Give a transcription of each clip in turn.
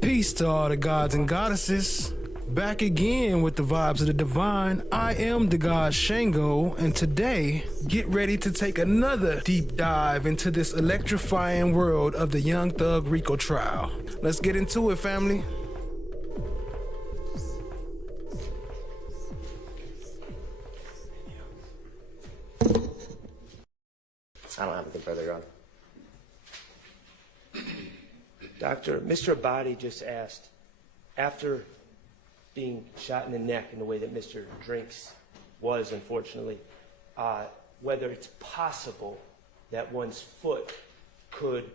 Peace to all the gods and goddesses. Back again with the vibes of the divine. I am the god Shango, and today, get ready to take another deep dive into this electrifying world of the Young Thug Rico trial. Let's get into it, family. I don't have anything further, Your Honor. Doctor, Mr. Abadi just asked, after being shot in the neck in the way that Mr. Drinks was, unfortunately, whether it's possible that one's foot could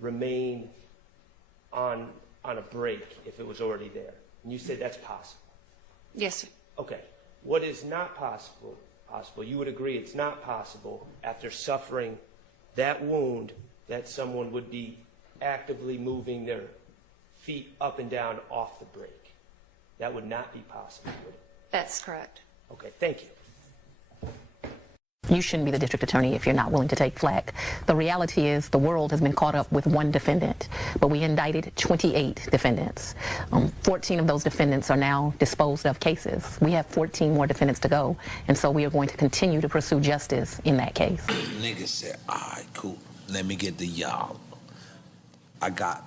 remain on a break if it was already there. And you said that's possible. Yes, sir. Okay. What is not possible, you would agree it's not possible after suffering that wound that someone would be actively moving their feet up and down off the break. That would not be possible, would it? That's correct. Okay, thank you. You shouldn't be the district attorney if you're not willing to take flack. The reality is the world has been caught up with one defendant, but we indicted 28 defendants. 14 of those defendants are now disposed of cases. We have 14 more defendants to go, and so we are going to continue to pursue justice in that case. Nigga said, all right, cool. Let me get the y'all.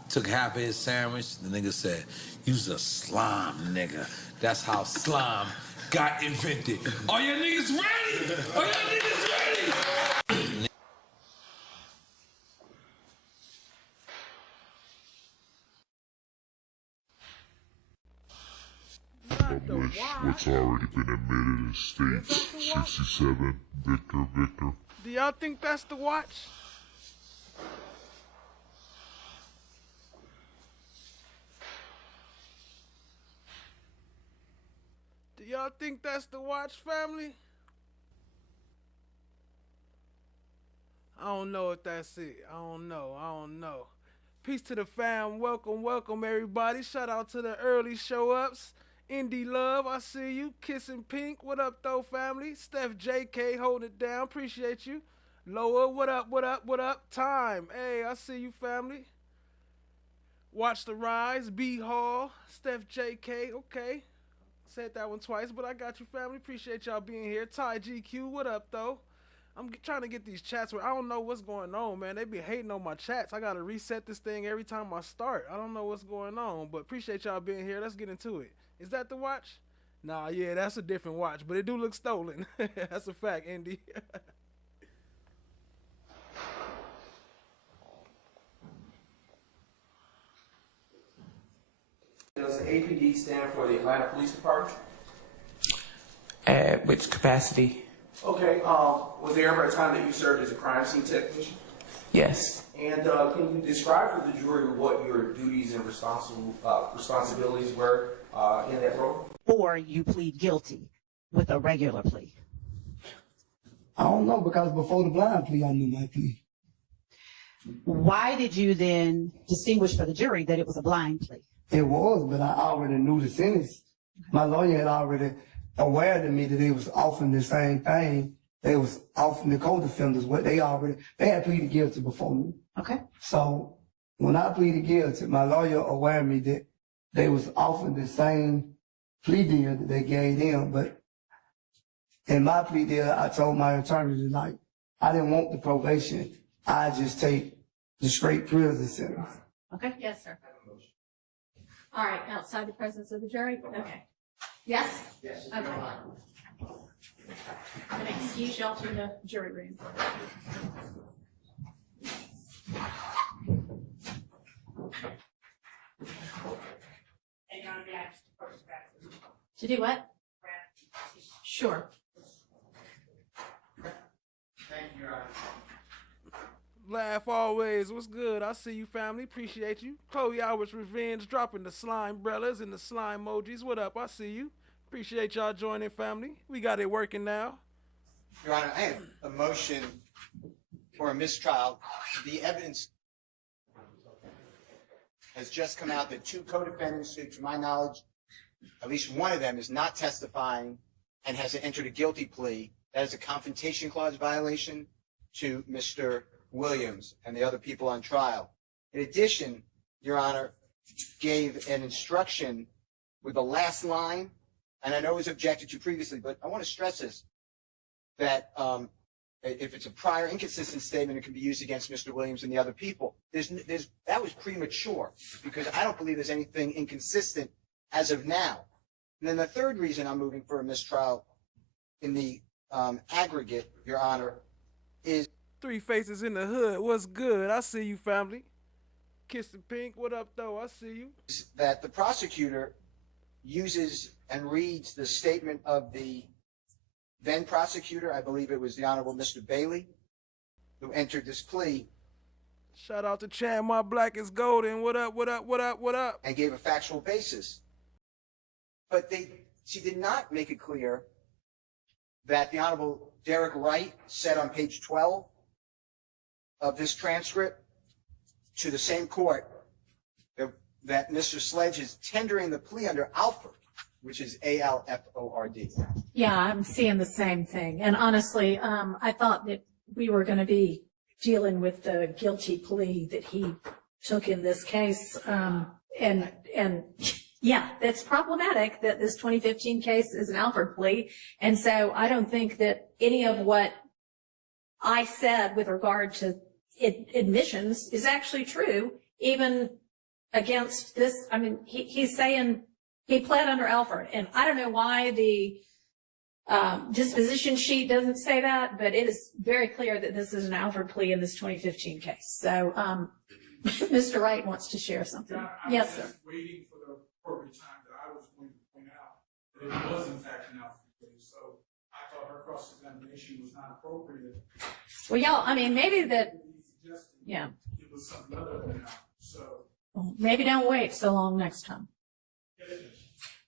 Took half of his sandwich. The nigga said, you's a slime nigga. That's how slime got invented. Are you niggas ready? Are you niggas ready? Publish what's already been admitted in states 67 Victor. Do y'all think that's the watch? Do y'all think that's the watch, family? I don't know if that's it. I don't know. Peace to the fam. Welcome everybody. Shout out to the early show ups. Indie Love, I see you. Kissing Pink, what up though, family? Steph JK holding it down. Appreciate you. Loa, what up? Time. Hey, I see you, family. Watch the Rise. B Hall. Steph JK. Okay. Said that one twice, but I got you, family. Appreciate y'all being here. Ty GQ, what up, though? I'm trying to get these chats where I don't know what's going on, man. They be hating on my chats. I got to reset this thing every time I start. I don't know what's going on, but appreciate y'all being here. Let's get into it. Is that the watch? Nah, yeah, that's a different watch, but it do look stolen. That's a fact, Indy. Does the APD stand for the Atlanta Police Department? At which capacity? Okay, was there ever a time that you served as a crime scene technician? Yes. And can you describe for the jury what your duties and responsibilities were in that role? Or you plead guilty with a regular plea? I don't know, because before the blind plea, I knew my plea. Why did you then distinguish for the jury that it was a blind plea? It was, but I already knew the sentence. My lawyer had already aware to me that they was offering the same thing. They was offering the co-defendants what they had pleaded guilty before me. Okay. So when I pleaded guilty, my lawyer aware me that they was offering the same plea deal that they gave them. But in my plea deal, I told my attorney that, like, I didn't want the probation. I just take the straight prison sentence. Okay. Yes, sir. All right, outside the presence of the jury? Okay. Yes? Yes. Okay. I'm going to excuse y'all to the jury room. To do what? Sure. Thank you, Your Honor. Laugh always. What's good? I see you, family. Appreciate you. Chloe Albert's Revenge dropping the slime brellas and the slime emojis. What up? I see you. Appreciate y'all joining, family. We got it working now. Your Honor, I have a motion for a mistrial. The evidence has just come out that two co-defendants, who, to my knowledge, at least one of them is not testifying and has entered a guilty plea. That is a Confrontation Clause violation to Mr. Williams and the other people on trial. In addition, Your Honor, gave an instruction with the last line, and I know it was objected to previously, but I want to stress this, that if it's a prior inconsistent statement, it can be used against Mr. Williams and the other people. That was premature, because I don't believe there's anything inconsistent as of now. And then the third reason I'm moving for a mistrial in the aggregate, Your Honor, is Three Faces in the Hood. What's good? I see you, family. Kiss the Pink. What up, though? I see you. that the prosecutor uses and reads the statement of the then prosecutor, I believe it was the Honorable Mr. Bailey, who entered this plea. Shout out to Chan, my black is golden. What up, what up, what up, what up? And gave a factual basis. But she did not make it clear that the Honorable Derek Wright said on page 12 of this transcript to the same court that Mr. Sledge is tendering the plea under Alford, which is ALFORD. Yeah, I'm seeing the same thing. And honestly, I thought that we were going to be dealing with the guilty plea that he took in this case. And yeah, that's problematic that this 2015 case is an Alford plea. And so I don't think that any of what I said with regard to admissions is actually true, even against this. I mean, he's saying he pled under Alford, and I don't know why the disposition sheet doesn't say that, but it is very clear that this is an Alford plea in this 2015 case. So Mr. Wright wants to share something. Yes, sir. Waiting for the appropriate time that I was going to point out that it was in fact an Alford plea. So I thought her cross-examination was not appropriate. Well, y'all, I mean, maybe that, yeah. It was something other than that. So Well, maybe don't wait so long next time.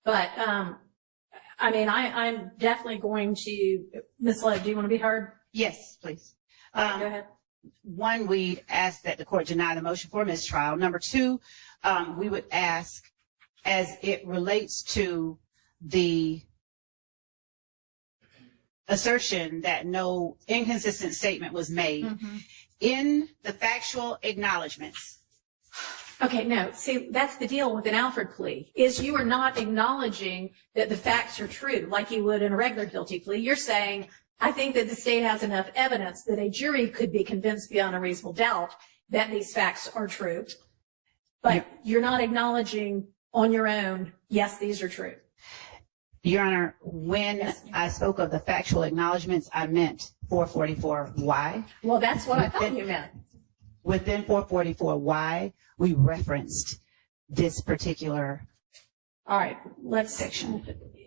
But, I mean, I'm definitely going to, Ms. Love, do you want to be heard? Yes, please. Go ahead. One, we'd ask that the court deny the motion for mistrial. Number two, we would ask, as it relates to the assertion that no inconsistent statement was made, in the factual acknowledgments. Okay, no, see, that's the deal with an Alford plea, is you are not acknowledging that the facts are true like you would in a regular guilty plea. You're saying, I think that the state has enough evidence that a jury could be convinced beyond a reasonable doubt that these facts are true. But you're not acknowledging on your own, yes, these are true. Your Honor, when I spoke of the factual acknowledgments, I meant 444Y. Well, that's what I thought you meant. Within 444Y, we referenced this particular All right, let's section.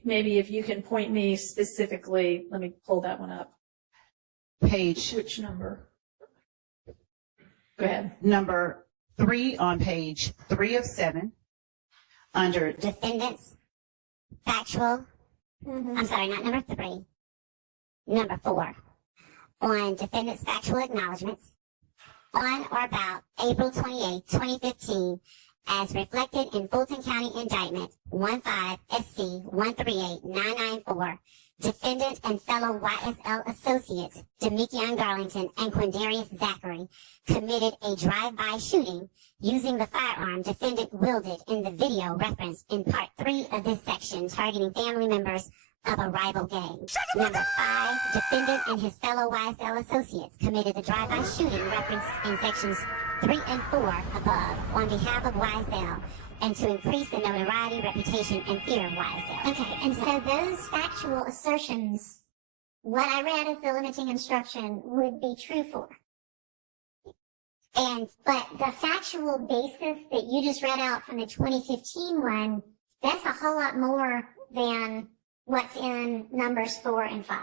Maybe if you can point me specifically, let me pull that one up. Page. Which number? Go ahead. Number 3 on page 3 of 7 under defendants factual, I'm sorry, not number 3, number 4, on defendants factual acknowledgments on or about April 28, 2015, as reflected in Fulton County Indictment 15 SC 138994, defendant and fellow YSL associates Demekion Garlington and Quindarius Zachary committed a drive-by shooting using the firearm defendant wielded in the video referenced in Part 3 of this section, targeting family members of a rival gang. Number 5, defendant and his fellow YSL associates committed the drive-by shooting referenced in sections 3 and 4 above on behalf of YSL and to increase the notoriety, reputation, and fear of YSL. Okay, and so those factual assertions, what I read as the limiting instruction, would be true for. But the factual basis that you just read out from the 2015 one, that's a whole lot more than what's in numbers 4 and 5.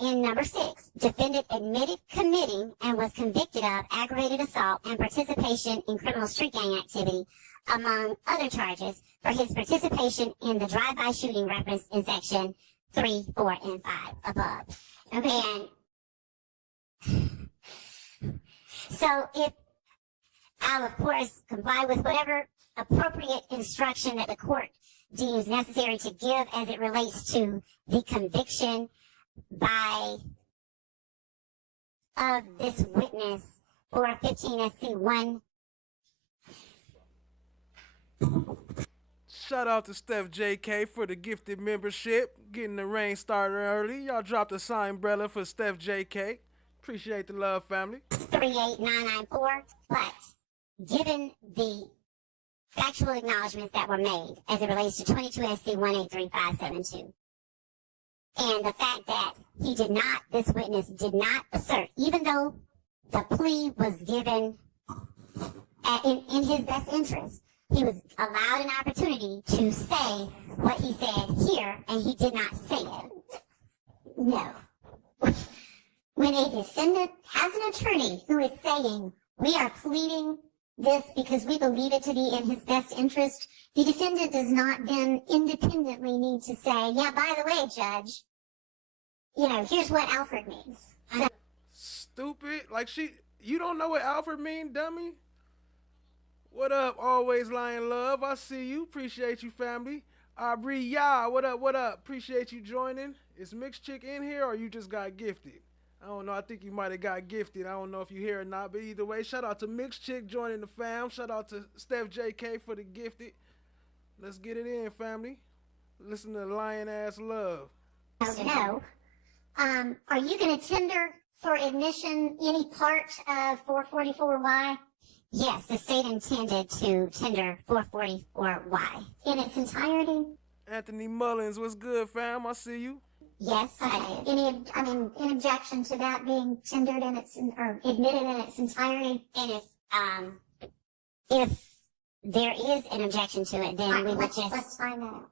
In number 6, defendant admitted committing and was convicted of aggravated assault and participation in criminal street gang activity, among other charges, for his participation in the drive-by shooting referenced in section 3, 4, and 5 above. Okay. And so if I'll, of course, comply with whatever appropriate instruction that the court deems necessary to give as it relates to the conviction of this witness for 15 SC Shout out to Steph JK for the gifted membership. Getting the rain started early. Y'all dropped a sign umbrella for Steph JK. Appreciate the love, family. 38994. But given the factual acknowledgments that were made as it relates to 22 SC 183-572, and the fact that this witness did not assert, even though the plea was given in his best interest, he was allowed an opportunity to say what he said here, and he did not say it. No. When a defendant has an attorney who is saying, we are pleading this because we believe it to be in his best interest, the defendant does not then independently need to say, yeah, by the way, Judge, here's what Alfred means. So, Stupid. Like you don't know what Alfred mean, dummy? What up, always lying love? I see you. Appreciate you, family. Aubrey, yeah, what up, what up? Appreciate you joining. Is Mixed Chick in here or you just got gifted? I don't know. I think you might have got gifted. I don't know if you here or not, but either way, shout out to Mixed Chick joining the fam. Shout out to Steph JK for the gifted. Let's get it in, family. Listen to Lion Ass Love. no. Are you going to tender for admission any part of 444Y? Yes, the state intended to tender 444Y. In its entirety? Anthony Mullins, what's good, fam? I see you. Yes, I do. Any objection to that being tendered or admitted in its entirety? And if there is an objection to it, then we would just... Let's find that out.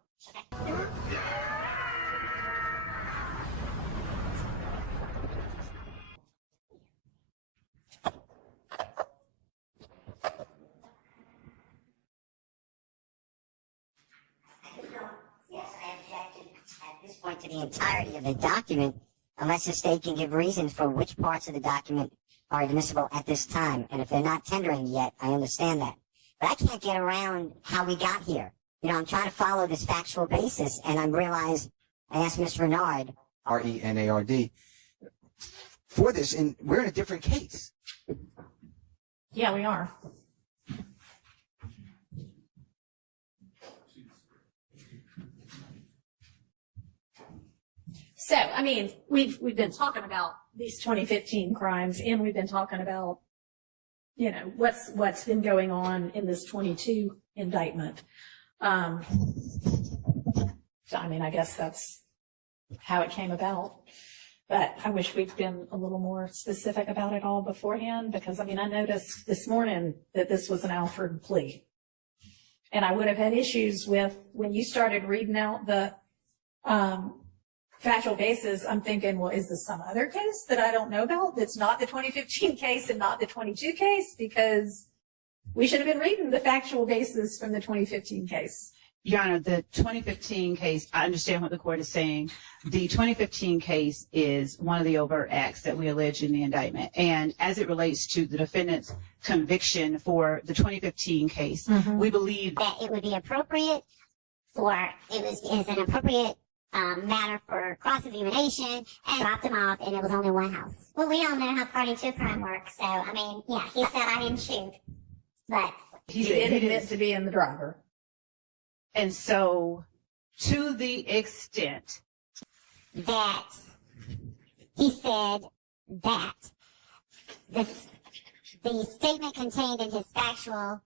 Yes, I objected at this point to the entirety of the document, unless the state can give reasons for which parts of the document are admissible at this time. And if they're not tendering yet, I understand that. But I can't get around how we got here. I'm trying to follow this factual basis, and I realized, I asked Ms. Renard. RENARD. For this, and we're in a different case. Yeah, we are. So, we've been talking about these 2015 crimes, and we've been talking about, what's been going on in this 22 indictment. So, I guess that's how it came about. But I wish we'd been a little more specific about it all beforehand, because, I noticed this morning that this was an Alfred plea. And I would have had issues with, when you started reading out the factual basis, I'm thinking, well, is this some other case that I don't know about that's not the 2015 case and not the 22 case? Because we should have been reading the factual basis from the 2015 case. Your Honor, the 2015 case, I understand what the court is saying. The 2015 case is one of the overt acts that we allege in the indictment. And as it relates to the defendant's conviction for the 2015 case, we believe that it would be appropriate is an appropriate matter for cross-examination, and dropped him off, and it was only one house. Well, we all know how party to a crime works, so, yeah, he said I didn't shoot. But he did admit to being the driver. And so, to the extent that he said that the statement contained in his factual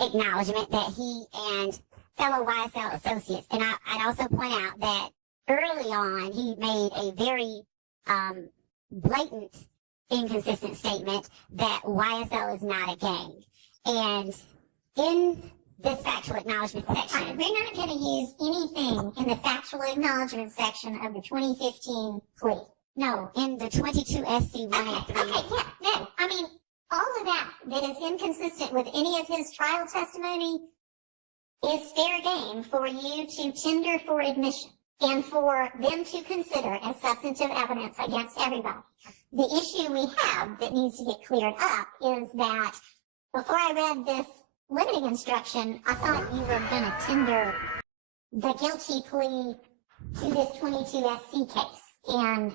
acknowledgement that he and fellow YSL associates, and I'd also point out that early on he made a very blatant, inconsistent statement that YSL is not a gang. And in this factual acknowledgement section, we're not going to use anything in the factual acknowledgement section of the 2015 plea. No, in the 22 SC 183. Okay, yeah, no. All of that is inconsistent with any of his trial testimony is fair game for you to tender for admission and for them to consider as substantive evidence against everybody. The issue we have that needs to get cleared up is that before I read this limiting instruction, I thought you were going to tender the guilty plea to this 22 SC case. And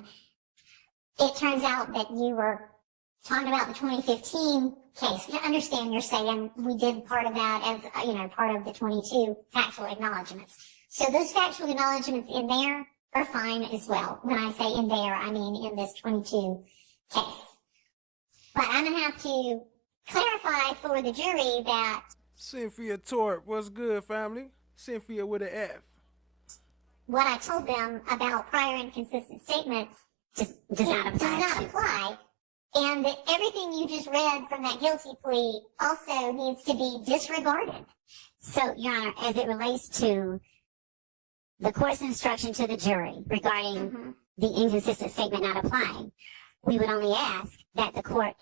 it turns out that you were talking about the 2015 case, I understand you're saying we did part of that as, part of the 22 factual acknowledgments. So those factual acknowledgments in there are fine as well. When I say in there, I mean in this 22 case. But I'm going to have to clarify for the jury that Cynthia Torp, what's good, family? Cynthia with an F. what I told them about prior inconsistent statements does not apply. And that everything you just read from that guilty plea also needs to be disregarded. So, Your Honor, as it relates to the court's instruction to the jury regarding the inconsistent statement not applying, we would only ask that the court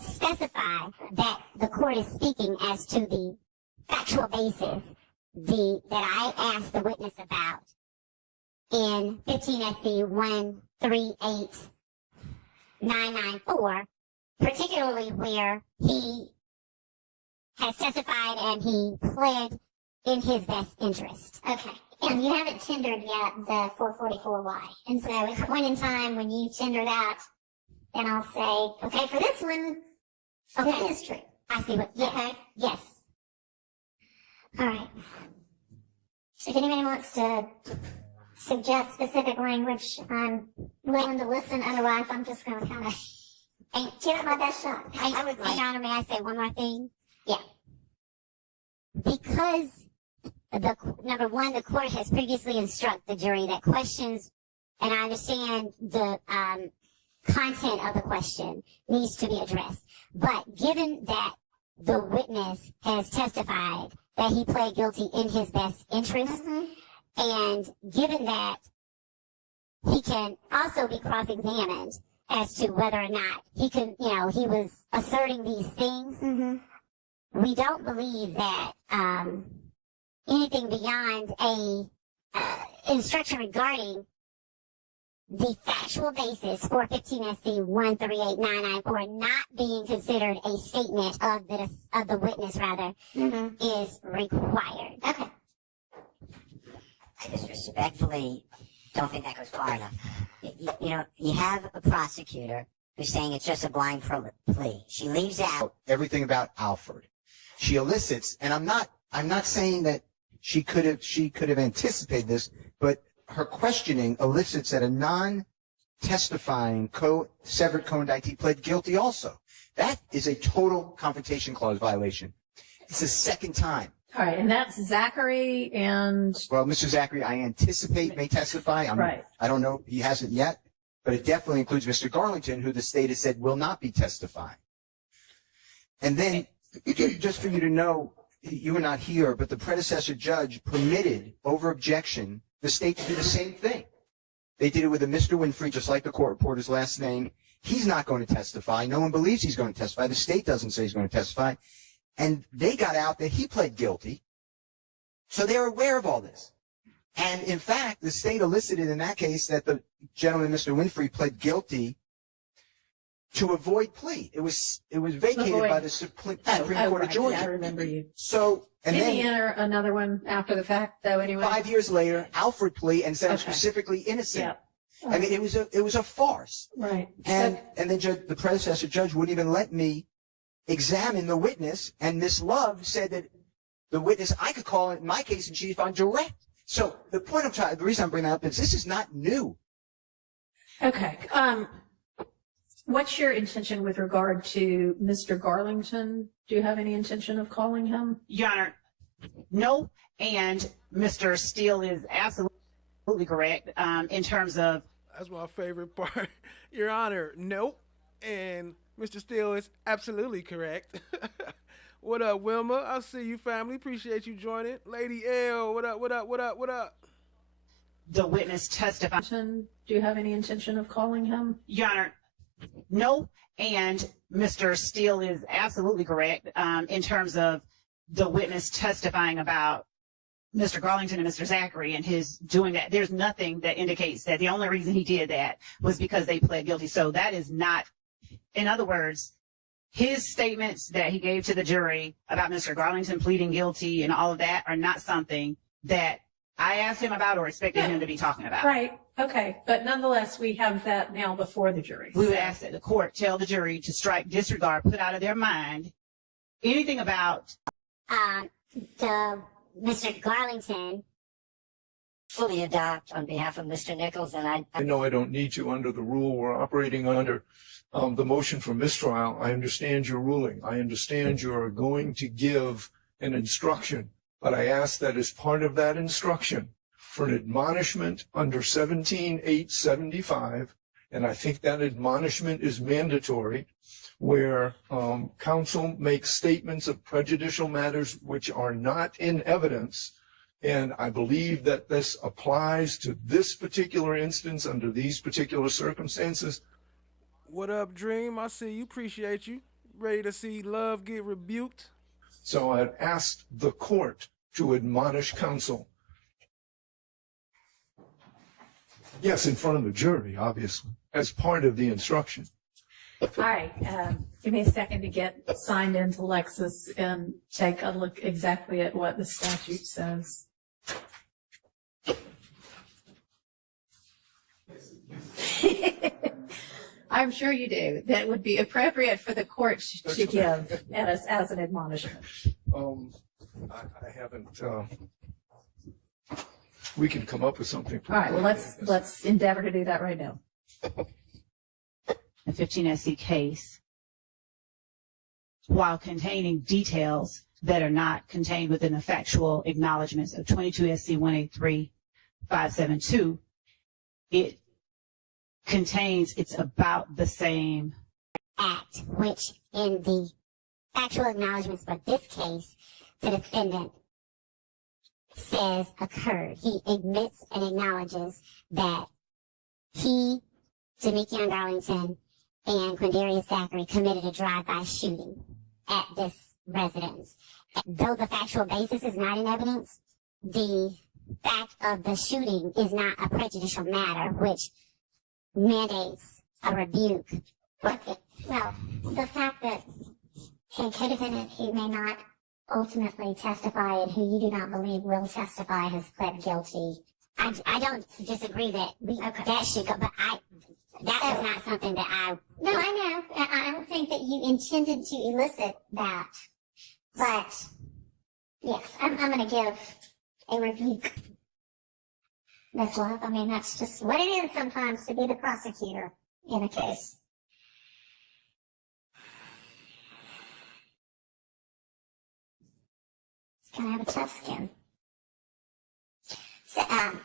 specify that the court is speaking as to the factual basis that I asked the witness about in 15 SC 138994, particularly where he has testified and he pled in his best interest. Okay. And you haven't tendered yet the 444Y. And so at a point in time when you tender that, then I'll say, okay, for this one, this is true. I see what, yes, Okay. yes. All right. So if anybody wants to suggest specific language, I'm willing to listen. Otherwise, I'm just going to kind of give it my best shot. I would like. Your Honor, may I say one more thing? Yeah. Because number one, the court has previously instructed the jury that questions, and I understand the content of the question needs to be addressed. But given that the witness has testified that he pled guilty in his best interest, and given that he can also be cross-examined as to whether or not he can, he was asserting these things, we don't believe that anything beyond a instruction regarding the factual basis for 15 SC 138994 not being considered a statement of the witness is required. Okay. I just respectfully don't think that goes far enough. You have a prosecutor who's saying it's just a blind plea. She leaves out everything about Alfred. She elicits, and I'm not saying that she could have anticipated this, but her questioning elicits that a non-testifying severed co-indictee pled guilty also. That is a total confrontation clause violation. It's the second time. All right, and that's Zachary and... Well, Mr. Zachary, I anticipate may testify. Right. I don't know. He hasn't yet. But it definitely includes Mr. Garlington, who the state has said will not be testifying. And then, just for you to know, you were not here, but the predecessor judge permitted, over objection, the state to do the same thing. They did it with a Mr. Winfrey, just like the court reporter's last name. He's not going to testify. No one believes he's going to testify. The state doesn't say he's going to testify. And they got out that he pled guilty. So they're aware of all this. And in fact, the state elicited in that case that the gentleman, Mr. Winfrey, pled guilty to avoid plea. It was vacated by the Supreme Court of Georgia. Yeah, I remember you. So, and Didn't then he enter another one after the fact, though, anyway? 5 years later, Alfred plea and said specifically innocent. Yeah. I mean, it was a farce. Right. And then the predecessor judge wouldn't even let me examine the witness, and Miss Love said that the witness I could call in my case in chief on direct. So the reason I'm bringing that up is this is not new. Okay. What's your intention with regard to Mr. Garlington? Do you have any intention of calling him? Your Honor, no. And Mr. Steele is absolutely correct in terms of... That's my favorite part. Your Honor, nope. And Mr. Steele is absolutely correct. What up, Wilma? I see you, family. Appreciate you joining. Lady L, what up, what up, what up, what up? The witness testified. Do you have any intention of calling him? Your Honor, no. And Mr. Steele is absolutely correct in terms of the witness testifying about Mr. Garlington and Mr. Zachary and his doing that. There's nothing that indicates that the only reason he did that was because they pled guilty. So that is not, in other words, his statements that he gave to the jury about Mr. Garlington pleading guilty and all of that are not something that I asked him about or expected him to be talking about. Right, okay, but nonetheless, we have that now before the jury. We would so- ask that the court tell the jury to strike, disregard, put out of their mind anything about Mr. Garlington Fully adopt on behalf of Mr. Nichols, and I know I don't need to under the rule we're operating under. The motion for mistrial, I understand your ruling. I understand you're going to give an instruction, but I ask that as part of that instruction for an admonishment under 17-875, and I think that admonishment is mandatory, where counsel makes statements of prejudicial matters which are not in evidence. And I believe that this applies to this particular instance under these particular circumstances. What up, Dream? I see you. Appreciate you. Ready to see love get rebuked? So I've asked the court to admonish counsel. Yes, in front of the jury, obviously, as part of the instruction. All right, give me a second to get signed into Lexis and take a look exactly at what the statute says. I'm sure you do. That would be appropriate for the court to give as an admonishment. I haven't, we can come up with something. All right, well, let's endeavor to do that right now. the 15 SC case, while containing details that are not contained within the factual acknowledgments of 22 SC 183-572, it contains, it's about the same act, which in the factual acknowledgments for this case, the defendant says occurred. He admits and acknowledges that he, Jamekion Garlington, and Quindarius Zachary committed a drive-by shooting at this residence. Though the factual basis is not in evidence, the fact of the shooting is not a prejudicial matter, which mandates a rebuke. Well, the fact that a co-defendant who may not ultimately testify and who you do not believe will testify has pled guilty. I don't disagree that that should go, but that was not something that No, I know. I don't think that you intended to elicit that. But, yes, I'm going to give a rebuke. Ms. Love, I mean, that's just what it is sometimes to be the prosecutor in a case. Can I have a tough skin?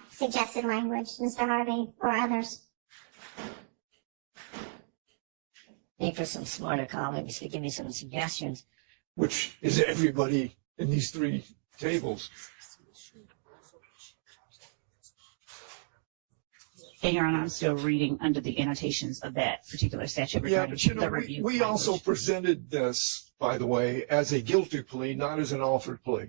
Suggested language, Mr. Harvey, or others? Maybe for some smarter colleagues to give me some suggestions. Which is everybody in these three tables. And Your Honor, I'm still reading under the annotations of that particular statute Yeah, regarding but you know, the review. we also presented this, by the way, as a guilty plea, not as an offered plea.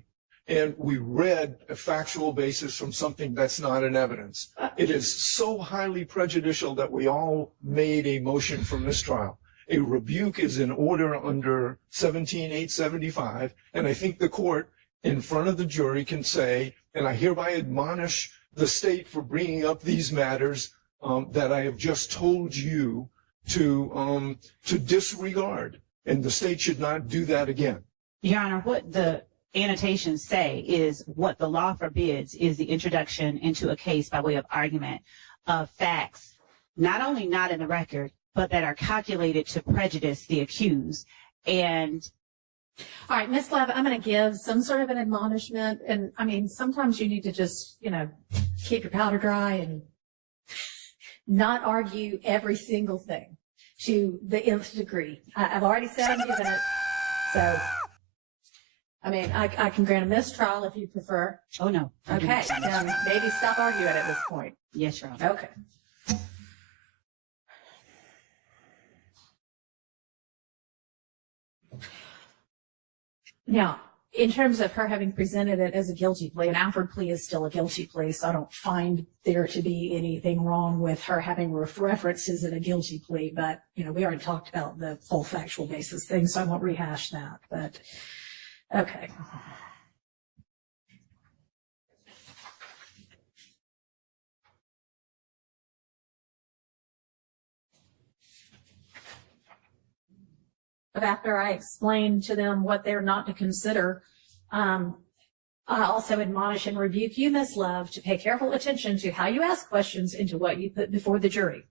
And we read a factual basis from something that's not in evidence. It is so highly prejudicial that we all made a motion for mistrial. A rebuke is in order under 17-875, and I think the court in front of the jury can say, and I hereby admonish the state for bringing up these matters that I have just told you to disregard, and the state should not do that again. Your Honor, what the annotations say is what the law forbids is the introduction into a case by way of argument of facts, not only not in the record, but that are calculated to prejudice the accused. And all right, Ms. Love, I'm going to give some sort of an admonishment. And I mean, sometimes you need to just, keep your powder dry and not argue every single thing to the nth degree. I've already said I'm giving it. So, I mean, I can grant a mistrial if you prefer. Oh, no. Okay, then maybe stop arguing at this point. Yes, Your Honor. Okay. Now, in terms of her having presented it as a guilty plea, an offered plea is still a guilty plea, so I don't find there to be anything wrong with her having references in a guilty plea. But, we already talked about the full factual basis thing, so I won't rehash that. But, okay. after I explained to them what they're not to consider, I also admonish and rebuke you, Ms. Love, to pay careful attention to how you ask questions and to what you put before the jury.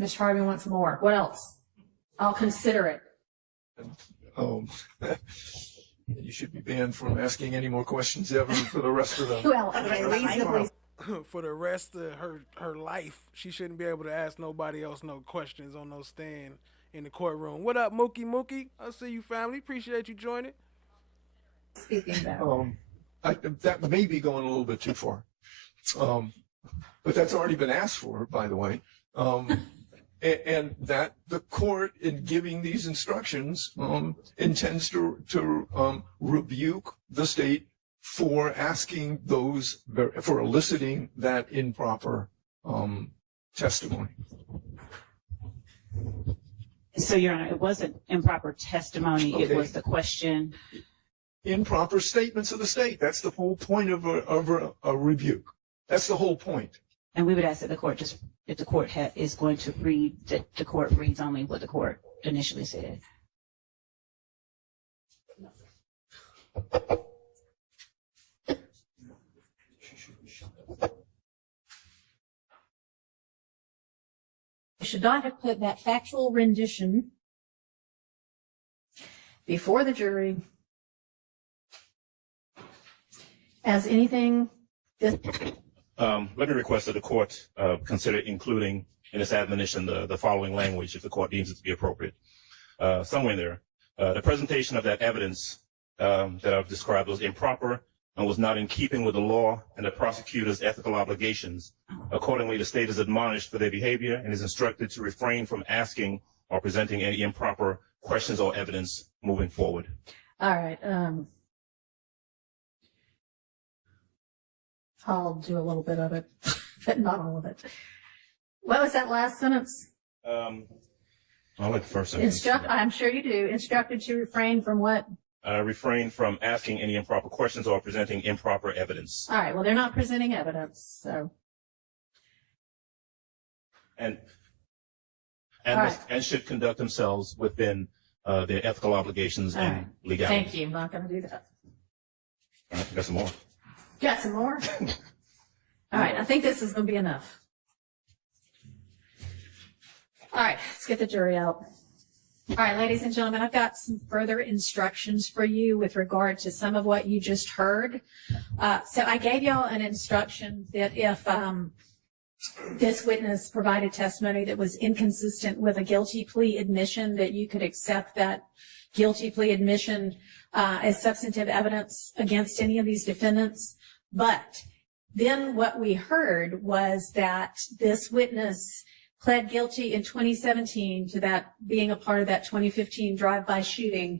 Mr. Harvey wants more. What else? I'll consider it. You should be banned from asking any more questions ever for the rest of the. Well, reasonably. For the rest of her life, she shouldn't be able to ask nobody else no questions on no stand in the courtroom. What up, Mookie Mookie? I see you, family. Appreciate you joining. Speaking that. That may be going a little bit too far. But that's already been asked for, by the way. And that the court, in giving these instructions, intends to rebuke the state for asking for eliciting that improper testimony. So, Your Honor, it wasn't improper testimony. Okay. It was the question. Improper statements of the state. That's the whole point of a rebuke. That's the whole point. And we would ask that the court just, if the court is going to read, that the court reads only what the court initially said. You should not have put that factual rendition before the jury as anything. Let me request that the court consider including in its admonition the following language, if the court deems it to be appropriate. Somewhere in there, the presentation of that evidence that I've described was improper and was not in keeping with the law and the prosecutor's ethical obligations. Accordingly, the state is admonished for their behavior and is instructed to refrain from asking or presenting any improper questions or evidence moving forward. All right. I'll do a little bit of it, but not all of it. What was that last sentence? I like the first sentence. I'm sure you do. Instructed to refrain from what? Refrain from asking any improper questions or presenting improper evidence. All right. Well, they're not presenting evidence, so. And right. and should conduct themselves within their ethical obligations All and right. legality. Thank you. I'm not going to do that. All right, got some more. Got some more? All right. I think this is going to be enough. All right. Let's get the jury out. All right, ladies and gentlemen, I've got some further instructions for you with regard to some of what you just heard. So I gave y'all an instruction that if this witness provided testimony that was inconsistent with a guilty plea admission, that you could accept that guilty plea admission as substantive evidence against any of these defendants. But then what we heard was that this witness pled guilty in 2017 to that being a part of that 2015 drive-by shooting.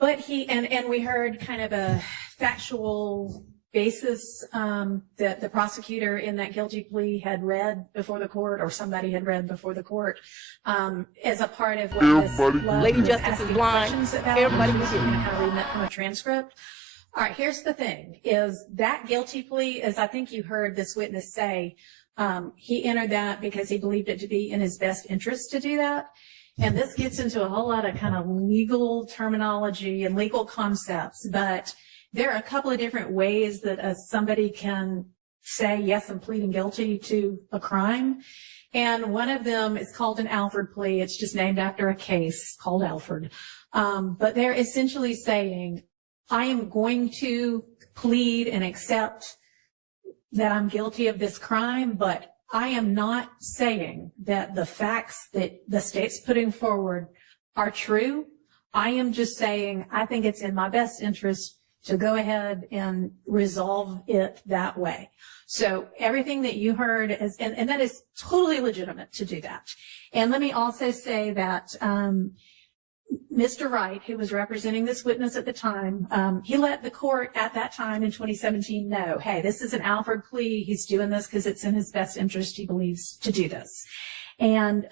But and we heard kind of a factual basis that the prosecutor in that guilty plea had read before the court, or somebody had read before the court, as a part of what this Lady Justice is blind. Everybody was kind of reading that from a transcript. All right, here's the thing, is that guilty plea, as I think you heard this witness say, he entered that because he believed it to be in his best interest to do that. And this gets into a whole lot of kind of legal terminology and legal concepts, but there are a couple of different ways that somebody can say, yes, I'm pleading guilty to a crime. And one of them is called an Alford plea. It's just named after a case called Alford. But they're essentially saying, I am going to plead and accept that I'm guilty of this crime, but I am not saying that the facts that the state's putting forward are true. I am just saying I think it's in my best interest to go ahead and resolve it that way. So everything that you heard is, and that is totally legitimate to do that. And let me also say that Mr. Wright, who was representing this witness at the time, he let the court at that time in 2017 know, hey, this is an Alford plea. He's doing this because it's in his best interest, he believes, to do this. And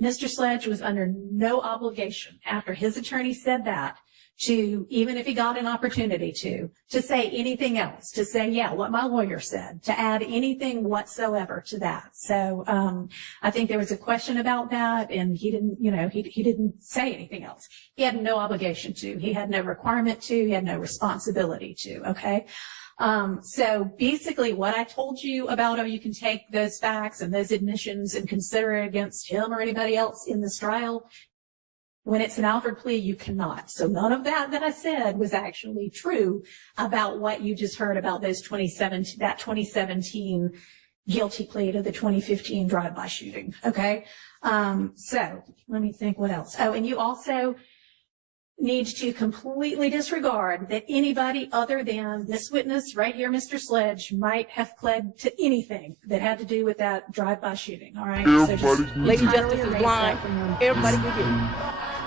Mr. Sledge was under no obligation, after his attorney said that, to, even if he got an opportunity to say anything else, to say, yeah, what my lawyer said, to add anything whatsoever to that. So, I think there was a question about that, and he didn't, he didn't say anything else. He had no obligation to, he had no requirement to, he had no responsibility to, okay? So basically what I told you about, oh, you can take those facts and those admissions and consider it against him or anybody else in this trial. When it's an Alford plea, you cannot. So none of that I said was actually true about what you just heard about those 2017 guilty plea to the 2015 drive-by shooting. Okay. So let me think what else. Oh, and you also need to completely disregard that anybody other than this witness right here, Mr. Sledge, might have pled to anything that had to do with that drive-by shooting. All right. Lady Justice is blind. Everybody can get it.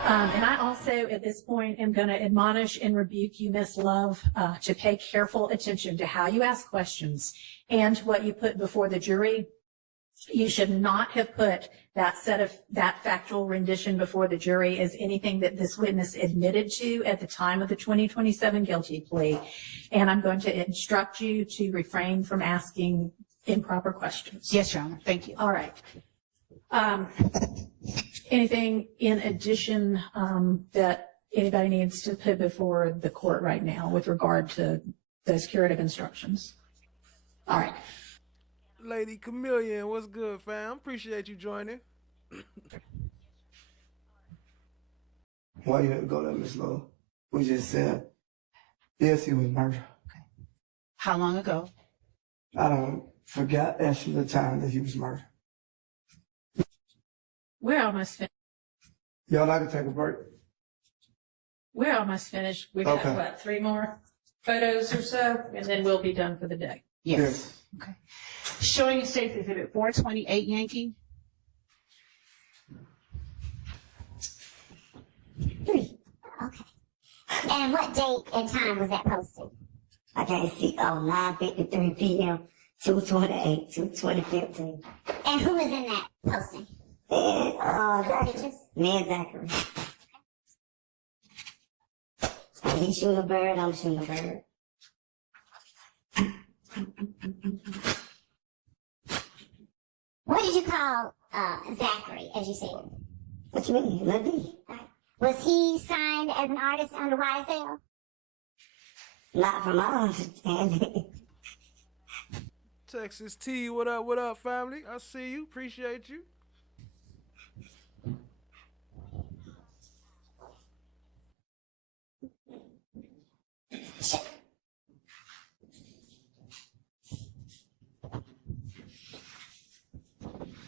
And I also, at this point, am going to admonish and rebuke you, Miss Love, to pay careful attention to how you ask questions and what you put before the jury. You should not have put that factual rendition before the jury as anything that this witness admitted to at the time of the 2027 guilty plea. And I'm going to instruct you to refrain from asking improper questions. Yes, Your Honor. Thank you. All right. Anything in addition that anybody needs to put before the court right now with regard to those curative instructions? All right. Lady Chameleon, what's good, fam? Appreciate you joining. Why you had to go there, Miss Love? We just said, yes, he was murdered. How long ago? I don't forget actually the time that he was murdered. We're almost finished. Y'all like to take a break? We're almost finished. We've got, Okay. what, 3 more photos or so, and then we'll be done for the day. Yes. Okay. Showing you State's Exhibit 428, Yankee. 3. Okay. And what date and time was that posted? I can't see. Oh, 9:53 p.m. 2/28, 2015. And who was in that posting? And Zachary. Pictures? Me and Zachary. He's shooting a bird. I'm shooting a bird. What did you call Zachary, as you said? What you mean? Let me. Was he signed as an artist under YSL? Not from my understanding. Texas T, what up, family? I see you. Appreciate you.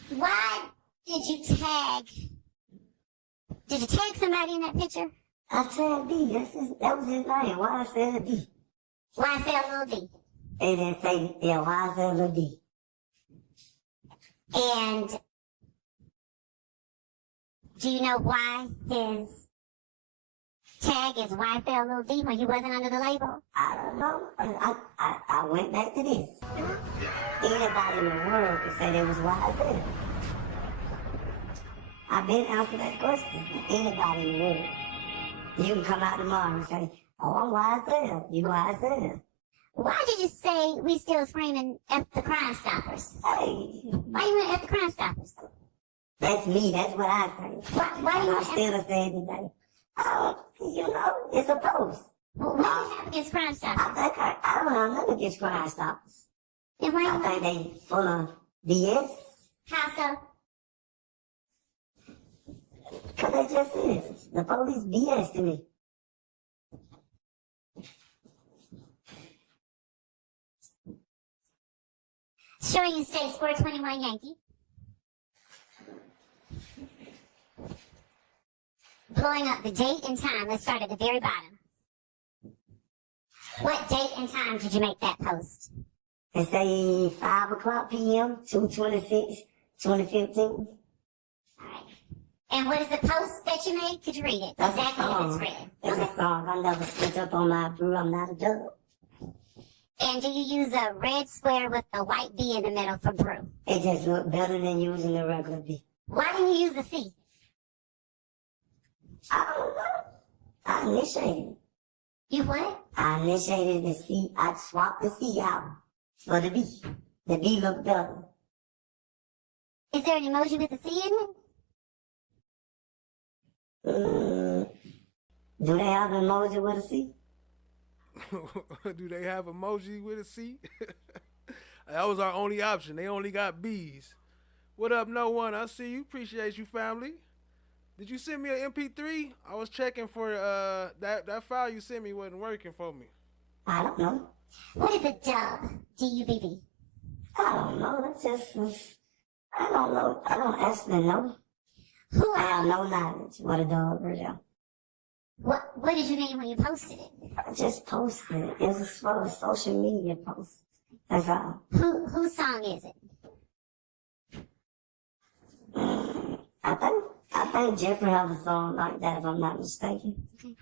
Why did you tag somebody in that picture? I tagged D. That was his name. YSL D. YSL Lil D. It didn't say, yeah, YSL D. And do you know why his tag is YSL Lil D when he wasn't under the label? I don't know. I went back to this. Anybody in the world could say they was YSL. I've been answering that question. Anybody in the world. You can come out tomorrow and say, oh, I'm YSL. You YSL. Why did you say we still screaming F the Crime Stoppers? Hey. Why you want F the Crime Stoppers? That's me. That's what I say. Why do you I'm still saying today. You know, it's a post. Well, what do you have against Crime Stoppers? I don't have nothing against Crime Stoppers. Then why I think they full of BS. How so? Because they just is. The police BS to me. Showing you State Square 21 Yankee. Blowing up the date and time. Let's start at the very bottom. What date and time did you make that post? It say 5 o'clock p.m., 2/26, 2015. And what is the post that you made? Could you read it? That's exactly a as song. it's written. It's a song. I never switch up on my brew. I'm not a dub. And do you use a red square with a white B in the middle for brew? It just looked better than using the regular B. Why didn't you use the C? I don't know. I initiated. You what? I initiated the C. I swapped the C out for the B. The B looked better. Is there an emoji with a C in it? Do they have an emoji with a C? Do they have emoji with a C? That was our only option. They only got B's. What up, no one? I see you. Appreciate you, family. Did you send me an MP3? I was checking for that file you sent me wasn't working for me. I don't know. What is a dub? D-U-B-B. I don't know. I don't know. I don't actually know. I have no knowledge what a dog is. What did you mean when you posted it? I just posted it. It was for a social media post. That's all. Whose song is it? I think Jeffrey has a song like that, if I'm not mistaken. Okay.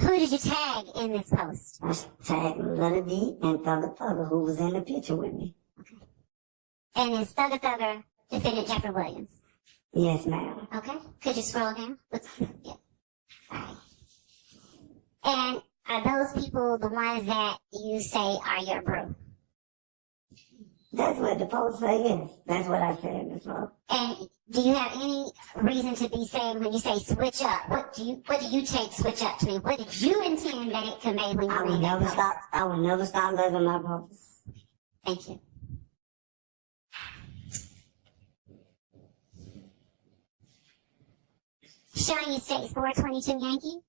Who did you tag in this post? I tagged Little D and Thugger Thugger, who was in the picture with me. Okay. And is Thugger Thugger defendant Jeffrey Williams? Yes, ma'am. Okay. Could you scroll down? Yeah. All right. And are those people the ones that you say are your brew? That's what the post say, yes. That's what I said as well. And do you have any reason to be saying when you say switch up? What do you take switch up to mean? What did you intend that it conveyed when you I made that post? I will never stop living my purpose. Thank you. Showing you states 422 Yankee.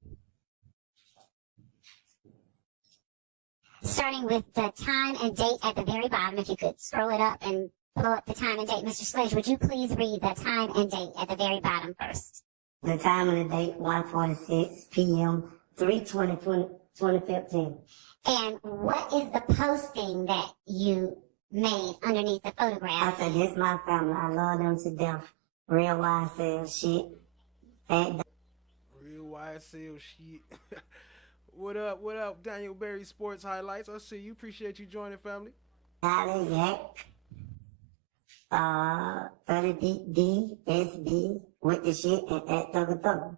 Starting with the time and date at the very bottom. If you could scroll it up and pull up the time and date. Mr. Sledge, would you please read the time and date at the very bottom first? The time and the date, 1:46 p.m., 3/20/2015. And what is the posting that you made underneath the photograph? I said, this is my family. I love them to death. Real YSL shit. Real YSL shit. What up, Daniel Berry Sports Highlights? I see you. Appreciate you joining, family. Allen Yak. 30 DSB with the shit and at Thugger Thugger.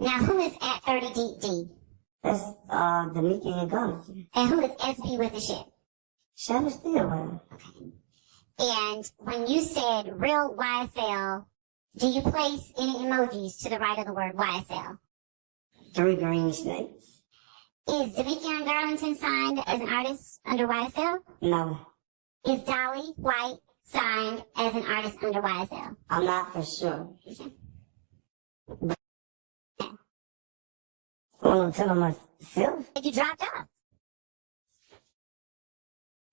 Now, who is at 30 D? That's Damika and Gunnison. And who is SB with the shit? Shannon Stillwell. Okay. And when you said real YSL, do you place any emojis to the right of the word YSL? 3 green snakes. Is Davikion Garlington signed as an artist under YSL? No. Is Dolly White signed as an artist under YSL? I'm not for sure. Well, I'm telling myself. You dropped off.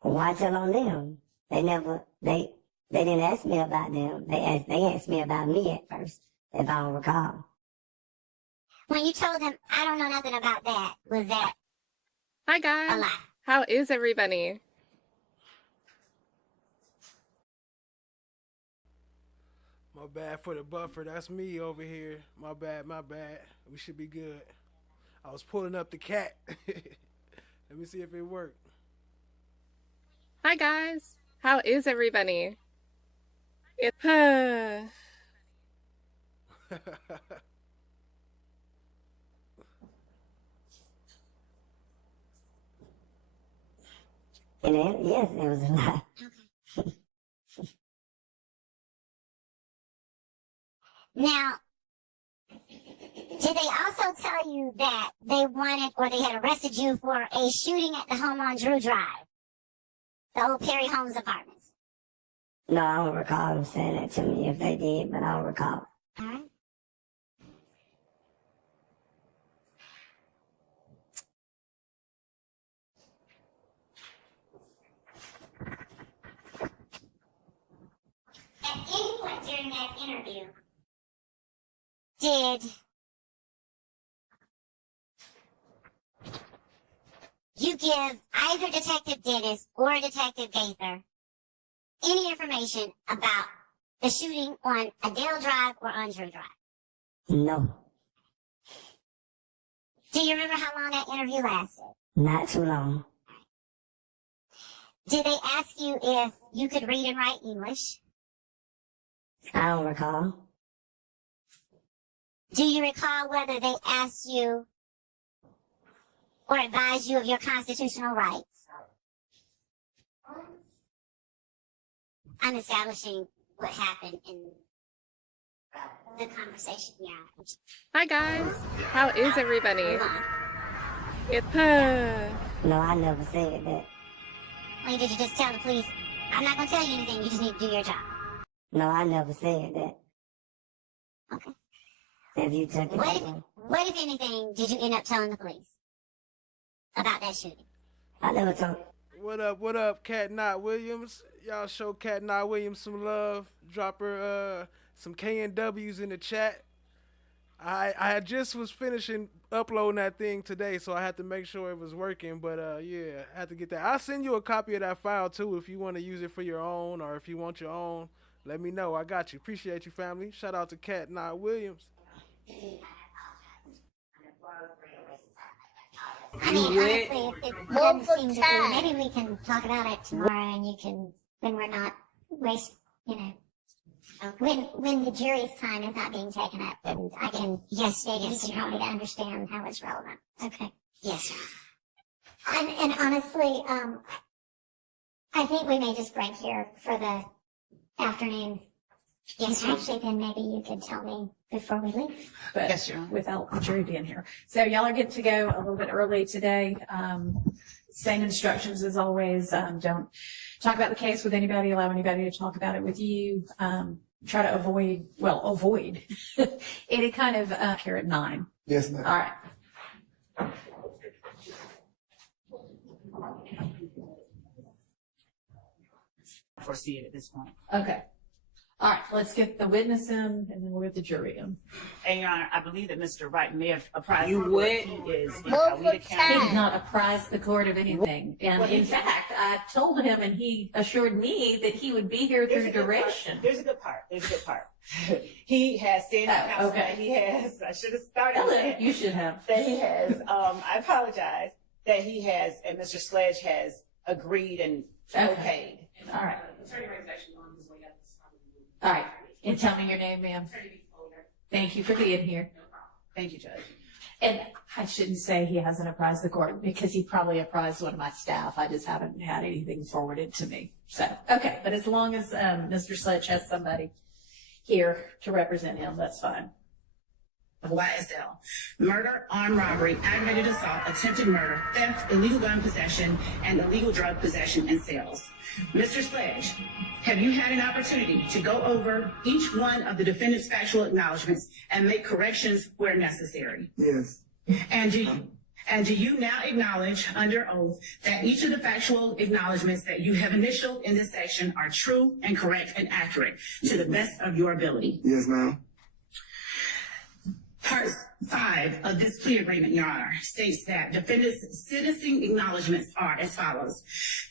Why tell on them? They didn't ask me about them. They asked me about me at first, if I don't recall. When you told them, I don't know nothing about that, was that Hi guys. a lie? How is everybody? My bad for the buffer. That's me over here. My bad. We should be good. I was pulling up the cat. Let me see if it worked. Hi guys. How is everybody? It's And yes, it was a lie. Now, did they also tell you that they wanted or they had arrested you for a shooting at the home on Drew Drive? The old Perry Holmes apartments? No, I don't recall them saying that to me if they did, but I don't recall. All right. At any point during that interview, did you give either Detective Dennis or Detective Gaither any information about the shooting on Adele Drive or on Drew Drive? No, Do you remember how long that interview lasted? not too long. Did they ask you if you could read and write English? I don't recall. Do you recall whether they asked you or advise you of your constitutional rights. I'm establishing what happened in the conversation, Your Honor. Hi guys, how is everybody? No, I never said that. Well, did you just tell the police, I'm not going to tell you anything, you just need to do your job? No, I never said that. Okay. If you took it. What, if anything, did you end up telling the police about that shooting? I never told. What up, Cat Knott Williams? Y'all show Cat Knott Williams some love. Drop her some KNWs in the chat. I just was finishing uploading that thing today, so I had to make sure it was working. But yeah, I had to get that. I'll send you a copy of that file too if you want to use it for your own, or if you want your own. Let me know. I got you. Appreciate you, family. Shout out to Cat Knott Williams. I mean, honestly, if it doesn't seem to be, maybe we can talk about it tomorrow, and you can, when we're not when the jury's time is not being taken up, and I can, you can help me to understand how it's relevant. Okay. Yes, sir. And honestly, I think we may just break here for the afternoon. Yes, and actually, then maybe you could tell me before we leave. But Yes, Your Honor. without the jury being here. So y'all are getting to go a little bit early today. Same instructions as always. Don't talk about the case with anybody, allow anybody to talk about it with you. Try to avoid any kind of here at 9. Yes, ma'am. All right. Foresee it at this point. Okay. All right, let's get the witness in, and then we'll get the jury in. And Your Honor, I believe that Mr. Wright may have apprised You the court would? he is in Well, Coweta He County. did not apprise the court of anything. And Well, in fact, I told him, and he assured me that he would be here through duration. There's a good part. He has standing counsel. okay. He has, I should have started Tell with him that. you should have. That he has, I apologize, that he has, and Mr. Sledge has agreed and okayed. All right. All right. And tell me your name, ma'am. Thank you for being here. Thank you, Judge. And I shouldn't say he hasn't apprised the court, because he probably apprised one of my staff. I just haven't had anything forwarded to me. So, okay. But as long as Mr. Sledge has somebody here to represent him, that's fine. YSL. Murder, armed robbery, aggravated assault, attempted murder, theft, illegal gun possession, and illegal drug possession and sales. Mr. Sledge, have you had an opportunity to go over each one of the defendant's factual acknowledgments and make corrections where necessary? Yes. And do you now acknowledge under oath that each of the factual acknowledgments that you have initialed in this section are true and correct and accurate to the best of your ability? Yes, ma'am. Part 5 of this plea agreement, Your Honor, states that defendant's sentencing acknowledgments are as follows.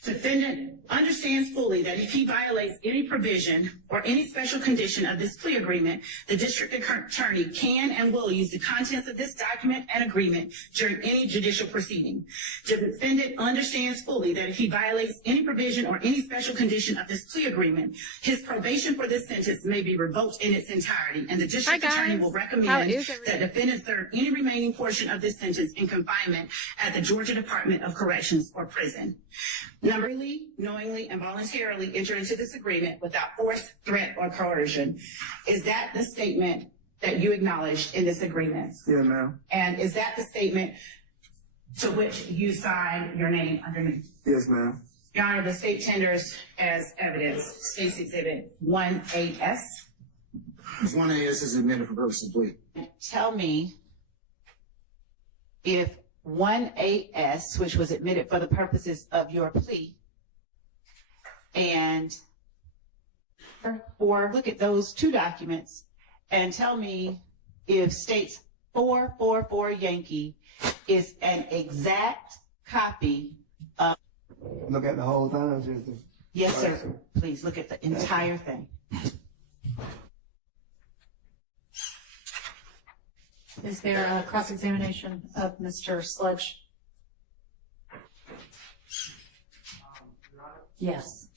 Defendant understands fully that if he violates any provision or any special condition of this plea agreement, the district attorney can and will use the contents of this document and agreement during any judicial proceeding. The defendant understands fully that if he violates any provision or any special condition of this plea agreement, his probation for this sentence may be revoked in its entirety, and the district attorney will recommend that defendant serve any remaining portion of this sentence in confinement at the Georgia Department of Corrections or prison. Numberly, knowingly, and voluntarily enter into this agreement without force, threat, or coercion. Is that the statement that you acknowledged in this agreement? Yeah, ma'am. And is that the statement to which you signed your name underneath? Yes, ma'am. Your Honor, the state tenders as evidence State's Exhibit 1AS. 1AS is admitted for purposes of plea. Tell me if 1AS, which was admitted for the purposes of your plea, and look at those two documents and tell me if State's 444 Yankee is an exact copy of. Look at the whole thing. Or just the... Yes, sir. Please look at the entire thing. Is there a cross-examination of Mr. Sledge? Yes.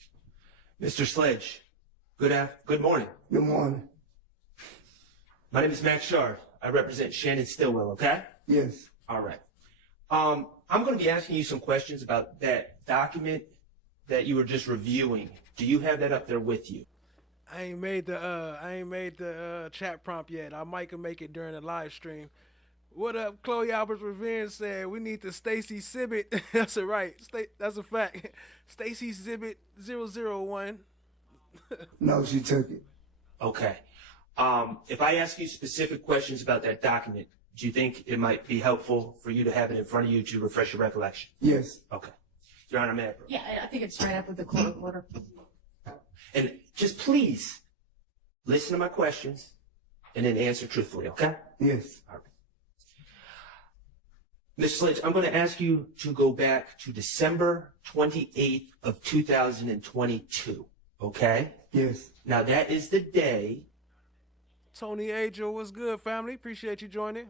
Mr. Sledge, good morning. Good morning. My name is Max Shard. I represent Shannon Stillwell, okay? Yes. All right. I'm going to be asking you some questions about that document that you were just reviewing. Do you have that up there with you? I ain't made the chat prompt yet. I might can make it during the live stream. What up, Chloe Albert's Revenge said we need the Stacy Sibbett. That's a right. That's a fact. Stacy Sibbett 001. No, she took it. Okay. If I ask you specific questions about that document, do you think it might be helpful for you to have it in front of you to refresh your recollection? Yes. Okay. Your Honor, may I approve? Yeah, I think it's right up with the court order. And just please listen to my questions and then answer truthfully, okay? Yes. All right. Mr. Sledge, I'm going to ask you to go back to December 28th of 2022, okay? Yes. Now, that is the day Tony Angel, what's good, family? Appreciate you joining.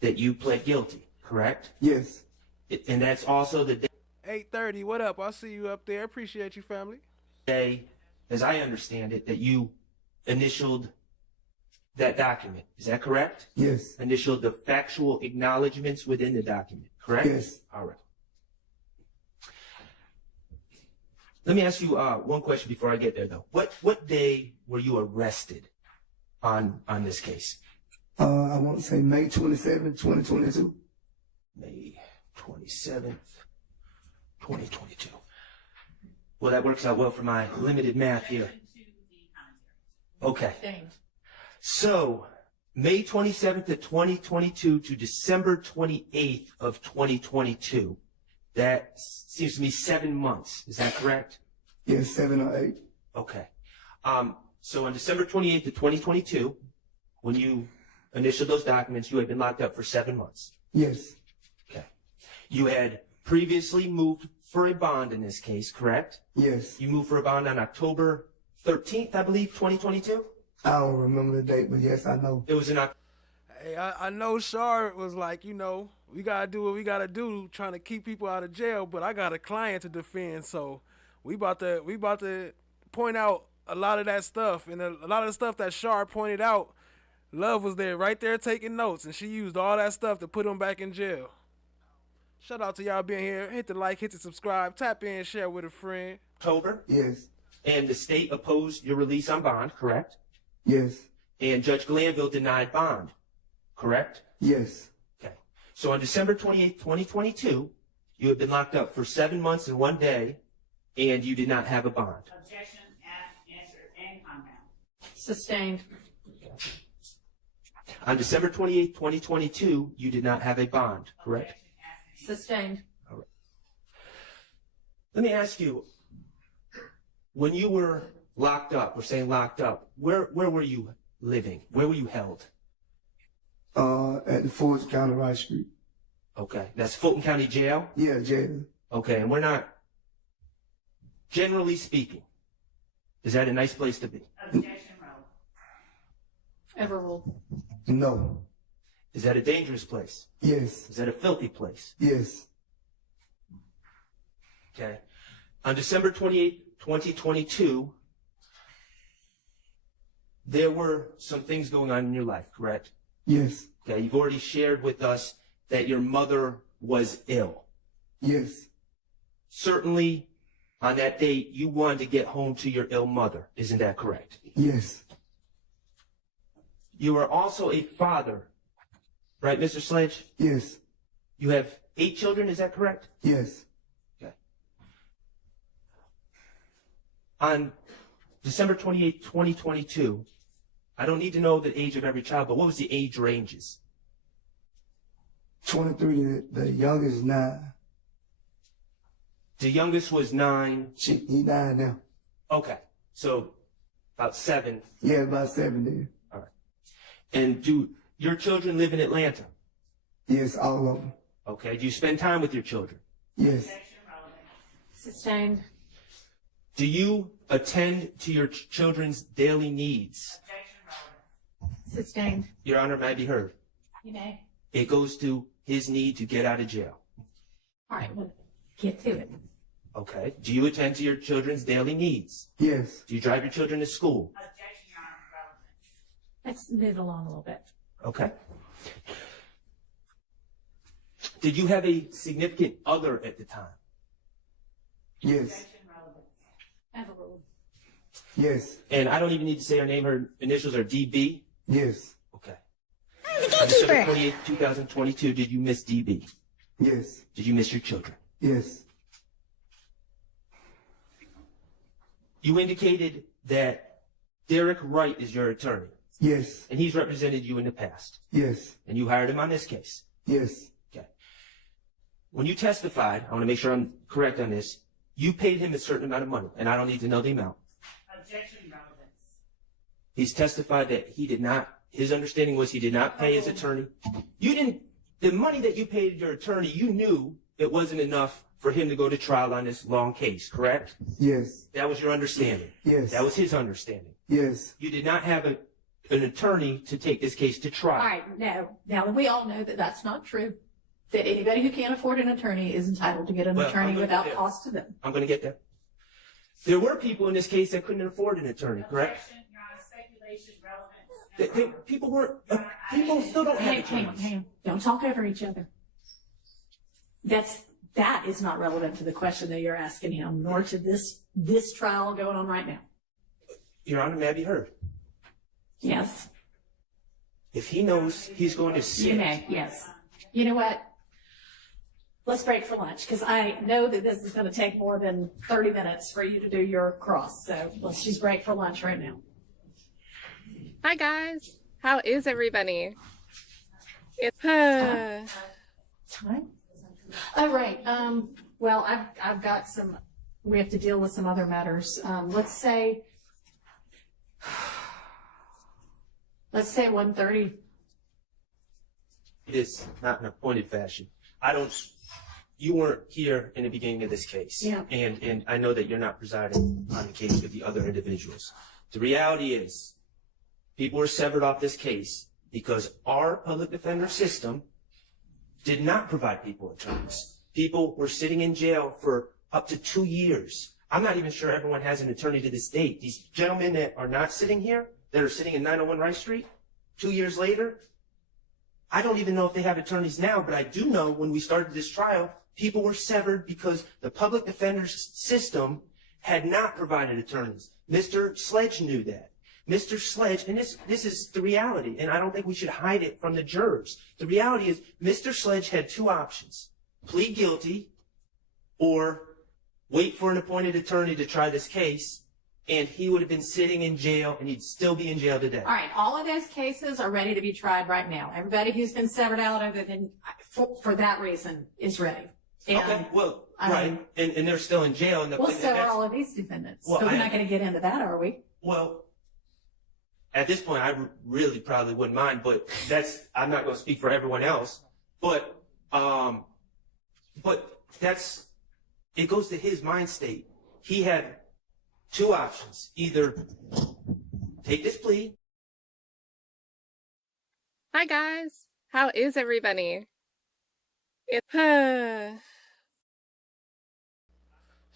that you pled guilty, correct? Yes. And that's also the 8:30. What up? I see you up there. Appreciate you, family. day, as I understand it, that you initialed that document. Is that correct? Yes. Initialed the factual acknowledgments within the document, correct? Yes. All right. Let me ask you one question before I get there, though. What day were you arrested on this case? I want to say May 27th, 2022. May 27th, 2022. Well, that works out well for my limited math here. Okay. So, May 27th of 2022 to December 28th of 2022. That seems to me 7 months. Is that correct? Yes, 7 or 8. Okay. So on December 28th of 2022, when you initialed those documents, you had been locked up for 7 months. Yes. Okay. You had previously moved for a bond in this case, correct? Yes. You moved for a bond on October 13th, I believe, 2022? I don't remember the date, but yes, I know. It was in October. Hey, I know Shar was like, you know, we gotta do what we gotta do, trying to keep people out of jail. But I got a client to defend, so we about to point out a lot of that stuff, and a lot of the stuff that Shar pointed out. Love was there, right there, taking notes, and she used all that stuff to put him back in jail. Shout out to y'all being here. Hit the like, hit the subscribe, tap in, share with a friend. October? Yes. And the state opposed your release on bond, correct? Yes. And Judge Glanville denied bond, correct? Yes. Okay. So on December 28th, 2022, you have been locked up for 7 months and 1 day, and you did not have a bond. Objection, answer, and compound. Sustained. On December 28th, 2022, you did not have a bond, correct? Sustained. All right. Let me ask you, when you were locked up, we're saying locked up, where were you living? Where were you held? At the Fulton County Rice Street. Okay, that's Fulton County Jail? Yeah, jail. Okay, and we're not, generally speaking, is that a nice place to be? Objection, roll. Overruled. No. Is that a dangerous place? Yes. Is that a filthy place? Yes. Okay. On December 28th, 2022, there were some things going on in your life, correct? Yes. Okay, you've already shared with us that your mother was ill. Yes. Certainly, on that date, you wanted to get home to your ill mother. Isn't that correct? Yes. You are also a father, right, Mr. Sledge? Yes. You have 8 children, is that correct? Yes. Okay. On December 28th, 2022, I don't need to know the age of every child, but what was the age ranges? 23, the youngest is 9. The youngest was 9. He 9 now. Okay, so about 7. Yeah, about 7 there. All right. And do your children live in Atlanta? Yes, all of them. Okay, do you spend time with your children? Yes. Sustained. Do you attend to your children's daily needs? Sustained. Your Honor, may I be heard? You may. It goes to his need to get out of jail. All right, we'll get to it. Okay. Do you attend to your children's daily needs? Yes. Do you drive your children to school? Objection, Your Honor, relevance. Let's move along a little bit. Okay. Did you have a significant other at the time? Yes. Yes. And I don't even need to say her name. Her initials are DB. Yes. Okay. On December 28, 2022, did you miss DB? Yes. Did you miss your children? Yes. You indicated that Derek Wright is your attorney. Yes. And he's represented you in the past. Yes. And you hired him on this case. Yes. Okay. When you testified, I want to make sure I'm correct on this, you paid him a certain amount of money, and I don't need to know the amount. Objection, relevance. He's testified that he did not, his understanding was he did not pay his attorney. The money that you paid your attorney, you knew it wasn't enough for him to go to trial on this long case, correct? Yes. That was your understanding. Yes. That was his understanding. Yes. You did not have an attorney to take this case to trial. All right, now we all know that that's not true. That anybody who can't afford an attorney is entitled to get an Well, attorney I'm gonna without get there. cost to them. I'm going to get there. There were people in this case that couldn't afford an attorney, correct? Objection, Your Honor, speculation, relevance. People still don't have Hang on. Don't talk over each other. That is not relevant to the question that you're asking him, nor to this trial going on right now. Your Honor, may I be heard? Yes. If he knows he's going to sit. You may, yes. You know what? Let's break for lunch, because I know that this is going to take more than 30 minutes for you to do your cross. So let's just break for lunch right now. Hi guys, how is everybody? It's time. Oh, right. Well, I've got some. We have to deal with some other matters. Let's say 1:30. It is not in a pointed fashion. You weren't here in the beginning of this case. Yeah. And I know that you're not presiding on the case with the other individuals. The reality is, people were severed off this case because our public defender system did not provide people attorneys. People were sitting in jail for up to 2 years. I'm not even sure everyone has an attorney to this date. These gentlemen that are not sitting here, that are sitting in 901 Rice Street, 2 years later, I don't even know if they have attorneys now, but I do know when we started this trial, people were severed because the public defender's system had not provided attorneys. Mr. Sledge knew that. Mr. Sledge, and this is the reality, and I don't think we should hide it from the jurors. The reality is Mr. Sledge had two options: plead guilty or wait for an appointed attorney to try this case, and he would have been sitting in jail, and he'd still be in jail today. All right, all of those cases are ready to be tried right now. Everybody who's been severed out other than for that reason is ready. And, Okay, well, right, and they're still in jail. And Well, so are all of these defendants. Well, So we're not going to get into that, are we? Well, at this point, I really probably wouldn't mind, but I'm not going to speak for everyone else. But it goes to his mind state. He had two options: either take this plea. Hi guys, how is everybody? It's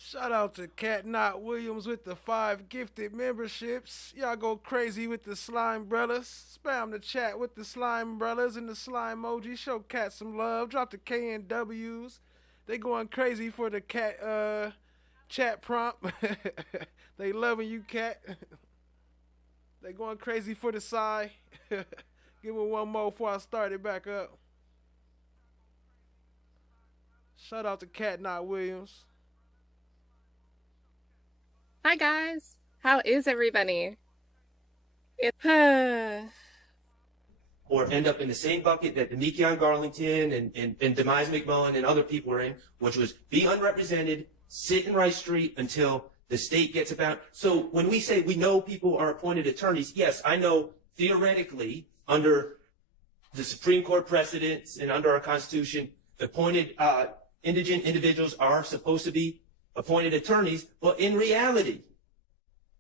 Shout out to Cat Knot Williams with the 5 gifted memberships. Y'all go crazy with the slime brothers. Spam the chat with the slime brothers and the slime emoji. Show Cat some love. Drop the K and W's. They going crazy for the Cat chat prompt. They loving you, Cat. They going crazy for the sigh. Give me one more before I start it back up. Shout out to Cat Knot Williams. Hi guys, how is everybody? It's Or end up in the same bucket that Demikion Garlington and Demise McMullen and other people were in, which was be unrepresented, sit in Rice Street until the state gets about. So when we say we know people are appointed attorneys, yes, I know theoretically under the Supreme Court precedents and under our Constitution, appointed indigent individuals are supposed to be appointed attorneys, but in reality,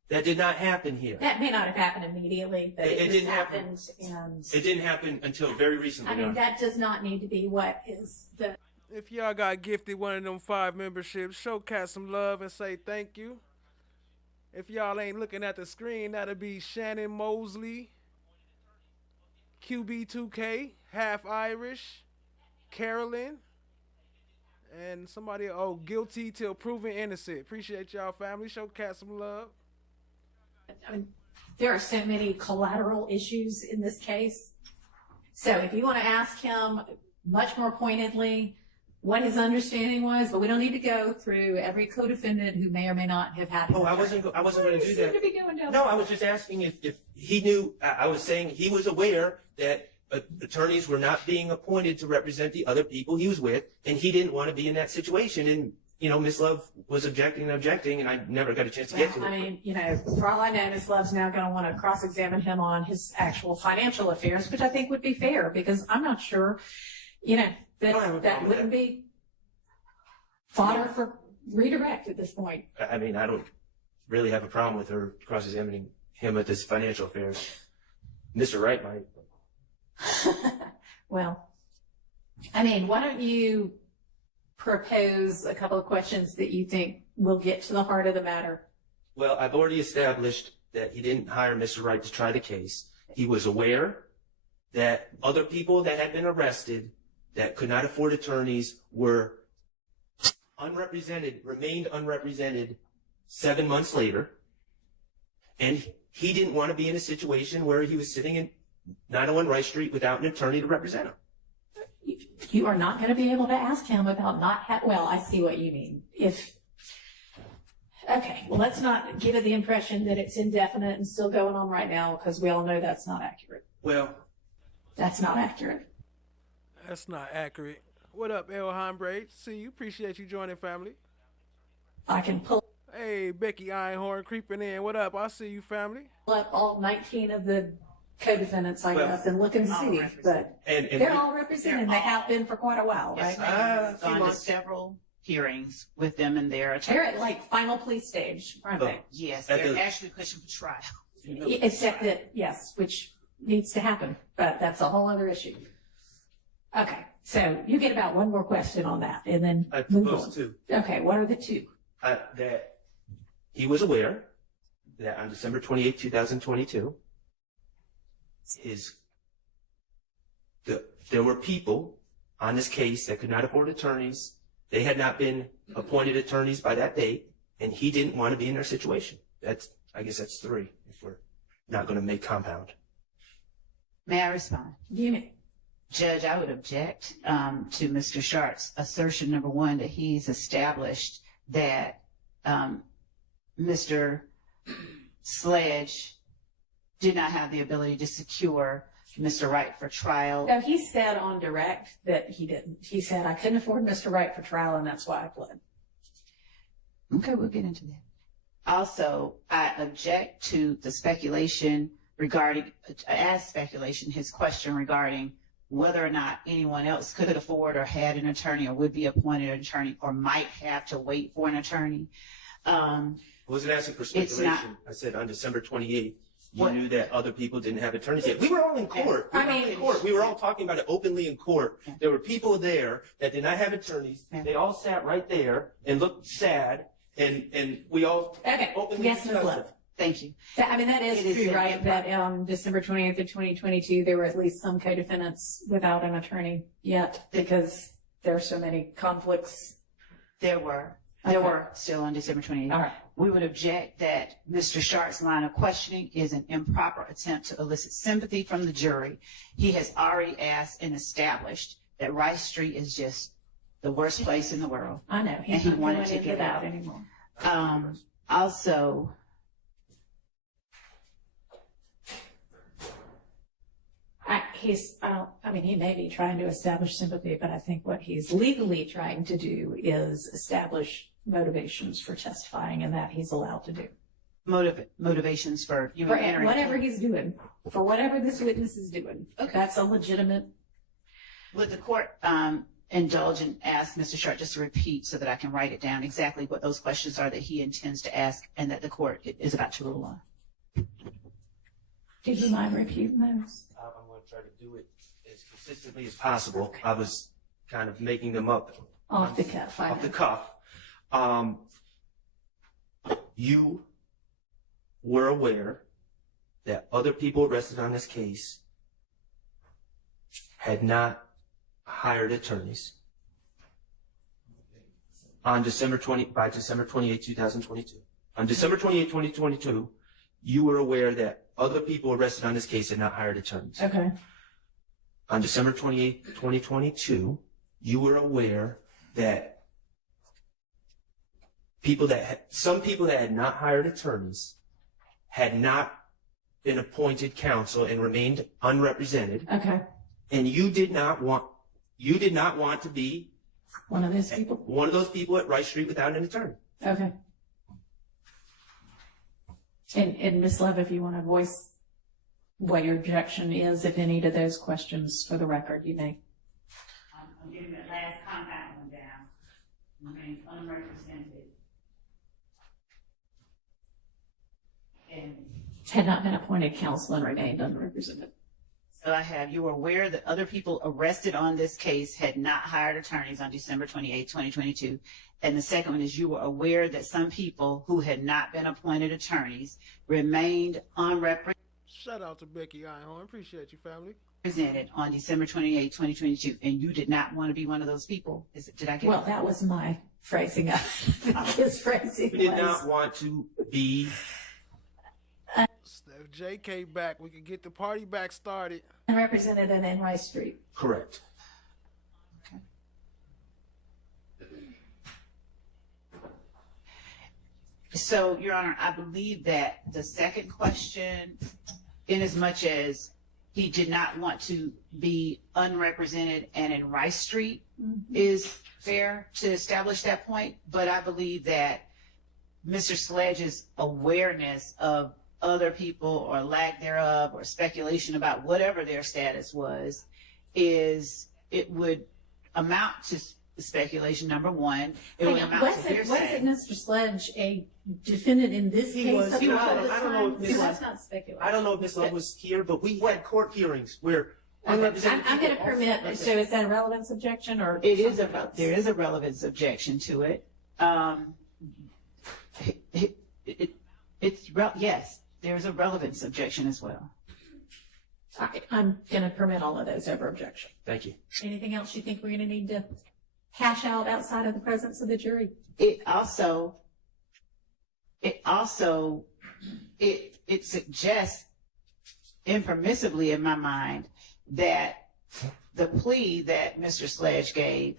that did not happen here. That may not have happened immediately, but it didn't happen. And It didn't happen until very recently. I mean, that does not need to be what is the. If y'all got gifted one of them 5 memberships, show Cat some love and say thank you. If y'all ain't looking at the screen, that'll be Shannon Mosley, QB2K, Half Irish, Carolyn, And somebody, guilty till proven innocent. Appreciate y'all, family. Show Cat some love. I mean, there are so many collateral issues in this case. So if you want to ask him much more pointedly what his understanding was, but we don't need to go through every co-defendant who may or may not have had. Oh, I wasn't going to do that. No, I was just asking if he knew. I was saying he was aware that attorneys were not being appointed to represent the other people he was with, and he didn't want to be in that situation. And Miss Love was objecting, and I never got a chance to get to it. I mean, for all I know, Ms. Love's now going to want to cross-examine him on his actual financial affairs, which I think would be fair, because I'm not sure, that wouldn't be fodder for redirect at this point. I mean, I don't really have a problem with her cross-examining him at his financial affairs. Mr. Wright might. Well, I mean, why don't you propose a couple of questions that you think will get to the heart of the matter? Well, I've already established that he didn't hire Mr. Wright to try the case. He was aware that other people that had been arrested that could not afford attorneys were remained unrepresented 7 months later. And he didn't want to be in a situation where he was sitting in 901 Rice Street without an attorney to represent him. You are not going to be able to ask him about well, I see what you mean. Okay, well, let's not give it the impression that it's indefinite and still going on right now, because we all know that's not accurate. Well, that's not accurate. That's not accurate. What up, El Hombre? See you. Appreciate you joining, family. I can pull. Hey, Becky Einhorn creeping in. What up? I see you, family. Up all 19 of the co-defendants, I guess, and look and see. But they're all represented. They have been for quite a while, right? Yes, gone to several hearings with them and their attorneys. They're at final plea stage, aren't they? Yes, they're actually pushing for trial. Except that, yes, which needs to happen, but that's a whole other issue. Okay, so you get about one more question on that, and then move on. Two. Okay, what are the two? That he was aware that on December 28, 2022, there were people on this case that could not afford attorneys. They had not been appointed attorneys by that date, and he didn't want to be in their situation. I guess that's three, if we're not going to make compound. May I respond? Judge, I would object to Mr. Sharp's assertion, number one, that he's established that Mr. Sledge did not have the ability to secure Mr. Wright for trial. No, he said on direct that he didn't. He said, I couldn't afford Mr. Wright for trial, and that's why I pled. Okay, we'll get into that. Also, I object to the speculation regarding, his question regarding whether or not anyone else could afford or had an attorney or would be appointed an attorney or might have to wait for an attorney. I wasn't asking for speculation. I said on December 28th, you knew that other people didn't have attorneys yet. We were all in court. We were all talking about it openly in court. There were people there that did not have attorneys. They all sat right there and looked sad, and we all openly discussed it. Thank you. I mean, that is true, right? That on December 28th of 2022, there were at least some co-defendants without an attorney yet, because there are so many conflicts. There were still on December 28th. All right. We would object that Mr. Sharp's line of questioning is an improper attempt to elicit sympathy from the jury. He has already asked and established that Rice Street is just the worst place in the world. I know. And he wanted to get out anymore. Also, he may be trying to establish sympathy, but I think what he's legally trying to do is establish motivations for testifying, and that he's allowed to do. Motivations for entering. Whatever he's doing, for whatever this witness is doing. Okay. That's a legitimate. Would the court indulge and ask Mr. Sharp just to repeat so that I can write it down exactly what those questions are that he intends to ask and that the court is about to rule on? Do you mind repeating those? I'm going to try to do it as consistently as possible. I was kind of making them up. Off the cuff. Off the cuff. You were aware that other people arrested on this case had not hired attorneys. by December 28, 2022. On December 28, 2022, you were aware that other people arrested on this case had not hired attorneys. Okay. On December 28, 2022, you were aware that some people that had not hired attorneys had not been appointed counsel and remained unrepresented. Okay. And you did not want to be one of those people. One of those people at Rice Street without an attorney. Okay. And Ms. Love, if you want to voice what your objection is, if any, to those questions for the record, you may. I'm getting that last compound one down. Remains unrepresented. And Had not been appointed counsel and remained unrepresented. so I have, you were aware that other people arrested on this case had not hired attorneys on December 28, 2022. And the second one is you were aware that some people who had not been appointed attorneys remained unrepresented. Shout out to Becky Einhorn. Appreciate you, family. Presented on December 28, 2022, and you did not want to be one of those people. Did I get Well, that was my phrasing of his phrasing. We did not want to be. If JK back, we can get the party back started. Unrepresented and in Rice Street. Correct. So, Your Honor, I believe that the second question, in as much as he did not want to be unrepresented and in Rice Street, is fair to establish that point. But I believe that Mr. Sledge's awareness of other people or lack thereof or speculation about whatever their status was, it would amount to speculation, number one. It would amount to hearsay. Wasn't Mr. Sledge a defendant in this He case? was. up He was. until this I don't know if time? Miss- So that's not speculation. I don't know if Ms. Love was here, but we had court hearings where I'm going to permit. So is that a relevance objection or? It is there is a relevance objection to it. Yes, there's a relevance objection as well. All right, I'm going to permit all of those over objection. Thank you. Anything else you think we're going to need to hash out outside of the presence of the jury? It suggests impermissibly in my mind that the plea that Mr. Sledge gave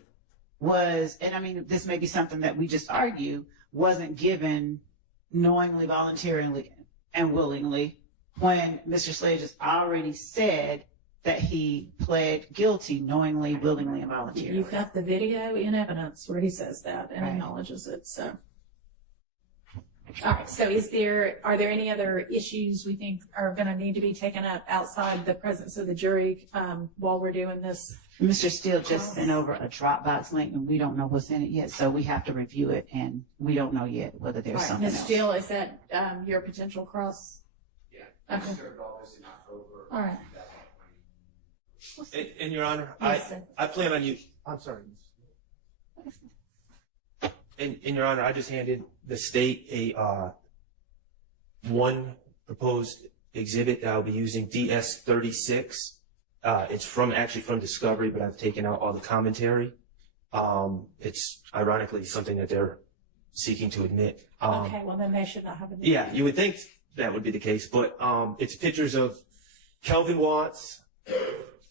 was, and I mean, this may be something that we just argue, wasn't given knowingly, voluntarily, and willingly when Mr. Sledge has already said that he pled guilty knowingly, willingly, and voluntarily. You've got the video in evidence where he says that and Right. acknowledges it. So, all right. So, are there any other issues we think are going to need to be taken up outside the presence of the jury while we're doing this? Mr. Steele just sent over a Dropbox link, and we don't know what's in it yet, so we have to review it, and we don't know yet whether there's All right, something Ms. else. Steele, is that your potential cross? Yeah. Okay. All right. And Your Honor, Yes, sir. I plan on you. I'm sorry. And Your Honor, I just handed the state a one proposed exhibit that I'll be using, DS-36. It's actually from Discovery, but I've taken out all the commentary. It's ironically something that they're seeking to admit. Okay, well then they should not have a. Yeah, you would think that would be the case, but it's pictures of Kelvin Watts,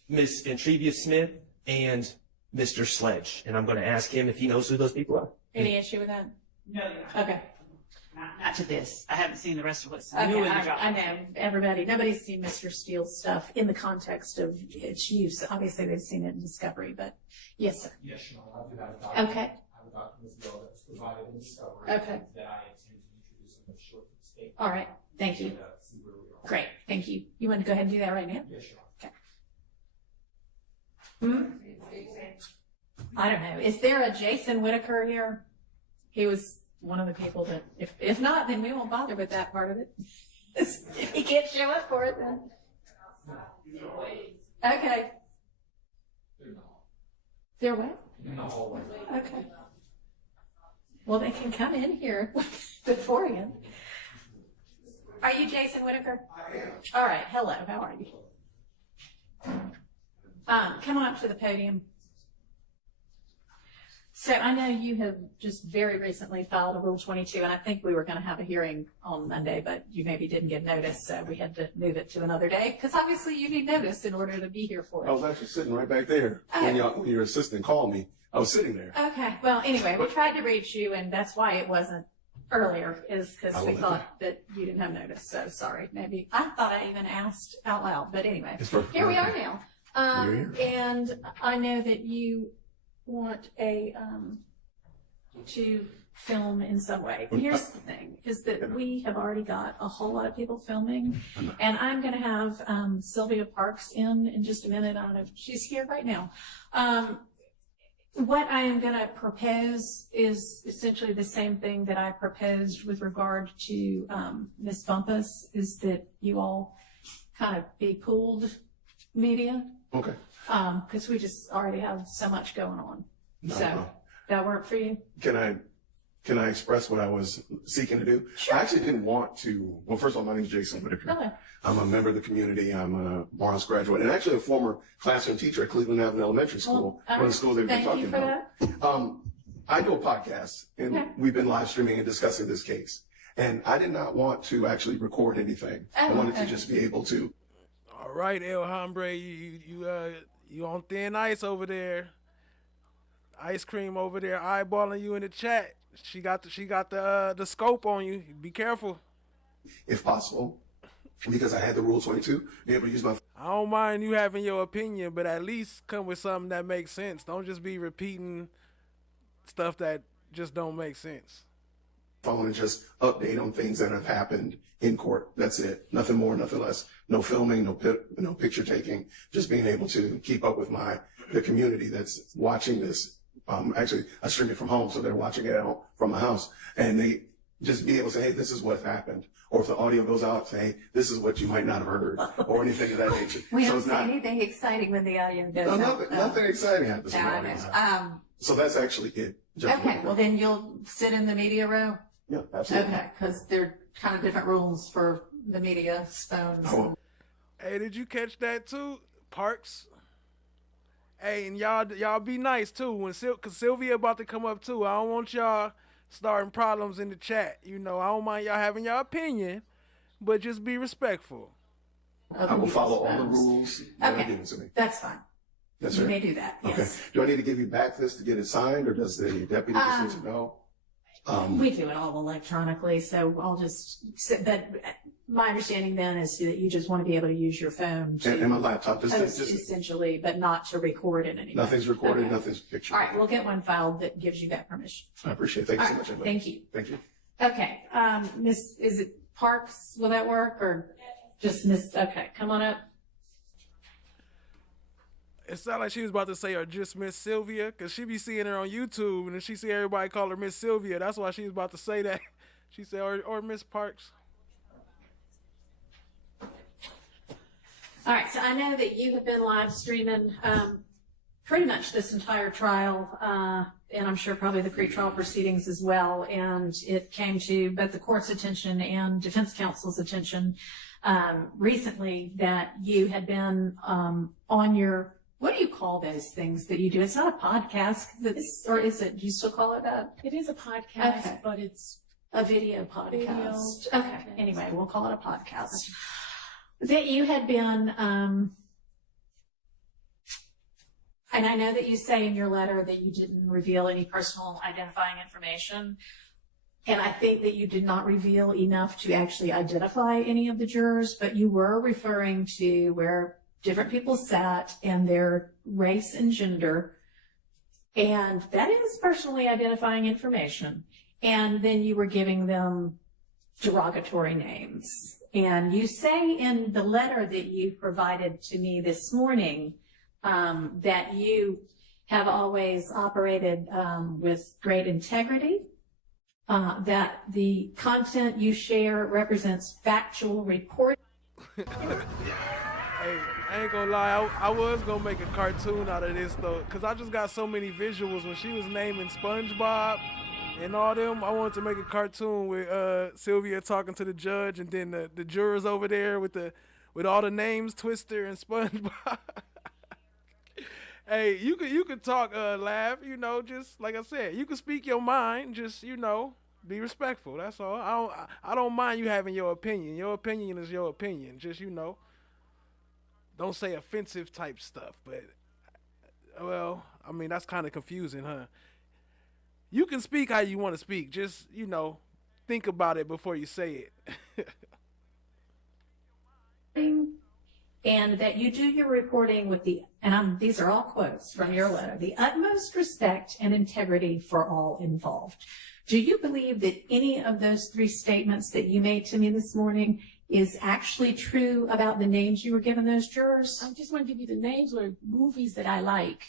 Miss Antrevia Smith, and Mr. Sledge. And I'm going to ask him if he knows who those people are. Any issue with that? No. Okay. Not to this. I haven't seen the rest of what's Okay, new in the I Dropbox. know. Nobody's seen Mr. Steele's stuff in the context of its use. Obviously, they've seen it in Discovery, but yes, sir. Yes, Your Honor, I do have a document. Okay. I have a document as well that's provided in Discovery. Okay. That I intend to introduce in the short statement. All right. Thank you. And, see where we are. Great. Thank you. You want to go ahead and do that right now? Yes, Your Honor. Okay. I don't know. Is there a Jason Whitaker here? He was one of the people that, if not, then we won't bother with that part of it. If he can't show up for it, then. Okay. They're what? In the hallway. Okay. Well, they can come in here beforehand. Are you Jason Whitaker? I am. All right. Hello. How are you? Come on up to the podium. So I know you have just very recently filed a Rule 22, and I think we were going to have a hearing on Monday, but you maybe didn't get notice, so we had to move it to another day, because obviously you need notice in order to be here for I it. was actually sitting right back there when your assistant called me. I was sitting there. Okay, well, anyway, we tried to reach you, and that's why it wasn't earlier, is because we thought that you didn't have notice, so sorry. Maybe, I thought I even asked out loud, but anyway, here we are now. And I know that you want to film in some way. Here's the thing, is that we have already got a whole lot of people filming, and I'm going to have Sylvia Parks in just a minute. I don't know if she's here right now. What I am going to propose is essentially the same thing that I proposed with regard to Ms. Bumpus, is that you all kind of be pooled media. Okay. Because we just already have so much going on. No, So, no. that work for you? Can I express what I was seeking to do? Sure. I actually didn't want to. Well, first of all, my name is Jason Whitaker. Okay. I'm a member of the community. I'm a Barnes graduate and actually a former classroom teacher at Cleveland Avenue Elementary School, one of the schools that we've been Thank you talking for about. that. I do a podcast, and Okay. we've been live streaming and discussing this case. And I did not want to actually record anything. I wanted to just be able to. All right, El Hombre, you on thin ice over there. Ice cream over there eyeballing you in the chat. She got the scope on you. Be careful. If possible, because I had the Rule 22, be able to use my I don't mind you having your opinion, but at least come with something that makes sense. Don't just be repeating stuff that just don't make sense. phone and just update on things that have happened in court. That's it. Nothing more, nothing less. No filming, no picture taking. Just being able to keep up with the community that's watching this. Actually, I stream it from home, so they're watching it out from my house, and they just be able to say, "Hey, this is what happened." Or if the audio goes out, say, "Hey, this is what you might not have heard," or anything of that nature. We So don't it's say not anything exciting when the audio goes no, out. nothing exciting happens. No, I know. So that's actually it. Okay, well then you'll sit in the media row? Yeah, absolutely. Okay, because there are kind of different rules for the media phones. Hey, did you catch that too, Parks? Hey, and y'all be nice too. Cause Sylvia about to come up too. I don't want y'all starting problems in the chat. You know, I don't mind y'all having your opinion, but just be respectful. I will follow all the rules that are Okay, given to me. that's fine. That's You right. may do that, Okay. yes. Do I need to give you back this to get it signed, or does the deputy just need to know? We do it all electronically, so I'll just, but my understanding then is that you just want to be able to use your phone to. And my laptop, just Essentially, but not to record in any way. nothing's recorded, Okay. nothing's pictured. All right, we'll get one filed that gives you that permission. I appreciate it. Thank you so All much. right, everybody. thank you. Thank you. Okay, is it Parks, will that work, or just Miss, okay, come on up. It sounded like she was about to say, or just Miss Sylvia, because she be seeing her on YouTube, and then she see everybody call her Miss Sylvia. That's why she was about to say that. She said, or Miss Parks. All right, so I know that you have been live streaming pretty much this entire trial, and I'm sure probably the pretrial proceedings as well, and it came to both the court's attention and defense counsel's attention recently that you had been on your, what do you call those things that you do? It's not a podcast, or is it? Do you still call it that? It is a podcast, Okay. but it's A video podcast. Video. Okay, anyway, we'll call it a podcast. That you had been, and I know that you say in your letter that you didn't reveal any personal identifying information. And I think that you did not reveal enough to actually identify any of the jurors, but you were referring to where different people sat and their race and gender. And that is personally identifying information. And then you were giving them derogatory names. And you say in the letter that you provided to me this morning that you have always operated with great integrity, that the content you share represents factual report. Hey, I ain't gonna lie, I was gonna make a cartoon out of this though, cause I just got so many visuals when she was naming SpongeBob and all them. I wanted to make a cartoon with Sylvia talking to the judge, and then the jurors over there with all the names, Twister and SpongeBob. Hey, you can talk, laugh, you know, just like I said, you can speak your mind, just, you know, be respectful. That's all. I don't mind you having your opinion. Your opinion is your opinion. Just, you know, don't say offensive type stuff. But well, I mean, that's kind of confusing, huh? You can speak how you want to speak. Just, you know, think about it before you say it. And that you do your reporting with these are all quotes from your letter, the utmost respect and integrity for all involved. Do you believe that any of those 3 statements that you made to me this morning is actually true about the names you were giving those jurors? I just want to give you the names of movies that I like.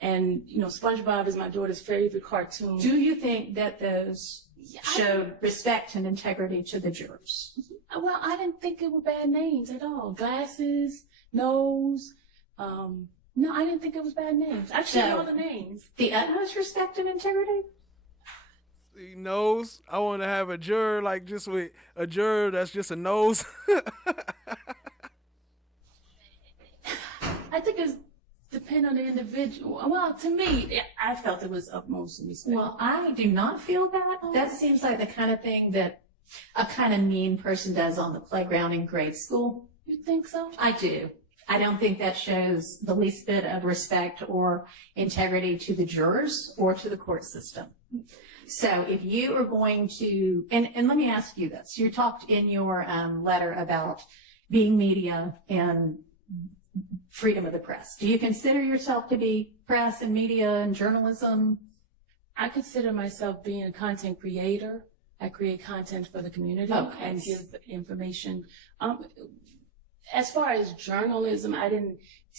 And, you know, SpongeBob is my daughter's favorite cartoon. Do you think that those showed respect and integrity to the jurors? Well, I didn't think it were bad names at all. Glasses, nose. No, I didn't think it was bad names. I seen all the names. The utmost respect and integrity? He knows. I want to have a juror like just with a juror that's just a nose. I think it's depend on the individual. Well, to me, I felt it was utmost respect. Well, I do not feel that. That seems like the kind of thing that a kind of mean person does on the playground in grade school. You think so? I do. I don't think that shows the least bit of respect or integrity to the jurors or to the court system. So if you are going to, and let me ask you this, you talked in your letter about being media and freedom of the press. Do you consider yourself to be press and media and journalism? I consider myself being a content creator. I create content for the community and give information. As far as journalism, I didn't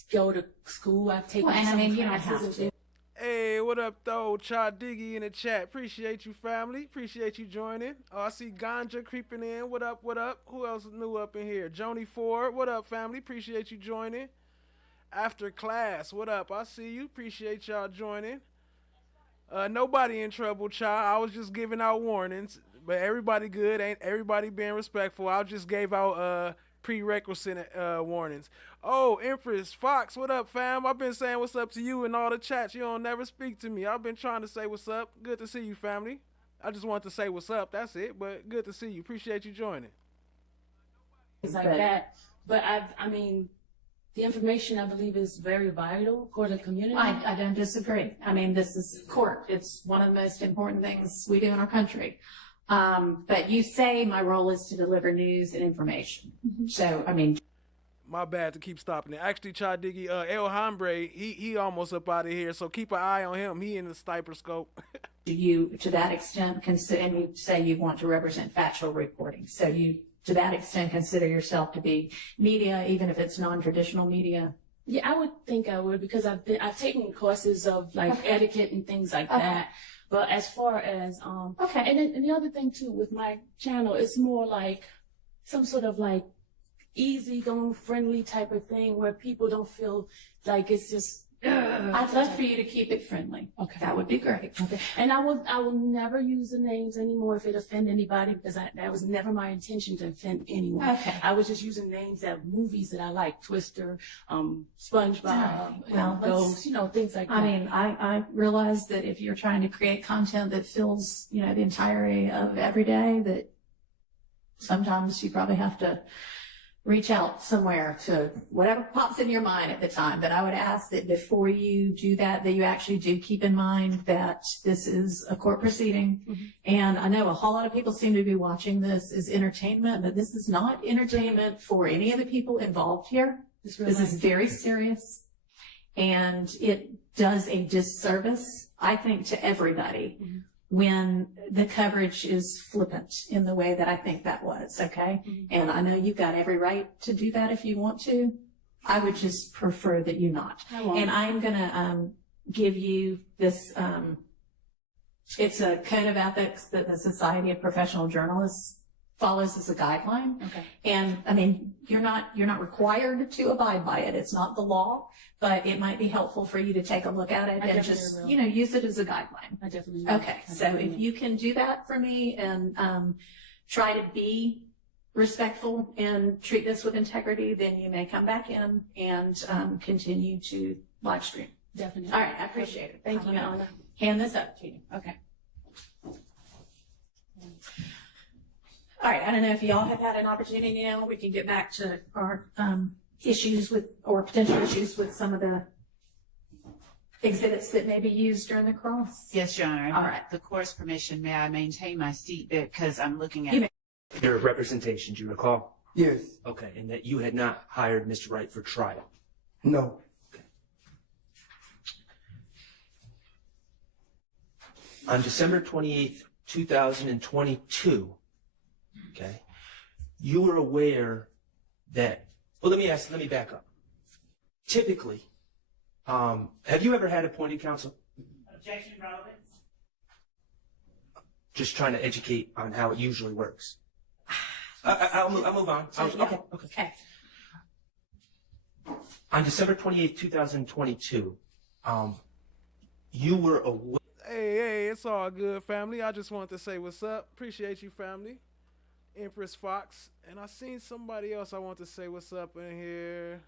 go to school. I've taken some classes. Hey, what up, though? Cha Diggy in the chat. Appreciate you, family. Appreciate you joining. Oh, I see Ganja creeping in. What up, what up? Who else is new up in here? Joni Ford. What up, family? Appreciate you joining. After class. What up? I see you. Appreciate y'all joining. Nobody in trouble, Cha. I was just giving out warnings. But everybody good. Ain't everybody being respectful. I just gave out prerequisite warnings. Oh, Empress Fox, what up, fam? I've been saying what's up to you in all the chats. You don't never speak to me. I've been trying to say what's up. Good to see you, family. I just wanted to say what's up. That's it. But good to see you. Appreciate you joining. It's like that. But I mean, the information I believe is very vital for the community. I don't disagree. I mean, this is court. It's one of the most important things we do in our country. But you say my role is to deliver news and information. So, I mean. My bad to keep stopping it. Actually, Cha Diggy, El Hombre, he almost up out of here, so keep an eye on him. He in the stiposcope. Do you, to that extent, consider, and you say you want to represent factual reporting, so you, to that extent, consider yourself to be media, even if it's non-traditional media? Yeah, I would think I would, because I've taken courses of like etiquette and things like that. But as far as and the other thing too with my channel, it's more like some sort of like easygoing, friendly type of thing where people don't feel like it's just. I'd love for you to keep it friendly. Okay, that would be great. Okay, and I will never use the names anymore if it offend anybody, because that was never my intention to offend anyone. Okay, I was just using names that movies that I like, Twister, SpongeBob, well, those, you know, things like that. I mean, I realize that if you're trying to create content that fills, you know, the entirety of every day, that sometimes you probably have to reach out somewhere to whatever pops in your mind at the time. But I would ask that before you do that, that you actually do keep in mind that this is a court proceeding. And I know a whole lot of people seem to be watching this as entertainment, but this is not entertainment for any of the people involved here. This is very serious. And it does a disservice, I think, to everybody when the coverage is flippant in the way that I think that was, okay? And I know you've got every right to do that if you want to. I would just prefer that you not. And I'm gonna give you this, it's a code of ethics that the Society of Professional Journalists follows as a guideline. Okay. And I mean, you're not required to abide by it. It's not the law, but it might be helpful for you to take a look at it and just, you know, use it as a guideline. I definitely will. Okay. So if you can do that for me and try to be respectful and treat this with integrity, then you may come back in and continue to live stream. Definitely. All right, I appreciate it. Thank you. I'm gonna hand this up to you. Okay. All right, I don't know if y'all have had an opportunity now. We can get back to our issues with, or potential issues with some of the exhibits that may be used during the cross. Yes, Your Honor. All right. The court's permission, may I maintain my seat because I'm looking at Your representation, do you recall? Yes. Okay, and that you had not hired Mr. Wright for trial. No. On December 28th, 2022, okay, you were aware that, well, let me back up. Typically, have you ever had appointed counsel? objection relevance. Just trying to educate on how it usually works. I'll move on. Okay. On December 28th, 2022, you were aware. Hey, it's all good, family. I just wanted to say what's up. Appreciate you, family. Empress Fox. And I seen somebody else I want to say what's up in here.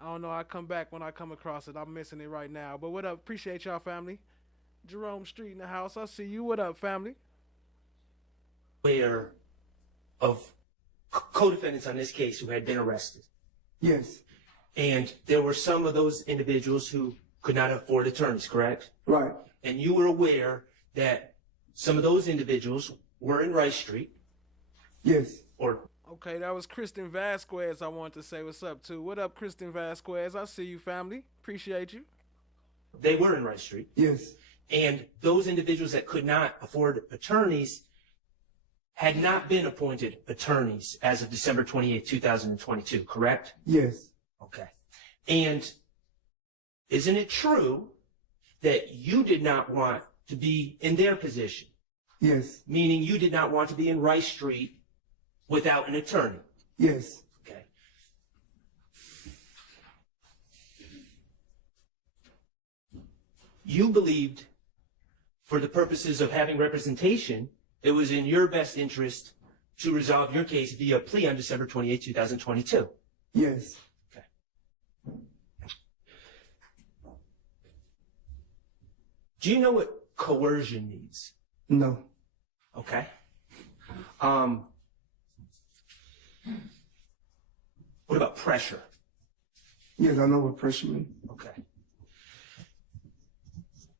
I don't know. I come back when I come across it. I'm missing it right now. But what up? Appreciate y'all, family. Jerome Street in the house. I see you. What up, family? Aware of co-defendants on this case who had been arrested. Yes. And there were some of those individuals who could not afford attorneys, correct? Right. And you were aware that some of those individuals were in Rice Street. Yes. Or okay, that was Kristen Vasquez I wanted to say what's up to. What up, Kristen Vasquez? I see you, family. Appreciate you. They were in Rice Street. Yes. And those individuals that could not afford attorneys had not been appointed attorneys as of December 28, 2022, correct? Yes. Okay. And isn't it true that you did not want to be in their position? Yes. Meaning you did not want to be in Rice Street without an attorney? Yes. Okay. You believed, for the purposes of having representation, it was in your best interest to resolve your case via plea on December 28, 2022. Yes. Do you know what coercion means? No. Okay. What about pressure? Yes, I know what pressure means. Okay.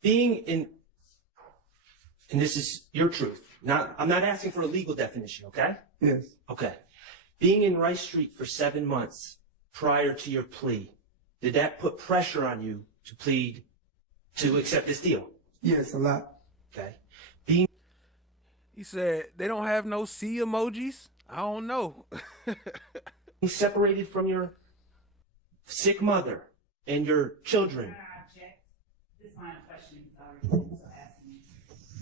Being in, and this is your truth. I'm not asking for a legal definition, okay? Yes. Okay. Being in Rice Street for 7 months prior to your plea, did that put pressure on you to accept this deal? Yes, a lot. Okay. He said they don't have no C emojis. I don't know. Being separated from your sick mother and your children. This line of questioning is already been, so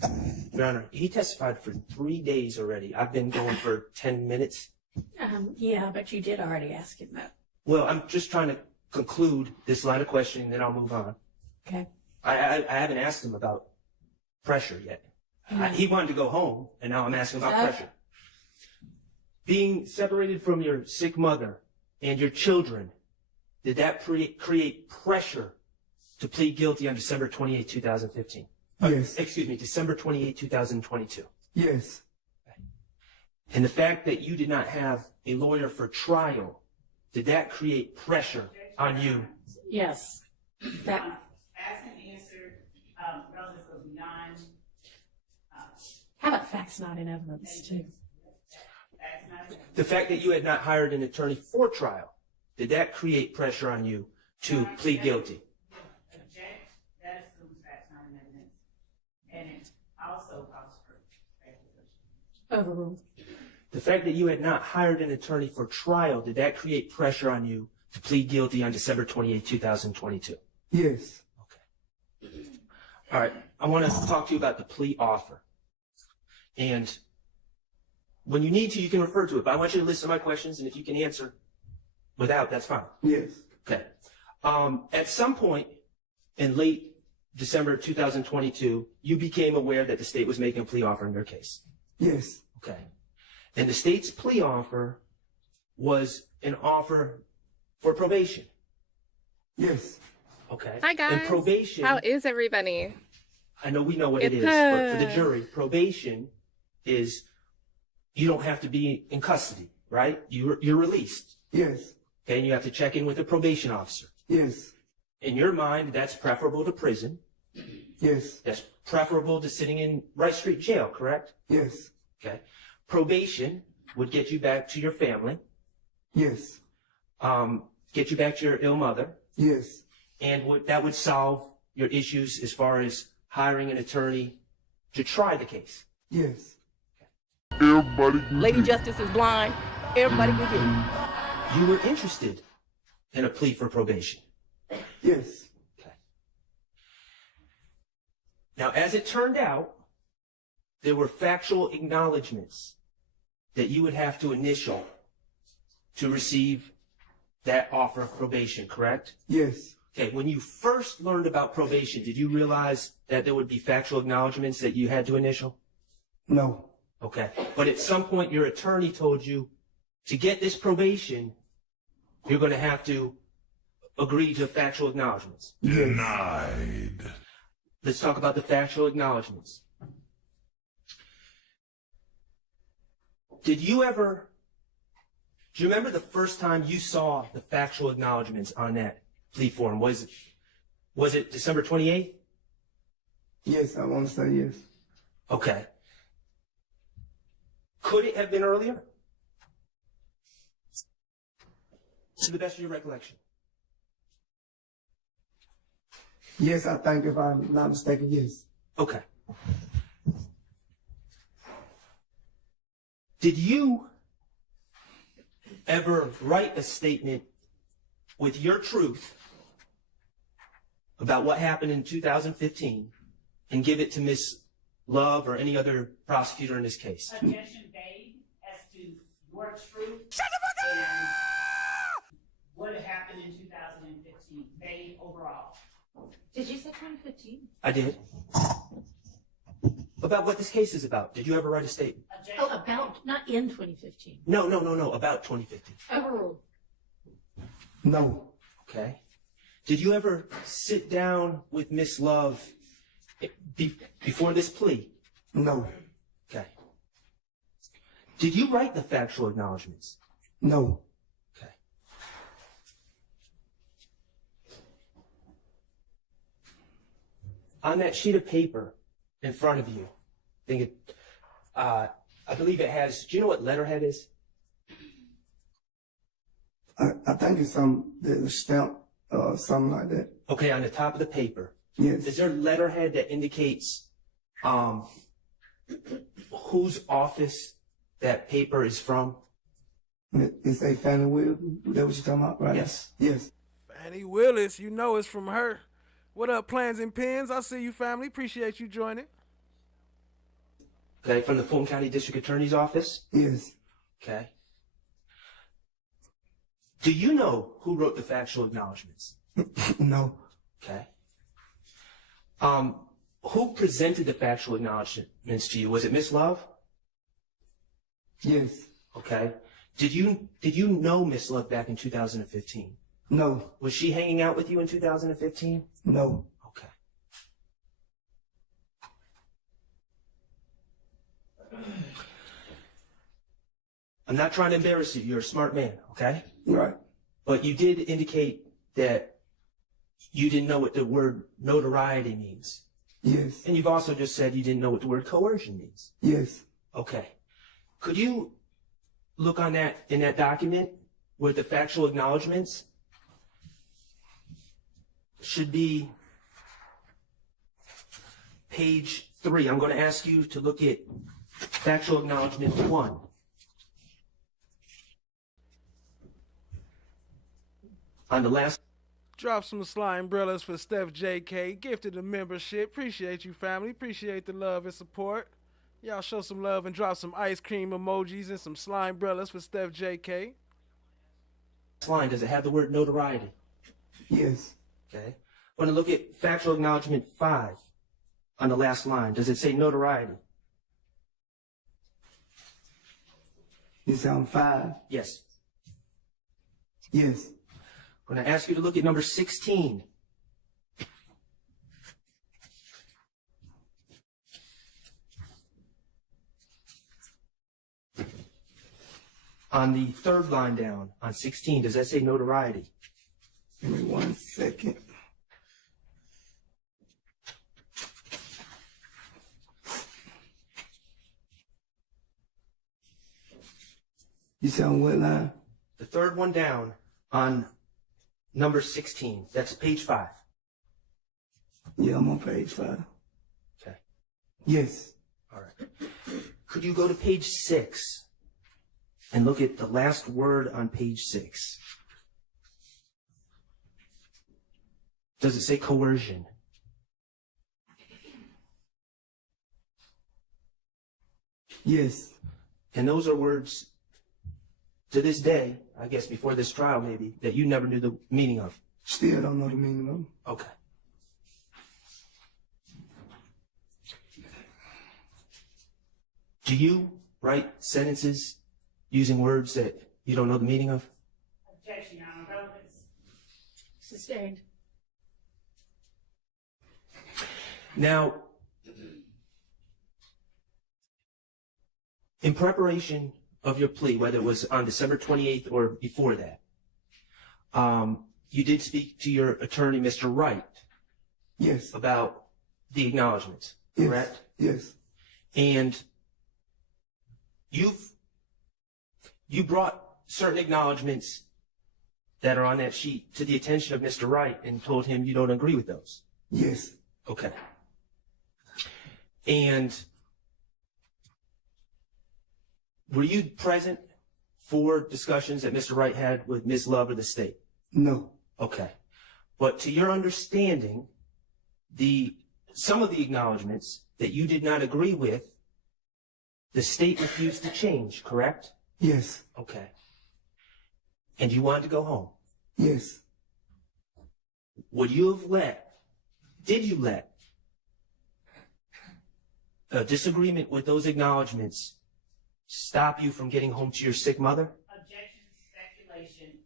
asking. Your Honor, he testified for 3 days already. I've been going for 10 minutes. Yeah, but you did already ask him that. Well, I'm just trying to conclude this line of questioning, then I'll move on. Okay. I haven't asked him about pressure yet. He wanted to go home, and now I'm asking about pressure. Being separated from your sick mother and your children, did that create pressure to plead guilty on December 28, 2015? Yes. Excuse me, December 28, 2022. Yes. And the fact that you did not have a lawyer for trial, did that create pressure on you? Yes. That. Ask and answer relative of beyond. How about facts not in evidence, too? The fact that you had not hired an attorney for trial, did that create pressure on you to plead guilty? Object, that assumes facts not in evidence. And it also calls for speculation. Overruled. The fact that you had not hired an attorney for trial, did that create pressure on you to plead guilty on December 28, 2022? Yes. All right, I want to talk to you about the plea offer. And when you need to, you can refer to it, but I want you to listen to my questions, and if you can answer without, that's fine. Yes. Okay. At some point in late December 2022, you became aware that the state was making a plea offer in your case. Yes. Okay. And the state's plea offer was an offer for probation. Yes. Okay. Hi guys. And probation. How is everybody? I know we know what it is, but for the jury, probation is you don't have to be in custody, right? You're released. Yes. Okay, and you have to check in with the probation officer. Yes. In your mind, that's preferable to prison. Yes. That's preferable to sitting in Rice Street Jail, correct? Yes. Okay. Probation would get you back to your family. Yes. Get you back to your ill mother. Yes. And that would solve your issues as far as hiring an attorney to try the case. Yes. Everybody Lady Justice is blind. Everybody can get it. You were interested in a plea for probation. Yes. Okay. Now, as it turned out, there were factual acknowledgments that you would have to initial to receive that offer of probation, correct? Yes. Okay, when you first learned about probation, did you realize that there would be factual acknowledgments that you had to initial? No. Okay, but at some point your attorney told you to get this probation, you're going to have to agree to factual acknowledgments. Denied. Let's talk about the factual acknowledgments. Do you remember the first time you saw the factual acknowledgments on that plea form? Was it December 28th? Yes, I want to say yes. Okay. Could it have been earlier? To the best of your recollection. Yes, I think if I'm not mistaken, yes. Okay. Did you ever write a statement with your truth about what happened in 2015 and give it to Miss Love or any other prosecutor in this case? Objection made as to your truth. Shut the fuck up! What happened in 2015, made overall. Did you say 2015? I did. About what this case is about. Did you ever write a statement? Oh, about, not in 2015. No, about 2015. Overruled. No. Okay. Did you ever sit down with Miss Love before this plea? No. Okay. Did you write the factual acknowledgments? No. Okay. On that sheet of paper in front of you, I believe it has, do you know what letterhead is? I think it's the stamp, something like that. Okay, on the top of the paper. Yes. Is there letterhead that indicates whose office that paper is from? It's a Fannie Willis. Is that what you're talking about, right? Yes. Yes. Fannie Willis, you know it's from her. What up, Plans and Pins? I see you, family. Appreciate you joining. Okay, from the Fulton County District Attorney's Office? Yes. Okay. Do you know who wrote the factual acknowledgments? No. Okay. Who presented the factual acknowledgments to you? Was it Miss Love? Yes. Okay. Did you know Miss Love back in 2015? No. Was she hanging out with you in 2015? No. Okay. I'm not trying to embarrass you. You're a smart man, okay? Right. But you did indicate that you didn't know what the word notoriety means. Yes. And you've also just said you didn't know what the word coercion means. Yes. Okay. Could you look on that in that document where the factual acknowledgments should be page 3. I'm going to ask you to look at factual acknowledgement 1. On the last. Drop some slime umbrellas for Steph JK. Gifted a membership. Appreciate you, family. Appreciate the love and support. Y'all show some love and drop some ice cream emojis and some slime umbrellas for Steph JK. Line, does it have the word notoriety? Yes. Okay. I want to look at factual acknowledgement 5 on the last line. Does it say notoriety? It's on 5. Yes. Yes. I'm going to ask you to look at number 16 On the third line down, on 16, does that say notoriety? Give me 1 second. You said on what line? The third one down on number 16. That's page 5. Yeah, I'm on page 5. Okay. Yes. All right. Could you go to page 6 and look at the last word on page 6? Does it say coercion? Yes. And those are words, to this day, I guess before this trial maybe, that you never knew the meaning of. Still don't know the meaning of them. Okay. Do you write sentences using words that you don't know the meaning of? Objection, Your Honor. Relevance. Sustained. Now, in preparation of your plea, whether it was on December 28th or before that, you did speak to your attorney, Mr. Wright. Yes. About the acknowledgments, Yes. correct? Yes. And you brought certain acknowledgments that are on that sheet to the attention of Mr. Wright and told him you don't agree with those. Yes. Okay. And were you present for discussions that Mr. Wright had with Ms. Love or the state? No. Okay. But to your understanding, some of the acknowledgments that you did not agree with, the state refused to change, correct? Yes. Okay. And you wanted to go home? Yes. Did you let a disagreement with those acknowledgments stop you from getting home to your sick mother? Objection, speculation,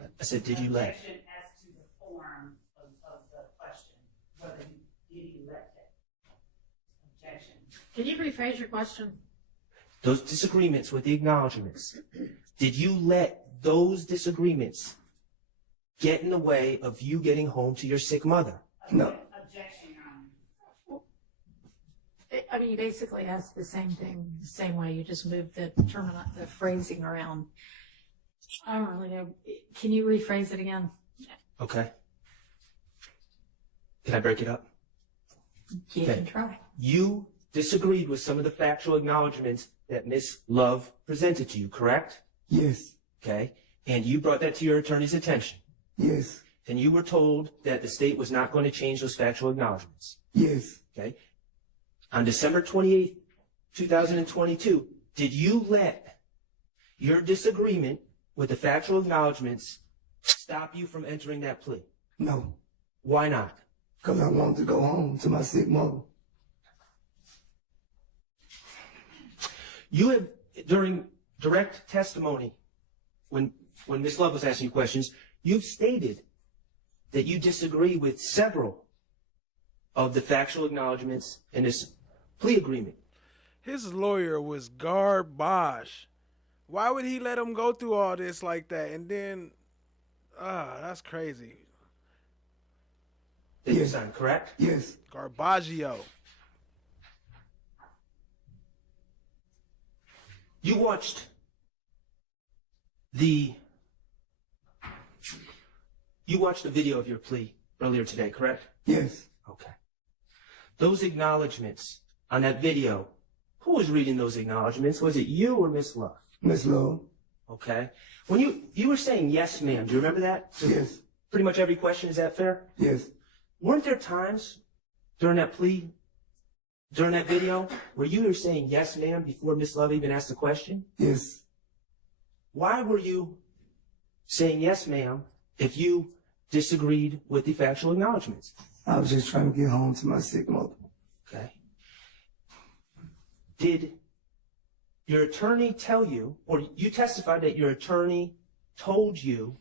and I said, did you let? objection as to the form of the question, whether did you let that? Objection. Can you rephrase your question? Those disagreements with the acknowledgments, did you let those disagreements get in the way of you getting home to your sick mother? No. Objection, Your Honor. I mean, you basically asked the same thing, the same way. You just moved the phrasing around. I don't really know. Can you rephrase it again? Okay. Can I break it up? You can try. You disagreed with some of the factual acknowledgments that Ms. Love presented to you, correct? Yes. Okay. And you brought that to your attorney's attention. Yes. And you were told that the state was not going to change those factual acknowledgments. Yes. Okay. On December 28th, 2022, did you let your disagreement with the factual acknowledgments stop you from entering that plea? No. Why not? Because I wanted to go home to my sick mother. You have, during direct testimony, when Ms. Love was asking you questions, you've stated that you disagree with several of the factual acknowledgments in this plea agreement. His lawyer was garbage. Why would he let him go through all this like that? And then, that's crazy. Did you sign, correct? Yes. Garbaggio. You watched the video of your plea earlier today, correct? Yes. Okay. Those acknowledgments on that video, who was reading those acknowledgments? Was it you or Miss Love? Miss Love. Okay. When you were saying yes, ma'am, do you remember that? Yes. Pretty much every question, is that fair? Yes. Weren't there times during that plea, during that video, where you were saying yes, ma'am, before Miss Love even asked the question? Yes. Why were you saying yes, ma'am, if you disagreed with the factual acknowledgments? I was just trying to get home to my sick mother. Okay. Did your attorney tell you, or you testified that your attorney told you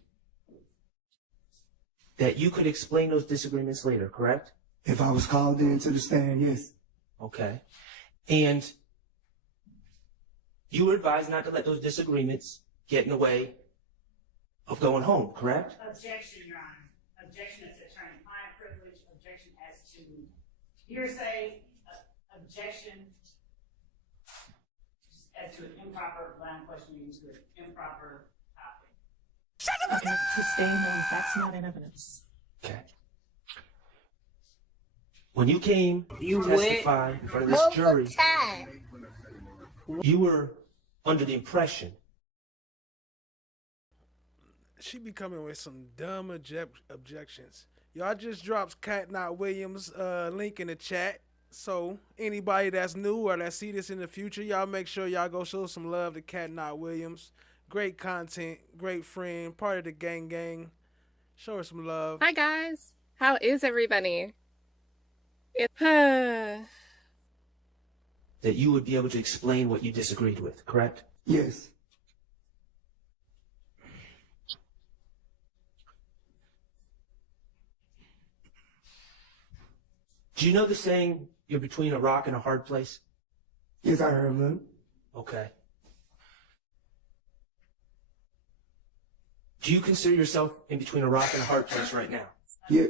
that you could explain those disagreements later, correct? If I was called into the stand, yes. Okay. And you were advised not to let those disagreements get in the way of going home, correct? Objection, Your Honor. Objection as to attorney-client privilege, objection as to hearsay, objection as to an improper line of questioning, to an improper topic. Okay, sustained on facts not in evidence. Okay. When you came to testify in front of this jury, you were under the impression. She be coming with some dumb objections. Y'all just dropped Cat Not Williams link in the chat. So anybody that's new or that see this in the future, y'all make sure y'all go show some love to Cat Not Williams. Great content, great friend, part of the gang. Show her some love. Hi guys, how is everybody? It's That you would be able to explain what you disagreed with, correct? Yes. Do you know the saying, you're between a rock and a hard place? Yes, I heard them. Okay. Do you consider yourself in between a rock and a hard place right now? Yeah.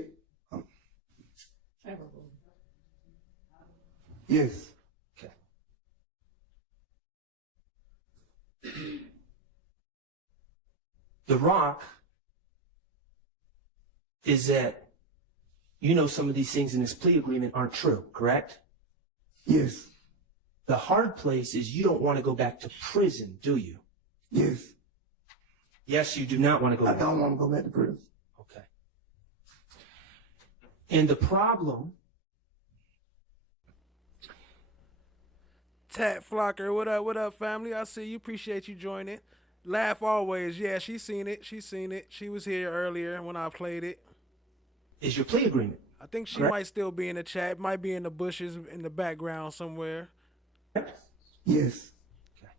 Yes. Okay. The rock is that you know some of these things in this plea agreement aren't true, correct? Yes. The hard place is you don't want to go back to prison, do you? Yes. Yes, you do not want to go I back. don't want to go back to prison. Okay. And the problem... Tat Flocker, what up, family? I see you. Appreciate you joining. Laugh always. Yeah, she seen it. She was here earlier when I played it. Is your plea agreement? I think she correct? might still be in the chat. Might be in the bushes in the background somewhere. Yes. Okay.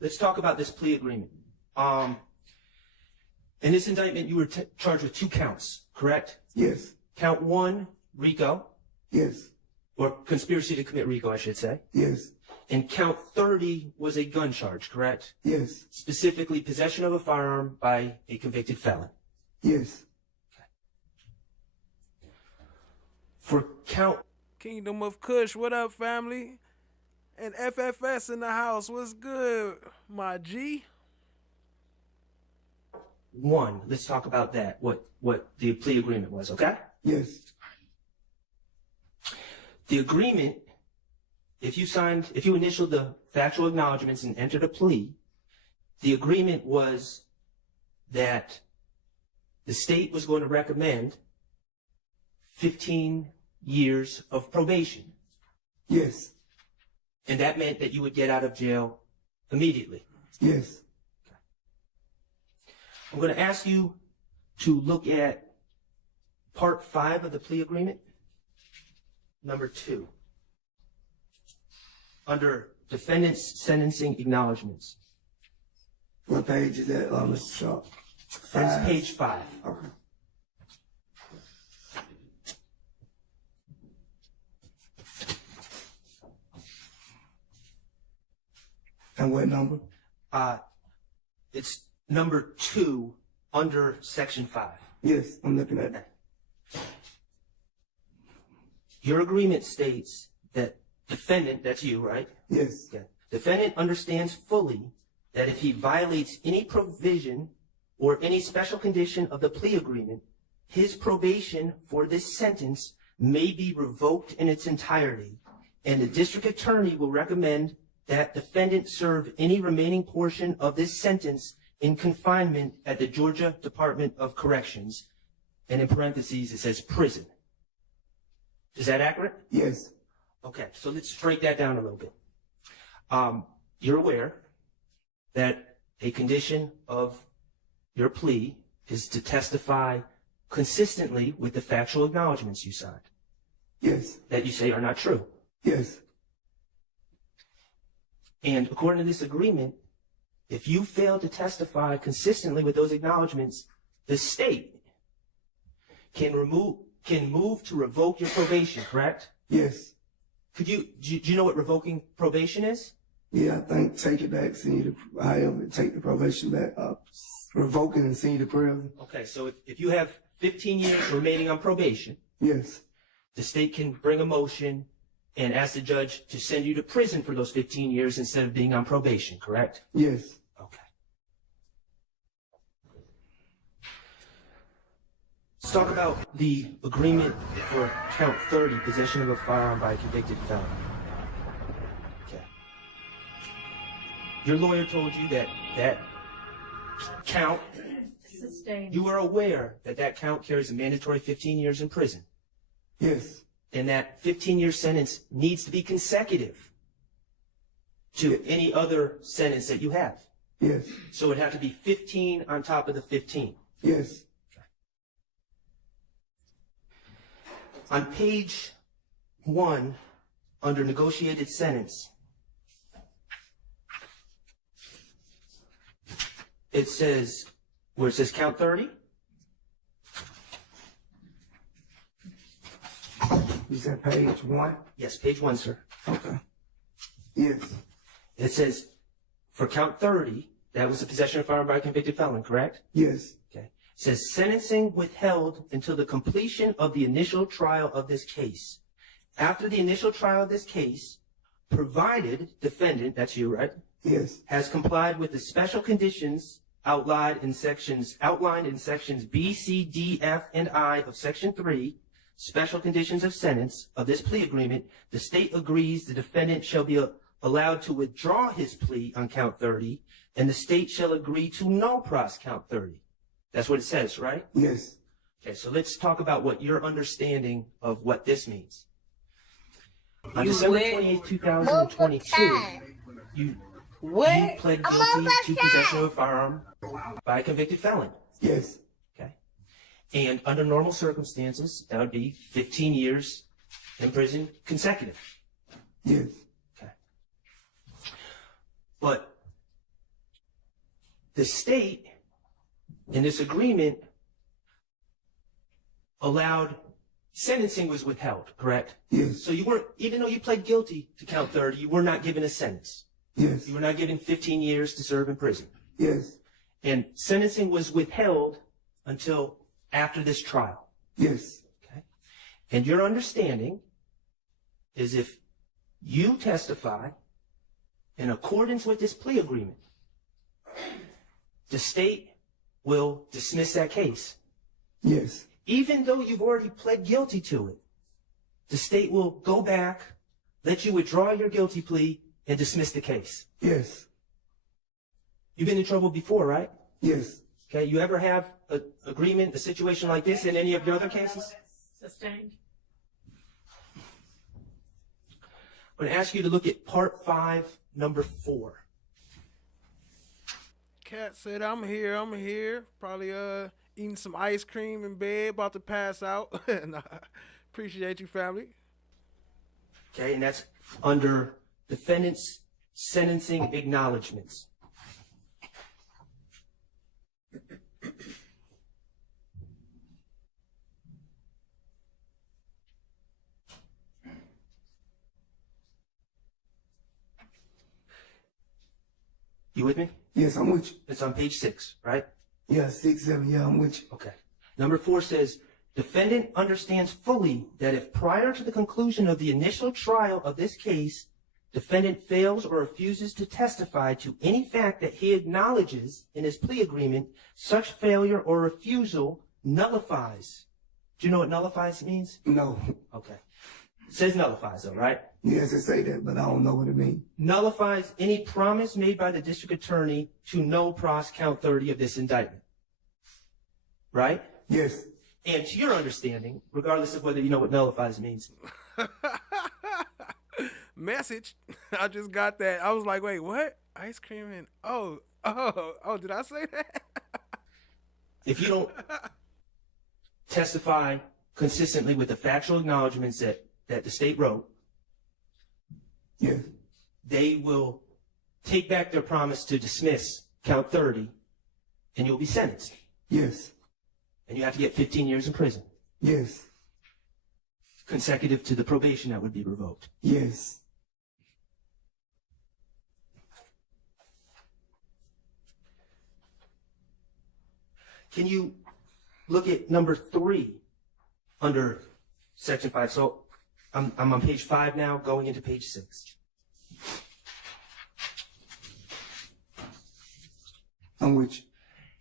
Let's talk about this plea agreement. In this indictment, you were charged with 2 counts, correct? Yes. Count 1, RICO. Yes. Or conspiracy to commit RICO, I should say. Yes. And count 30 was a gun charge, correct? Yes. Specifically, possession of a firearm by a convicted felon. Yes. For count... Kingdom of Kush, what up, family? And FFS in the house, what's good, my G? 1, let's talk about that, what the plea agreement was, okay? Yes. The agreement, if you initialed the factual acknowledgments and entered a plea, the agreement was that the state was going to recommend 15 years of probation. Yes. And that meant that you would get out of jail immediately. Yes. I'm going to ask you to look at Part 5 of the plea agreement, number 2, under defendant's sentencing acknowledgments. What page is that, Mr. Sharp? That's page 5. Okay. And what number? It's number 2 under section 5. Yes, I'm looking at that. Your agreement states that defendant, that's you, right? Yes. Okay. Defendant understands fully that if he violates any provision or any special condition of the plea agreement, his probation for this sentence may be revoked in its entirety, and the district attorney will recommend that defendant serve any remaining portion of this sentence in confinement at the Georgia Department of Corrections, and in parentheses it says prison. Is that accurate? Yes. Okay, so let's break that down a little bit. You're aware that a condition of your plea is to testify consistently with the factual acknowledgments you signed. Yes. That you say are not true. Yes. And according to this agreement, if you fail to testify consistently with those acknowledgments, the state can move to revoke your probation, correct? Yes. Do you know what revoking probation is? Yeah, I think take it back, send you to, however, take the probation back, revoke it and send you to prison. Okay, so if you have 15 years remaining on probation, Yes, the state can bring a motion and ask the judge to send you to prison for those 15 years instead of being on probation, correct? yes. Okay. Let's talk about the agreement for count 30, possession of a firearm by a convicted felon. Okay. Your lawyer told you that count, Sustained. you were aware that count carries a mandatory 15 years in prison. Yes. And that 15-year sentence needs to be consecutive to any other sentence that you have. Yes. So it'd have to be 15 on top of the 15. Yes. On page 1, under negotiated sentence, it says, where it says count 30, You said page 1? yes, page 1, sir. Okay. Yes. It says, for count 30, that was the possession of firearm by a convicted felon, correct? Yes. Okay. It says sentencing withheld until the completion of the initial trial of this case. After the initial trial of this case, provided defendant, that's you, right? Yes. Has complied with the special conditions outlined in sections B, C, D, F, and I of section 3, special conditions of sentence of this plea agreement, the state agrees the defendant shall be allowed to withdraw his plea on count 30, and the state shall agree to no pros count 30. That's what it says, right? Yes. Okay, so let's talk about what your understanding of what this means. On December 28, 2022, you pled guilty to possession of a firearm by a convicted felon. Yes. Okay. And under normal circumstances, that would be 15 years in prison consecutive. Yes. Okay. But the state, in this agreement, allowed sentencing was withheld, correct? Yes. So you weren't, even though you pled guilty to count 30, you were not given a sentence. Yes. You were not given 15 years to serve in prison. Yes. And sentencing was withheld until after this trial. Yes. Okay. And your understanding is if you testify in accordance with this plea agreement, the state will dismiss that case. Yes. Even though you've already pled guilty to it, the state will go back, let you withdraw your guilty plea, and dismiss the case. Yes. You've been in trouble before, right? Yes. Okay, you ever have an agreement, a situation like this in any of your other cases? Sustained. I'm going to ask you to look at part 5, number 4. Cat said, I'm here. Probably eating some ice cream in bed, about to pass out. Nah, appreciate you, family. Okay, and that's under defendant's sentencing acknowledgments. You with me? Yes, I'm with you. It's on page 6, right? Yeah, 6, 7, yeah, I'm with you. Okay. Number 4 says, defendant understands fully that if prior to the conclusion of the initial trial of this case, defendant fails or refuses to testify to any fact that he acknowledges in his plea agreement, such failure or refusal nullifies. Do you know what nullifies means? No. Okay. It says nullifies though, right? Yes, it say that, but I don't know what it means. Nullifies any promise made by the district attorney to no pros count 30 of this indictment. Right? Yes. And to your understanding, regardless of whether you know what nullifies means. Message. I just got that. I was like, wait, what? Ice cream and oh, did I say that? If you don't testify consistently with the factual acknowledgments that the state wrote, yes, they will take back their promise to dismiss count 30 and you'll be sentenced. Yes. And you have to get 15 years in prison. Yes. Consecutive to the probation that would be revoked. Yes. can you look at number 3 under section 5? So I'm on page 5 now, going into page 6. On which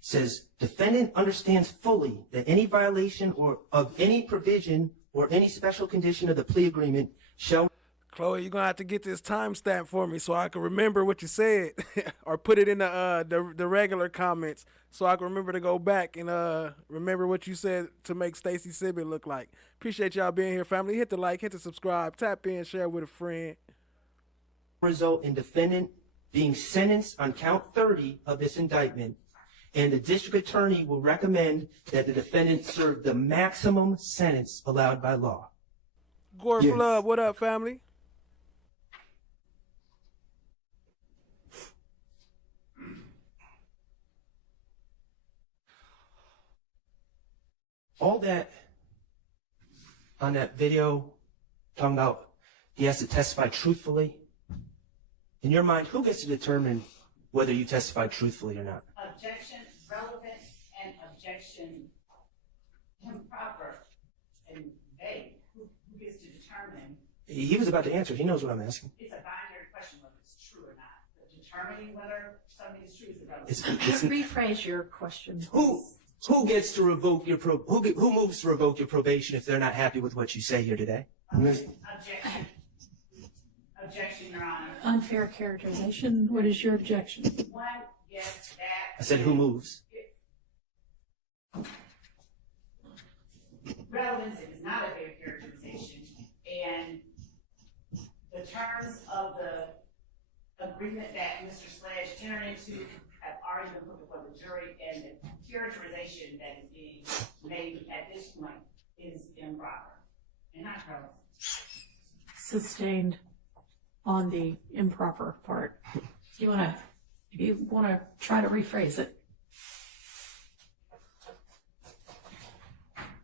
Says, defendant understands fully that any violation or of any provision or any special condition of the plea agreement shall... Chloe, you're gonna have to get this timestamp for me so I can remember what you said, or put it in the regular comments so I can remember to go back and remember what you said to make Stacy Sibbett look like. Appreciate y'all being here, family. Hit the like, hit the subscribe, tap in, share with a friend. Result in defendant being sentenced on count 30 of this indictment, and the district attorney will recommend that the defendant serve the maximum sentence allowed by law. Gore Flood, what up, family? All that on that video talking about he has to testify truthfully. In your mind, who gets to determine whether you testified truthfully or not? Objection, relevance, and objection improper and vague. Who gets to determine? He was about to answer. He knows what I'm asking. It's a binary question whether it's true or not. But determining whether something is true is irrelevant. Rephrase your question. Who gets to revoke your who moves to revoke your probation if they're not happy with what you say here today? Objection. Objection, Your Honor. Unfair characterization. What is your objection? One, yes, that. I said who moves? Relevance is not a fair characterization, and the terms of the agreement that Mr. Sledge entered into have already been put before the jury, and the characterization that is being made at this point is improper and not relevant. Sustained on the improper part. If you want to try to rephrase it.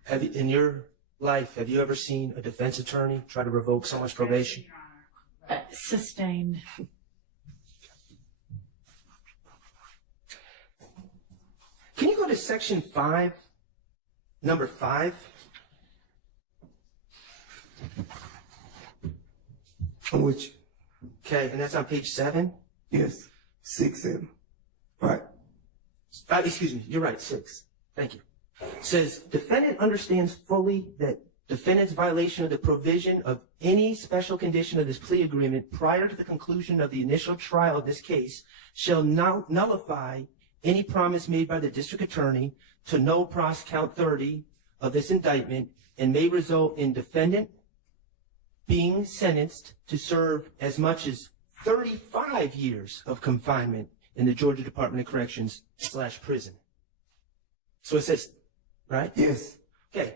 In your life, have you ever seen a defense attorney try to revoke someone's probation? Sustained. Can you go to section 5, number 5? On which? Okay, and that's on page 7? Yes, 6, 7. Right. Excuse me, you're right, 6. Thank you. It says, defendant understands fully that defendant's violation of the provision of any special condition of this plea agreement prior to the conclusion of the initial trial of this case shall nullify any promise made by the district attorney to null pros count 30 of this indictment and may result in defendant being sentenced to serve as much as 35 years of confinement in the Georgia Department of Corrections / prison. So it says, right? Yes. Okay.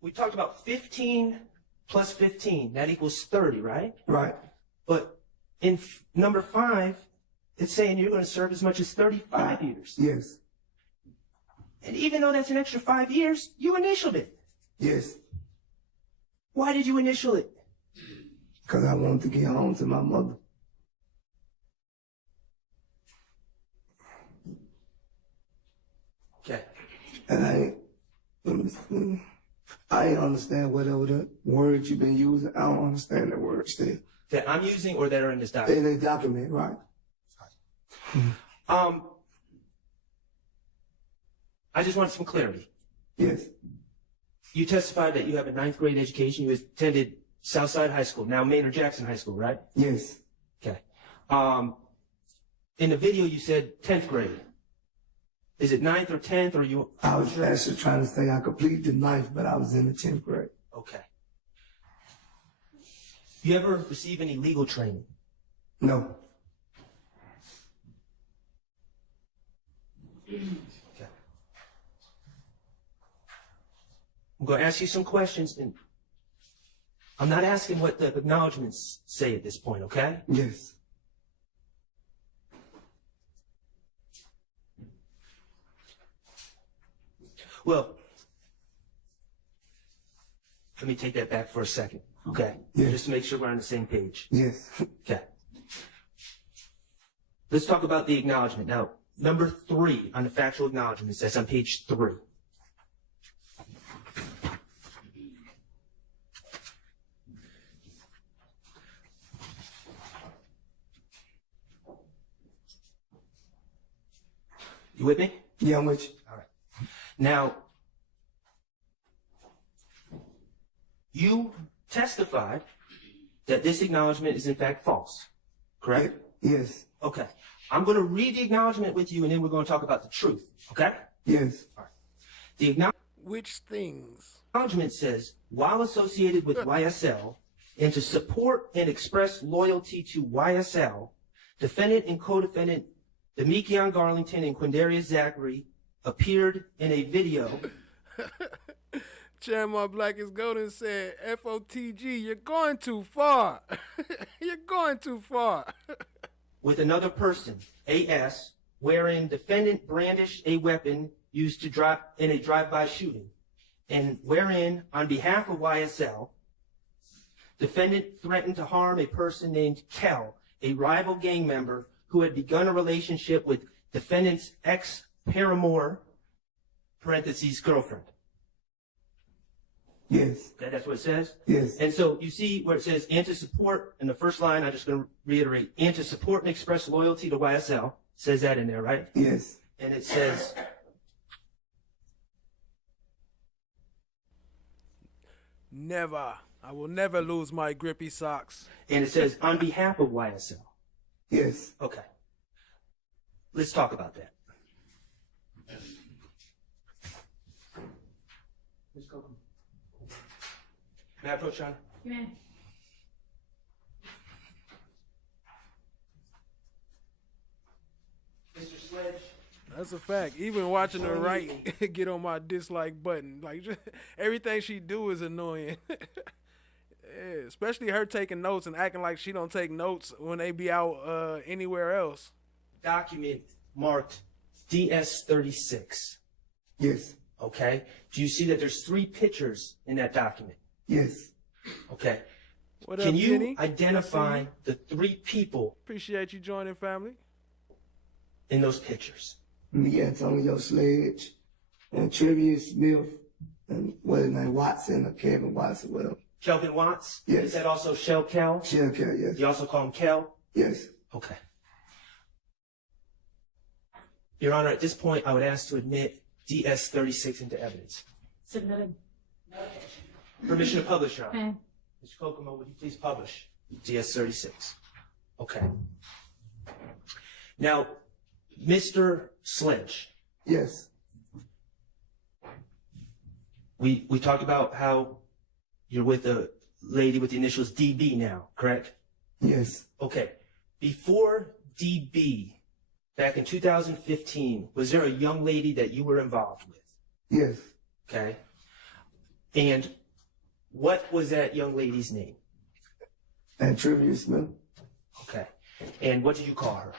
We talked about 15 plus 15. That equals 30, right? Right. But in number 5, it's saying you're going to serve as much as 35 years. Yes. And even though that's an extra 5 years, you initialed it. Yes. Why did you initial it? Because I wanted to get home to my mother. Okay. And I ain't understand whatever the words you've been using. I don't understand the words still. That I'm using or that are in this document? In the document, right. I just want some clarity. Yes. You testified that you have a 9th grade education. You attended Southside High School, now Maynard Jackson High School, right? Yes. Okay. In the video, you said 10th grade. Is it 9th or 10th, or you? I was actually trying to say I completed the 9th, but I was in the 10th grade. Okay. You ever receive any legal training? No. Okay. I'm going to ask you some questions, and I'm not asking what the acknowledgments say at this point, okay? Yes. Well, let me take that back for a second, okay? Yes. Just to make sure we're on the same page. Yes. Okay. Let's talk about the acknowledgement. Now, number 3 on the factual acknowledgments. That's on page 3. You with me? Yeah, I'm with you. All right. Now, you testified that this acknowledgement is in fact false, correct? Yes. Okay. I'm going to read the acknowledgement with you, and then we're going to talk about the truth, okay? Yes. All right. The Which things? acknowledgement says, while associated with YSL, and to support and express loyalty to YSL, defendant and co-defendant Demekion Garlington and Quindarius Zachary appeared in a video. Chairman Black is Golden said, FOTG, you're going too far. You're going too far. With another person, AS, wherein defendant brandished a weapon used to in a drive-by shooting, and wherein, on behalf of YSL, defendant threatened to harm a person named Kel, a rival gang member who had begun a relationship with defendant's ex-paramour, parentheses, girlfriend. Yes. Okay, that's what it says? Yes. And so you see where it says, and to support, in the first line, I'm just going to reiterate, and to support and express loyalty to YSL. It says that in there, right? Yes. And it says, Never. I will never lose my grippy socks. and it says, on behalf of YSL. Yes. Okay. Let's talk about that. Ms. Copeland. May I approach Sean? Yeah. Mr. Sledge. That's a fact. Even watching her write, get on my dislike button. Like, just, everything she do is annoying. Yeah, especially her taking notes and acting like she don't take notes when they be out anywhere else. Document marked DS-36. Yes. Okay. Do you see that there's 3 pictures in that document? Yes. Okay. What Can up, you Jenny? identify the 3 people Appreciate you joining, family. in those pictures? Me, Antonio Sledge, and Trivia Smith, and what is his name, Watson or Kevin Watson, whatever. Kelvin Watts? Yes. Is that also Shell Kel? Shell Kel, yes. You also call him Kel? Yes. Okay. Your Honor, at this point, I would ask to admit DS-36 into evidence. Submitted. Permission to publish, Your Honor. Okay. Mr. Kokomo, would you please publish DS-36? Okay. Now, Mr. Sledge. Yes. We talked about how you're with a lady with the initials DB now, correct? Yes. Okay. Before DB, back in 2015, was there a young lady that you were involved with? Yes. Okay. And what was that young lady's name? And Trivia Smith. Okay. And what did you call her?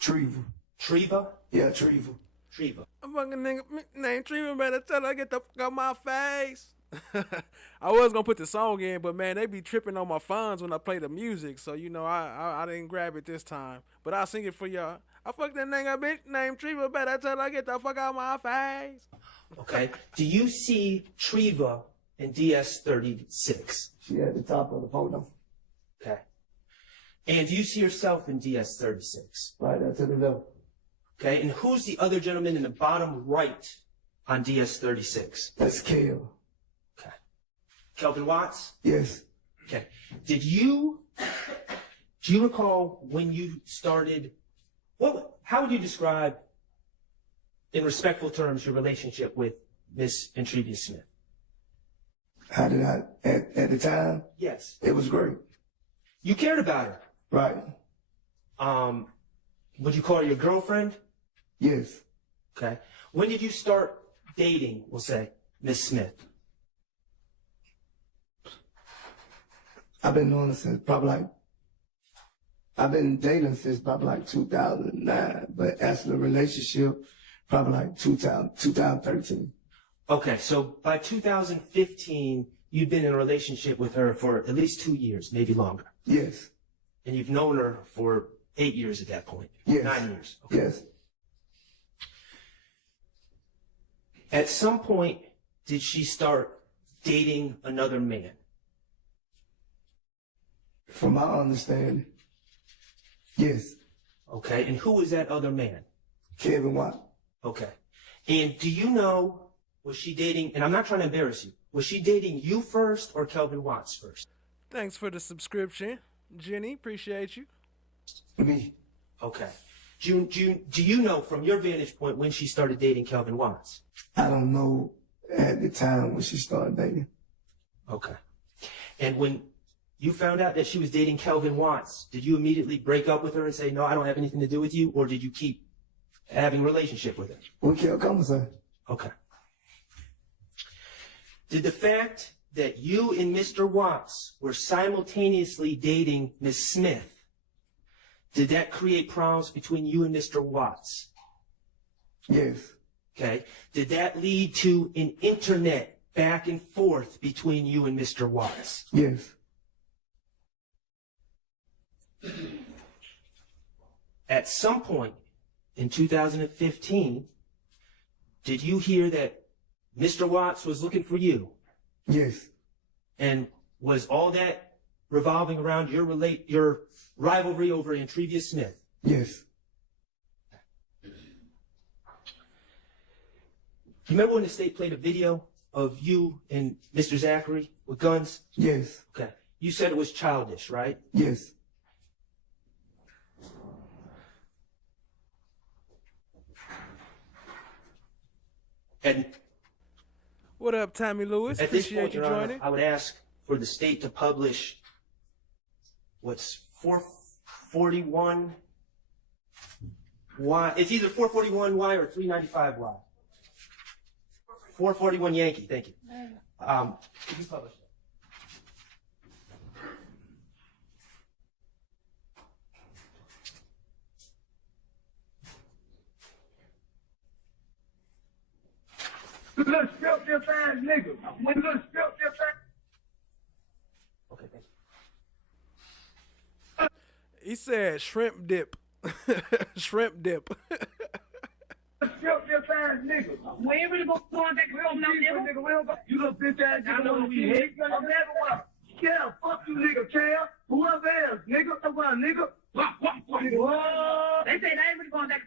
Treva. Treva? Yeah, Treva. Treva. A fucking nigga named Treatment better tell her get the fuck out my face. I was gonna put the song in, but man, they be tripping on my phones when I play the music, so you know I didn't grab it this time. But I'll sing it for y'all. I fucked that nigga bitch named Treva better tell her get the fuck out my face. Okay. Do you see Treva in DS-36? She at the top of the photo. Okay. And do you see yourself in DS-36? Right there to the left. Okay. And who's the other gentleman in the bottom right on DS-36? That's Kel. Okay. Kelvin Watts? Yes. Okay. Do you recall when you started, how would you describe, in respectful terms, your relationship with Miss Entrevia Smith? How did I, at the time? Yes. It was great. You cared about her. Right. Would you call her your girlfriend? Yes. Okay. When did you start dating, we'll say, Miss Smith? I've been doing it since I've been dating since probably like 2009, but as the relationship, probably like 2013. Okay, so by 2015, you'd been in a relationship with her for at least 2 years, maybe longer. Yes. And you've known her for 8 years at that point. Yes. 9 years. Okay. Yes. At some point, did she start dating another man? From my understanding, yes. Okay, and who was that other man? Kevin Watt. Okay. And do you know, was she dating, and I'm not trying to embarrass you, was she dating you first or Kelvin Watts first? Thanks for the subscription, Jenny. Appreciate you. Me. Okay. Do you know from your vantage point when she started dating Kelvin Watts? I don't know at the time when she started dating. Okay. And when you found out that she was dating Kelvin Watts, did you immediately break up with her and say, no, I don't have anything to do with you? Or did you keep having a relationship with her? We kept conversing. Okay. Did the fact that you and Mr. Watts were simultaneously dating Ms. Smith, did that create problems between you and Mr. Watts? Yes. Okay. Did that lead to an internet back and forth between you and Mr. Watts? Yes. At some point in 2015, did you hear that Mr. Watts was looking for you? Yes. And was all that revolving around your rivalry over Antrevia Smith? Yes. You remember when the state played a video of you and Mr. Zachary with guns? Yes. Okay. You said it was childish, right? Yes. And what up, Tommy Lewis? At this Appreciate point, you Your Honor, joining. I would ask for the state to publish what's 441Y. It's either 441Y or 395Y. 441 Yankee. Thank you. Could you publish that? Let's strip this ass nigga. When let's strip this ass. Okay, thank you. He said shrimp dip. Shrimp dip. Strip this ass nigga. We ain't really gonna go on that real nigga. You little bitch ass nigga. I know we hate. I'm never one. Yeah, fuck you nigga, Cal. Whoever else, nigga. Come on, nigga. They say they ain't really going that.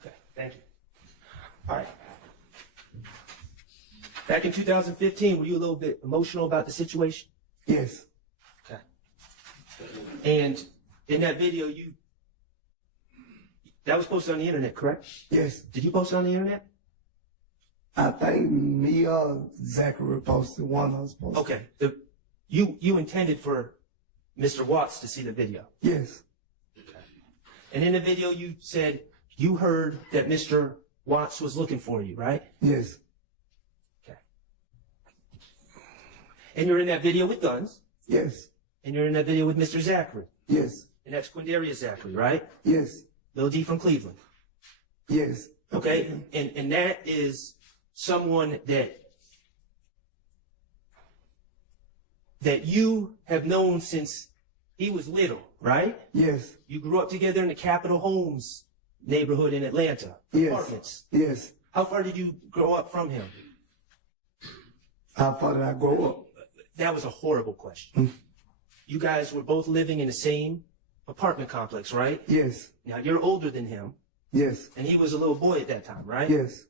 Okay, thank you. All right. Back in 2015, were you a little bit emotional about the situation? Yes. Okay. And in that video, that was posted on the internet, correct? Yes. Did you post it on the internet? I think me or Zachary posted one of us posted. Okay. You intended for Mr. Watts to see the video. Yes. Okay. And in the video, you said you heard that Mr. Watts was looking for you, right? Yes. And you're in that video with guns. Yes. And you're in that video with Mr. Zachary. Yes. And that's Quindaria Zachary, right? Yes. Lil D from Cleveland. Yes. Okay? And that is someone that you have known since he was little, right? Yes. You grew up together in the Capitol Homes neighborhood in Atlanta. Yes. Apartments. Yes. How far did you grow up from him? How far did I grow up? That was a horrible question. You guys were both living in the same apartment complex, right? Yes. Now, you're older than him. Yes. And he was a little boy at that time, right? Yes.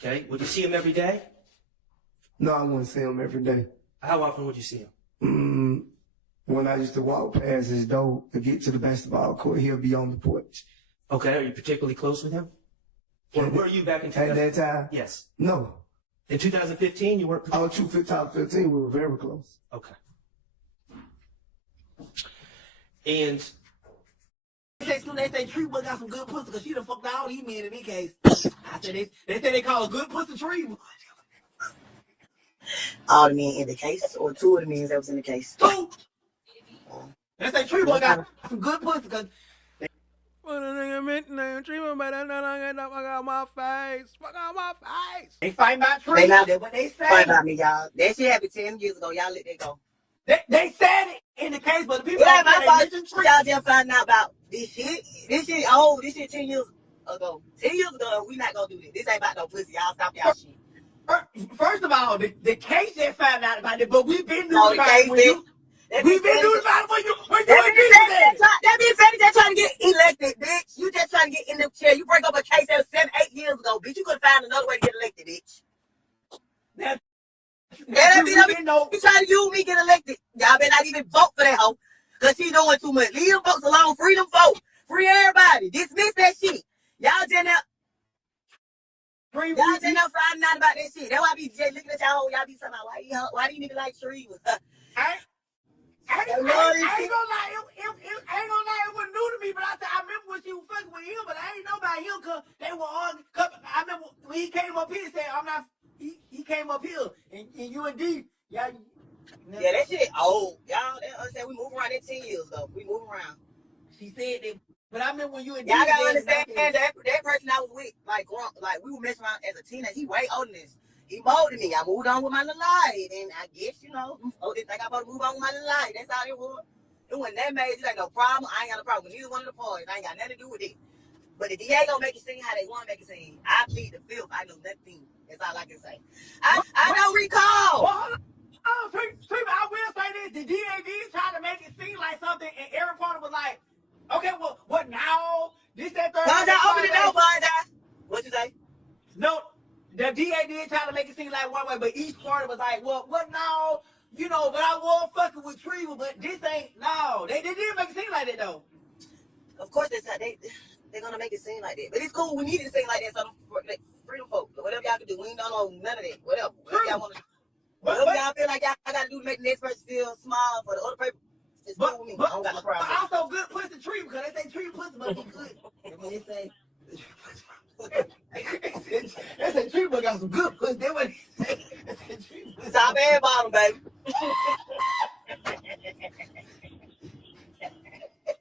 Okay. Would you see him every day? No, I wouldn't see him every day. How often would you see him? When I used to walk past his door to get to the basketball court, he'll be on the porch. Okay. Are you particularly close with him? Or were you back in 2000? At that time? Yes. No. In 2015, you weren't? Oh, 2015, we were very close. Okay. And They say Tree Boy got some good pussy because she done fucked all these men in this case. I said they say they call a good pussy Tree Boy. All the men in the case, or two of the men that was in the case. Two. They say Tree Boy got some good pussy because What a nigga meant name treatment, but I know I get the fuck out my face. Fuck out my face. they fight about Tree. They not That's what they say. fight about me, y'all. That shit happened 10 years ago. Y'all let that go. They said it in the case, but the people Yeah, don't my care. fault. They mention Tree. Y'all just finding out about this shit. This shit old. This shit 10 years ago. 10 years ago, we not gonna do this. This ain't about no pussy. Y'all stop y'all shit. First of all, the case that found out about it, but we've been doing about it when you. We've been doing about it when you That bitch Fanny just trying to get elected, bitch. You just trying to get in the chair. You break up a case that was 7, 8 years ago, bitch. You could find another way to get elected, bitch. That bitch, you trying to use me get elected. Y'all better not even vote for that hoe. Cause she doing too much. Leave them folks alone. Free them folks. Free everybody. Dismiss that shit. Y'all just now. Y'all just now finding out about that shit. That's why I be just looking at y'all. Y'all be talking about why do you even like Sheree? I ain't gonna lie, it was new to me, but I remember when she was fucking with him, but I ain't know about him because they were on. I remember when he came up here and said, I'm not, he came up here, and you and D, y'all. Yeah, that shit old. Y'all, they said we move around that 10 years ago. We move around. She said that, but I remember when you and D. Y'all gotta understand that person I was with, like we were messing around as a teenager. He way older than this. He molded me. I moved on with my little life. And I guess, you know, they think I'm about to move on with my little life. That's all it was. It wasn't that major. It ain't no problem. I ain't got no problem with neither one of the parties. I ain't got nothing to do with it. But the DA gonna make it seem how they want to make it seem. I plead the fifth. I know nothing. That's all I can say. I don't recall. I will say this. The DA did try to make it seem like something, and every part was like, okay, well, what now? This, that, third. Open the door, What you say? No. The DA did try to make it seem like one way, but each party was like, well, what now? You know, but I was fucking with Treva, but this ain't, no. They didn't make it seem like that, though. Of course, they're going to make it seem like that. But it's cool. We need it to seem like that. So freedom folk. Whatever y'all can do. We ain't done none of that. Whatever y'all want to do. Whatever y'all feel like y'all got to do to make the next person feel small for the other people. It's cool with me. I don't got no problem. But also good pussy Treva, because they say Treva pussy must be good. And when they say... They said Treva got some good pussy. That's what they say. Top and bottom, baby.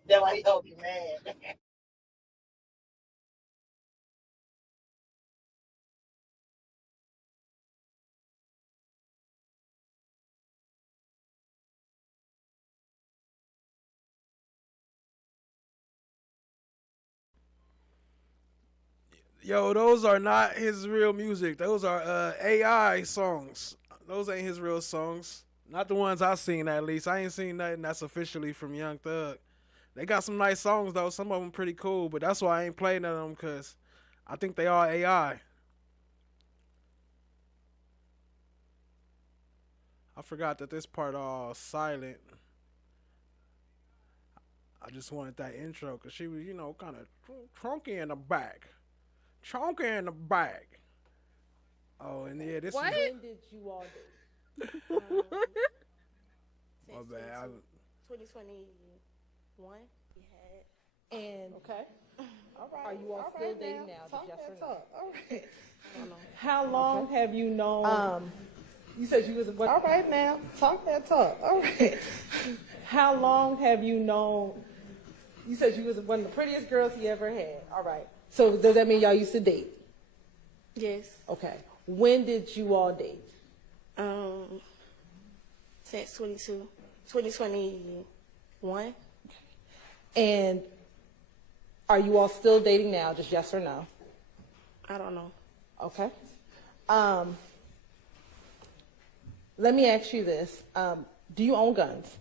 That's why he don't be mad. Yo, those are not his real music. Those are AI songs. Those ain't his real songs. Not the ones I seen, at least. I ain't seen nothing that's officially from Young Thug. They got some nice songs, though. Some of them pretty cool, but that's why I ain't playing none of them, because I think they are AI. I forgot that this part all silent. I just wanted that intro, because she was, you know, kind of trunky in the back. Chonky in the back. Oh, and yeah, this what? is... When did you all date? My bad. 2021. We had. And okay. All right. Are you all still dating now? Talk yes or no? All right. I don't know. How long have you known? You said you was. All right now. Talk that talk. All right. How long have you known? You said you was one of the prettiest girls he ever had. All right. So does that mean y'all used to date? Yes. Okay. When did you all date? Since 2021. And are you all still dating now? Just yes or no? I don't know. Okay. Let me ask you this. Do you own guns?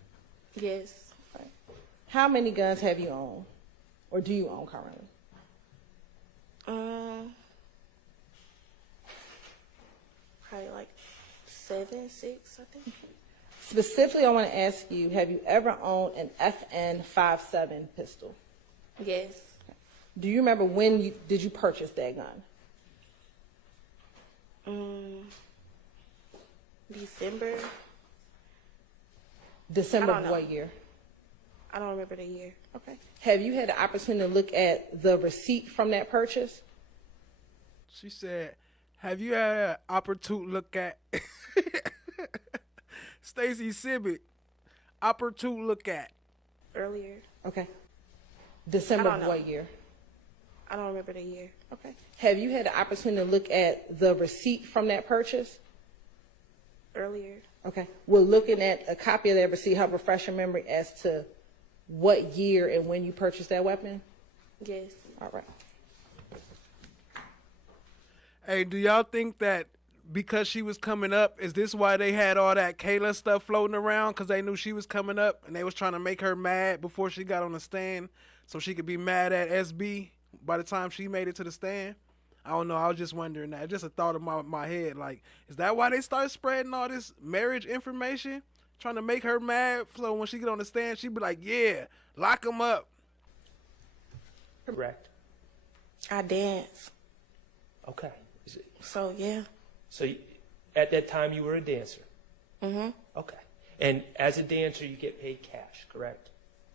Yes. Right. How many guns have you owned? Or do you own currently? Probably like 7, 6, I think. Specifically, I want to ask you, have you ever owned an FN-57 pistol? Yes. Do you remember when did you purchase that gun? December. December of what year? I don't remember the year. Okay. Have you had the opportunity to look at the receipt from that purchase? She said, have you had an opportune look at Stacy Sibbett? Opportune look at. Earlier. Okay. December of what year? I don't remember the year. Okay. Have you had the opportunity to look at the receipt from that purchase? Earlier. Okay. We're looking at a copy of that receipt, help refresh your memory as to what year and when you purchased that weapon? Yes. All right. Hey, do y'all think that because she was coming up, is this why they had all that Kayla stuff floating around? Because they knew she was coming up and they was trying to make her mad before she got on the stand so she could be mad at SB by the time she made it to the stand? I don't know. I was just wondering that. Just a thought in my head. Like, is that why they start spreading all this marriage information? Trying to make her mad so when she get on the stand, she be like, yeah, lock him up. Correct. I dance. Okay. So, yeah. So at that time you were a dancer? Mm-hmm. Okay. And as a dancer you get paid cash, correct?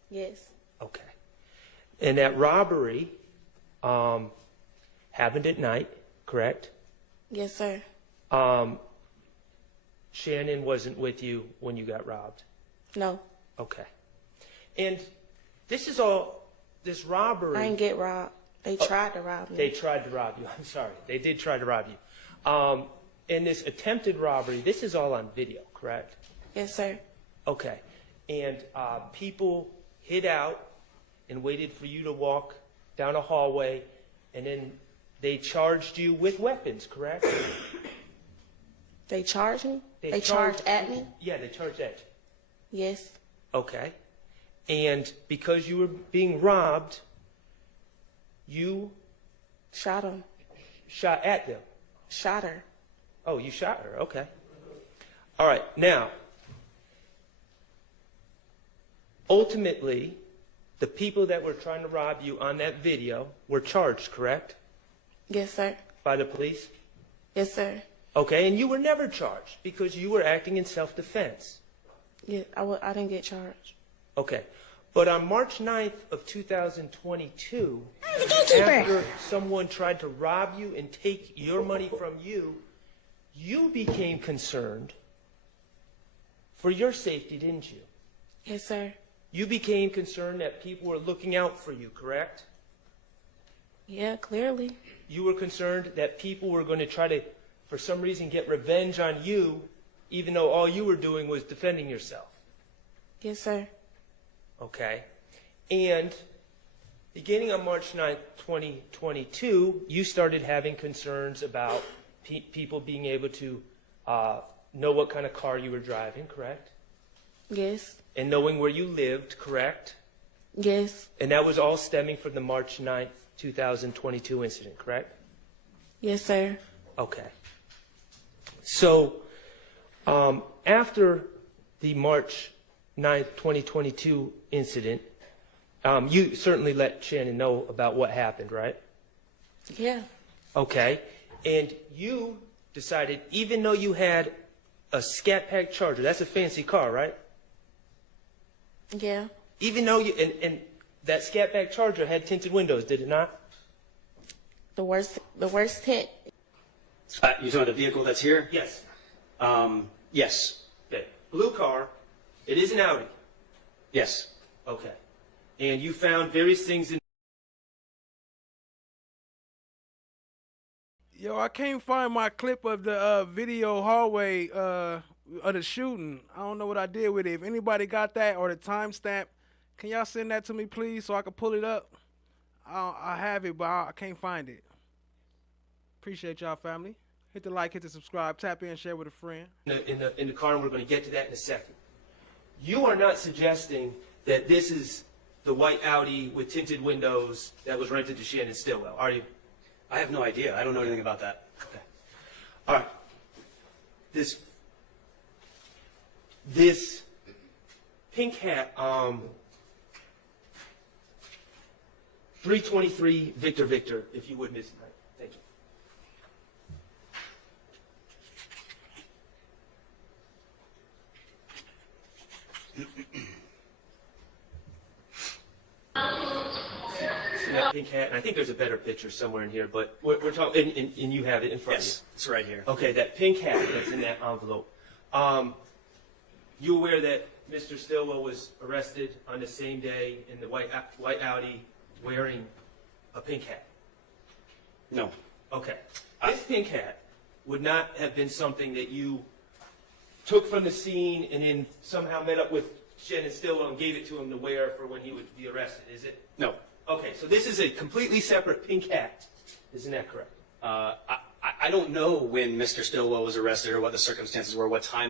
Yes. Okay. And that robbery happened at night, correct? Yes, sir. Shannon wasn't with you when you got robbed? No. Okay. And this robbery... I didn't get robbed. They tried to rob me. They tried to rob you. I'm sorry. They did try to rob you. And this attempted robbery, this is all on video, correct? Yes, sir. Okay. And people hid out and waited for you to walk down a hallway, and then they charged you with weapons, correct? They charged me? They charged at me? Yeah, they charged at you. Yes. Okay. And because you were being robbed, you... Shot him. Shot at them? Shot her. Oh, you shot her. Okay. All right. Now, ultimately, the people that were trying to rob you on that video were charged, correct? Yes, sir. By the police? Yes, sir. Okay, and you were never charged because you were acting in self-defense. Yeah, I didn't get charged. Okay. But on March 9th of 2022, after someone tried to rob you and take your money from you, you became concerned for your safety, didn't you? Yes, sir. You became concerned that people were looking out for you, correct? Yeah, clearly. You were concerned that people were going to try to, for some reason, get revenge on you, even though all you were doing was defending yourself. Yes, sir. Okay. And beginning on March 9th, 2022, you started having concerns about people being able to know what kind of car you were driving, correct? Yes. And knowing where you lived, correct? Yes. And that was all stemming from the March 9th, 2022 incident, correct? Yes, sir. Okay. So, after the March 9th, 2022 incident, you certainly let Shannon know about what happened, right? Yeah. Okay. And you decided, even though you had a Scat Pack Charger, that's a fancy car, right? Yeah. Even though you, and that Scat Pack Charger had tinted windows, did it not? The worst tint. You talking about the vehicle that's here? Yes. Yes. Okay. Blue car. It is an Audi. Yes. Okay. And you found various things in... Yo, I can't find my clip of the video hallway of the shooting. I don't know what I did with it. If anybody got that or the timestamp, can y'all send that to me, please, so I can pull it up? I have it, but I can't find it. Appreciate y'all, family. Hit the like, hit the subscribe, tap in, share with a friend. In the car, and we're going to get to that in a second. You are not suggesting that this is the white Audi with tinted windows that was rented to Shannon Stillwell, are you? I have no idea. I don't know anything about that. Okay. All right. This pink hat, 323 Victor Victor, if you would, Miss Knight. Thank you. See that pink hat? And I think there's a better picture somewhere in here, but we're talking, and you have it in front of you. Yes, it's right here. Okay, that pink hat that's in that envelope. You aware that Mr. Stillwell was arrested on the same day in the white Audi wearing a pink hat? No. Okay. This pink hat would not have been something that you took from the scene and then somehow met up with Shannon Stillwell and gave it to him to wear for when he would be arrested, is it? No. Okay, so this is a completely separate pink hat. Isn't that correct? I don't know when Mr. Stillwell was arrested or what the circumstances were, what time.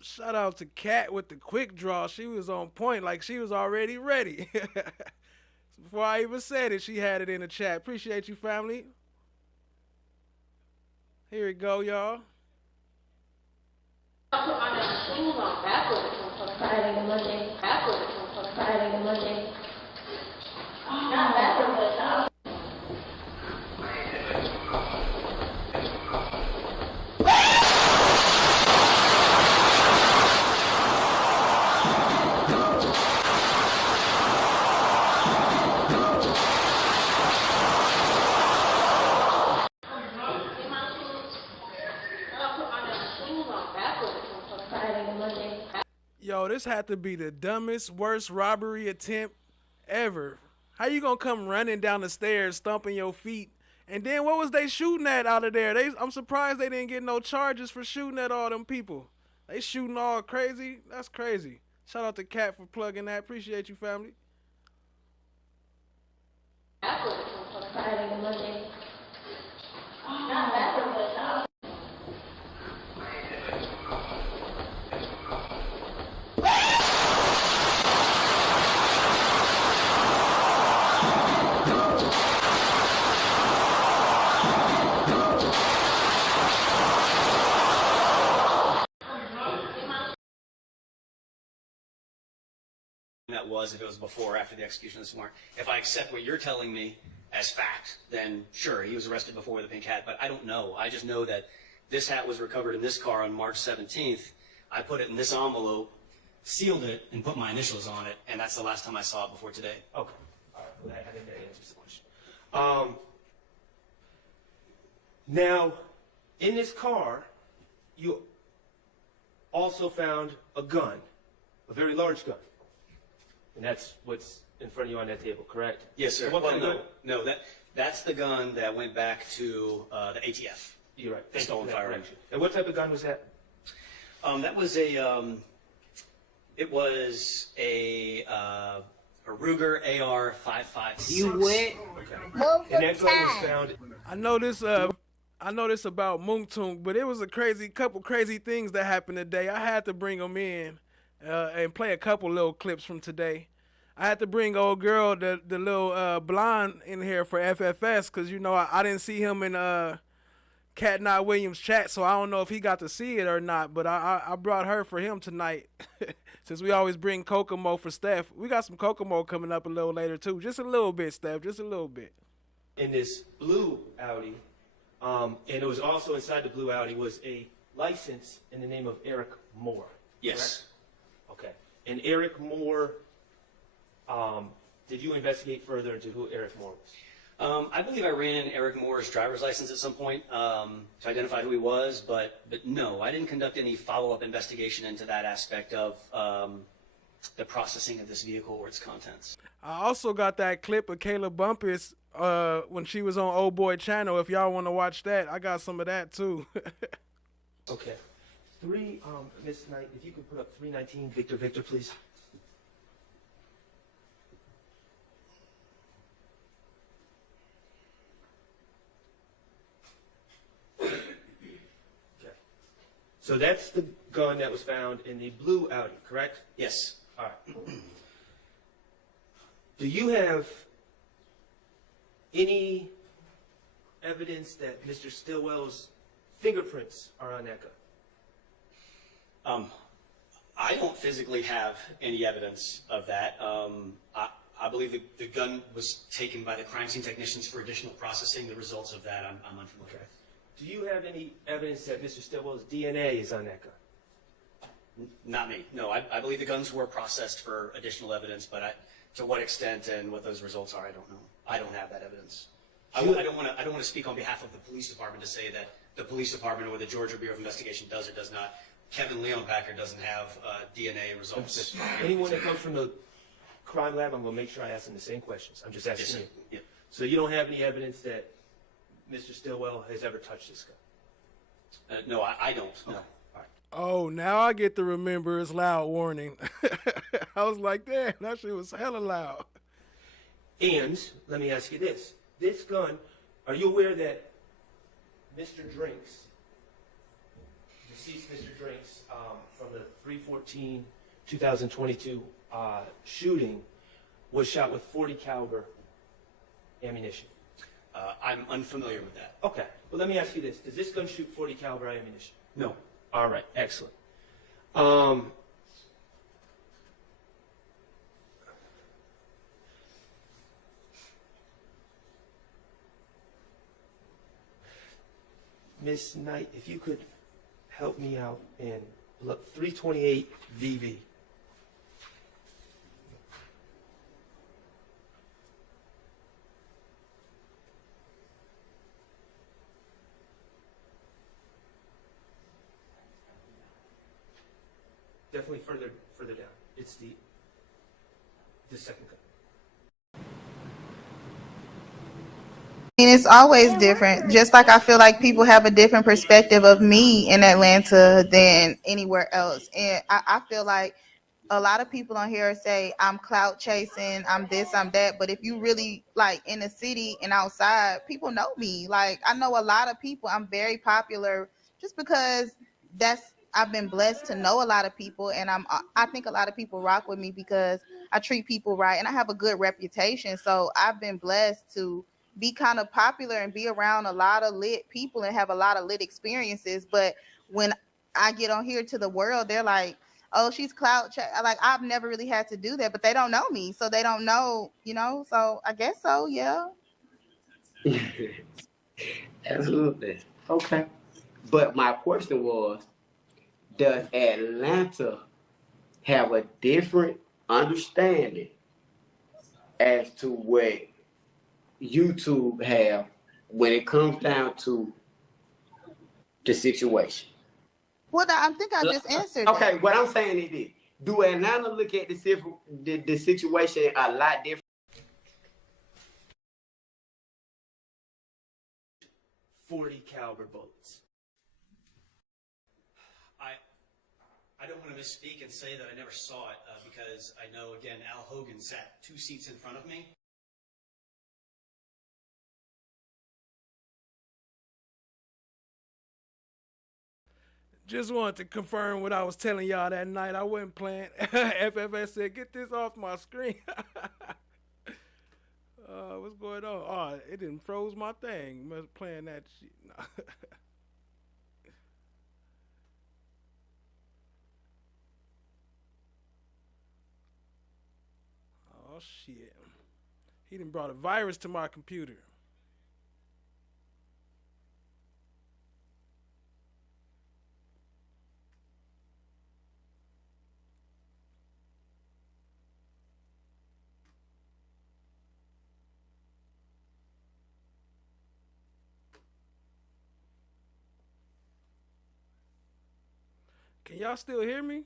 Shout out to Kat with the quick draw. She was on point, like she was already ready. Before I even said it, she had it in the chat. Appreciate you, family. Here we go, y'all. Friday to Monday. Friday to Monday. Not backwards, Yo, this had to be the dumbest, worst robbery attempt ever. How you gonna come running down the stairs, stomping your feet? And then what was they shooting at out of there? I'm surprised they didn't get no charges for shooting at all them people. They shooting all crazy. That's crazy. Shout out to Kat for plugging that. Appreciate you, family. Friday to Monday. Not backwards, that was, if it was before or after the execution this morning. If I accept what you're telling me as fact, then sure, he was arrested before with a pink hat, but I don't know. I just know that this hat was recovered in this car on March 17th. I put it in this envelope, sealed it, and put my initials on it, and that's the last time I saw it before today. Okay. All right. Well, I think that answers the question. Now, in this car, you also found a gun, a very large gun. And that's what's in front of you on that table, correct? Yes, sir. What kind of gun? No, that's the gun that went back to the ATF. You're right. The stolen firearm. And what type of gun was that? That was it was a Ruger AR 5.56. You went. Okay. And that gun was found. I know this about MOUNK, but it was a couple crazy things that happened today. I had to bring them in and play a couple little clips from today. I had to bring old girl, the little blonde in here for FFS, because, you know, I didn't see him in Cat Not Williams chat, so I don't know if he got to see it or not, but I brought her for him tonight. Since we always bring Kokomo for Steph. We got some Kokomo coming up a little later, too. Just a little bit, Steph, just a little bit. In this blue Audi, and it was also inside the blue Audi was a license in the name of Eric Moore. Yes. Correct? Okay. And Eric Moore, did you investigate further into who Eric Moore was? I believe I ran in Eric Moore's driver's license at some point to identify who he was, but no, I didn't conduct any follow-up investigation into that aspect of the processing of this vehicle or its contents. I also got that clip of Kayla Bumpus when she was on Old Boy Channel. If y'all want to watch that, I got some of that too. Okay. Miss Knight, if you could put up 319 Victor, please. Okay. So that's the gun that was found in the blue Audi, correct? Yes. All right. Do you have any evidence that Mr. Stillwell's fingerprints are on that gun? I don't physically have any evidence of that. I believe the gun was taken by the crime scene technicians for additional processing. The results of that I'm unfamiliar with. Do you have any evidence that Mr. Stillwell's DNA is on that gun? Not me. No, I believe the guns were processed for additional evidence, but to what extent and what those results are, I don't know. I don't have that evidence. I don't want to speak on behalf of the police department to say that the police department or the Georgia Bureau of Investigation does or does not. Kevin Leonpacker doesn't have DNA results. Anyone that comes from the crime lab, I'm going to make sure I ask them the same questions. I'm just asking you. Yeah. So you don't have any evidence that Mr. Stillwell has ever touched this gun? No, I don't. No. Okay. Oh, now I get to remember his loud warning. I was like, damn, that shit was hella loud. And let me ask you this. This gun, are you aware that Mr. Drinks, deceased Mr. Drinks, from the 3/14/2022 shooting, was shot with .40 caliber ammunition. I'm unfamiliar with that. Okay. Well, let me ask you this: does this gun shoot .40 caliber ammunition? No. All right. Excellent. Miss Knight, if you could help me out and look 328 VV. Definitely further down. It's the second gun. And it's always different. Just like I feel like people have a different perspective of me in Atlanta than anywhere else. And I feel like a lot of people on here say I'm clout chasing, I'm this, I'm that. But if you really like in the city and outside, people know me. Like I know a lot of people. I'm very popular just because I've been blessed to know a lot of people, and I think a lot of people rock with me because I treat people right and I have a good reputation. So I've been blessed to be kind of popular and be around a lot of lit people and have a lot of lit experiences. But when I get on here to the world, they're like, oh, she's like, I've never really had to do that, but they don't know me. So they don't know, so I guess so. Yeah. Absolutely. Okay. But my question was, does Atlanta have a different understanding as to what YouTube have when it comes down to the situation? Well, I think I just answered Okay, that. what I'm saying is this. Do Atlanta look at the situation a lot different? .40 caliber bullets. I don't want to misspeak and say that I never saw it because I know, again, Al Hogan sat 2 seats in front of me. Just wanted to confirm what I was telling y'all that night. I wasn't playing. FFS said, get this off my screen. What's going on? Oh, it didn't froze my thing. Was playing that shit. No. Oh, shit. He done brought a virus to my computer. Can y'all still hear me?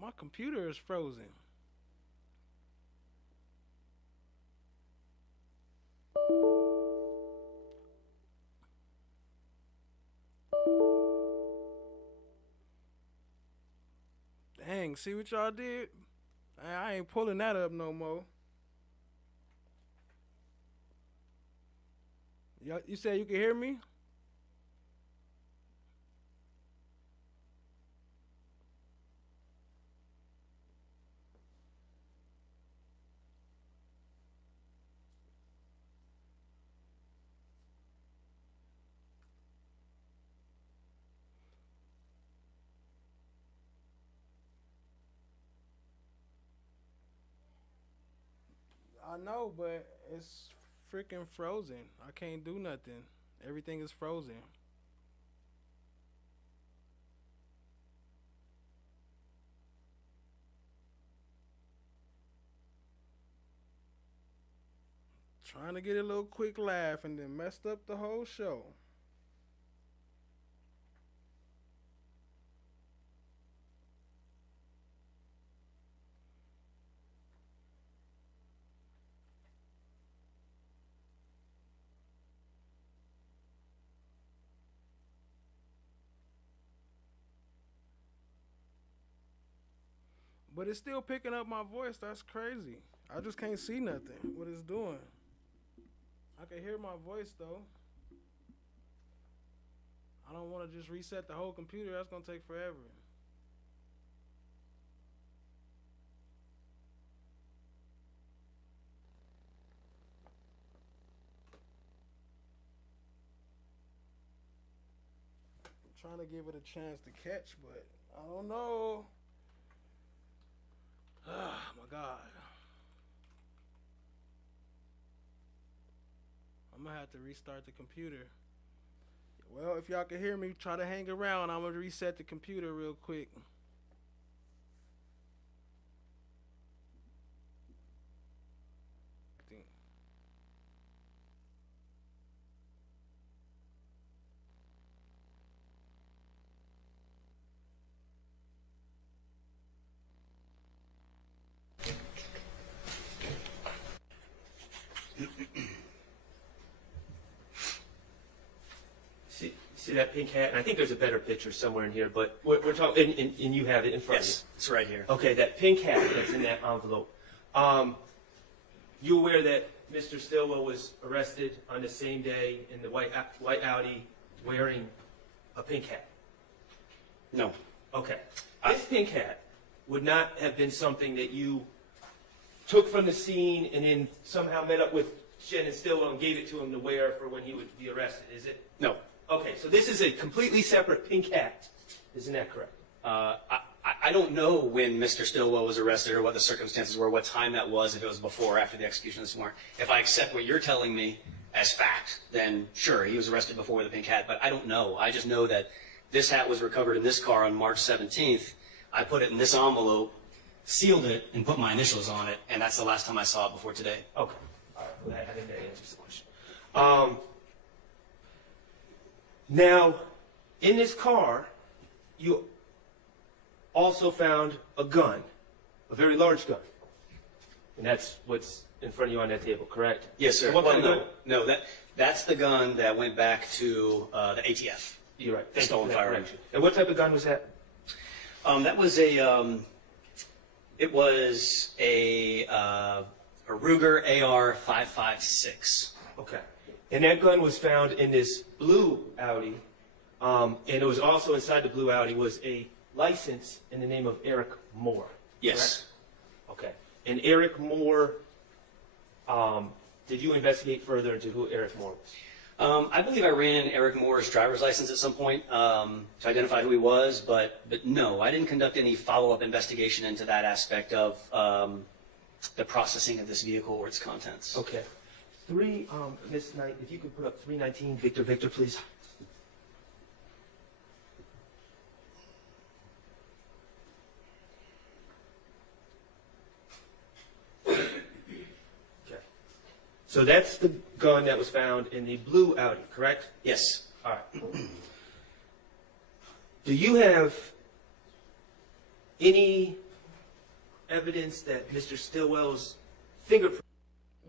My computer is frozen. Dang, see what y'all did? I ain't pulling that up no more. You said you can hear me? I know, but it's freaking frozen. I can't do nothing. Everything is frozen. Trying to get a little quick laugh and then messed up the whole show. But it's still picking up my voice. That's crazy. I just can't see nothing. What it's doing. I can hear my voice though. I don't want to just reset the whole computer. That's going to take forever. I'm trying to give it a chance to catch, but I don't know. Oh, my God. I'm going to have to restart the computer. Well, if y'all can hear me, try to hang around. I'm going to reset the computer real quick. See that pink hat? And I think there's a better picture somewhere in here, but we're talking, and you have it in front of you. Yes, it's right here. Okay, that pink hat that's in that envelope. You aware that Mr. Stillwell was arrested on the same day in the white Audi wearing a pink hat? No. Okay. This pink hat would not have been something that you took from the scene and then somehow met up with Shannon Stillwell and gave it to him to wear for when he would be arrested, is it? No. Okay, so this is a completely separate pink hat. Isn't that correct? I don't know when Mr. Stillwell was arrested or what the circumstances were, what time that was, if it was before or after the execution this morning. If I accept what you're telling me as fact, then sure, he was arrested before with a pink hat, but I don't know. I just know that this hat was recovered in this car on March 17th. I put it in this envelope, sealed it, and put my initials on it, and that's the last time I saw it before today. Okay. All right. Well, I think that answers the question. Now, in this car, you also found a gun, a very large gun. And that's what's in front of you on that table, correct? Yes, sir. And what kind of gun? No, that's the gun that went back to the ATF. You're right. The stolen firearm. And what type of gun was that? That was it was a Ruger AR 5.56. Okay. And that gun was found in this blue Audi, and it was also inside the blue Audi was a license in the name of Eric Moore. Yes. Correct? Okay. And Eric Moore, did you investigate further into who Eric Moore was? I believe I ran Eric Moore's driver's license at some point to identify who he was, but no, I didn't conduct any follow-up investigation into that aspect of the processing of this vehicle or its contents. Okay. Miss Knight, if you could put up 319, Victor, please. Okay. So that's the gun that was found in the blue Audi, correct? Yes. All right. Do you have any evidence that Mr. Stillwell's fingerprint?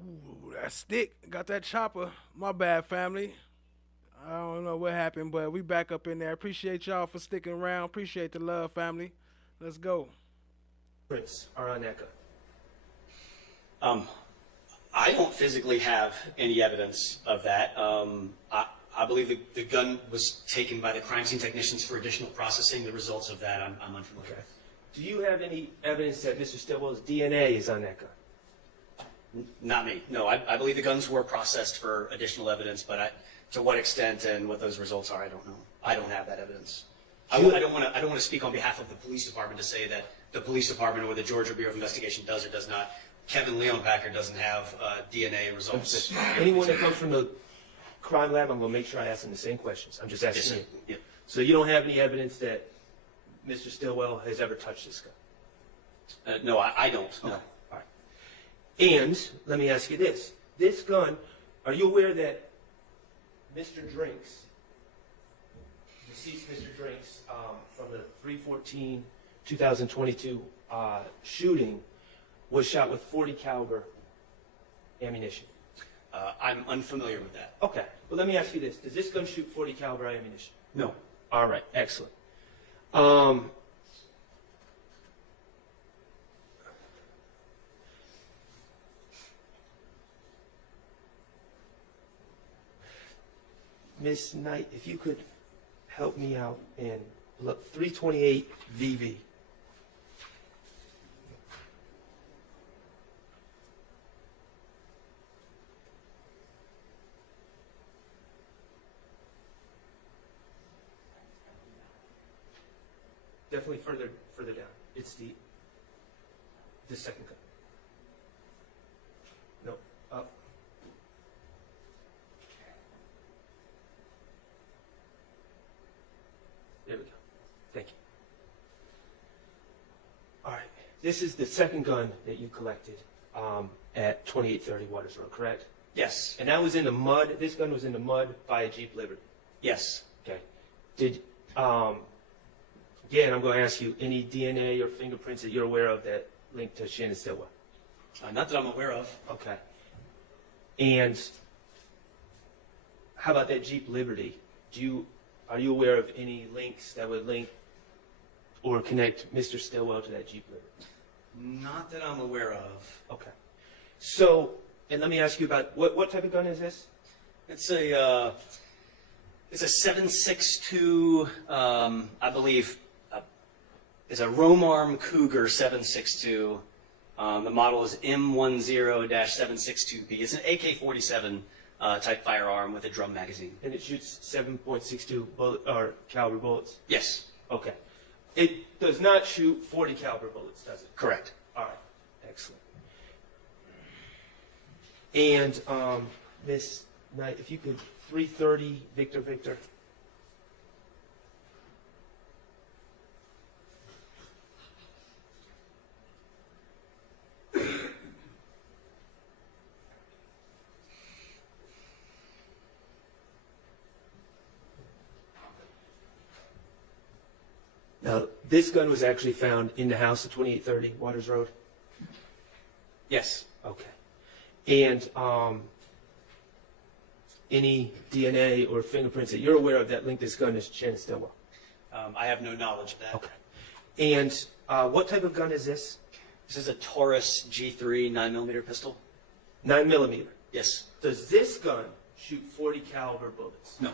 Ooh, that stick. Got that chopper. My bad, family. I don't know what happened, but we back up in there. Appreciate y'all for sticking around. Appreciate the love, family. Let's go. Prints are on that gun. I don't physically have any evidence of that. I believe the gun was taken by the crime scene technicians for additional processing. The results of that, I'm unfamiliar with. Do you have any evidence that Mr. Stillwell's DNA is on that gun? Not me. No, I believe the guns were processed for additional evidence, but to what extent and what those results are, I don't know. I don't have that evidence. I don't want to speak on behalf of the police department to say that the police department or the Georgia Bureau of Investigation does or does not. Kevin Leonpacker doesn't have DNA results. Anyone that comes from the crime lab, I'm going to make sure I ask them the same questions. I'm just asking you. Yeah. So you don't have any evidence that Mr. Stillwell has ever touched this gun? No, I don't. No. Okay. All right. And let me ask you this. This gun, are you aware that Mr. Drinks, deceased Mr. Drinks, from the 3/14/2022 shooting, was shot with .40 caliber ammunition? I'm unfamiliar with that. Okay. Well, let me ask you this. Does this gun shoot .40 caliber ammunition? No. All right. Excellent. Miss Knight, if you could help me out and look 328 VV. Definitely further down. It's the second gun. No, up. There we go. Thank you. All right. This is the second gun that you collected at 2830 Waters Road, correct? Yes. And that was in the mud. This gun was in the mud by a Jeep Liberty. Yes. Okay. Did again, I'm going to ask you any DNA or fingerprints that you're aware of that link to Shannon Stillwell? Not that I'm aware of. Okay. And how about that Jeep Liberty? Are you aware of any links that would link or connect Mr. Stillwell to that Jeep Liberty? Not that I'm aware of. Okay. So, and let me ask you about what type of gun is this? It's a 7.62. I believe it's a Romarm Cougar 7.62. The model is M10-762B. It's an AK-47 type firearm with a drum magazine. And it shoots 7.62 caliber bullets? Yes. Okay. It does not shoot 40 caliber bullets, does it? Correct. All right. Excellent. And Miss Knight, if you could 330 Victor. Now, this gun was actually found in the house at 2830 Waters Road? Yes. Okay. And any DNA or fingerprints that you're aware of that link this gun to Shannon Stillwell? I have no knowledge of that. Okay. And what type of gun is this? This is a Taurus G3 9mm pistol. 9mm? Yes. Does this gun shoot 40 caliber bullets? No.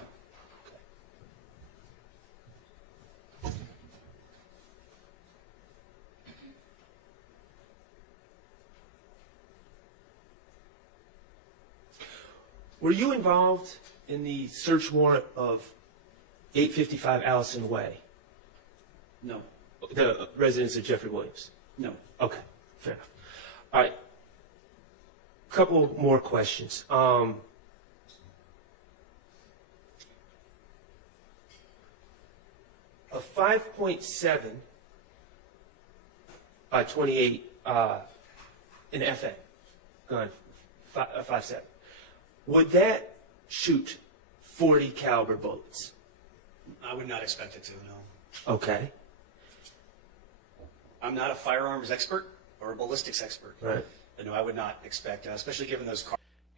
Were you involved in the search warrant of 855 Allison Way? No. The residence of Jeffrey Williams? No. Okay, fair enough. All right. Couple more questions. A 5.7 by 28 an FA gun, 5.7. Would that shoot 40 caliber bullets? I would not expect it to, no. Okay. I'm not a firearms expert or a ballistics expert. Right. But no, I would not expect, especially given those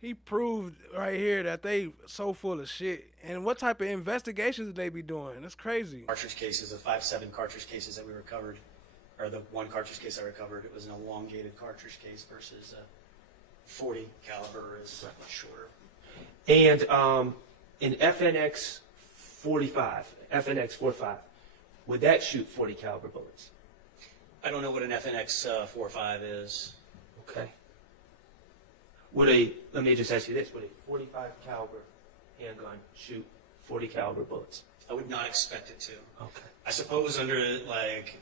He proved right here that they so full of shit. And what type of investigations did they be doing? That's crazy. cartridge cases, the 5.7 cartridge cases that we recovered, or the one cartridge case I recovered, it was an elongated cartridge case versus a 40 caliber is much shorter. And an FNX 45, FNX 45, would that shoot 40 caliber bullets? I don't know what an FNX 45 is. Okay. Let me just ask you this, would a 45 caliber handgun shoot 40 caliber bullets? I would not expect it to. Okay. I suppose under like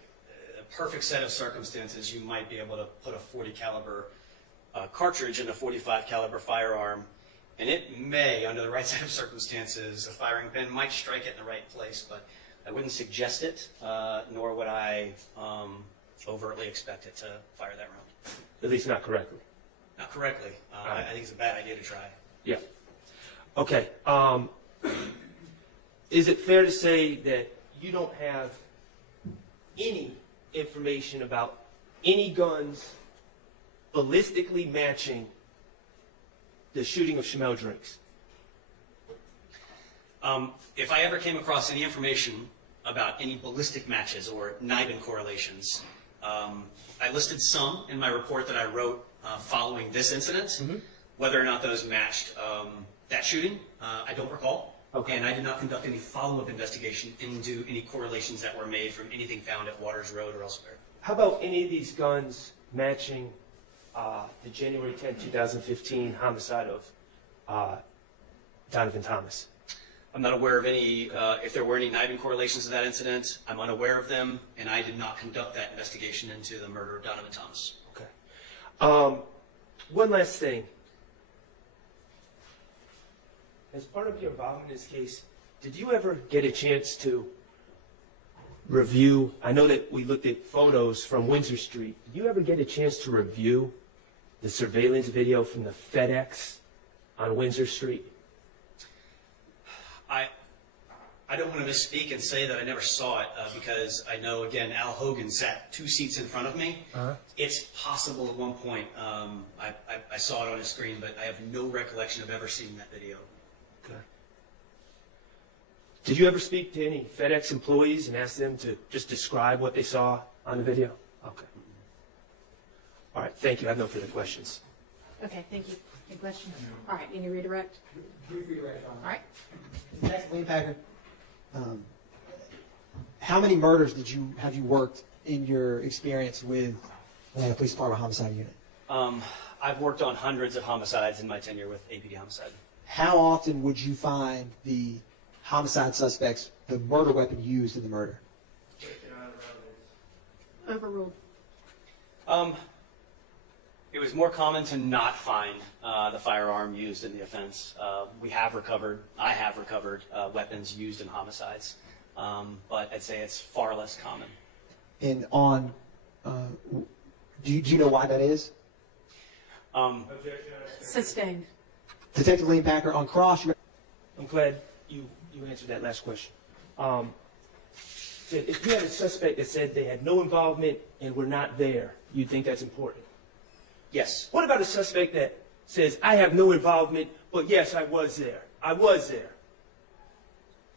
a perfect set of circumstances, you might be able to put a 40 caliber cartridge in a 45 caliber firearm, and it may, under the right set of circumstances, a firing pin might strike it in the right place, but I wouldn't suggest it, nor would I overtly expect it to fire that round. At least not correctly. Not correctly. I think it's a bad idea to try. Yeah. Okay. Is it fair to say that you don't have any information about any guns ballistically matching the shooting of Shamel Drinks? If I ever came across any information about any ballistic matches or NIBIN correlations, I listed some in my report that I wrote following this incident. Whether or not those matched that shooting, I don't recall. Okay. And I did not conduct any follow-up investigation into any correlations that were made from anything found at Waters Road or elsewhere. How about any of these guns matching the January 10, 2015 homicide of Donovan Thomas? I'm not aware of any, if there were any knifing correlations to that incident, I'm unaware of them, and I did not conduct that investigation into the murder of Donovan Thomas. Okay. One last thing. As part of your involvement in this case, did you ever get a chance to review, I know that we looked at photos from Windsor Street, did you ever get a chance to review the surveillance video from the FedEx on Windsor Street? I don't want to misspeak and say that I never saw it because I know, again, Al Hogan sat 2 seats in front of me. It's possible at one point I saw it on his screen, but I have no recollection of ever seeing that video. Okay. Did you ever speak to any FedEx employees and ask them to just describe what they saw on the video? Okay. All right, thank you. I have no further questions. Okay, thank you. Any questions? All right, any redirect? All right. Next, Wayne Packer. How many murders have you worked in your experience with the police department homicide unit? I've worked on hundreds of homicides in my tenure with APD Homicide. How often would you find the homicide suspects, the murder weapon used in the murder? Overruled. It was more common to not find the firearm used in the offense. I have recovered weapons used in homicides, but I'd say it's far less common. And on, do you know why that is? Sustained. Detective Wayne Packer, on cross. I'm glad you answered that last question. If you had a suspect that said they had no involvement and were not there, you'd think that's important? Yes. What about a suspect that says, I have no involvement, but yes, I was there. I was there.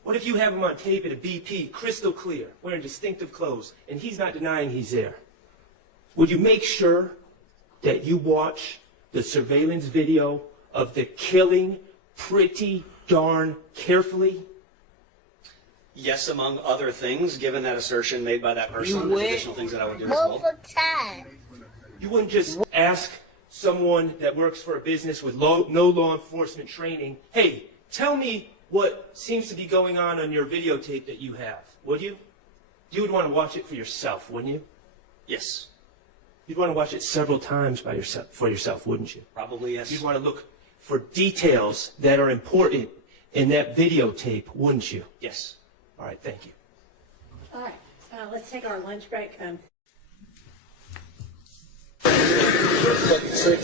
What if you have him on tape at a BP, crystal clear, wearing distinctive clothes, and he's not denying he's there? Would you make sure that you watch the surveillance video of the killing pretty darn carefully? Yes, among other things, given that assertion made by that person, there's additional things that I would do as well. You wouldn't just ask someone that works for a business with no law enforcement training, hey, tell me what seems to be going on your videotape that you have, would you? You would want to watch it for yourself, wouldn't you? Yes. You'd want to watch it several times for yourself, wouldn't you? Probably, yes. You'd want to look for details that are important in that videotape, wouldn't you? Yes. All right, thank you. All right, let's take our lunch break.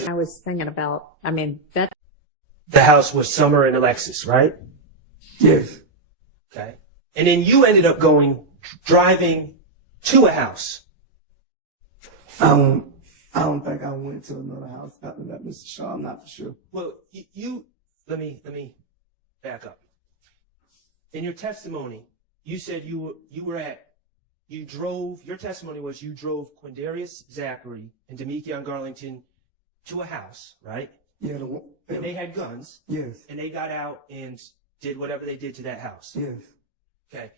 I was thinking about, that. The house was Summer and Alexis, right? Yes. Okay. And then you ended up driving to a house. I don't think I went to another house after that, Mr. Shaw. I'm not for sure. Well, let me back up. In your testimony, you said your testimony was you drove Quindarius Zachary and Demekion Garlington to a house, right? Yeah. And they had guns. Yes. And they got out and did whatever they did to that house. Yes. Okay.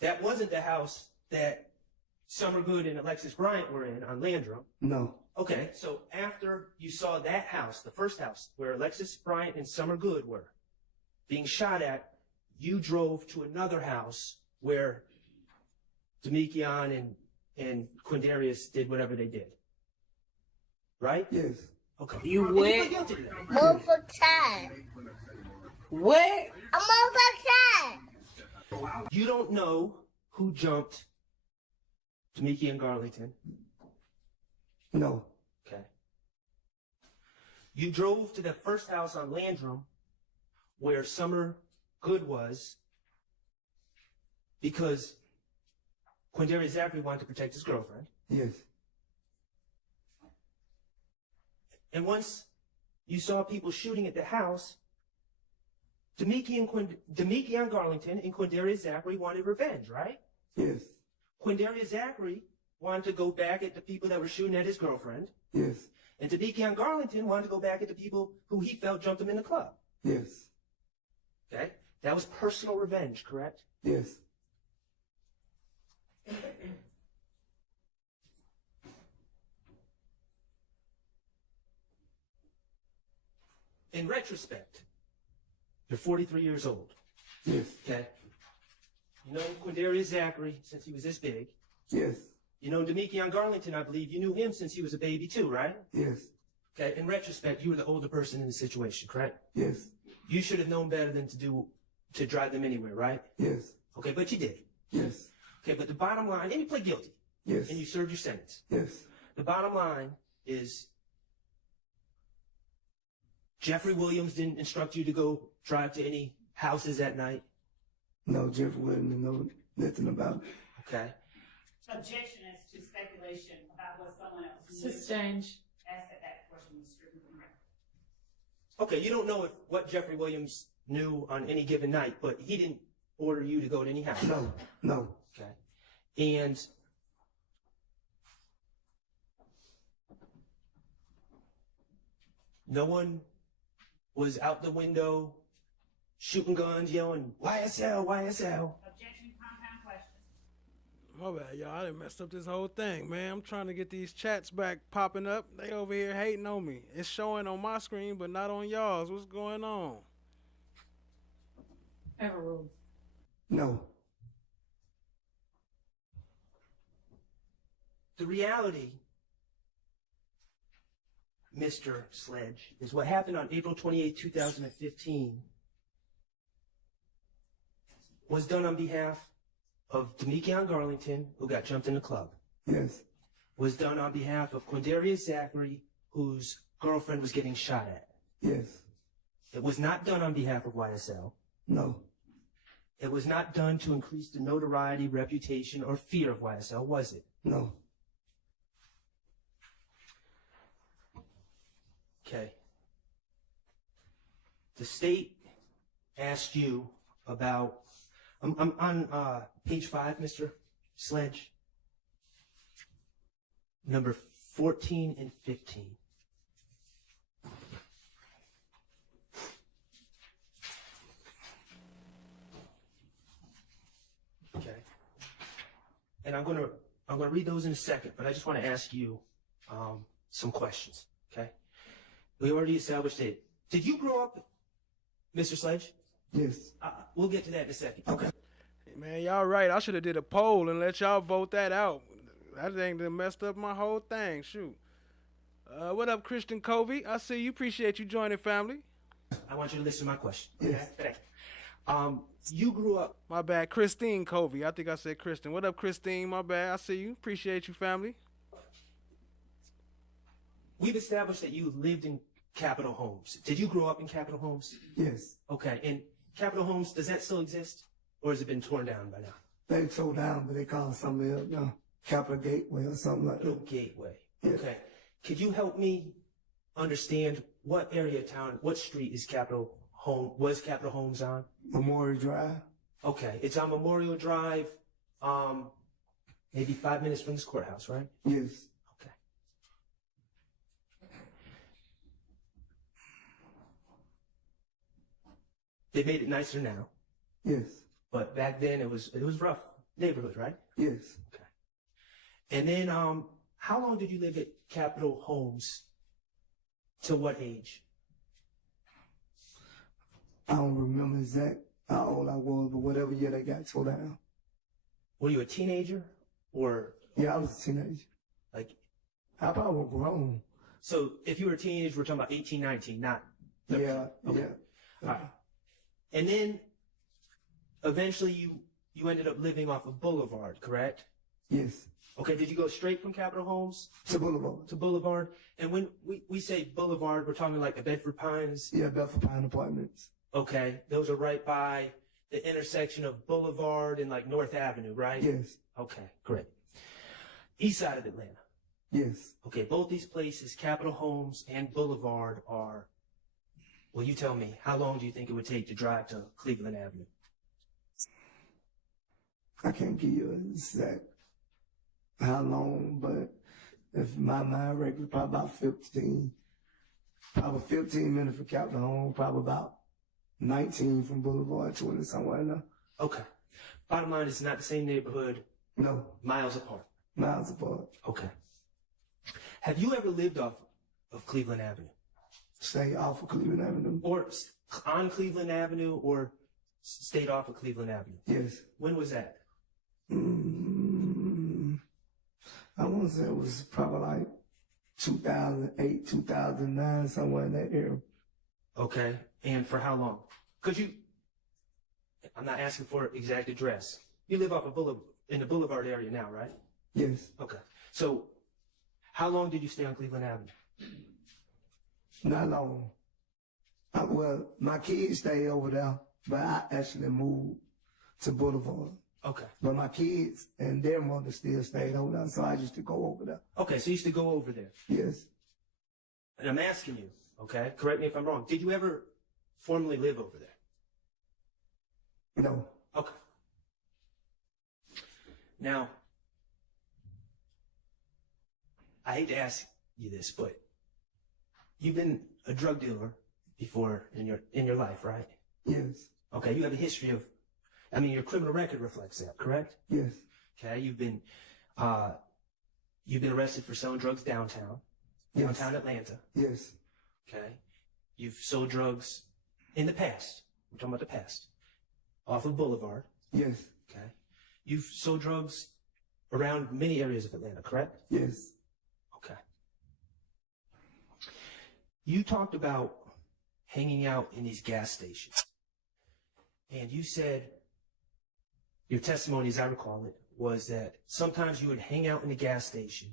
That wasn't the house that Summer Good and Alexis Bryant were in on Landrum. No. Okay, so after you saw that house, the first house where Alexis Bryant and Summer Good were being shot at, you drove to another house where Demekion and Quindarius did whatever they did. Right? Yes. Okay. You went Move for time. what? I'm over time. You don't know who jumped Demekion Garlington? No. Okay. You drove to the first house on Landrum where Summer Good was because Quindarius Zachary wanted to protect his girlfriend. Yes. And once you saw people shooting at the house, Demekion Garlington and Quindarius Zachary wanted revenge, right? Yes. Quindarius Zachary wanted to go back at the people that were shooting at his girlfriend. Yes. And Demekion Garlington wanted to go back at the people who he felt jumped him in the club. Yes. Okay? That was personal revenge, correct? Yes. In retrospect, you're 43 years old. Yes. Okay. You know Quindarius Zachary since he was this big. Yes. You know Demekion Garlington, I believe. You knew him since he was a baby too, right? Yes. Okay. In retrospect, you were the older person in the situation, correct? Yes. You should have known better than to drive them anywhere, right? Yes. Okay, but you did. Yes. Okay, but the bottom line, and you pled guilty. Yes. And you served your sentence. Yes. The bottom line is Jeffrey Williams didn't instruct you to go drive to any houses at night? No, Jeff wouldn't know nothing about it. Okay. Objection as to speculation about what someone else knew. Sustained. Asked that portion was stricken from record. Okay, you don't know what Jeffrey Williams knew on any given night, but he didn't order you to go to any house? No, no. Okay. And no one was out the window shooting guns, yelling, YSL, YSL. Objection, compound question. My bad, y'all. I done messed up this whole thing, man. I'm trying to get these chats back popping up. They over here hating on me. It's showing on my screen, but not on y'all's. What's going on? Overruled. No. The reality, Mr. Sledge, is what happened on April 28, 2015 was done on behalf of Demekion Garlington, who got jumped in the club. Yes. Was done on behalf of Quindarius Zachary, whose girlfriend was getting shot at. Yes. It was not done on behalf of YSL. No. It was not done to increase the notoriety, reputation, or fear of YSL, was it? No. Okay. The state asked you about, I'm on page 5, Mr. Sledge. Number 14 and 15. Okay. And I'm gonna read those in a second, but I just want to ask you some questions. Okay. We already established it. Did you grow up, Mr. Sledge? Yes. We'll get to that in a second. Okay. Hey, man, y'all right. I should have did a poll and let y'all vote that out. That thing done messed up my whole thing. Shoot. What up, Christian Covey? I see you. Appreciate you joining, family. I want you to listen to my question. Yes. Okay. You grew up. My bad, Christine Covey. I think I said Kristen. What up, Christine? My bad. I see you. Appreciate you, family. We've established that you lived in Capitol Homes. Did you grow up in Capitol Homes? Yes. Okay. And Capitol Homes, does that still exist? Or has it been torn down by now? They tore down, but they call it something else now. Capital Gateway or something like that. Gateway. Yes. Okay. Could you help me understand what area of town, what street is Capitol Homes on? Memorial Drive. Okay. It's on Memorial Drive, maybe 5 minutes from this courthouse, right? Yes. Okay. They made it nicer now. Yes. But back then it was rough neighborhood, right? Yes. Okay. And then how long did you live at Capitol Homes? Till what age? I don't remember exact how old I was, but whatever year they got tore down. Were you a teenager or? Yeah, I was a teenager. Like? I probably was grown. So if you were a teenager, we're talking about 18, 19, not 13. Yeah, okay. yeah. All right. And then eventually you ended up living off of Boulevard, correct? Yes. Okay, did you go straight from Capitol Homes? To Boulevard. To Boulevard. And when we say Boulevard, we're talking like the Bedford Pines? Yeah, Bedford Pine Apartments. Okay, those are right by the intersection of Boulevard and like North Avenue, right? Yes. Okay, great. East side of Atlanta. Yes. Okay, both these places, Capitol Homes and Boulevard, are, well, you tell me, how long do you think it would take to drive to Cleveland Avenue? I can't give you an exact how long, but if my mind record, probably about 15 minutes for Capitol Home, probably about 19 from Boulevard, 20 somewhere in there. Okay. Bottom line, it's not the same neighborhood. No. Miles apart. Miles apart. Okay. Have you ever lived off of Cleveland Avenue? Stay off of Cleveland Avenue. Or on Cleveland Avenue, or stayed off of Cleveland Avenue? Yes. When was that? I want to say it was probably like 2008, 2009, somewhere in that area. Okay. And for how long? I'm not asking for exact address. You live off in the Boulevard area now, right? Yes. Okay. So, how long did you stay on Cleveland Avenue? Not long. Well, my kids stay over there, but I actually moved to Boulevard. Okay. But my kids and their mother still stayed over there, so I used to go over there. Okay, so you used to go over there. Yes. And I'm asking you, okay, correct me if I'm wrong, did you ever formerly live over there? No. Okay. Now, I hate to ask you this, but you've been a drug dealer before in your life, right? Yes. Okay, you have a history of, your criminal record reflects that, correct? Yes. Okay, you've been arrested for selling drugs downtown Atlanta. Yes. Okay, you've sold drugs in the past. We're talking about the past. Off of Boulevard. Yes. Okay, you've sold drugs around many areas of Atlanta, correct? Yes. Okay. You talked about hanging out in these gas stations, and you said, your testimony, as I recall it, was that sometimes you would hang out in the gas station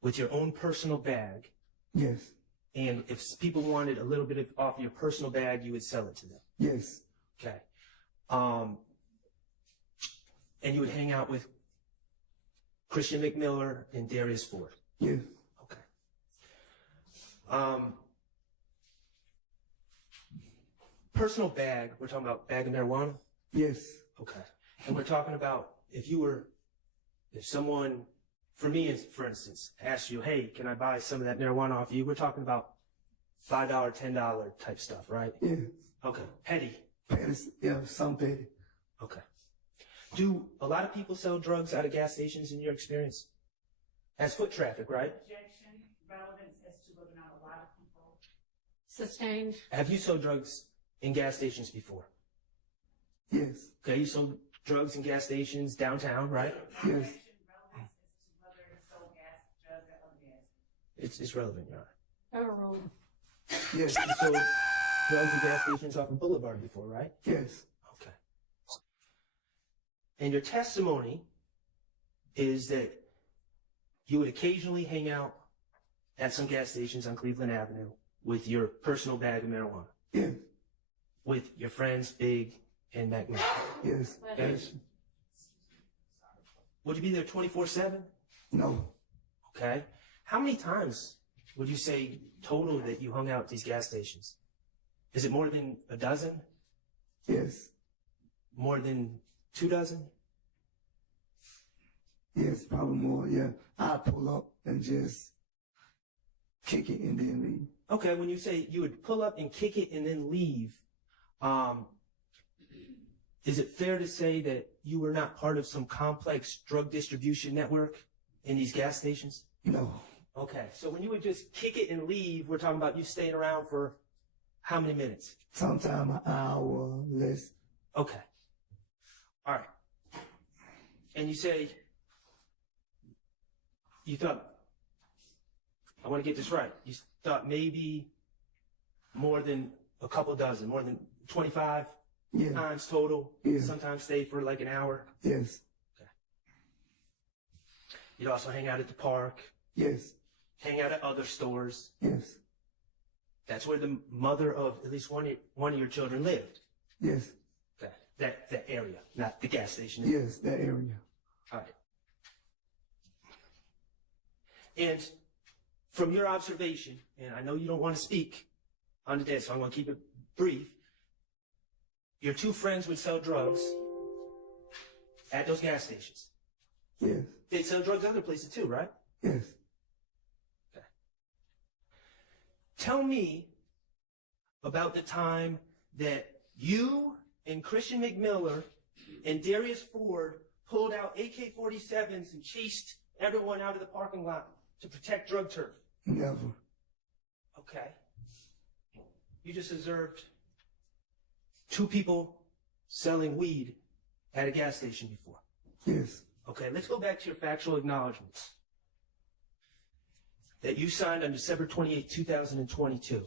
with your own personal bag. Yes. And if people wanted a little bit off your personal bag, you would sell it to them. Yes. Okay. And you would hang out with Christian McMiller and Darius Ford. Yes. Okay. Personal bag, we're talking about bag of marijuana? Yes. Okay. And we're talking about if someone, for me, for instance, asked you, hey, can I buy some of that marijuana off you? We're talking about $5, $10 type stuff, right? Yeah. Okay. Petty. Petty, yeah, some petty. Okay. Do a lot of people sell drugs out of gas stations in your experience? As foot traffic, right? Objection, relevance as to whether or not a lot of people. Sustained. Have you sold drugs in gas stations before? Yes. Okay, you sold drugs in gas stations downtown, right? Yes. It's relevant, Your Honor. Overruled. Yes. You sold drugs in gas stations off of Boulevard before, right? Yes. Okay. And your testimony is that you would occasionally hang out at some gas stations on Cleveland Avenue with your personal bag of marijuana. Yes. With your friends, Big and McMahon. Yes. Yes. Would you be there 24/7? No. Okay. How many times would you say total that you hung out at these gas stations? Is it more than a dozen? Yes. More than 2 dozen? Yes, probably more, yeah. I pull up and just kick it and then leave. Okay, when you say you would pull up and kick it and then leave, is it fair to say that you were not part of some complex drug distribution network in these gas stations? No. Okay, so when you would just kick it and leave, we're talking about you staying around for how many minutes? Sometime an hour, less. Okay. All right. And you say, you thought, I want to get this right, you thought maybe more than a couple dozen, more than 25 times total, sometimes stay for like an hour? Yes. Okay. You'd also hang out at the park? Yes. Hang out at other stores? Yes. That's where the mother of at least one of your children lived? Yes. Okay. That area, not the gas station? Yes, that area. All right. And from your observation, and I know you don't want to speak on the desk, so I'm going to keep it brief, your two friends would sell drugs at those gas stations? Yes. They'd sell drugs other places too, right? Yes. Okay. Tell me about the time that You and Christian McMiller and Darius Ford pulled out AK-47s and chased everyone out of the parking lot to protect drug turf. Never. Okay. You just observed 2 people selling weed at a gas station before. Yes. Okay, let's go back to your factual acknowledgments that you signed on December 28, 2022.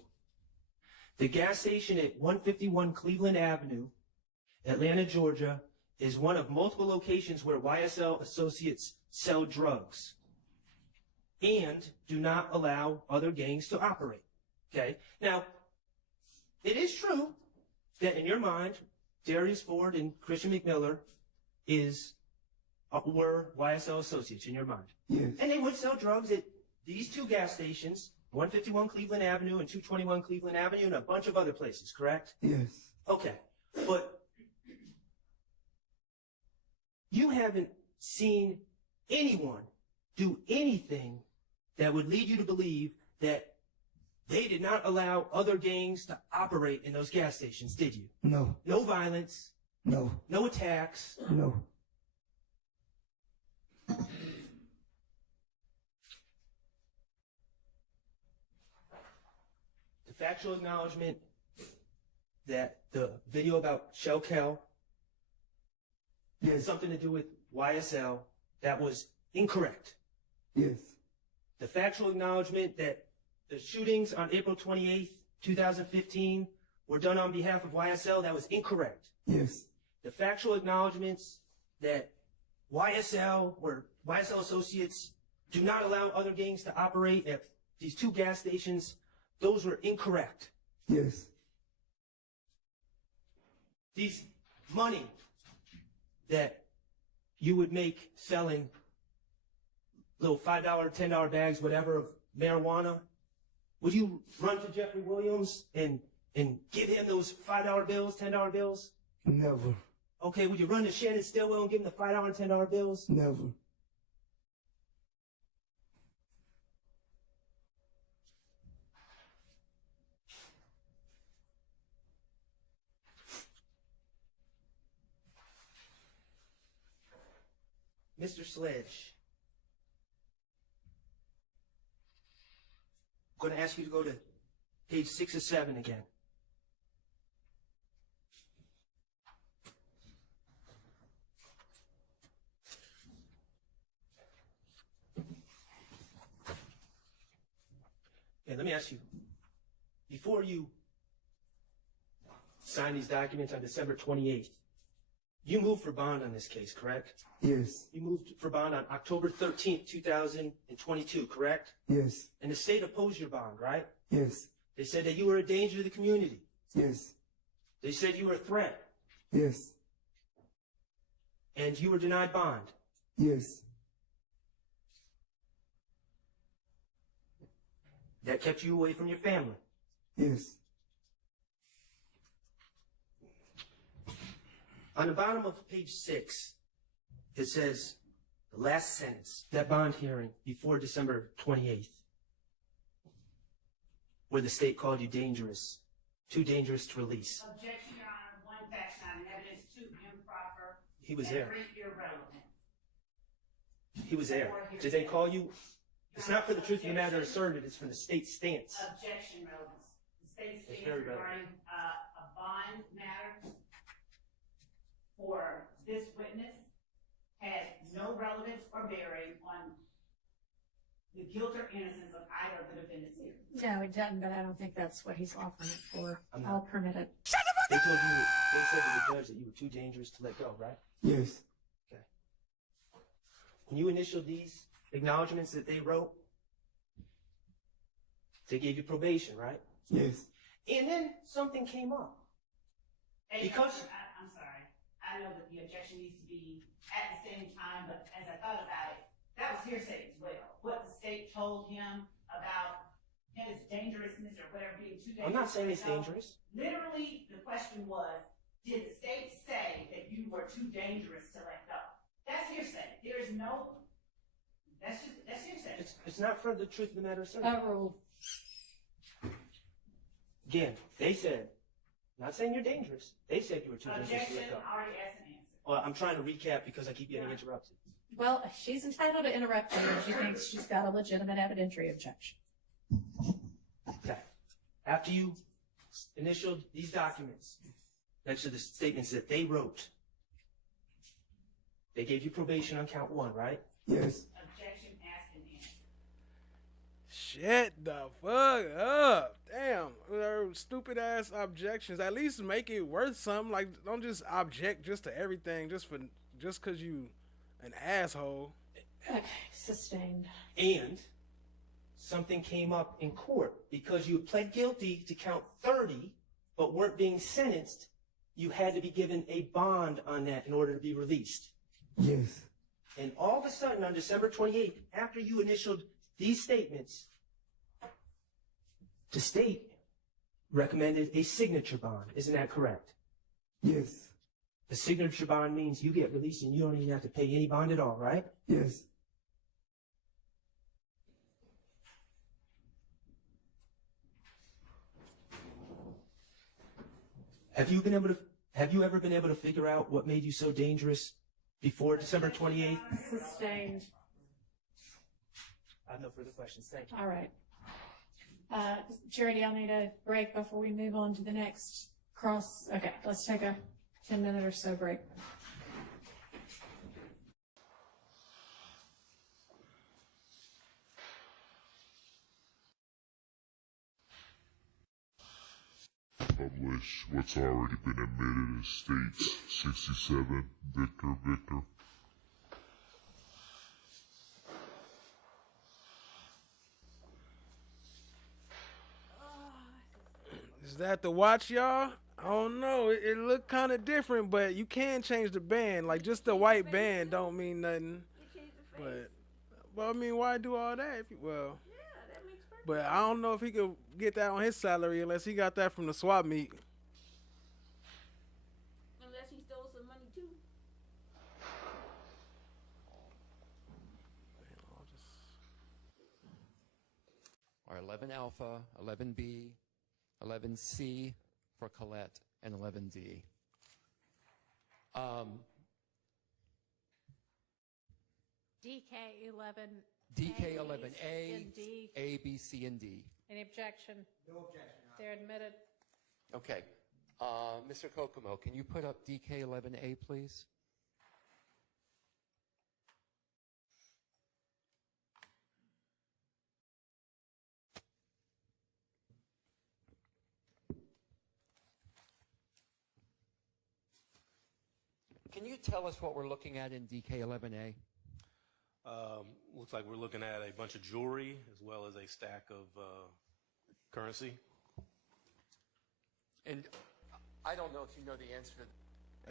The gas station at 151 Cleveland Avenue, Atlanta, Georgia, is one of multiple locations where YSL associates sell drugs and do not allow other gangs to operate. Okay? Now, it is true that in your mind, Darius Ford and Christian McMiller were YSL associates in your mind. Yes. And they would sell drugs at these 2 gas stations, 151 Cleveland Avenue and 221 Cleveland Avenue, and a bunch of other places, correct? Yes. Okay. But you haven't seen anyone do anything that would lead you to believe that they did not allow other gangs to operate in those gas stations, did you? No. No violence. No. No attacks. No. The factual acknowledgement that the video about Shell Kel had something to do with YSL, that was incorrect. Yes. The factual acknowledgement that the shootings on April 28th, 2015 were done on behalf of YSL, that was incorrect. Yes. The factual acknowledgements that YSL associates do not allow other gangs to operate at these 2 gas stations, those were incorrect. Yes. These money that you would make selling little $5, $10 bags, whatever, of marijuana, would you run to Jeffrey Williams and give him those $5 bills, $10 bills? Never. Okay, would you run to Shannon Stillwell and give him the $5 and $10 bills? Never. Mr. Sledge, I'm going to ask you to go to page 6 or 7 again. And let me ask you, before you signed these documents on December 28th, you moved for bond on this case, correct? Yes. You moved for bond on October 13th, 2022, correct? Yes. And the state opposed your bond, right? Yes. They said that you were a danger to the community. Yes. They said you were a threat. Yes. And you were denied bond. Yes. That kept you away from your family. Yes. On the bottom of page 6, it says, the last sentence, that bond hearing before December 28th, where the state called you dangerous, too dangerous to release. Objection, Your Honor. 1, facts not in evidence. 2, improper. He was there. 3, irrelevant. He was there. Did they call you? It's not for the truth of the matter asserted, it's for the state's stance. Objection, relevance. The state's It's stance very regarding a bond matter for this witness has no relevance or bearing on the guilt or innocence of either of the defendants here. No, it doesn't, but I don't think that's what he's offering it for. I'll permit it. They told you, they said to the judge that you were too dangerous to let go, right? Yes. Okay. When you initialed these acknowledgments that they wrote, they gave you probation, right? Yes. And then something came up. And Because I'm sorry. I know that the objection needs to be at the same time, but as I thought about it, that was hearsay as well. What the state told him about his dangerousness or whatever being too dangerous. I'm not saying to it's let go. dangerous. Literally, the question was, did the state say that you were too dangerous to let go? That's hearsay. There is no, that's hearsay. It's not for the truth of the matter asserted. Overruled. Again, they said Not saying you're dangerous. They said you were too dangerous to Objection, let go. already asked and answered. Well, I'm trying to recap because I keep getting interrupted. Well, she's entitled to interrupt you if she thinks she's got a legitimate evidentiary objection. Okay. After you initialed these documents, next to the statements that they wrote, they gave you probation on count 1, right? Yes. Objection, asked and answered. Shut the fuck up. Damn. Stupid ass objections. At least make it worth something. Like, don't just object just to everything just cause you an asshole. Okay, sustained. And something came up in court because you pled guilty to count 30 but weren't being sentenced. You had to be given a bond on that in order to be released. Yes. And all of a sudden on December 28th, after you initialed these statements, the state recommended a signature bond. Isn't that correct? Yes. The signature bond means you get released and you don't even have to pay any bond at all, right? Yes. Have you ever been able to figure out what made you so dangerous before December 28th? Sustained. I have no further questions. Thank you. All right. Charity, I'll need a break before we move on to the next cross. Okay, let's take a 10-minute or so break. Publish what's already been admitted as states 67, Victor. Is that the watch, y'all? I don't know. It looked kind of different, but you can change the band. Like, just the white band don't mean nothing. But, well, I mean, why do all that? Well, but I don't know if he could get that on his salary unless he got that from the swap meet. Unless he stole some money too. All right, 11 Alpha, 11B, 11C for Colette, and 11D. DK11. DK11A, A, B, C, and D. Any objection? No objection. They're admitted. Okay. Mr. Kokomo, can you put up DK11A, please? Can you tell us what we're looking at in DK11A? Looks like we're looking at a bunch of jewelry as well as a stack of currency. And I don't know if you know the answer to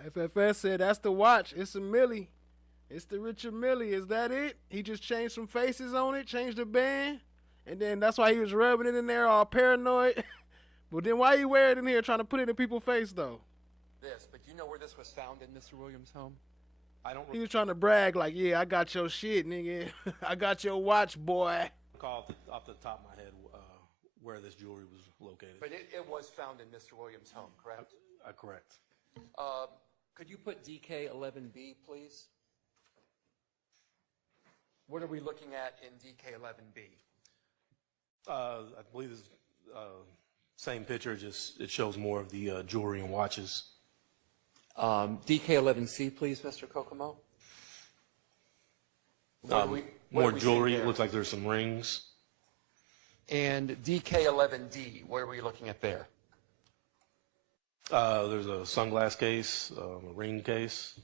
that. FFS said that's the watch. It's a Millie. It's the Richard Millie. Is that it? He just changed some faces on it, changed the band, and then that's why he was rubbing it in there all paranoid. But then why you wear it in here trying to put it in people's face, though? This, but do you know where this was found in Mr. Williams' home? He was trying to brag like, yeah, I got your shit, nigga. I got your watch, boy. Recall off the top of my head where this jewelry was located. But it was found in Mr. Williams' home, correct? Correct. Could you put DK11B, please? What are we looking at in DK11B? I believe it's same picture, just it shows more of the jewelry and watches. DK11C, please, Mr. Kokomo. More jewelry. It looks like there's some rings. And DK11D, what are we looking at there? There's a sunglass case, a ring case,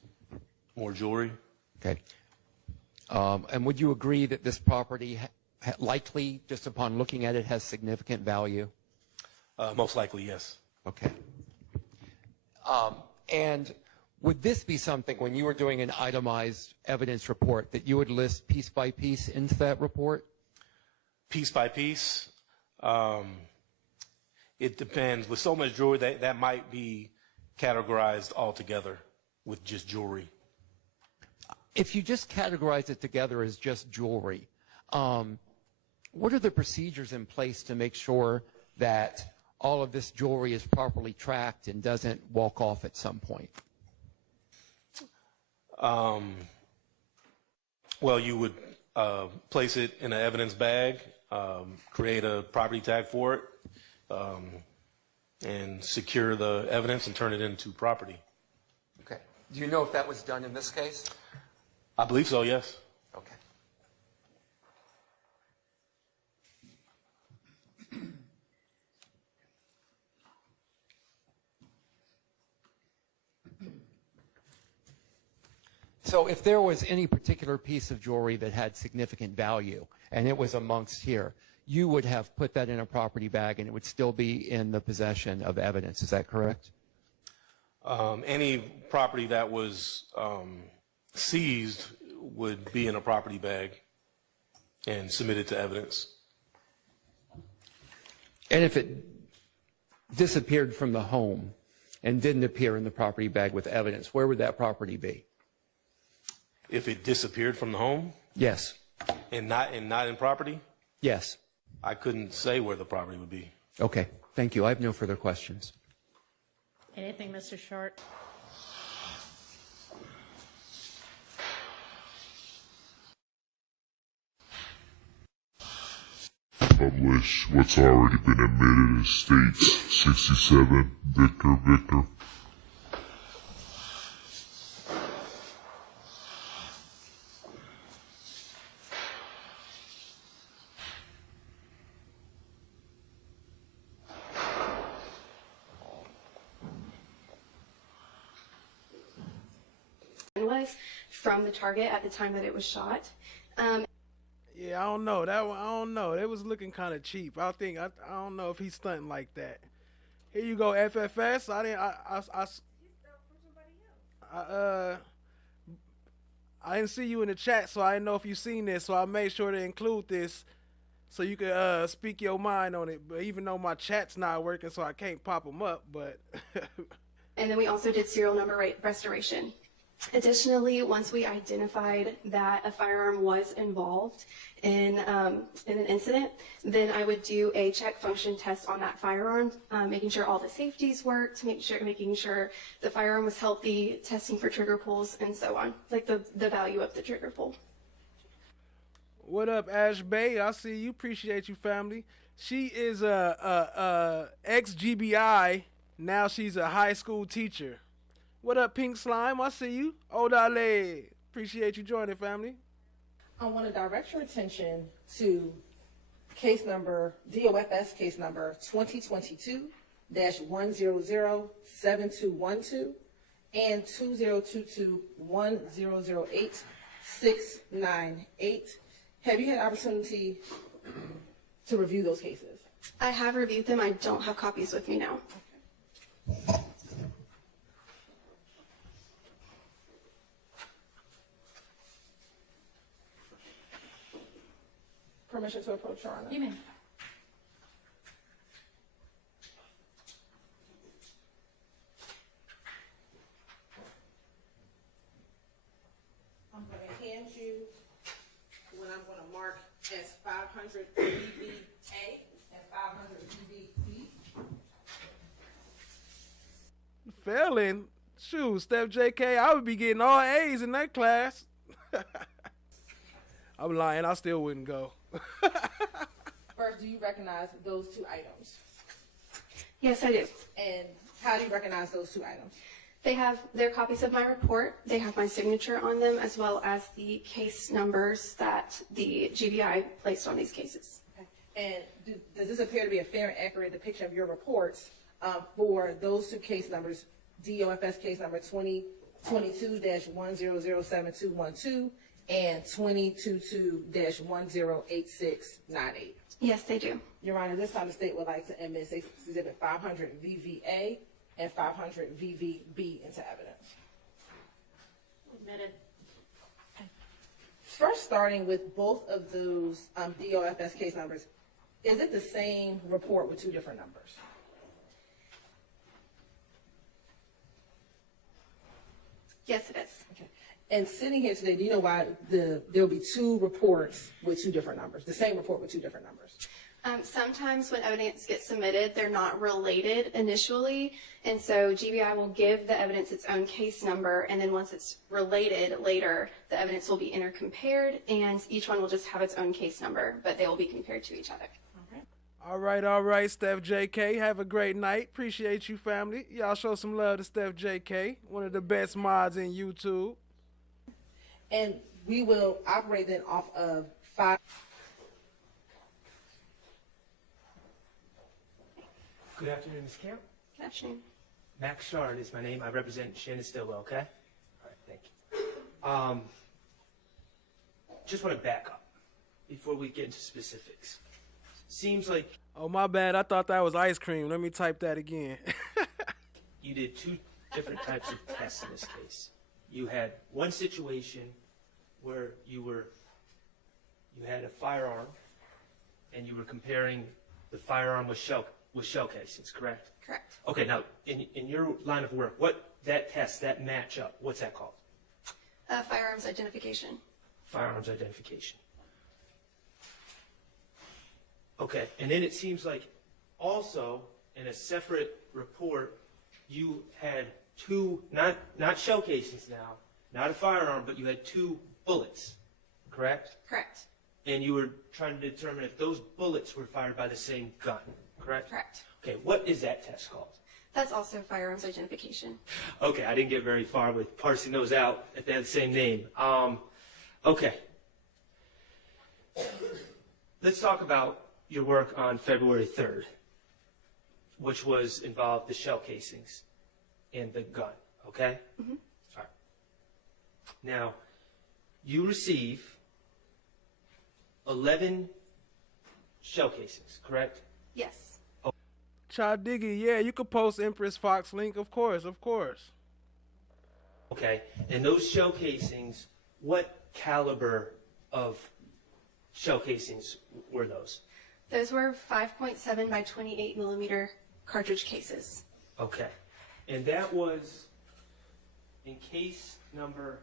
more jewelry. Okay. And would you agree that this property likely, just upon looking at it, has significant value? Most likely, yes. Okay. And would this be something, when you were doing an itemized evidence report, that you would list piece by piece into that report? Piece by piece? It depends. With so much jewelry, that might be categorized all together with just jewelry. If you just categorize it together as just jewelry, what are the procedures in place to make sure that all of this jewelry is properly tracked and doesn't walk off at some point? Well, you would place it in an evidence bag, create a property tag for it, and secure the evidence and turn it into property. Okay. Do you know if that was done in this case? I believe so, yes. Okay. So if there was any particular piece of jewelry that had significant value and it was amongst here, you would have put that in a property bag and it would still be in the possession of evidence. Is that correct? Any property that was seized would be in a property bag and submitted to evidence. And if it disappeared from the home and didn't appear in the property bag with evidence, where would that property be? If it disappeared from the home? Yes. And not in property? Yes. I couldn't say where the property would be. Okay. Thank you. I have no further questions. Anything, Mr. Short? Publish what's already been admitted as states 67 Victor. Was from the target at the time that it was shot. Yeah, I don't know. That one, I don't know. It was looking kind of cheap. I don't know if he's stunting like that. Here you go, FFS. I didn't see you in the chat, so I didn't know if you seen this. So I made sure to include this so you could speak your mind on it. But even though my chat's not working, so I can't pop them up. But And then we also did serial number restoration. Additionally, once we identified that a firearm was involved in an incident, then I would do a check function test on that firearm, making sure all the safeties worked, making sure the firearm was healthy, testing for trigger pulls, and so on, like the value of the trigger pull. What up, Ash Bay? I see you. Appreciate you, family. She is a ex-GBI. Now she's a high school teacher. What up, Pink Slime? I see you. Odale. Appreciate you joining, family. I want to direct your attention to case number, DOFS case number 2022-1007212 and 2022-1008-698. Have you had opportunity to review those cases? I have reviewed them. I don't have copies with me now. Permission to approach, Your Honor. You may. I'm going to hand you what I'm going to mark as 500 VVA and 500 VVB. Failing? Shoot, Steph JK, I would be getting all A's in that class. I'm lying. I still wouldn't go. First, do you recognize those two items? Yes, I do. And how do you recognize those two items? They have their copies of my report. They have my signature on them, as well as the case numbers that the GBI placed on these cases. Okay. And does this appear to be a fair and accurate depiction of your reports for those two case numbers, DOFS case number 2022-1007212 and 2022-108698? Yes, they do. Your Honor, this time the state would like to admit Exhibit 500 VVA and 500 VVB into evidence. Admitted. First, starting with both of those DOFS case numbers, is it the same report with two different numbers? Yes, it is. Okay. And sitting here today, do you know why there'll be two reports with two different numbers, the same report with two different numbers? Sometimes when evidence gets submitted, they're not related initially, and so GBI will give the evidence its own case number, and then once it's related later, the evidence will be intercompared, and each one will just have its own case number, but they will be compared to each other. All right, Steph JK. Have a great night. Appreciate you, family. Y'all show some love to Steph JK, one of the best mods in YouTube. And we will operate then off of 5. Good afternoon, Ms. Camp. Good afternoon. Max Shard is my name. I represent Shannon Stillwell, okay? All right, thank you. Just want to back up before we get into specifics. Seems like... Oh, my bad. I thought that was ice cream. Let me type that again. You did two different types of tests in this case. You had one situation where you had a firearm and you were comparing the firearm with shell casings, correct? Correct. Okay, now in your line of work, that matchup, what's that called? Firearms identification. Firearms identification. Okay, and then it seems like also in a separate report, you had two, not shell casings now, not a firearm, but you had two bullets, correct? Correct. And you were trying to determine if those bullets were fired by the same gun, correct? Correct. Okay, what is that test called? That's also firearms identification. Okay, I didn't get very far with parsing those out if they had the same name. Okay. Let's talk about your work on February 3rd, which involved the shell casings and the gun, okay? Mm-hmm. All right. Now, you receive 11 shell casings, correct? Yes. Child Diggy, yeah, you could post Empress Fox link, of course. Okay, and those shell casings, what caliber of shell casings were those? Those were 5.7 by 28 millimeter cartridge cases. Okay, and that was in case number...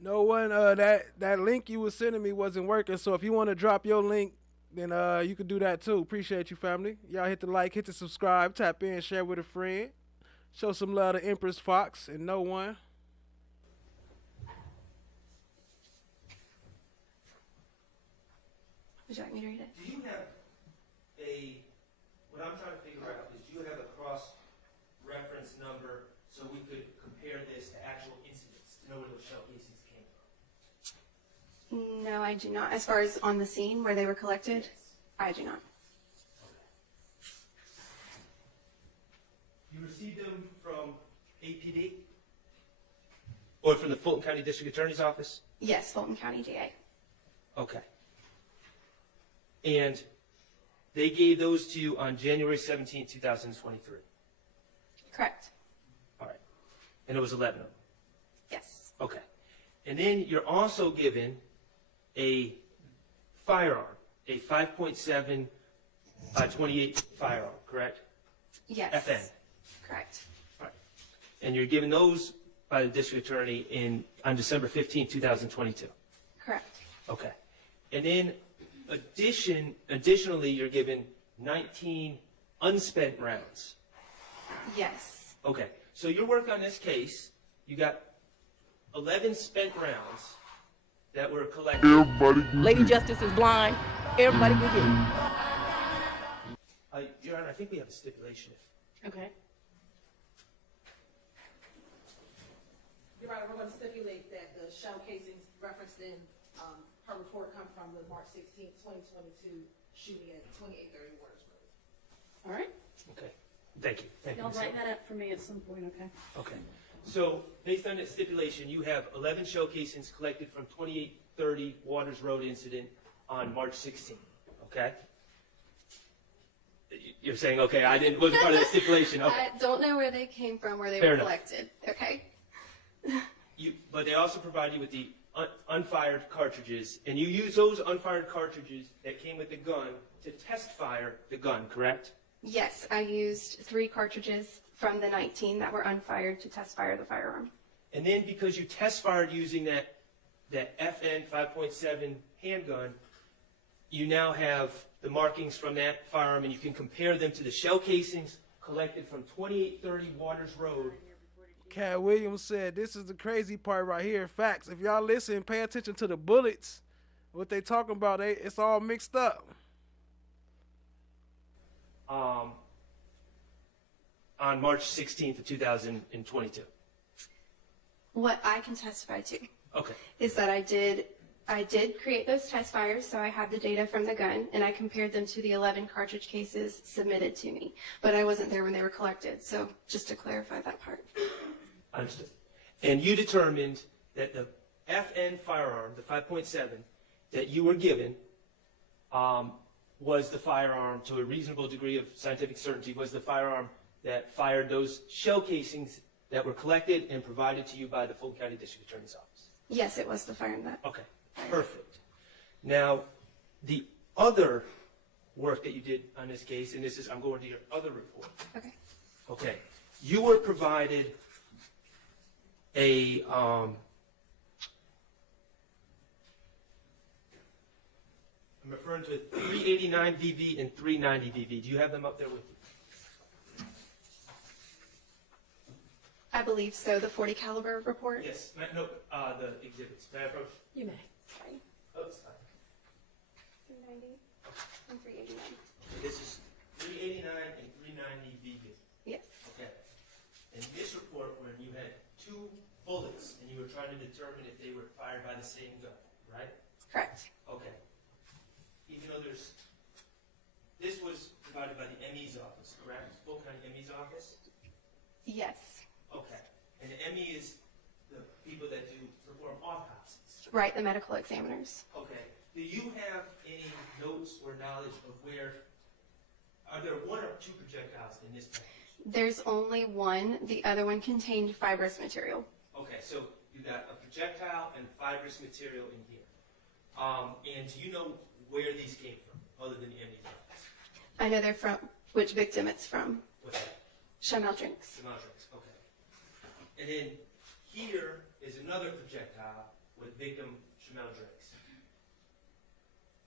No one, that link you was sending me wasn't working, so if you want to drop your link, then you can do that too. Appreciate you, family. Y'all hit the like, hit the subscribe, tap in, share with a friend. Show some love to Empress Fox and No One. Would you like me to read it? Do you have what I'm trying to figure out is, do you have a cross-reference number so we could compare this to actual incidents to know where those shell casings came from? No, I do not. As far as on the scene where they were collected, yes. I do not. You received them from APD? Or from the Fulton County District Attorney's Office? Yes, Fulton County DA. Okay. And they gave those to you on January 17, 2023? Correct. All right. And it was 11 of them? Yes. Okay. And then you're also given a firearm, a 5.7 by 28 firearm, correct? Yes. FN. Correct. All right. And you're given those by the district attorney on December 15, 2022? Correct. Okay. And then additionally, you're given 19 unspent rounds. Yes. Okay. So your work on this case, you got 11 spent rounds that were collected. Lady Justice is blind. Everybody can get it. Your Honor, I think we have a stipulation. Okay. You're right, we're going to stipulate that the shell casings referenced in her report come from the March 16, 2022 shooting at 2830 Waters Road. All right. Okay. Thank you. Thank you. Y'all write that up for me at some point, okay? Okay. So, based on that stipulation, you have 11 shell casings collected from 2830 Waters Road incident on March 16, okay? You're saying, okay, wasn't part of that stipulation. Okay. I don't know where they came from, where they Fair were enough. collected. Okay. But they also provide you with the unfired cartridges, and you use those unfired cartridges that came with the gun to test fire the gun, correct? Yes, I used 3 cartridges from the 19 that were unfired to test fire the firearm. And then because you test fired using that FN 5.7 handgun, you now have the markings from that firearm, and you can compare them to the shell casings collected from 2830 Waters Road. Cat Williams said, this is the crazy part right here. Facts. If y'all listen, pay attention to the bullets. What they talking about, it's all mixed up. On March 16th of 2022. What I can testify to Okay. is that I did create those test fires, so I have the data from the gun, and I compared them to the 11 cartridge cases submitted to me. But I wasn't there when they were collected, so just to clarify that part. Understood. And you determined that the FN firearm, the 5.7, that you were given was the firearm, to a reasonable degree of scientific certainty, was the firearm that fired those shell casings that were collected and provided to you by the Fulton County District Attorney's Office. Yes, it was the firearm that. Okay, perfect. Now, the other work that you did on this case, and this is, I'm going to your other report. Okay. Okay, you were provided a I'm referring to 389 VV and 390 VV. Do you have them up there with you? I believe so, the 40 caliber report? Yes. No, the exhibits. May I approach? You may. Sorry. Oops. 390 and 389. This is 389 and 390 VV. Yes. Okay. In this report, when you had 2 bullets and you were trying to determine if they were fired by the same gun, right? Correct. Okay. Even though this was provided by the ME's office, correct? Fulton County ME's office? Yes. Okay. And the ME is the people that perform autopsies. Right, the medical examiners. Okay. Do you have any notes or knowledge of are there 1 or 2 projectiles in this package? There's only one. The other one contained fibrous material. Okay, so you got a projectile and fibrous material in here. And do you know where these came from, other than the ME's office? I know they're from which victim it's from. What's that? Chamel drinks. Chamel drinks, okay. And then here is another projectile with victim Chamel drinks.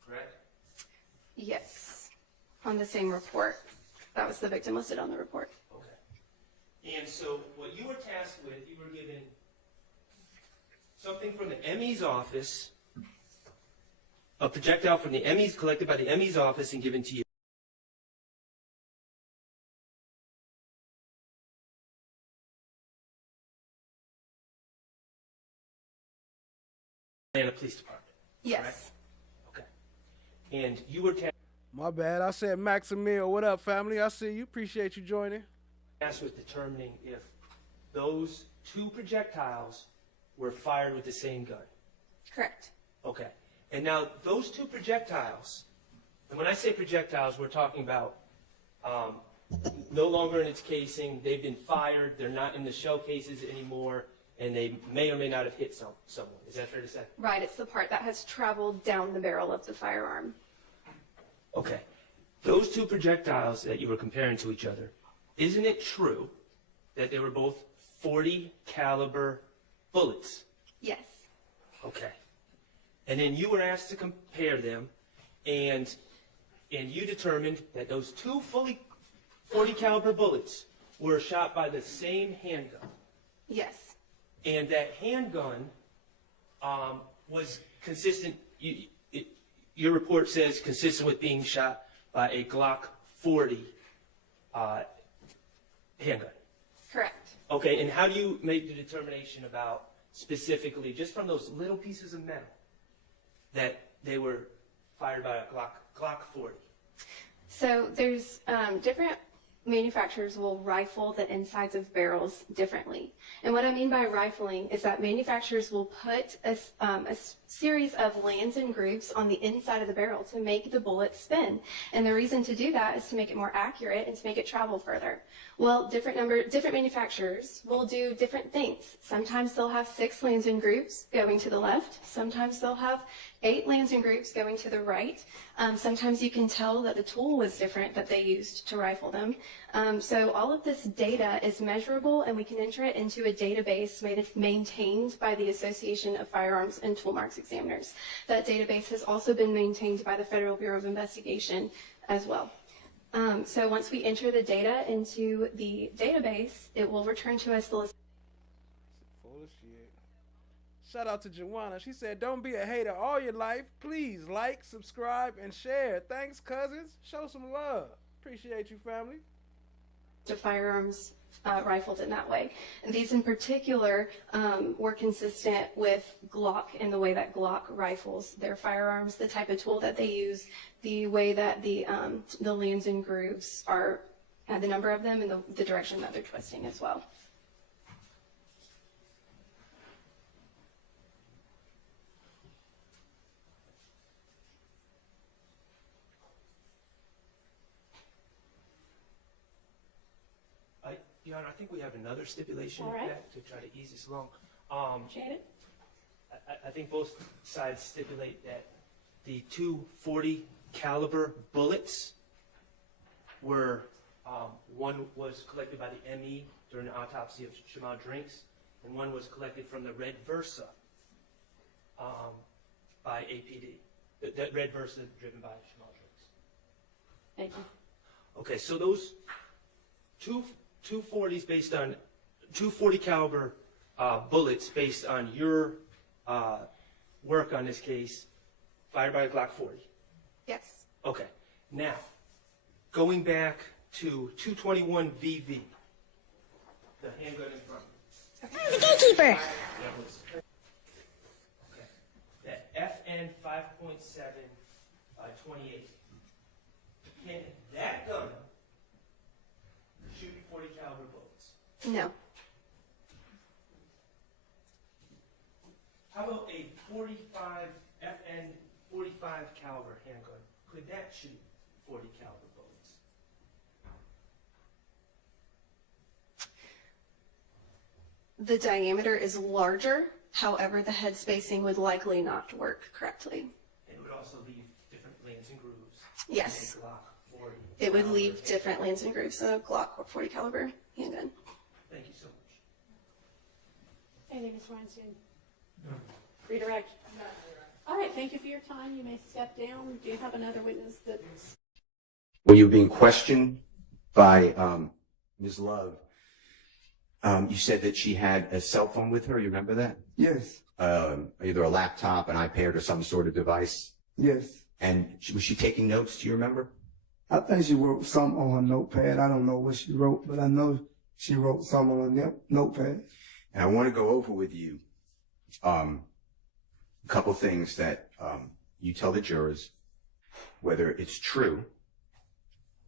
Correct? Yes. On the same report. That was the victim listed on the report. Okay. And so what you were tasked with, you were given something from the ME's office, a projectile from the ME's, collected by the ME's office and given to you. Atlanta Police Department. Yes. Correct? Okay. And you were My bad. I said Maximil. What up, family? I see you. Appreciate you joining. tasked with determining if those 2 projectiles were fired with the same gun. Correct. Okay. And now those 2 projectiles, and when I say projectiles, we're talking about no longer in its casing. They've been fired. They're not in the shell cases anymore, and they may or may not have hit someone. Is that fair to say? Right. It's the part that has traveled down the barrel of the firearm. Okay. Those 2 projectiles that you were comparing to each other, isn't it true that they were both 40 caliber bullets? Yes. Okay. And then you were asked to compare them, and you determined that those 2 fully 40 caliber bullets were shot by the same handgun. Yes. And that handgun was consistent. Your report says consistent with being shot by a Glock 40 handgun. Correct. Okay, and how do you make the determination about specifically, just from those little pieces of metal, that they were fired by a Glock 40? So there's different manufacturers will rifle the insides of barrels differently. And what I mean by rifling is that manufacturers will put a series of lands and grooves on the inside of the barrel to make the bullet spin. And the reason to do that is to make it more accurate and to make it travel further. Well, different manufacturers will do different things. Sometimes they'll have 6 lands and grooves going to the left. Sometimes they'll have 8 lands and grooves going to the right. Sometimes you can tell that the tool was different that they used to rifle them. So all of this data is measurable, and we can enter it into a database maintained by the Association of Firearms and Tool Marks Examiners. That database has also been maintained by the Federal Bureau of Investigation as well. So once we enter the data into the database, it will return to us the list. Full of shit. Shout out to Joanna. She said, don't be a hater all your life. Please like, subscribe, and share. Thanks, cousins. Show some love. Appreciate you, family. To firearms rifled in that way. And these in particular were consistent with Glock in the way that Glock rifles their firearms, the type of tool that they use, the way that the lands and grooves are, the number of them, and the direction that they're twisting as well. Your Honor, I think we have another stipulation All right. in fact, to try to ease this along. Shannon? I think both sides stipulate that the 240 caliber bullets were, one was collected by the ME during the autopsy of Shamal Drinks, and one was collected from the Red Versa by APD. That Red Versa driven by Shamal Drinks. Thank you. Okay, so those 240s based on 240 caliber bullets based on your work on this case, fired by a Glock 40. Yes. Okay. Now, going back to 221 VV, the handgun in front. I'm the gatekeeper. Okay. That FN 5.7 by 28. Can that gun shoot 40 caliber bullets? No. How about a 45 FN 45 caliber handgun? Could that shoot 40 caliber bullets? The diameter is larger, however, the head spacing would likely not work correctly. And it would also leave different lanes and grooves. Yes. than a Glock 40 It would caliber leave handgun. different lands and grooves than a Glock 40 caliber handgun. Thank you so much. Anything, Ms. Weinstein? Redirect? All right, thank you for your time. You may step down. Do you have another witness that's... When you were being questioned by Ms. Love, you said that she had a cell phone with her. You remember that? Yes. Either a laptop, an iPad, or some sort of device. Yes. And was she taking notes? Do you remember? I think she wrote something on her notepad. I don't know what she wrote, but I know she wrote something on her notepad. And I want to go over with you a couple things that you tell the jurors, whether it's true.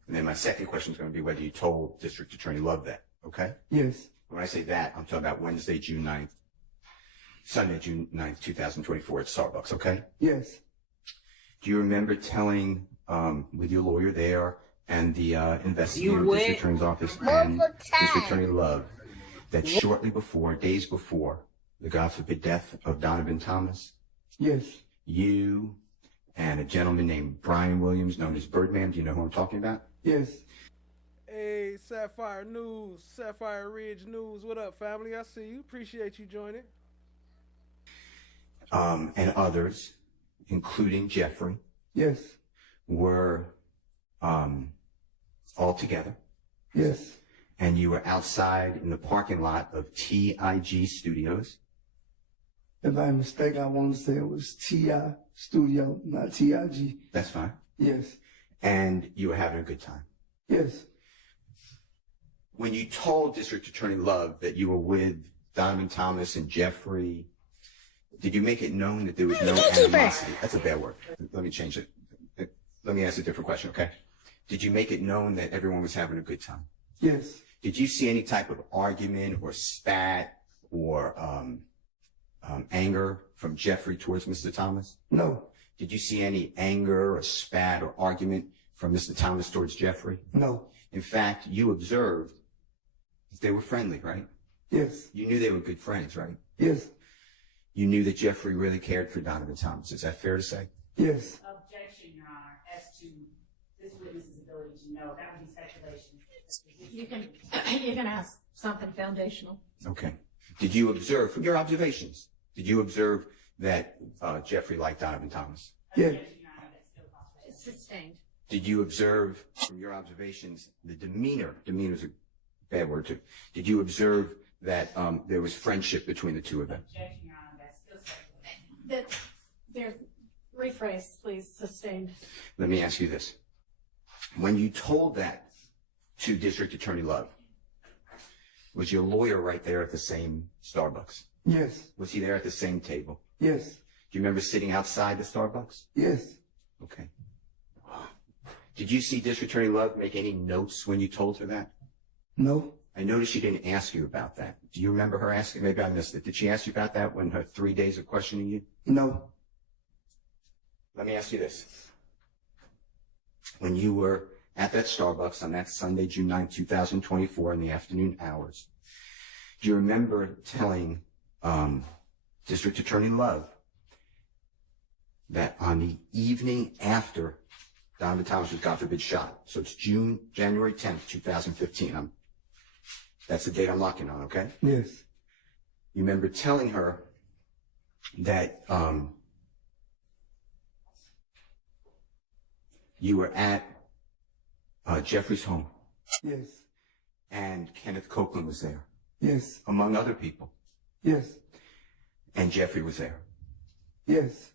And then my second question is going to be whether you told District Attorney Love that, okay? Yes. When I say that, I'm talking about Sunday, June 9th, 2024 at Starbucks, okay? Yes. Do you remember telling, with your lawyer there and the investigator, You District went Attorney's Office, and multiple District times. Attorney Love, that shortly before, days before, the God forbid death of Donovan Thomas, Yes. you and a gentleman named Brian Williams, known as Birdman, do you know who I'm talking about? Yes. Hey, Sapphire News, Sapphire Ridge News. What up, family? I see you. Appreciate you joining. And others, including Jeffrey, Yes. were all together. Yes. And you were outside in the parking lot of TIG Studios. If I'm mistaken, I want to say it was T.I. Studio, not TIG. That's fine. Yes. And you were having a good time. Yes. When you told District Attorney Love that you were with Donovan Thomas and Jeffrey, did you make it known that there was no animosity? That's a bad word. Let me change it. Let me ask a different question, okay? Did you make it known that everyone was having a good time? Yes. Did you see any type of argument or spat or anger from Jeffrey towards Mr. Thomas? No, Did you see any anger or spat or argument from Mr. Thomas towards Jeffrey? no, In fact, you observed that they were friendly, right? yes, You knew they were good friends, right? yes, You knew that Jeffrey really cared for Donovan Thomas. Is that fair to say? yes. Objection, Your Honor, as to this witness's ability to know. That would be speculation. You can ask something foundational. Okay. Did you observe, from your observations, did you observe that Jeffrey liked Donovan Thomas? Yeah, Sustained. Did you observe, from your observations, the demeanor is a bad word too. Did you observe that there was friendship between the two of them? Objection, Your Honor, that's still speculation. There, rephrase, please, sustained. Let me ask you this. When you told that to District Attorney Love, was your lawyer right there at the same Starbucks? yes, Was he there at the same table? yes, Do you remember sitting outside the Starbucks? yes, Okay. Did you see District Attorney Love make any notes when you told her that? no, I noticed she didn't ask you about that. Do you remember her asking? Maybe I missed it. Did she ask you about that when her 3 days of questioning you? no, Let me ask you this. When you were at that Starbucks on that Sunday, June 9, 2024, in the afternoon hours, do you remember telling District Attorney Love that on the evening after Donovan Thomas was, God forbid, shot, so it's January 10th, 2015, that's the date I'm locking on, okay? yes, You remember telling her that you were at Jeffrey's home, yes, and Kenneth Copeland was there, yes, among other people, yes, and Jeffrey was there. yes,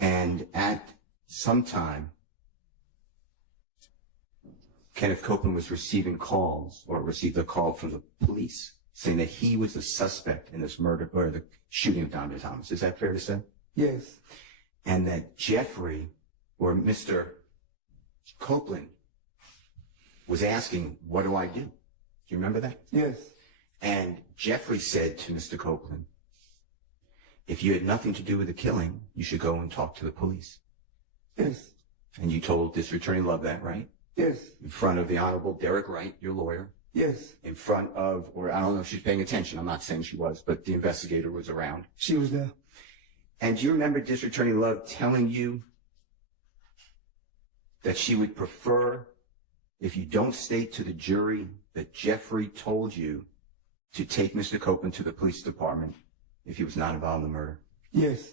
And at some time, Kenneth Copeland was receiving calls, or received a call from the police saying that he was the suspect in this murder, or the shooting of Donovan Thomas. Is that fair to say? yes, And that Jeffrey, or Mr. Copeland, was asking, what do I do? Do you remember that? yes, And Jeffrey said to Mr. Copeland, if you had nothing to do with the killing, you should go and talk to the police. yes, And you told District Attorney Love that, right? yes, In front of the Honorable Derek Wright, your lawyer. yes, In front of, or I don't know if she's paying attention, I'm not saying she was, but the investigator was around. she was there. And do you remember District Attorney Love telling you that she would prefer, if you don't state to the jury that Jeffrey told you to take Mr. Copeland to the police department if he was not involved in the murder? Yes,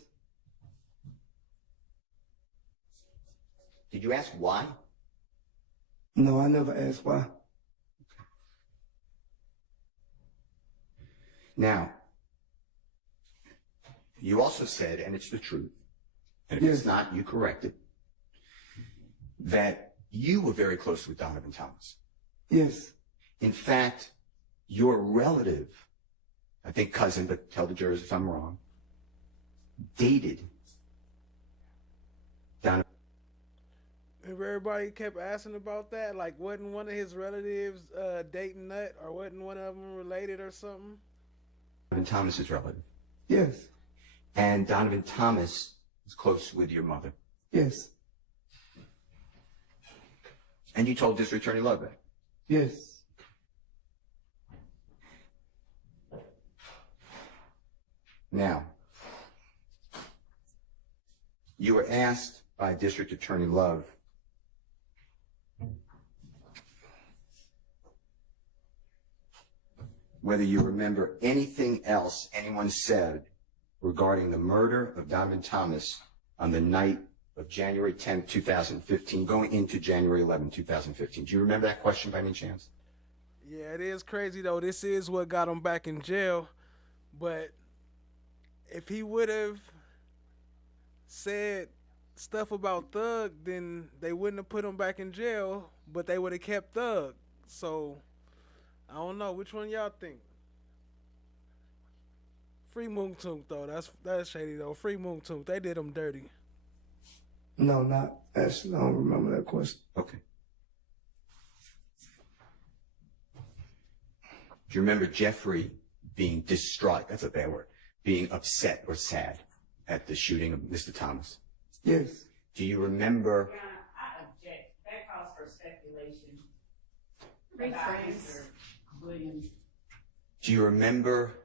Did you ask why? no, I never asked why. Now, you also said, and it's the truth, and if Yes. it's not, you correct it, that you were very close with Donovan Thomas. Yes, In fact, your relative, I think cousin, but tell the jurors if I'm wrong, dated Donovan. If everybody kept asking about that, like wasn't one of his relatives dating Nut, or wasn't one of them related or something? Thomas's relative. yes, And Donovan Thomas was close with your mother. yes, And you told District Attorney Love that. yes, Now, you were asked by District Attorney Love whether you remember anything else anyone said regarding the murder of Donovan Thomas on the night of January 10, 2015, going into January 11, 2015. Do you remember that question by any chance? Yeah, it is crazy though. This is what got him back in jail. But if he would have said stuff about Thug, then they wouldn't have put him back in jail, but they would have kept Thug. So I don't know. Which one y'all think? Free MOUNK though. That's shady though. Free MOUNK. They did him dirty. no, not actually. I don't remember that question. Okay. Do you remember Jeffrey being distraught? That's a bad word. being upset or sad at the shooting of Mr. Thomas? Yes. Do you remember? I object. That calls for speculation. Rephrase. Williams. Do you remember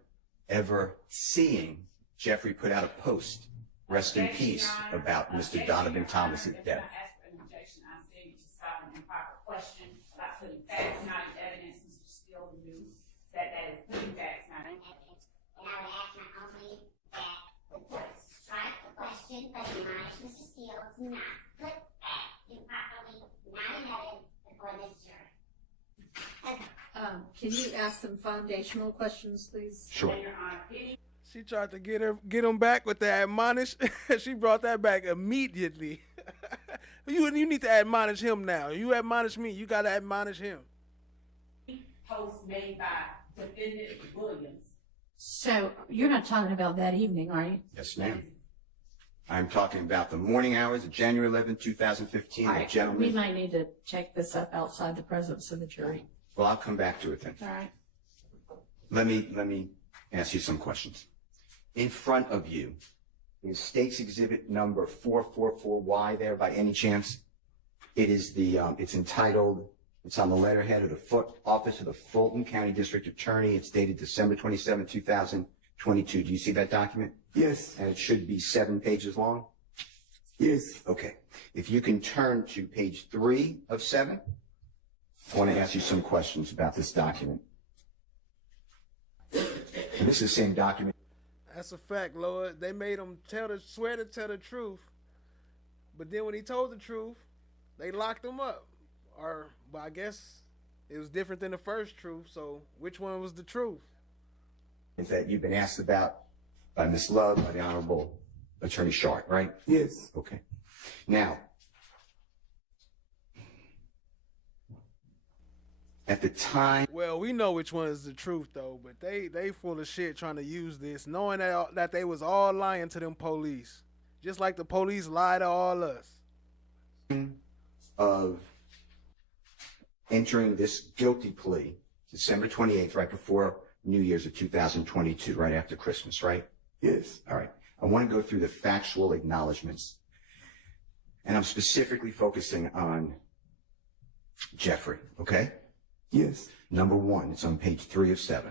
ever seeing Jeffrey put out a post, rest in peace, about Mr. Donovan Thomas's death? Objection. I'm saying to stop an improper question about putting facts, not in evidence. Mr. Steele knew that is putting facts, not in evidence. And I would ask not only that the court strike the question, but admonish Mr. Steele to not put facts improperly, not in evidence, before this jury. Can you ask some foundational questions, please? Sure. She tried to get him back with the admonish. She brought that back immediately. You need to admonish him now. You admonish me, you got to admonish him. Post made by defendant Williams. So you're not talking about that evening, are you? Yes, ma'am. I'm talking about the morning hours of January 11, 2015. All The right. gentleman. We might need to check this up outside the presence of the jury. Well, I'll come back to it then. All right. Let me ask you some questions. In front of you is State's Exhibit number 444Y there by any chance? It is it's entitled, it's on the letterhead of the Office of the Fulton County District Attorney. It's dated December 27, 2022. Do you see that document? Yes. And it should be 7 pages long? Yes. Okay. If you can turn to page 3 of 7, I want to ask you some questions about this document. And this is the same document. That's a fact, Lord. They made him swear to tell the truth. But then when he told the truth, they locked him up. But I guess it was different than the first truth. So which one was the truth? Is that you've been asked about by Ms. Love, by the Honorable Attorney Sharp, right? Yes. Okay. Now, at the time. Well, we know which one is the truth, though. But they full of shit trying to use this, knowing that they was all lying to them police. Just like the police lie to all us. Of entering this guilty plea, December 28th, right before New Year's of 2022, right after Christmas, right? Yes. All right. I want to go through the factual acknowledgments. And I'm specifically focusing on Jeffrey, okay? Yes. Number 1, it's on page 3 of 7.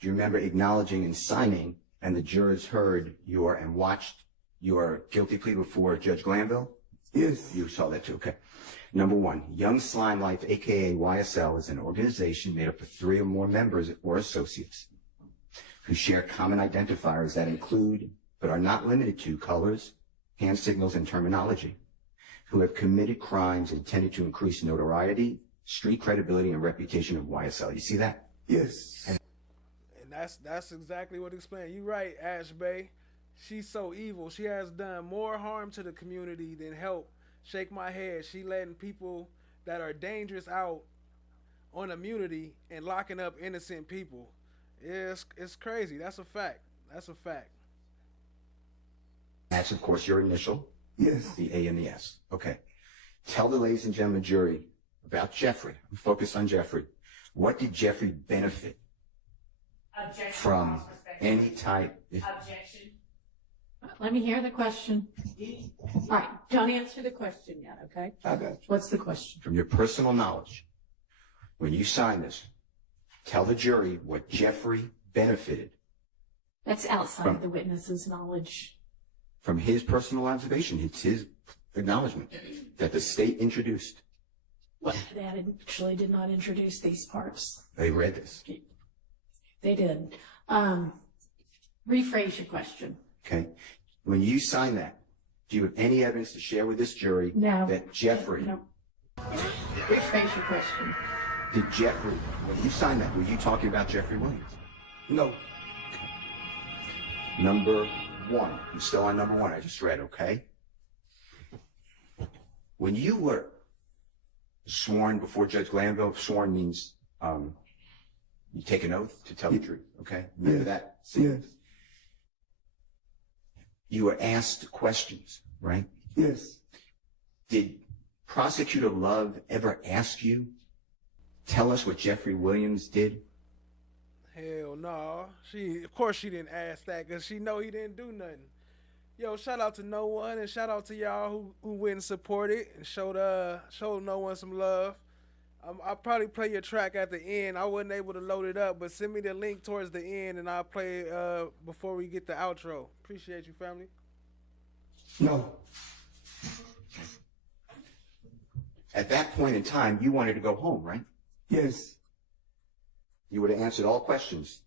Do you remember acknowledging and signing, and the jurors heard and watched your guilty plea before Judge Glanville? Yes. You saw that too, okay. Number 1, Young Slime Life, aka YSL, is an organization made up of 3 or more members or associates who share common identifiers that include, but are not limited to, colors, hand signals, and terminology, who have committed crimes intended to increase notoriety, street credibility, and reputation of YSL. You see that? Yes. And that's exactly what explained. You right, Ash Bay. She's so evil. She has done more harm to the community than help. Shake my head. She letting people that are dangerous out on immunity and locking up innocent people. It's crazy. That's a fact. That's a fact. That's, of course, your initial. Yes. The A and the S. Okay. Tell the ladies and gentlemen jury about Jeffrey. I'm focused on Jeffrey. What did Jeffrey benefit from any type? Objection. Let me hear the question. All right, don't answer the question yet, okay? I got you. What's the question? From your personal knowledge, when you sign this, tell the jury what Jeffrey benefited That's outside the witness's knowledge. from his personal observation. It's his acknowledgement that the state introduced. What? They actually did not introduce these parts. They read this. They did. Rephrase your question. Okay. When you sign that, do you have any evidence to share with this jury that Jeffrey, No. Rephrase your question. did Jeffrey, when you signed that, were you talking about Jeffrey Williams? No. Number 1. I'm still on number 1. I just read, okay? When you were sworn before Judge Glanville, sworn means you take an oath to tell the truth, okay? Remember that? Yes. You were asked questions, right? Yes. Did Prosecutor Love ever ask you, tell us what Jeffrey Williams did? Hell no. Of course she didn't ask that because she know he didn't do nothing. Yo, shout out to No One and shout out to y'all who went and supported and showed No One some love. I'll probably play your track at the end. I wasn't able to load it up, but send me the link towards the end and I'll play it before we get the outro. Appreciate you, family. No. At that point in time, you wanted to go home, right? Yes. You would have answered all questions.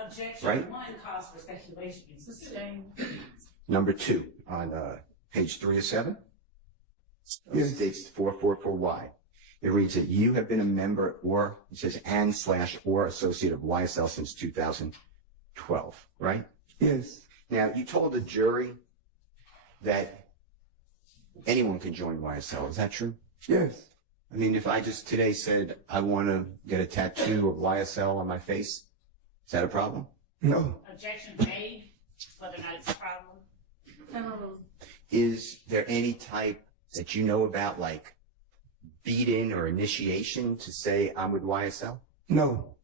Objection Right? 1 calls for speculation. Sustain. Number 2 on page 3 of 7. Yes. States 444Y. It reads that you have been a member or, it says, and/or associate of YSL since 2012, right? Yes. Now, you told the jury that anyone can join YSL. Is that true? Yes. I mean, if I just today said, I want to get a tattoo of YSL on my face, is that a problem? No. Objection made, whether or not it's a problem. Is there any type that you know about, like beat-in or initiation to say I'm with YSL? No.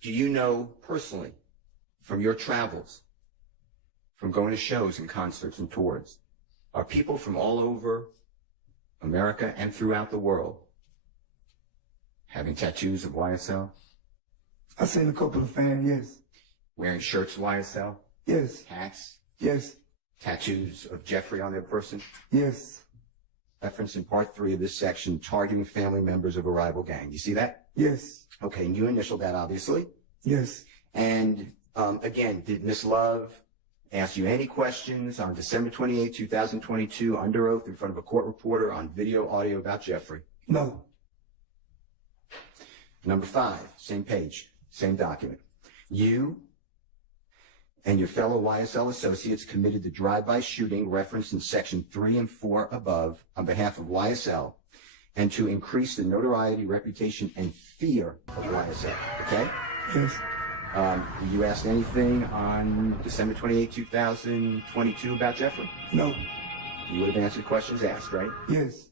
Do you know personally from your travels, from going to shows and concerts and tours, are people from all over America and throughout the world having tattoos of YSL? I've seen a couple of fans, yes. Wearing shirts YSL? Yes. Hats? Yes. Tattoos of Jeffrey on their person? Yes. Reference in part 3 of this section, targeting family members of a rival gang. You see that? Yes. Okay, and you initialed that, obviously. Yes. And again, did Miss Love ask you any questions on December 28, 2022, under oath in front of a court reporter on video, audio about Jeffrey? No. Number 5, same page, same document. You and your fellow YSL associates committed the drive-by shooting referenced in section 3 and 4 above on behalf of YSL and to increase the notoriety, reputation, and fear of YSL, okay? Yes. You asked anything on December 28, 2022 about Jeffrey? No. You would have answered questions asked, right? Yes.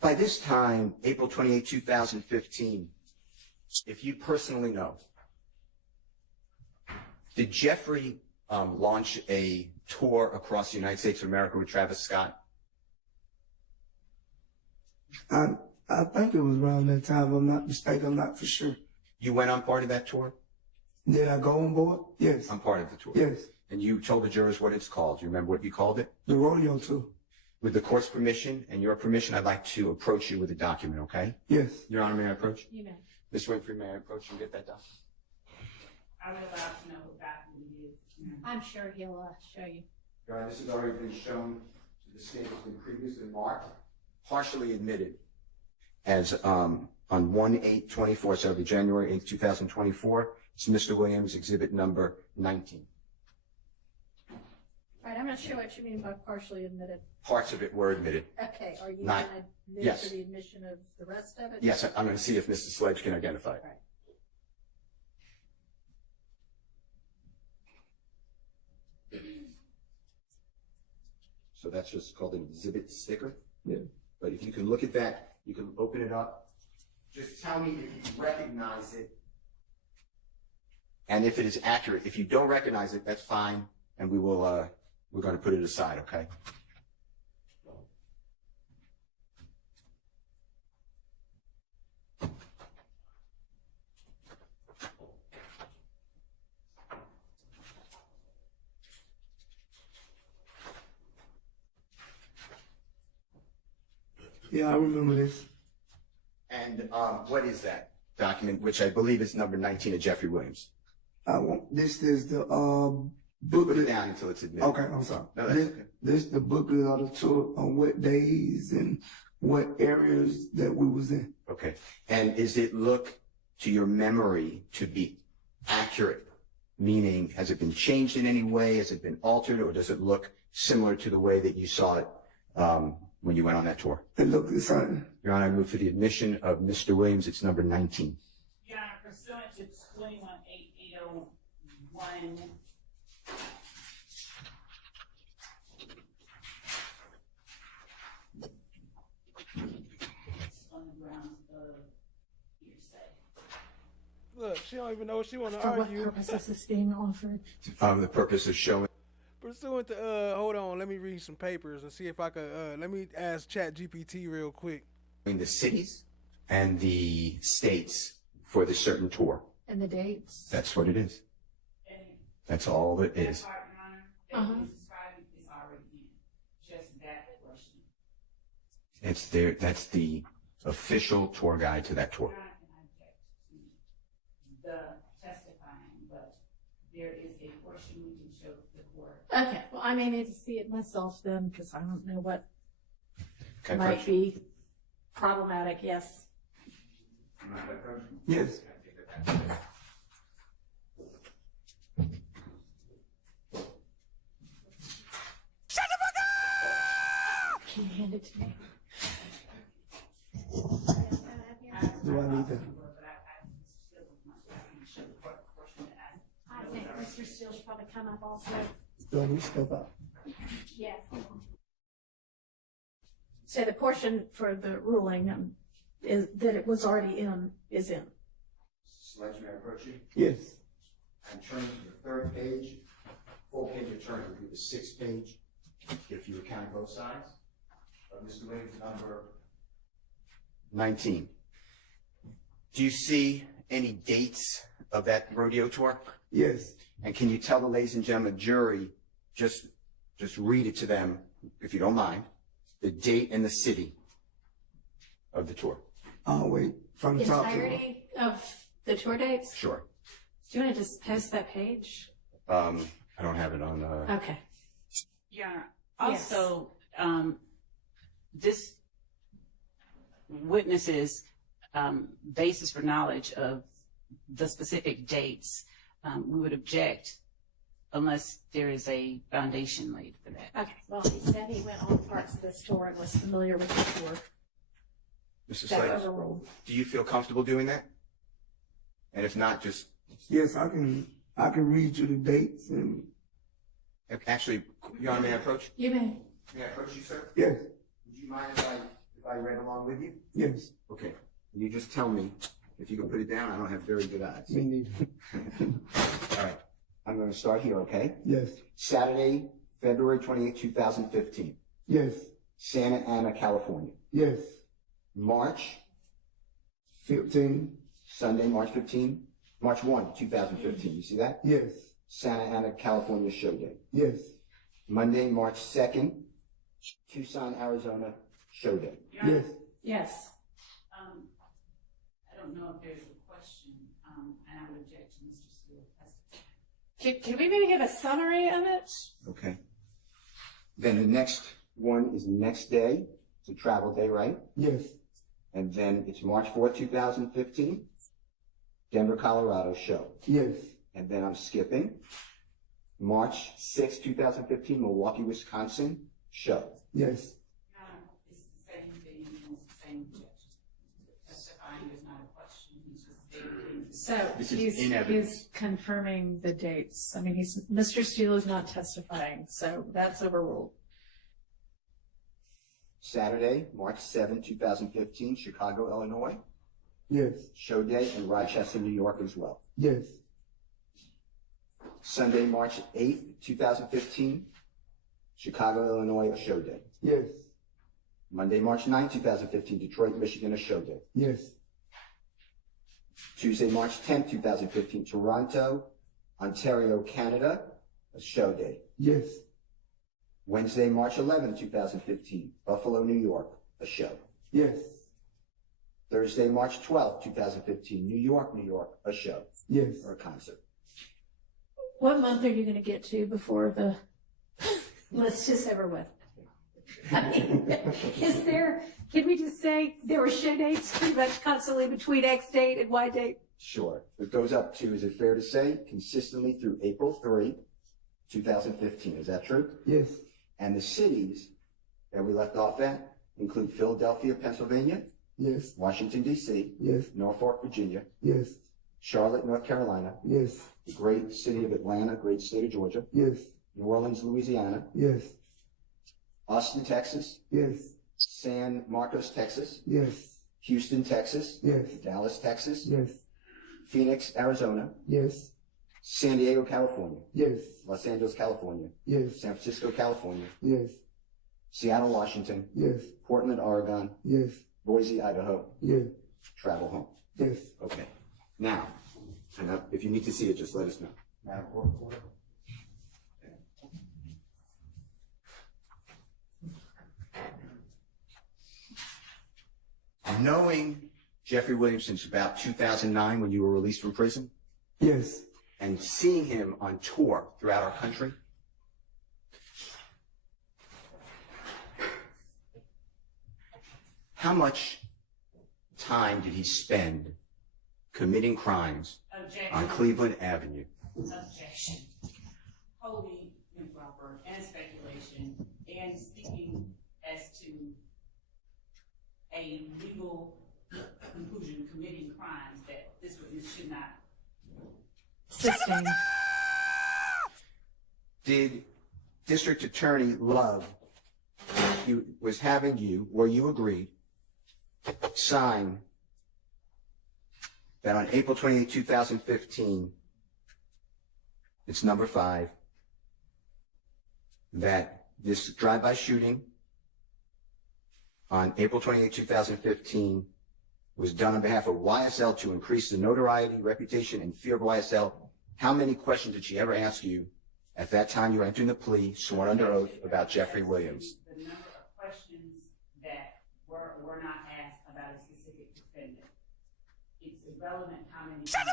By this time, April 28, 2015, if you personally know, did Jeffrey launch a tour across the United States of America with Travis Scott? I think it was around that time, if I'm not mistaken, I'm not for sure. You went on part of that tour? Did I go on board? Yes. On part of the tour? Yes. And you told the jurors what it's called. Do you remember what you called it? The rodeo tour. With the court's permission and your permission, I'd like to approach you with a document, okay? Yes. Your Honor, may I approach? You may. Ms. Winfrey, may I approach and get that document? I'm allowed to know what document it is. I'm sure he'll show you. Your Honor, this has already been shown to the state has been previously marked, partially admitted as on 1/8/24, so it'll be January 8, 2024. It's Mr. Williams, exhibit number 19. All right, I'm not sure what you mean by partially admitted. Parts of it were admitted. Okay, are you going Not- to admit yes. to the admission of the rest of it? Yes, I'm going to see if Mr. Sledge can identify it. Right. So that's just called an exhibit sticker. Yeah. But if you can look at that, you can open it up. Just tell me if you recognize it and if it is accurate. If you don't recognize it, that's fine, and we will, we're going to put it aside, okay? Yeah, I remember this. And what is that document, which I believe is number 19 of Jeffrey Williams? This is the Put it booklet. down until it's admitted. Okay, I'm sorry. No, that's This, okay. this is the booklet of the tour on what days and what areas that we was in. Okay. And is it look to your memory to be accurate? Meaning, has it been changed in any way? Has it been altered? Or does it look similar to the way that you saw it when you went on that tour? It looked the same. Your Honor, I move for the admission of Mr. Williams. It's number 19. Your Honor, pursuant to 21-801, on the grounds of hearsay. Look, she don't even know what she want to For what argue. purpose is this being offered? The purpose of showing. Pursuant to, hold on, let me read some papers and see if I could, let me ask ChatGPT real quick. The cities and the states for the certain tour. And the dates? That's what it is. That's all it is. Uh-huh. It's there. That's the official tour guide to that tour. The testifying, but there is a portion we can show the court. Okay, well, I may need to see it myself then, because I don't know what Can I might approach? be problematic, yes. Yes. Can you hand it to me? Do I need to? I think Mr. Steele should probably come up also. Do I need to step up? Yes. So the portion for the ruling is that it was already in, is in. Select may I approach you? Yes. I'm turning to the third page. Full page return would be the sixth page, if you account both sides. Mr. Williams, number 19. Do you see any dates of that rodeo tour? Yes. And can you tell the ladies and gentlemen jury, just read it to them, if you don't mind, the date and the city of the tour? Wait, from the top. Entirety of the tour dates? Sure. Do you want to just post that page? I don't have it on. Okay. Yeah. Also, this witnesses basis for knowledge of the specific dates, we would object unless there is a foundation laid for that. Okay, well, he said he went on parts of this tour and was familiar with the tour. Mr. That Slater, overruled. do you feel comfortable doing that? And if not, just Yes, I can read you the dates and. actually, Your Honor, may I approach? You may. May I approach you, sir? Yes. Would you mind if I read along with you? Yes. Okay. You just tell me if you can put it down. I don't have very good eyes. Me neither. All right. I'm going to start here, okay? Yes. Saturday, February 28, 2015. Yes. Santa Ana, California. Yes. March 15. Sunday, March 15. March 1, 2015. You see that? Yes. Santa Ana, California show day. Yes. Monday, March 2nd, Tucson, Arizona show day. Yes. Yes. I don't know if there's a question, and I would object to Mr. Steele. Can we maybe give a summary of it? Okay. Then the next one is the next day. It's a travel day, right? Yes. And then it's March 4th, 2015, Denver, Colorado show. Yes. And then I'm skipping. March 6th, 2015, Milwaukee, Wisconsin show. Yes. It's the same thing, it's the same objection. Testifying is not a question, he's just stating. So This is in evidence. he's confirming the dates. I mean, Mr. Steele is not testifying, so that's overruled. Saturday, March 7th, 2015, Chicago, Illinois Yes. show day, and Rochester, New York as well. Yes. Sunday, March 8th, 2015, Chicago, Illinois, a show day. Yes. Monday, March 9th, 2015, Detroit, Michigan, a show day. Yes. Tuesday, March 10th, 2015, Toronto, Ontario, Canada, a show day. Yes. Wednesday, March 11th, 2015, Buffalo, New York, a show. Yes. Thursday, March 12th, 2015, New York, a show. Yes. Or a concert. What month are you going to get to before the list is over with? I mean, can we just say there were show dates pretty much constantly between X date and Y date? Sure. It goes up to, is it fair to say, consistently through April 3, 2015. Is that true? Yes. And the cities that we left off at include Philadelphia, Pennsylvania, Yes. Washington, D.C., Yes. Norfolk, Virginia, Yes. Charlotte, North Carolina, Yes. the great city of Atlanta, great state of Georgia, Yes. New Orleans, Louisiana, Yes. Austin, Texas, Yes. San Marcos, Texas, Yes. Houston, Texas, Yes. Dallas, Texas, Yes. Phoenix, Arizona, Yes. San Diego, California, Yes. Los Angeles, California, Yes. San Francisco, California, Yes. Seattle, Washington, Yes. Portland, Oregon, Yes. Boise, Idaho, Yes. travel home. Yes. Okay. Now, if you need to see it, just let us know. Knowing Jeffrey Williams since about 2009 when you were released from prison, Yes. and seeing him on tour throughout our country, how much time did he spend committing crimes on Cleveland Avenue? Objection. Wholly improper and speculation and speaking as to a legal conclusion committing crimes that this witness should not. Sustained. Did District Attorney Love was having you, or you agreed, sign that on April 28, 2015, it's number 5, that this drive-by shooting on April 28, 2015 was done on behalf of YSL to increase the notoriety, reputation, and fear of YSL. How many questions did she ever ask you at that time you were entering the plea, sworn under oath, about Jeffrey Williams? The number of questions that were not asked about a specific defendant. It's irrelevant how many times that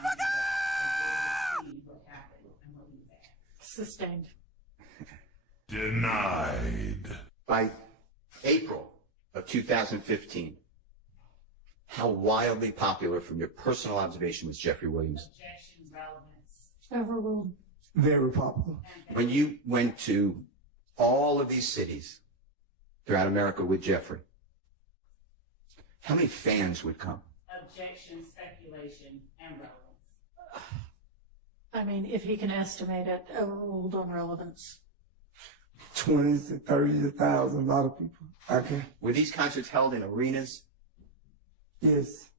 what happened and what was asked. Sustained. Denied. By April of 2015, how wildly popular from your personal observation was Jeffrey Williams? Objection, relevance. Overruled. Very popular. When you went to all of these cities throughout America with Jeffrey, how many fans would come? Objection, speculation, and relevance. I mean, if he can estimate it, overruled on relevance. 20s to 30s to 1,000, a lot of people. I can. Were these concerts held in arenas? Yes.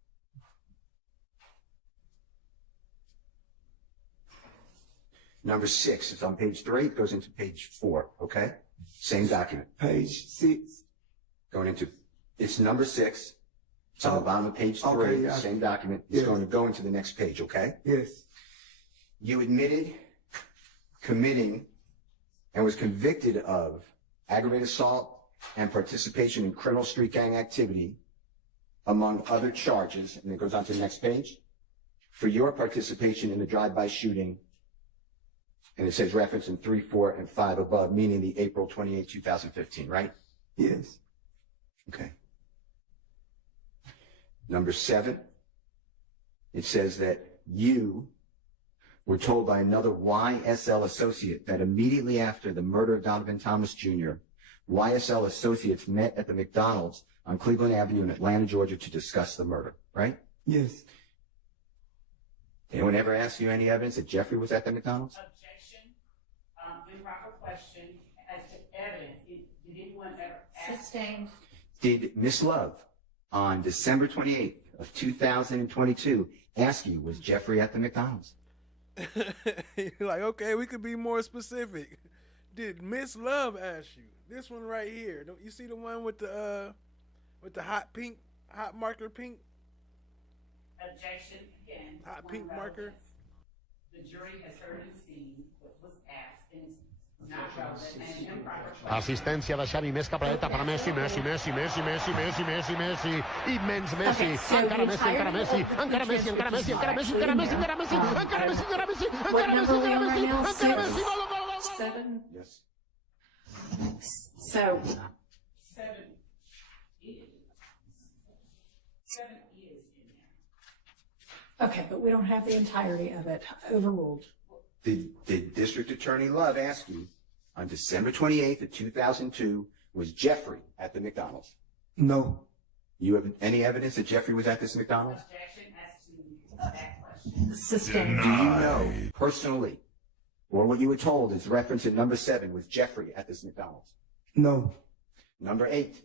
Number 6, it's on page 3, it goes into page 4, okay? Same document. Page 6. Going into, it's number 6, it's on the bottom of page 3, Okay, yeah. same document. It's Yes. going to go into the next page, okay? Yes. You admitted committing and was convicted of aggravated assault and participation in criminal street gang activity, among other charges, and it goes on to the next page, for your participation in the drive-by shooting, and it says reference in 3, 4, and 5 above, meaning the April 28, 2015, right? Yes. Okay. Number 7, it says that you were told by another YSL associate that immediately after the murder of Donovan Thomas Jr., YSL associates met at the McDonald's on Cleveland Avenue in Atlanta, Georgia to discuss the murder, right? Yes. Anyone ever ask you any evidence that Jeffrey was at the McDonald's? Objection, improper question as to evidence. Did anyone ever ask? Sustained. Did Miss Love on December 28th of 2022 ask you, was Jeffrey at the McDonald's? You're like, okay, we could be more specific. Did Miss Love ask you? This one right here. Don't you see the one with the hot marker pink? Objection, again. Hot one pink relevance. marker. The jury has heard and seen what was asked and it's not relevant and improper. Assistència de Xavi, més capradeta per Messi, Messi, Messi, Messi, Messi, Messi, Messi, Messi, immens Messi, Okay, so encara the Messi, encara entire Messi, open encara Messi, encara Messi, encara Messi, encara Messi, encara Messi, encara Messi, encara Messi, What encara Messi, number are we encara on right Messi, now? encara Messi, 6? gol, gol, gol, gol. 7? Yes. So, 7 is. 7 is in there. okay, but we don't have the entirety of it. Overruled. Did District Attorney Love ask you on December 28th of 2002, was Jeffrey at the McDonald's? No. You have any evidence that Jeffrey was at this McDonald's? Objection as to that question. Sustained. Do you know personally, or what you were told is reference in number 7, was Jeffrey at this McDonald's? No. Number 8,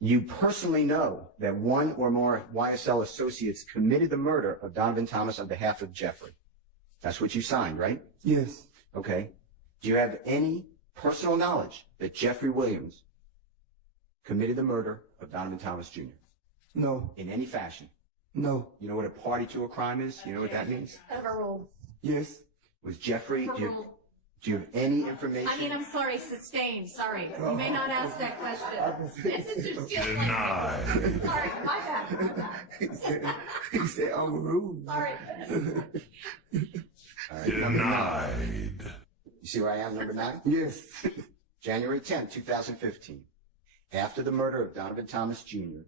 You personally know that one or more YSL associates committed the murder of Donovan Thomas on behalf of Jeffrey. That's what you signed, right? Yes. Okay. Do you have any personal knowledge that Jeffrey Williams committed the murder of Donovan Thomas Jr.? No. In any fashion? No. You know what a party to a crime is? You know what that means? Overruled. Yes. Was Jeffrey, do you have any information? I mean, I'm sorry, sustained, sorry. You may not ask that question. This is just Denied. Sorry, my bad, my bad. He said overruled. Sorry. All right, Denied. You see where I am, number 9? Yes. January 10th, 2015. After the murder of Donovan Thomas Jr.,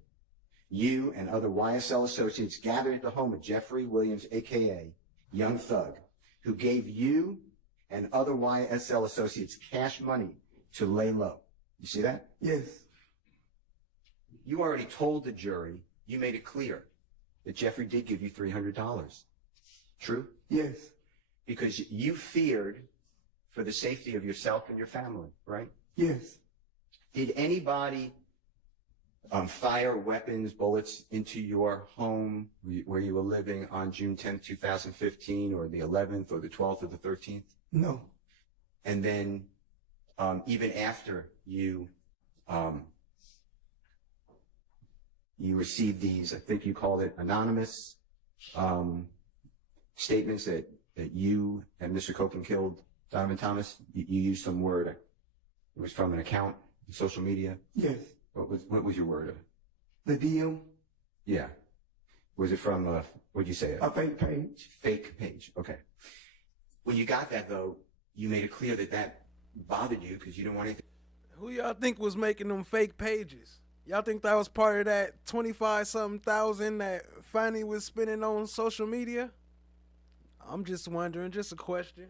you and other YSL associates gathered at the home of Jeffrey Williams, a.k.a. Young Thug, who gave you and other YSL associates cash money to lay low. You see that? Yes. You already told the jury, you made it clear that Jeffrey did give you $300. True? Yes. Because you feared for the safety of yourself and your family, right? Yes. Did anybody fire weapons, bullets into your home where you were living on June 10th, 2015, or the 11th, or the 12th, or the 13th? No. And then even after you received these, I think you called it anonymous statements that you and Mr. Copeland killed Donovan Thomas, you used some word. It was from an account, social media. Yes. What was your word? The DM. Yeah. Was it from what'd you say? A fake page. Fake page. Okay. When you got that though, you made it clear that bothered you because you didn't want anything. Who y'all think was making them fake pages? Y'all think that was part of that 25-something thousand that Fanny was spending on social media? I'm just wondering, just a question.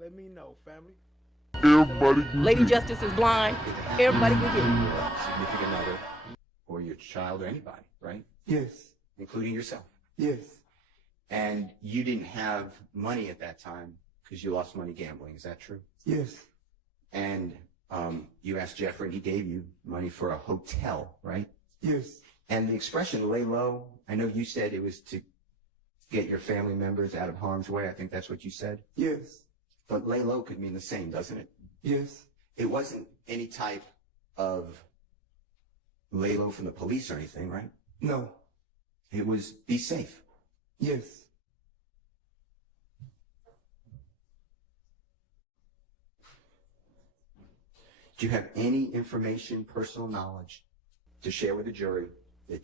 Let me know, family. Everybody. Lady Justice is blind. Everybody can get it. Your significant other or your child or anybody, right? Yes. Including yourself. Yes. And you didn't have money at that time because you lost money gambling. Is that true? Yes. And you asked Jeffrey and he gave you money for a hotel, right? Yes. And the expression lay low, I know you said it was to get your family members out of harm's way. I think that's what you said. Yes. But lay low could mean the same, doesn't it? Yes. It wasn't any type of lay low from the police or anything, right? No. It was be safe. Yes. Do you have any information, personal knowledge to share with the jury that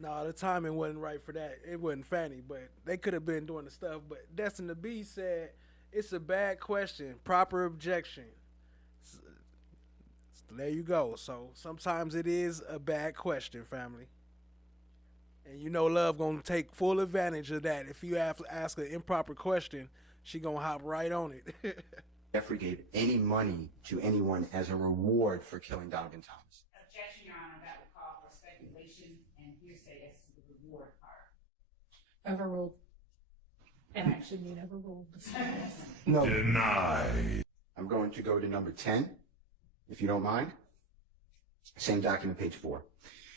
No, the timing wasn't right for that. It wasn't Fanny, but they could have been doing the stuff. But Destin the B said, it's a bad question. Proper objection. So there you go. So sometimes it is a bad question, family. And you know Love gonna take full advantage of that. If you have to ask an improper question, she gonna hop right on it. Jeffrey gave any money to anyone as a reward for killing Donovan Thomas? Objection, Your Honor. That would call for speculation and hearsay as to the reward part. Overruled. And I actually mean overruled. No. Denied. I'm going to go to number 10, if you don't mind. Same document, page 4.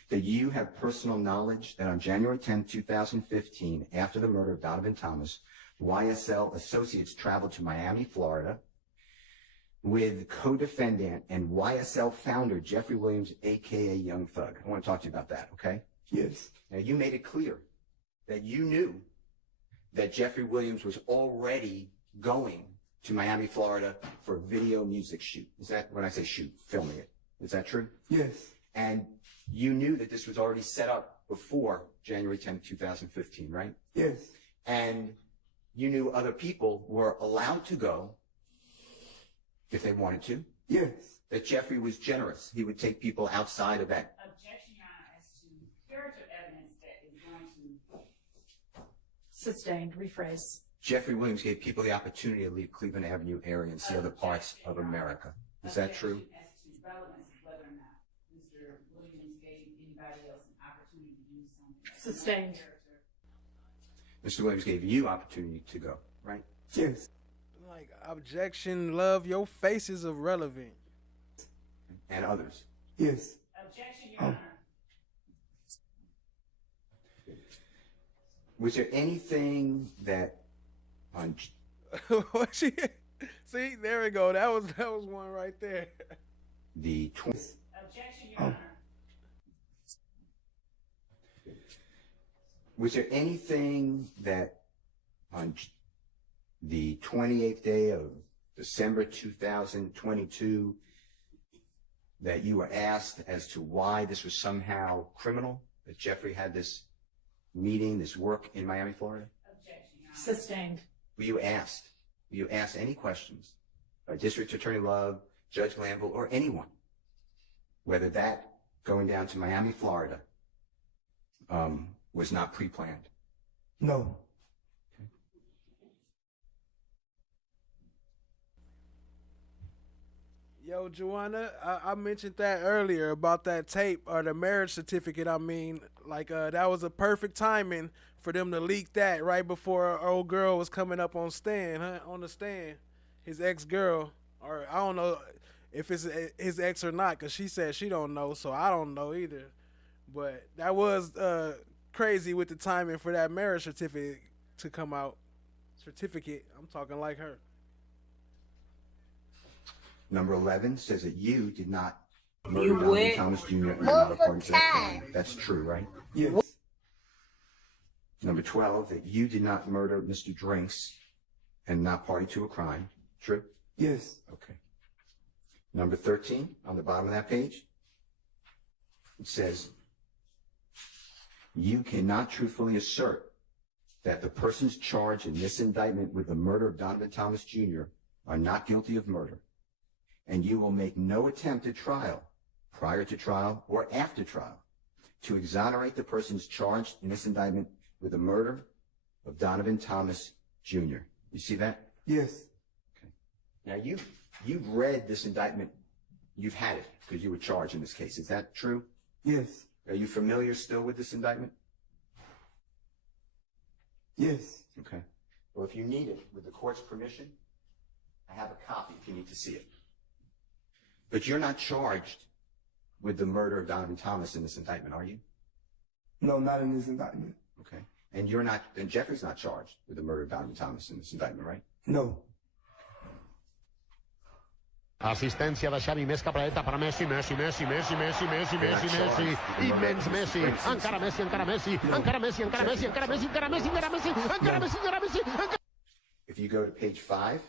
That you have personal knowledge that on January 10, 2015, after the murder of Donovan Thomas, YSL associates traveled to Miami, Florida, with co-defendant and YSL founder Jeffrey Williams, a.k.a. Young Thug. I want to talk to you about that, okay? Yes. Now, you made it clear that you knew that Jeffrey Williams was already going to Miami, Florida for a video music shoot. Is that, when I say shoot, filming it, is that true? Yes. And you knew that this was already set up before January 10, 2015, right? Yes. And you knew other people were allowed to go if they wanted to. Yes. That Jeffrey was generous. He would take people outside of that. Objection, Your Honor, as to curative evidence that is going to... Sustained. Rephrase. Jeffrey Williams gave people the opportunity to leave Cleveland Avenue area and see other parts of America. Is that true? As to relevance of whether or not Mr. Williams gave anybody else an opportunity to do something. Sustained. Mr. Williams gave you opportunity to go, right? Yes. Like, objection, Love, your face is irrelevant. And others. Yes. Objection, Your Was there anything that on What she? See, there we go. That was one right there. the Was there anything that on the 28th day of December 2022 that you were asked as to why this was somehow criminal, that Jeffrey had this meeting, this work in Miami, Florida? Sustained. Were you asked? Were you asked any questions by District Attorney Love, Judge Glanville, or anyone, whether that going down to Miami, Florida, was not pre-planned? No. Yo, Joanna, I mentioned that earlier about that tape or the marriage certificate. I mean, like that was a perfect timing for them to leak that right before our old girl was coming up on the stand, his ex-girl, or I don't know if it's his ex or not, because she said she don't know, so I don't know either. But that was crazy with the timing for that marriage certificate to come out. I'm talking like her. Number 11 says that you did not murder Donovan Thomas Jr. and you're not a party to that crime. That's true, right? Yes. Number 12, that you did not murder Mr. Drinks and not party to a crime. True? Yes. Okay. Number 13, on the bottom of that page, it says, you cannot truthfully assert that the persons charged in this indictment with the murder of Donovan Thomas Jr. are not guilty of murder, and you will make no attempt at trial, prior to trial or after trial, to exonerate the persons charged in this indictment with the murder of Donovan Thomas Jr. You see that? Yes. Okay. Now you've read this indictment. You've had it because you were charged in this case. Is that true? Yes. Are you familiar still with this indictment? Yes. Okay. Well, if you need it, with the court's permission, I have a copy if you need to see it. But you're not charged with the murder of Donovan Thomas in this indictment, are you? No, not in this indictment. Okay. And Jeffrey's not charged with the murder of Donovan Thomas in this indictment, right? No. Assistencia de Xavi, més capradeta per Messi, Messi, Messi, Messi, Messi, Messi, Messi, Messi, immens Messi, encara Messi, encara Messi, encara Messi, encara Messi, encara Messi, encara Messi, encara Messi, encara Messi, encara Messi. If you go to page 5,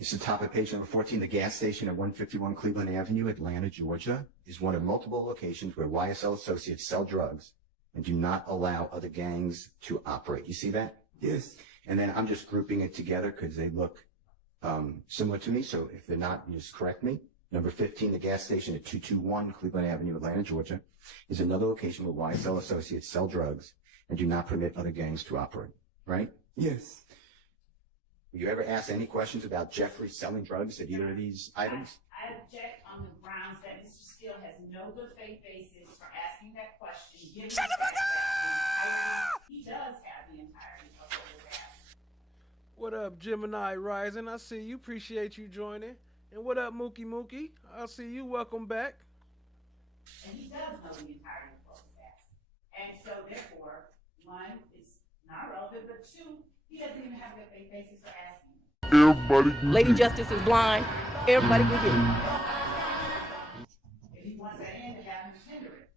it's the top of page number 14. The gas station at 151 Cleveland Avenue, Atlanta, Georgia, is one of multiple locations where YSL associates sell drugs and do not allow other gangs to operate. You see that? Yes. And then I'm just grouping it together because they look similar to me. So if they're not, you just correct me. Number 15, the gas station at 221 Cleveland Avenue, Atlanta, Georgia, is another location where YSL associates sell drugs and do not permit other gangs to operate. Right? Yes. Were you ever asked any questions about Jeffrey selling drugs at either of these items? I object on the grounds that Mr. Steele has no good faith basis for asking that question, given the fact that he does have the entirety of the photographs. What up, Gemini Rising? I see you. Appreciate you joining. And what up, Mookie? I see you. Welcome back. And he does know the entirety of the photographs. And so, therefore, one, it's not relevant, but two, he doesn't even have a good faith basis for asking. Lady Justice is blind. Everybody can get it. If he wants that in, to have him tender it,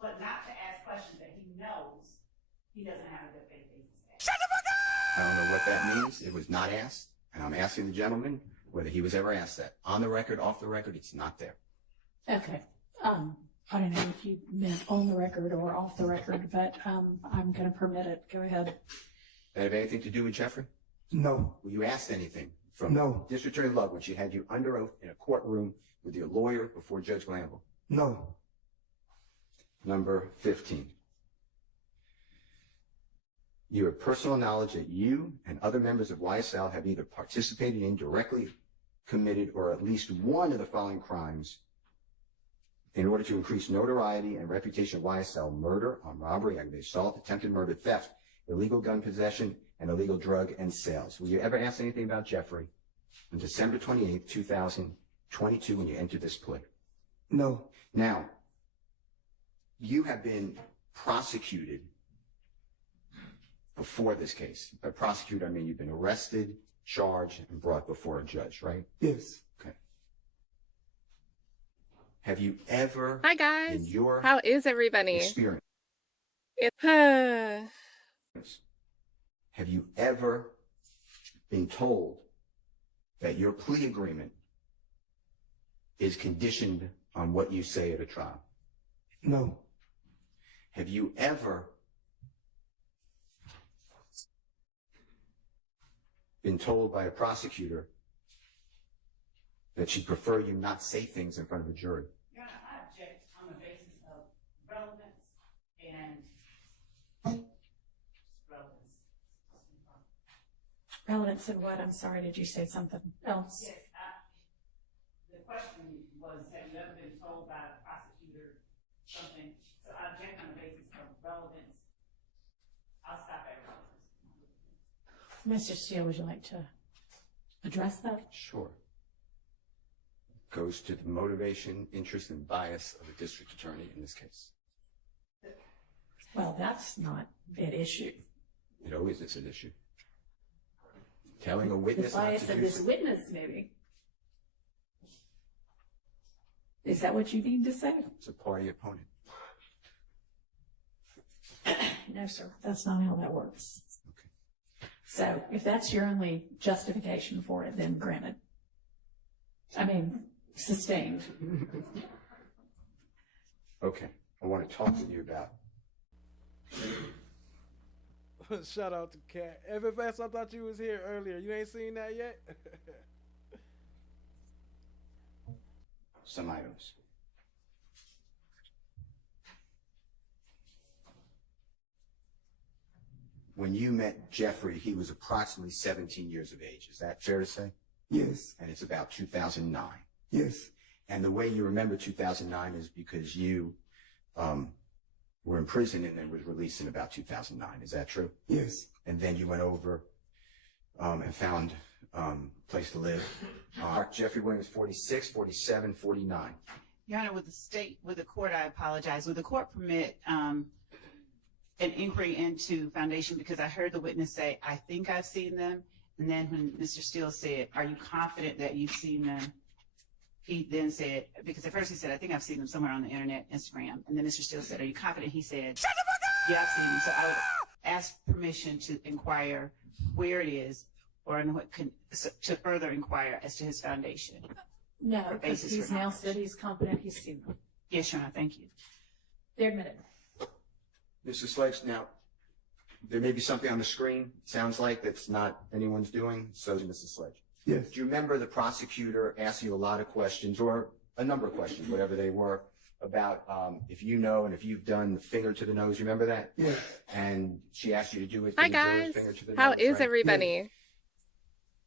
but not to ask questions that he knows he doesn't have a good faith basis for asking. Shut the fuck up! I don't know what that means. It was not asked. And I'm asking the gentleman whether he was ever asked that. On the record, off the record, it's not there. Okay. I don't know if you meant on the record or off the record, but I'm going to permit it. Go ahead. That have anything to do with Jeffrey? No. Were you asked anything from No. District Attorney Love when she had you under oath in a courtroom with your lawyer before Judge Glanville? No. Number 15. You have personal knowledge that you and other members of YSL have either participated in, directly committed, or at least one of the following crimes in order to increase notoriety and reputation of YSL: murder, armed robbery, aggravated assault, attempted murder, theft, illegal gun possession, and illegal drug and sales. Were you ever asked anything about Jeffrey on December 28th, 2022, when you entered this plea? No. Now, you have been prosecuted before this case. By prosecuted, I mean you've been arrested, charged, and brought before a judge, right? Yes. Okay. Have you ever, Hi guys, in your how is everybody? experience, It's have you ever been told that your plea agreement is conditioned on what you say at a trial? No. Have you ever been told by a prosecutor that she'd prefer you not say things in front of a jury? Your Honor, I object on the basis of relevance and Relevance in what? I'm sorry, did you say something else? Yes, the question was, have you ever been told by a prosecutor something? So I object on the basis of relevance. I'll stop at relevance. Mr. Steele, would you like to address that? Sure. Goes to the motivation, interest, and bias of the district attorney in this case. Well, that's not an issue. It always is an issue. Telling a witness The not bias to of do this something. witness, maybe. Is that what you need to say? It's a party opponent. No, sir, that's not how that works. So if that's your only justification for it, then granted. I mean, sustained. Okay, I want to talk with you about. Shout out to Kat. FFS, I thought you was here earlier. You ain't seen that yet? Some items. When you met Jeffrey, he was approximately 17 years of age. Is that fair to say? Yes. And it's about 2009. Yes. And the way you remember 2009 is because you were in prison and then was released in about 2009. Is that true? Yes. And then you went over and found a place to live. Jeffrey Williams, 46, 47, 49. Your Honor, with the court, I apologize. Would the court permit an inquiry into foundation? Because I heard the witness say, I think I've seen them. And then when Mr. Steele said, are you confident that you've seen them? He then said, because at first he said, I think I've seen them somewhere on the internet, Instagram. And then Mr. Steele said, are you confident? He said, shut the fuck up! Yeah, I've seen them. So I would ask permission to inquire where it is or in what to further inquire as to his foundation. No, because he's now said he's confident he's seen them. Yes, Your Honor, thank you. They're admitted. Mr. Sledge, now, there may be something on the screen, sounds like, that's not anyone's doing. So, Mr. Sledge. Yes. Do you remember the prosecutor asked you a lot of questions, or a number of questions, whatever they were, about if you know and if you've done the finger to the nose? You remember that? Yes. And she asked you to do it. Hi for the jurors, guys, finger to the how nose, is right? everybody?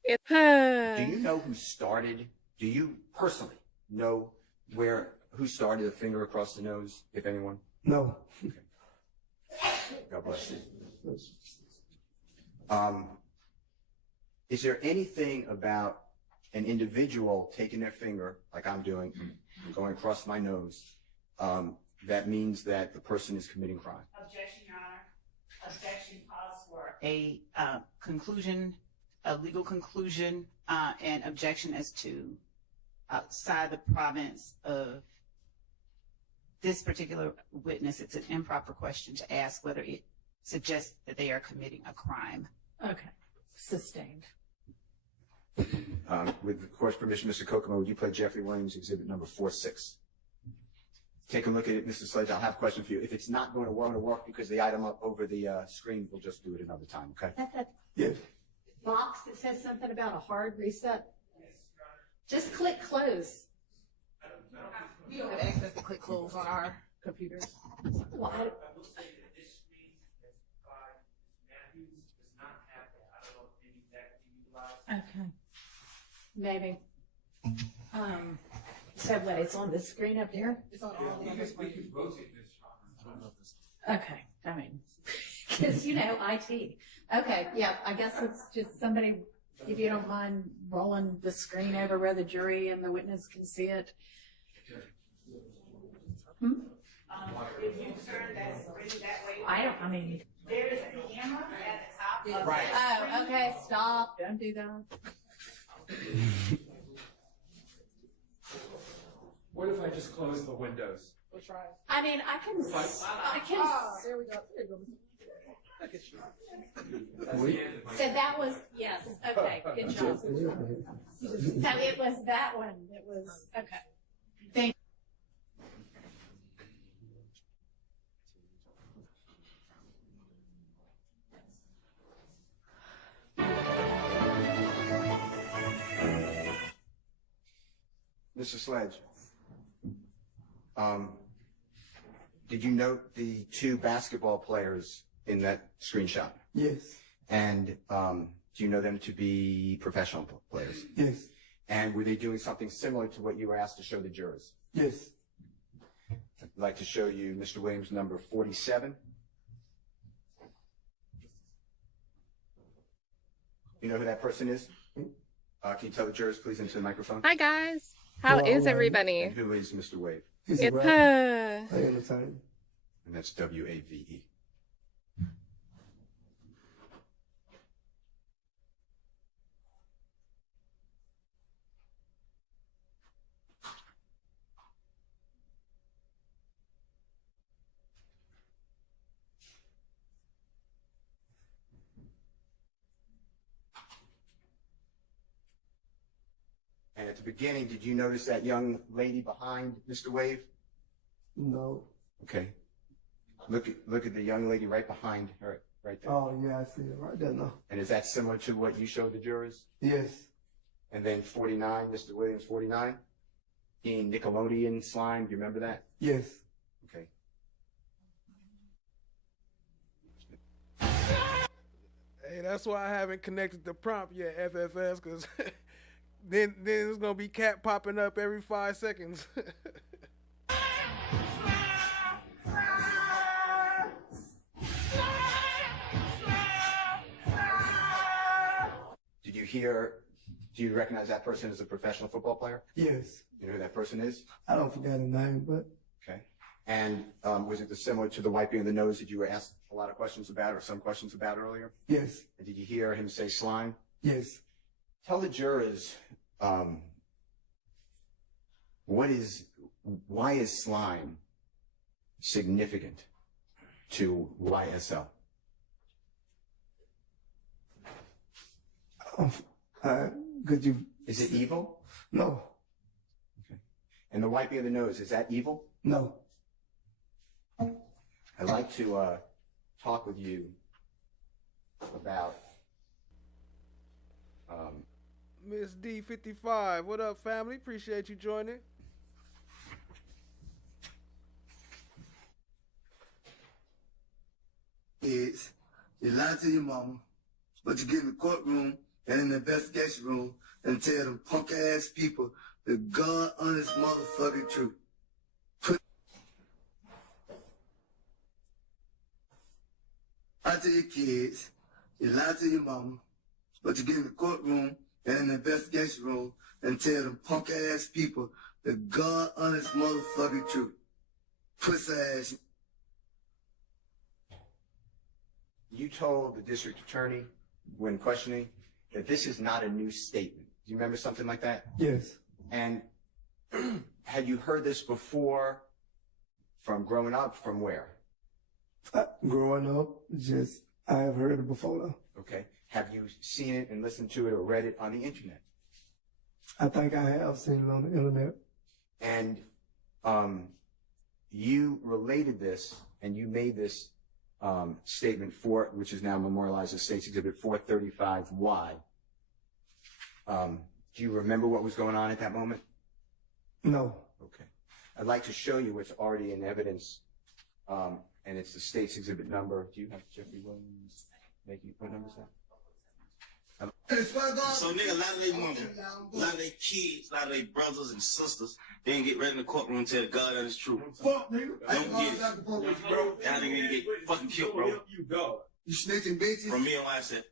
It's Do you know who started? Do you personally know who started the finger across the nose, if anyone? No. God bless you. Is there anything about an individual taking their finger, like I'm doing, going across my nose, that means that the person is committing crime? Objection, Your Honor. Objection calls for a conclusion, a legal conclusion, and objection as to outside the province of this particular witness. It's an improper question to ask whether it suggests that they are committing a crime. Okay. Sustained. With the court's permission, Mr. Kokomo, would you play Jeffrey Williams, exhibit number 46? Take a look at it, Mr. Sledge. I'll have a question for you. If it's not going to work because the item up over the screen, we'll just do it another time, okay? That Yes. box that says something about a hard reset. Just click close. We don't have access to click close on our computers. Well, I will say that this screen by Matthews does not have that. I don't know if maybe that can be utilized. Okay. Maybe. So what, it's on the screen up here? It's on all the other screens. We can rotate this. I don't know if this. Okay, I mean, because, IT. Okay, yeah, I guess it's just somebody if you don't mind rolling the screen over where the jury and the witness can see it. Hmm? If you turn that screen that way, I mean. there is a camera at the top. Right. Oh, okay, stop. Don't do that. What if I just close the windows? We'll try. I mean, I can. There we go. There we go. Look at you. So that was, yes, okay, good job. So it was that one, it was, okay. Thank Mr. Sledge, did you note the two basketball players in that screenshot? Yes. And do you know them to be professional players? Yes. And were they doing something similar to what you were asked to show the jurors? Yes. I'd like to show you Mr. Williams' number 47. You know who that person is? Can you tell the jurors, please, into the microphone? Hi, guys. How is everybody? And who is Mr. Wave? He's It's a rapper. I am a time. And that's W-A-V-E. And at the beginning, did you notice that young lady behind Mr. Wave? No. Okay. Look at the young lady right behind her, right there. Oh, yeah, I see it right there now. And is that similar to what you showed the jurors? Yes. And then 49, Mr. Williams, 49? Being Nickelodeon slime, do you remember that? Yes. Okay. Hey, that's why I haven't connected the prompt yet, FFS, because then it's gonna be cat popping up every 5 seconds. Do you recognize that person as a professional football player? Yes. You know who that person is? I don't forget the name, but. Okay. And was it similar to the wiping of the nose that you were asked a lot of questions about or some questions about earlier? Yes. And did you hear him say slime? Yes. Tell the jurors, why is slime significant to YSL? Could you? Is it evil? No. Okay. And the wiping of the nose, is that evil? No. I'd like to talk with you about Miss D55, what up, family? Appreciate you joining. Is you lie to your mama, but you get in the courtroom and in the investigation room and tell them punk ass people the God honest motherfucking truth. Lie to your kids, you lie to your mama, but you get in the courtroom and in the investigation room and tell them punk ass people the God honest motherfucking truth. Pussy ass. You told the district attorney when questioning that this is not a new statement. Do you remember something like that? Yes. And had you heard this before from growing up? From where? Growing up, I have heard it before though. Okay. Have you seen it and listened to it or read it on the internet? I think I have seen it on the internet. And you related this and you made this statement which is now memorialized as State's Exhibit 435Y. Do you remember what was going on at that moment? No. Okay. I'd like to show you what's already in evidence, and it's the State's Exhibit number. Do you have Jeffrey Williams making what number is that? So nigga, a lot of they mama, a lot of they kids, a lot of they brothers and sisters, they didn't get ready in the courtroom and tell God that is true. Fuck nigga. Don't get it. Y'all nigga need to get fucking killed, bro. You snitching bitches? From me and YSL.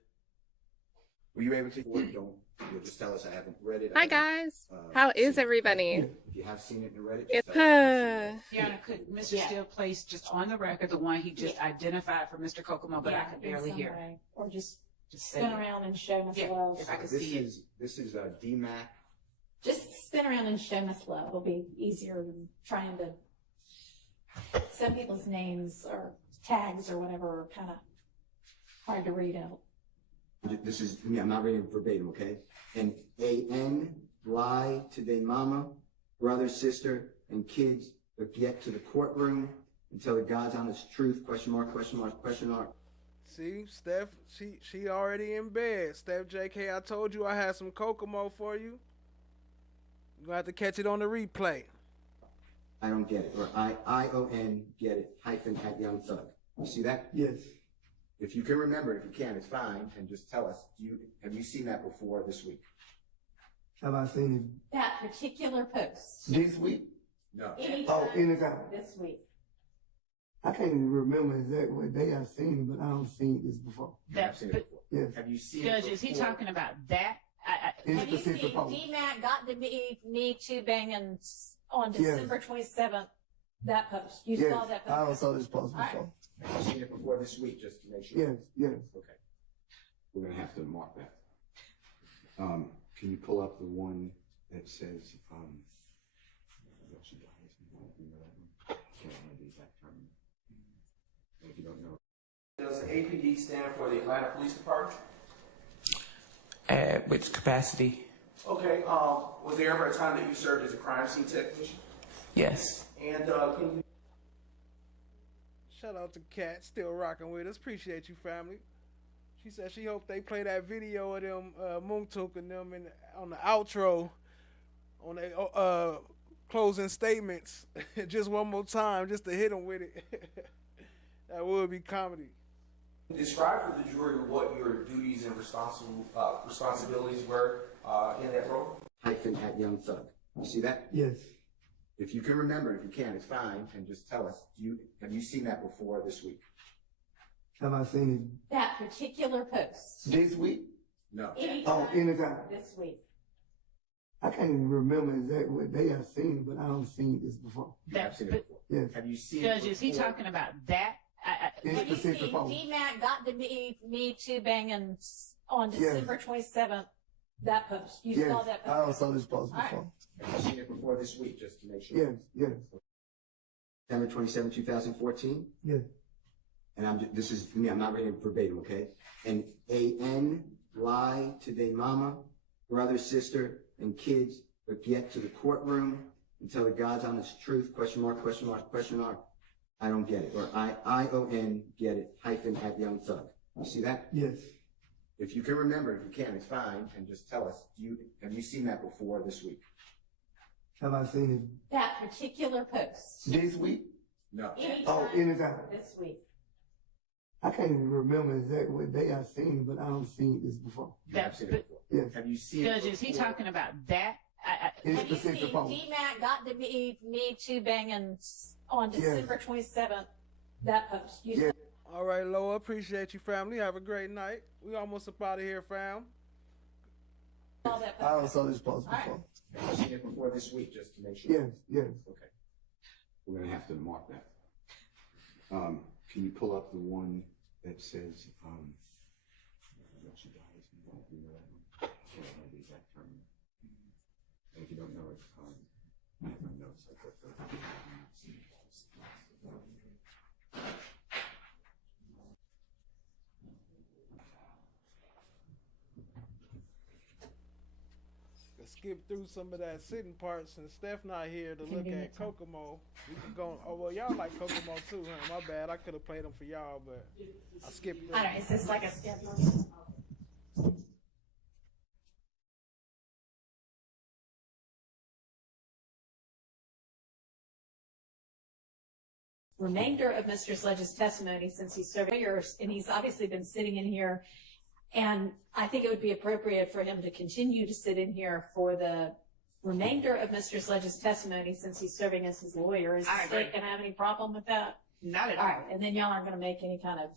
Were you able to? Don't. You'll just tell us I haven't read it. Hi guys. How is everybody? If you have seen it and read it, It's Yeah, could Mr. Steele place just on the record the one he just identified for Mr. Kokomo, but I could barely hear. Or just say spin it. around and show Miss Yeah, Love. if I could This see it. is DMAC. Just spin around and show Miss Love. It'll be easier than trying to. Some people's names or tags or whatever are kind of hard to read out. This is me. I'm not reading verbatim, okay? And AN lie to their mama, brother, sister, and kids, but get to the courtroom and tell the God's honest truth? Question mark, question mark, question mark. See, Steph, she already in bed. Steph JK, I told you I had some Kokomo for you. You're gonna have to catch it on the replay. I don't get it. Or ION get it hyphen at YOUNGTHUG. You see that? Yes. If you can remember, if you can, it's fine, and just tell us. Have you seen that before this week? Have I seen That particular post. it this week? No. Anytime. This week. I can't even remember exactly what day I seen it, but I don't seen this before. That, I've seen it before. Yes. Have you seen Judge, it is he before? talking about that? In Have you seen specific post. DMAC got to me too banging on Yes. December 27th? That post. You Yes. saw that post? I also saw this post All right. before. Have you seen it before this week, just to make sure? Yes, yes. Okay. We're gonna have to mark that. Can you pull up the one that says, if you don't know. Does APD stand for the Atlanta Police Department? At which capacity? Okay, was there ever a time that you served as a crime scene technician? Yes. And can you Shout out to Kat, still rocking with us. Appreciate you, family. She said she hoped they play that video of them MOUNK and them on the outro, on the closing statements, just one more time, just to hit them with it. That would be comedy. describe for the jury what your duties and responsibilities were in that role? Hyphen at YOUNGTHUG. You see that? Yes. If you can remember, if you can, it's fine, and just tell us. Have you seen that before this week? Have I seen That particular post. it this week? No. Anytime. This week. I can't even remember exactly what day I seen it, but I don't seen this before. I've seen it before. Yes. Have you seen Judge, it is he before? talking about that? In Have you seen specific post. DMAC got to me too banging on Yes. December 27th? That post. You Yes. saw that post? I also saw this post All right. before. Have you seen it before this week, just to make sure? Yes, yes, September 27, 2014? yes. And this is me, I'm not reading it verbatim, okay? And AN lie to their mama, brother, sister, and kids, but get to the courtroom and tell the God's honest truth? Question mark, question mark, question mark. I don't get it. Or ION get it hyphen at YOUNGTHUG. You see that? Yes. If you can remember, if you can, it's fine, and just tell us. Have you seen that before this week? Have I seen That particular post. it this week? No. Anytime. This week. I can't even remember exactly what day I seen it, but I don't seen this before. I've seen it before. Yes. Have you seen Judge, it is he before? talking about that? In Have you seen specific post. DMAC got to me too banging on Yes. December 27th? That post. You Yes. All right, Loa, appreciate you, family. Have a great night. We almost up out of here, fam. saw that I post? also saw this post All right. before. Have you seen it before this week, just to make sure? Yes, yes. Okay. We're gonna have to mark that. Can you pull up the one that says, if you don't know it, I have my notes. I put the- Let's skip through some of that sitting part since Steph not here to Can look do at that too. Kokomo. We can go. Oh well, y'all like Kokomo too, huh? My bad. I could have played them for y'all, but I skipped I them. don't know. Is this like a schedule? Remainder of Mr. Sledge's testimony, since he's serving years, and he's obviously been sitting in here, and I think it would be appropriate for him to continue to sit in here for the remainder of Mr. Sledge's testimony, since he's serving as his lawyer. Is the I state agree. going to have any problem with that? Not at All all. right, and then y'all aren't going to make any kind of,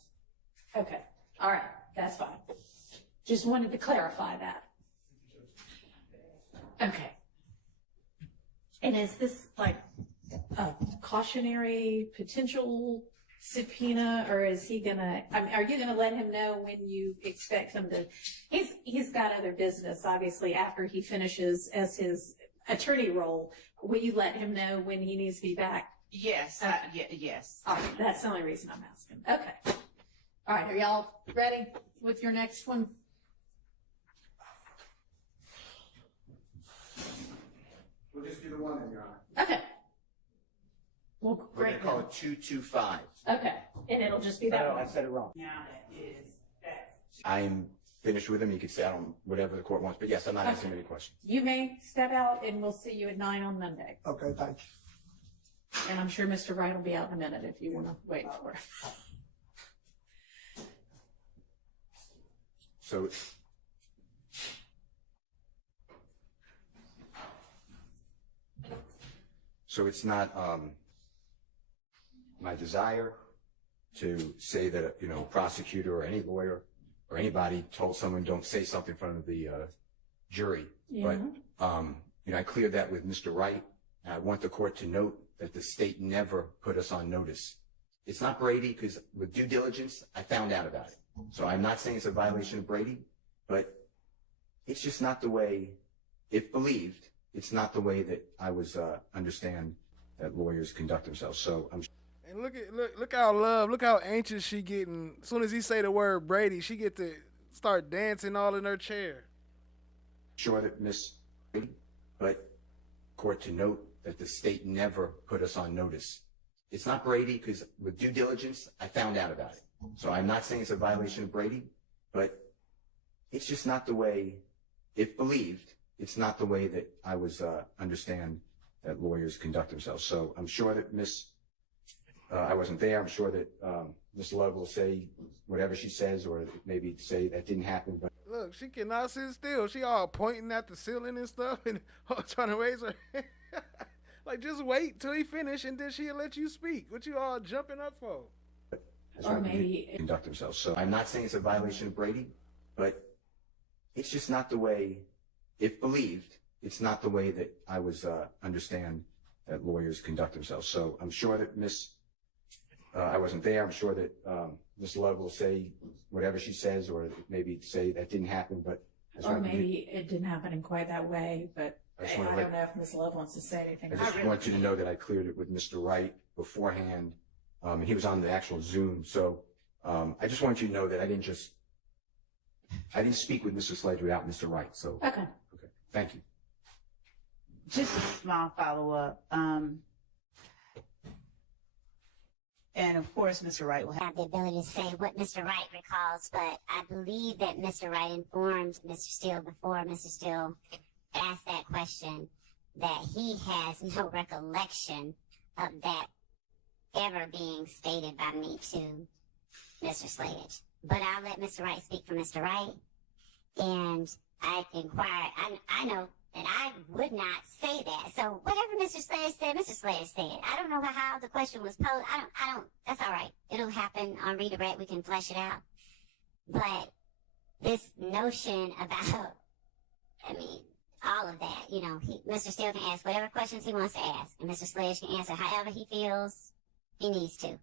okay, all right, that's fine. Just wanted to clarify that. Okay. And is this like a cautionary potential subpoena, or is he gonna, I mean, are you gonna let him know when you expect him to, he's got other business, obviously, after he finishes as his attorney role. Will you let him know when he needs to be back? Yes, Okay. yes. All right, that's the only reason I'm asking. Okay. All right, are y'all ready with your next one? We'll just do the one, Your Honor. Okay. Well, We're great. gonna call it 225. Okay, and it'll just be that No, one. I said it wrong. Now that is that. I am finished with him. You could say I don't, whatever the court wants, but yes, I'm not asking any questions. You may step out, and we'll see you at 9 on Monday. Okay, thank you. And I'm sure Mr. Wright will be out in a minute if you want to wait for it. So it's not my desire to say that, you know, a prosecutor or any lawyer or anybody told someone don't say something in front of the jury. Yeah. But, you know, I cleared that with Mr. Wright. And I want the court to note that the state never put us on notice. It's not Brady because with due diligence, I found out about it. So I'm not saying it's a violation of Brady, but it's just not the way, if believed, it's not the way that I was understand that lawyers conduct themselves. So I'm And look how anxious she getting. As soon as he say the word Brady, she get to start dancing all in her chair. sure that Miss Brady, but court to note that the state never put us on notice. It's not Brady because with due diligence, I found out about it. So I'm not saying it's a violation of Brady, but it's just not the way, if believed, it's not the way that I was understand that lawyers conduct themselves. So I'm sure that I wasn't there. I'm sure that Miss Love will say whatever she says, or maybe say that didn't happen. But Look, she cannot sit still. She all pointing at the ceiling and stuff and trying to raise her hand. Like, just wait till he finish and then she'll let you speak. What you all jumping up for? that's why they conduct themselves. So I'm not saying it's a violation of Brady, but it's just not the way, if believed, it's not the way that I was understand that lawyers conduct themselves. So I'm sure that I wasn't there. I'm sure that Miss Love will say whatever she says, or maybe say that didn't happen. But Or maybe it didn't happen in quite that way, but I just wanna don't know if Ms. Love wants to say anything. I just want you to know that I cleared it with Mr. Wright beforehand. And he was on the actual Zoom. So I just want you to know that I didn't speak with Mr. Sledge without Mr. Wright. So Okay. Thank you. Just a small follow-up. And of course, Mr. Wright will have the ability to say what Mr. Wright recalls, but I believe that Mr. Wright informed Mr. Steele before Mr. Steele asked that question that he has no recollection of that ever being stated by me to Mr. Sledge. But I'll let Mr. Wright speak for Mr. Wright, and I inquired. I know that I would not say that. So whatever Mr. Sledge said, Mr. Sledge said. I don't know how the question was posed. I don't, that's all right. It'll happen on redirect. We can flesh it out. But this notion about, I mean, all of that, you know, Mr. Steele can ask whatever questions he wants to ask, and Mr. Sledge can answer however he feels he needs to.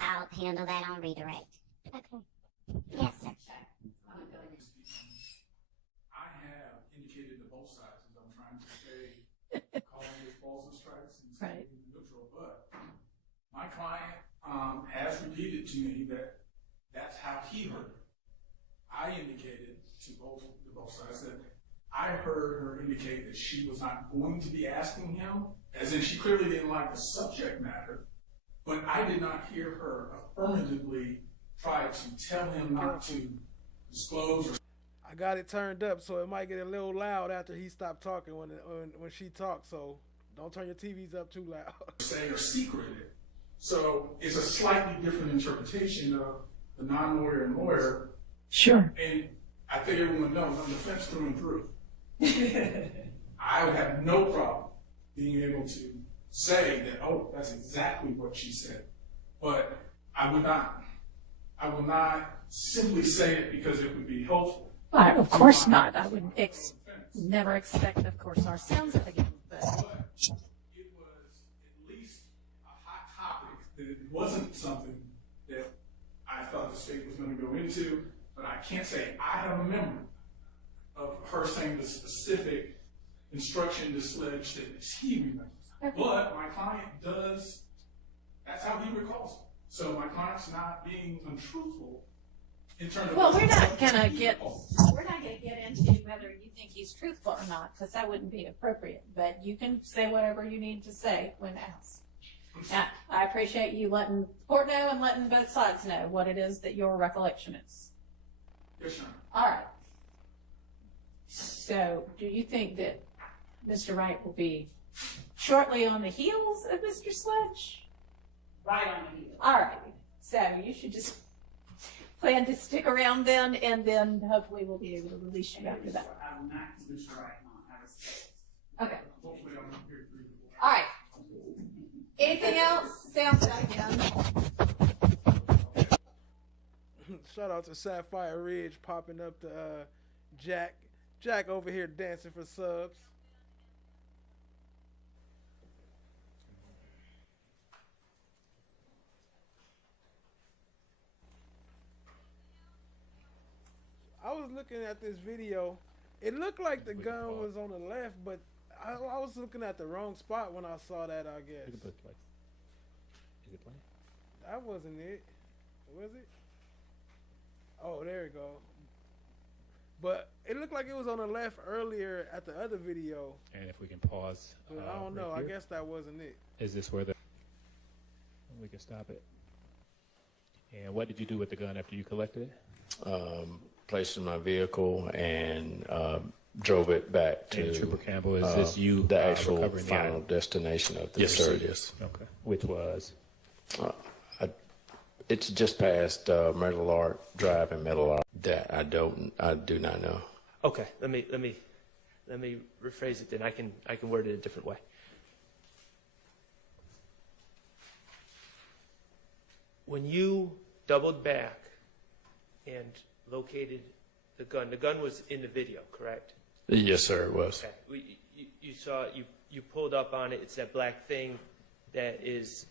I'll handle that on redirect. Okay. Yes, sir. I have indicated to both sides that I'm trying to stay calling this balls and strikes and stay neutral, but my client has repeated to me that that's how he heard it. I indicated to both sides that I heard her indicate that she was not going to be asking him, as in she clearly didn't like the subject matter, but I did not hear her affirmatively try to tell him not to disclose. I got it turned up so it might get a little loud after he stopped talking when she talks. So don't turn your TVs up too loud. Say or secreted. So it's a slightly different interpretation of the non-lawyer and lawyer. Sure. And I think everyone knows I'm defense through and through. I would have no problem being able to say that, oh, that's exactly what she said. But I will not simply say it because it would be helpful. Of course not. I would never expect, of course, our sounds again. But It was at least a hot topic that it wasn't something that I thought the state was going to go into, but I can't say I have a memory of her saying the specific instruction to sledge that he remembers. But my client does, that's how he recalls it. So my client's not being untruthful in terms of. well, we're not gonna get into whether you think he's truthful or not, because that wouldn't be appropriate. But you can say whatever you need to say when asked. I appreciate you letting the court know and letting both sides know what it is that your recollection is. Yes, ma'am. All right. So, do you think that Mr. Wright will be shortly on the heels of Mr. Sledge? Right on the heel. All right. So you should just plan to stick around then, and then hopefully we'll be able to release you after that. I will not lose right on. Okay. Hopefully I'm not here for you. All right. Anything else? Sounds again. Shout out to Sapphire Ridge popping up to Jack. Jack over here dancing for subs. I was looking at this video. It looked like the gun was on the left, but I was looking at the wrong spot when I saw that, I guess. Is it playing? That wasn't it. Was it? Oh, there you go. But it looked like it was on the left earlier at the other video. And if we can pause. But I don't know. Right I here. guess that wasn't it. Is this where we can stop it? And what did you do with the gun after you collected it? Placed in my vehicle and drove it back to And Trooper Campbell, is this you the actual recovering the final item? destination of the Yes, sir. search. Yes. Okay. Which was? It's just past Metal Art Drive and Metal Art. That I do not know. Okay, let me rephrase it then. I can word it a different way. When you doubled back and located the gun was in the video, correct? Yes, sir, it was. Okay. You saw it, you pulled up on it. It's that black thing that is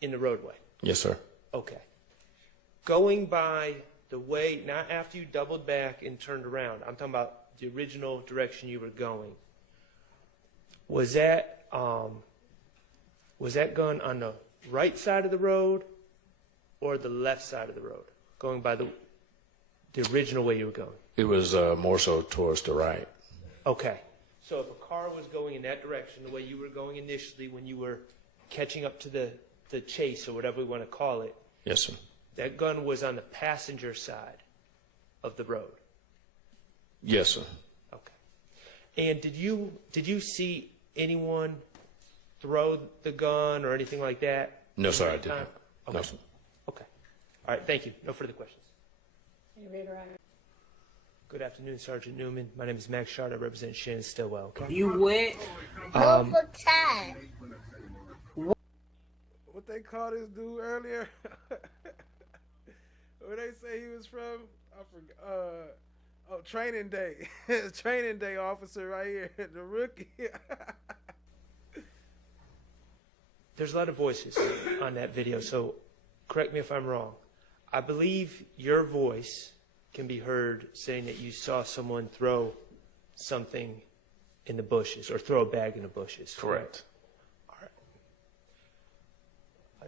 in the roadway. Yes, sir. Okay. Going by the way, not after you doubled back and turned around, I'm talking about the original direction you were going. Was that gun on the right side of the road or the left side of the road? Going by the original way you were going? It was more so towards the right. Okay. So if a car was going in that direction, the way you were going initially when you were catching up to the chase or whatever we want to call it, Yes, sir. that gun was on the passenger side of the road. Yes, sir. Okay. And did you see anyone throw the gun or anything like that? No, sir, I at the didn't. time? Okay. No, sir. Okay. All right. Thank you. No further questions. Reader, Good afternoon, Sergeant Newman. My name is Max Shard. I represent Shannon Stillwell. Okay? You wet? What they call this dude earlier? Where they say he was from? I forgot. Training Day. Training Day officer right here. The rookie. There's a lot of voices on that video, so correct me if I'm wrong. I believe your voice can be heard saying that you saw someone throw something in the bushes or throw a bag in the bushes. Correct. All right.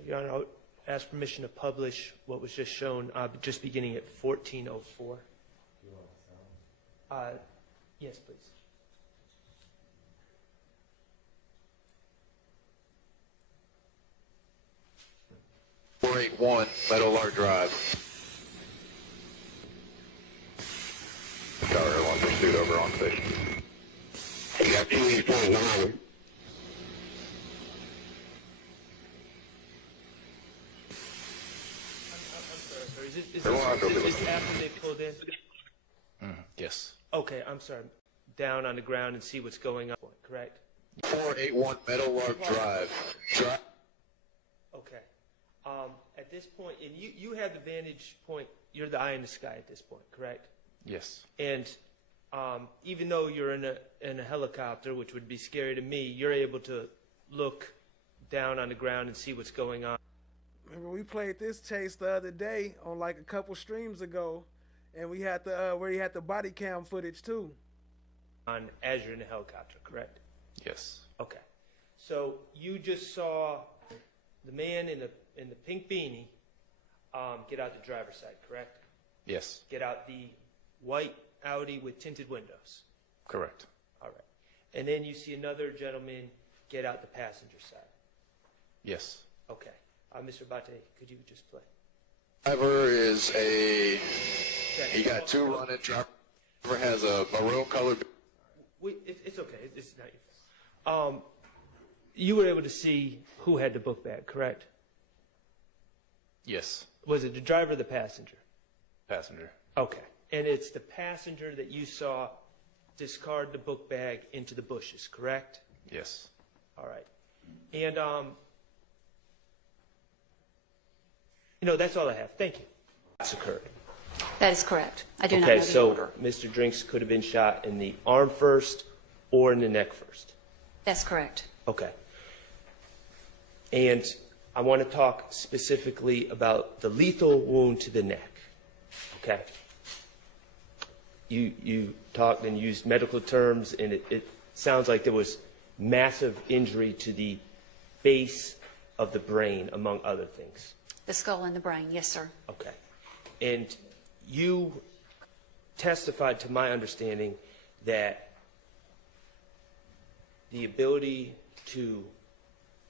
Your Honor, I'll ask permission to publish what was just shown, just beginning at 14:04. Yes, please. .481 Meadow Lark Drive. Tower Airline pursuit over on station. You got 284 on the highway. Is this after they pulled in? Yes. Okay, I'm sorry. Down on the ground and see what's going on, correct? 481 Meadow Lark Drive. Okay. At this point, and you have the vantage point, you're the eye in the sky at this point, correct? Yes. And even though you're in a helicopter, which would be scary to me, you're able to look down on the ground and see what's going on. Remember, we played this chase the other day on like a couple streams ago, and we had the where he had the body cam footage too. As you're in a helicopter, correct? Yes. Okay. So you just saw the man in the pink beanie get out the driver's side, correct? Yes. Get out the white Audi with tinted windows. Correct. All right. And then you see another gentleman get out the passenger side. Yes. Okay. Mr. Bate, could you just play? Driver is he got two running. Driver has a maroon colored. It's okay. It's not your fault. You were able to see who had the book bag, correct? Yes. Was it the driver or the passenger? Passenger. Okay. And it's the passenger that you saw discard the book bag into the bushes, correct? Yes. All right. And, that's all I have. Thank you. That's occurred. That is correct. I do not know the order. Okay, so Mr. Drinks could have been shot in the arm first or in the neck first. That's correct. Okay. And I want to talk specifically about the lethal wound to the neck. Okay. You talked and used medical terms, and it sounds like there was massive injury to the base of the brain, among other things. The skull and the brain, yes, sir. Okay. And you testified, to my understanding, that the ability to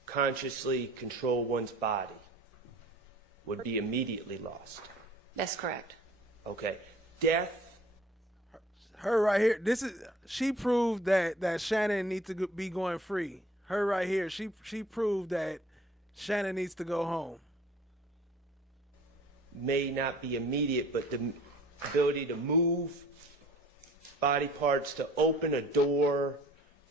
consciously control one's body would be immediately lost. That's correct. Okay. Death. Her right here. She proved that Shannon needs to be going free. Her right here. She proved that Shannon needs to go home. May not be immediate, but the ability to move body parts, to open a door,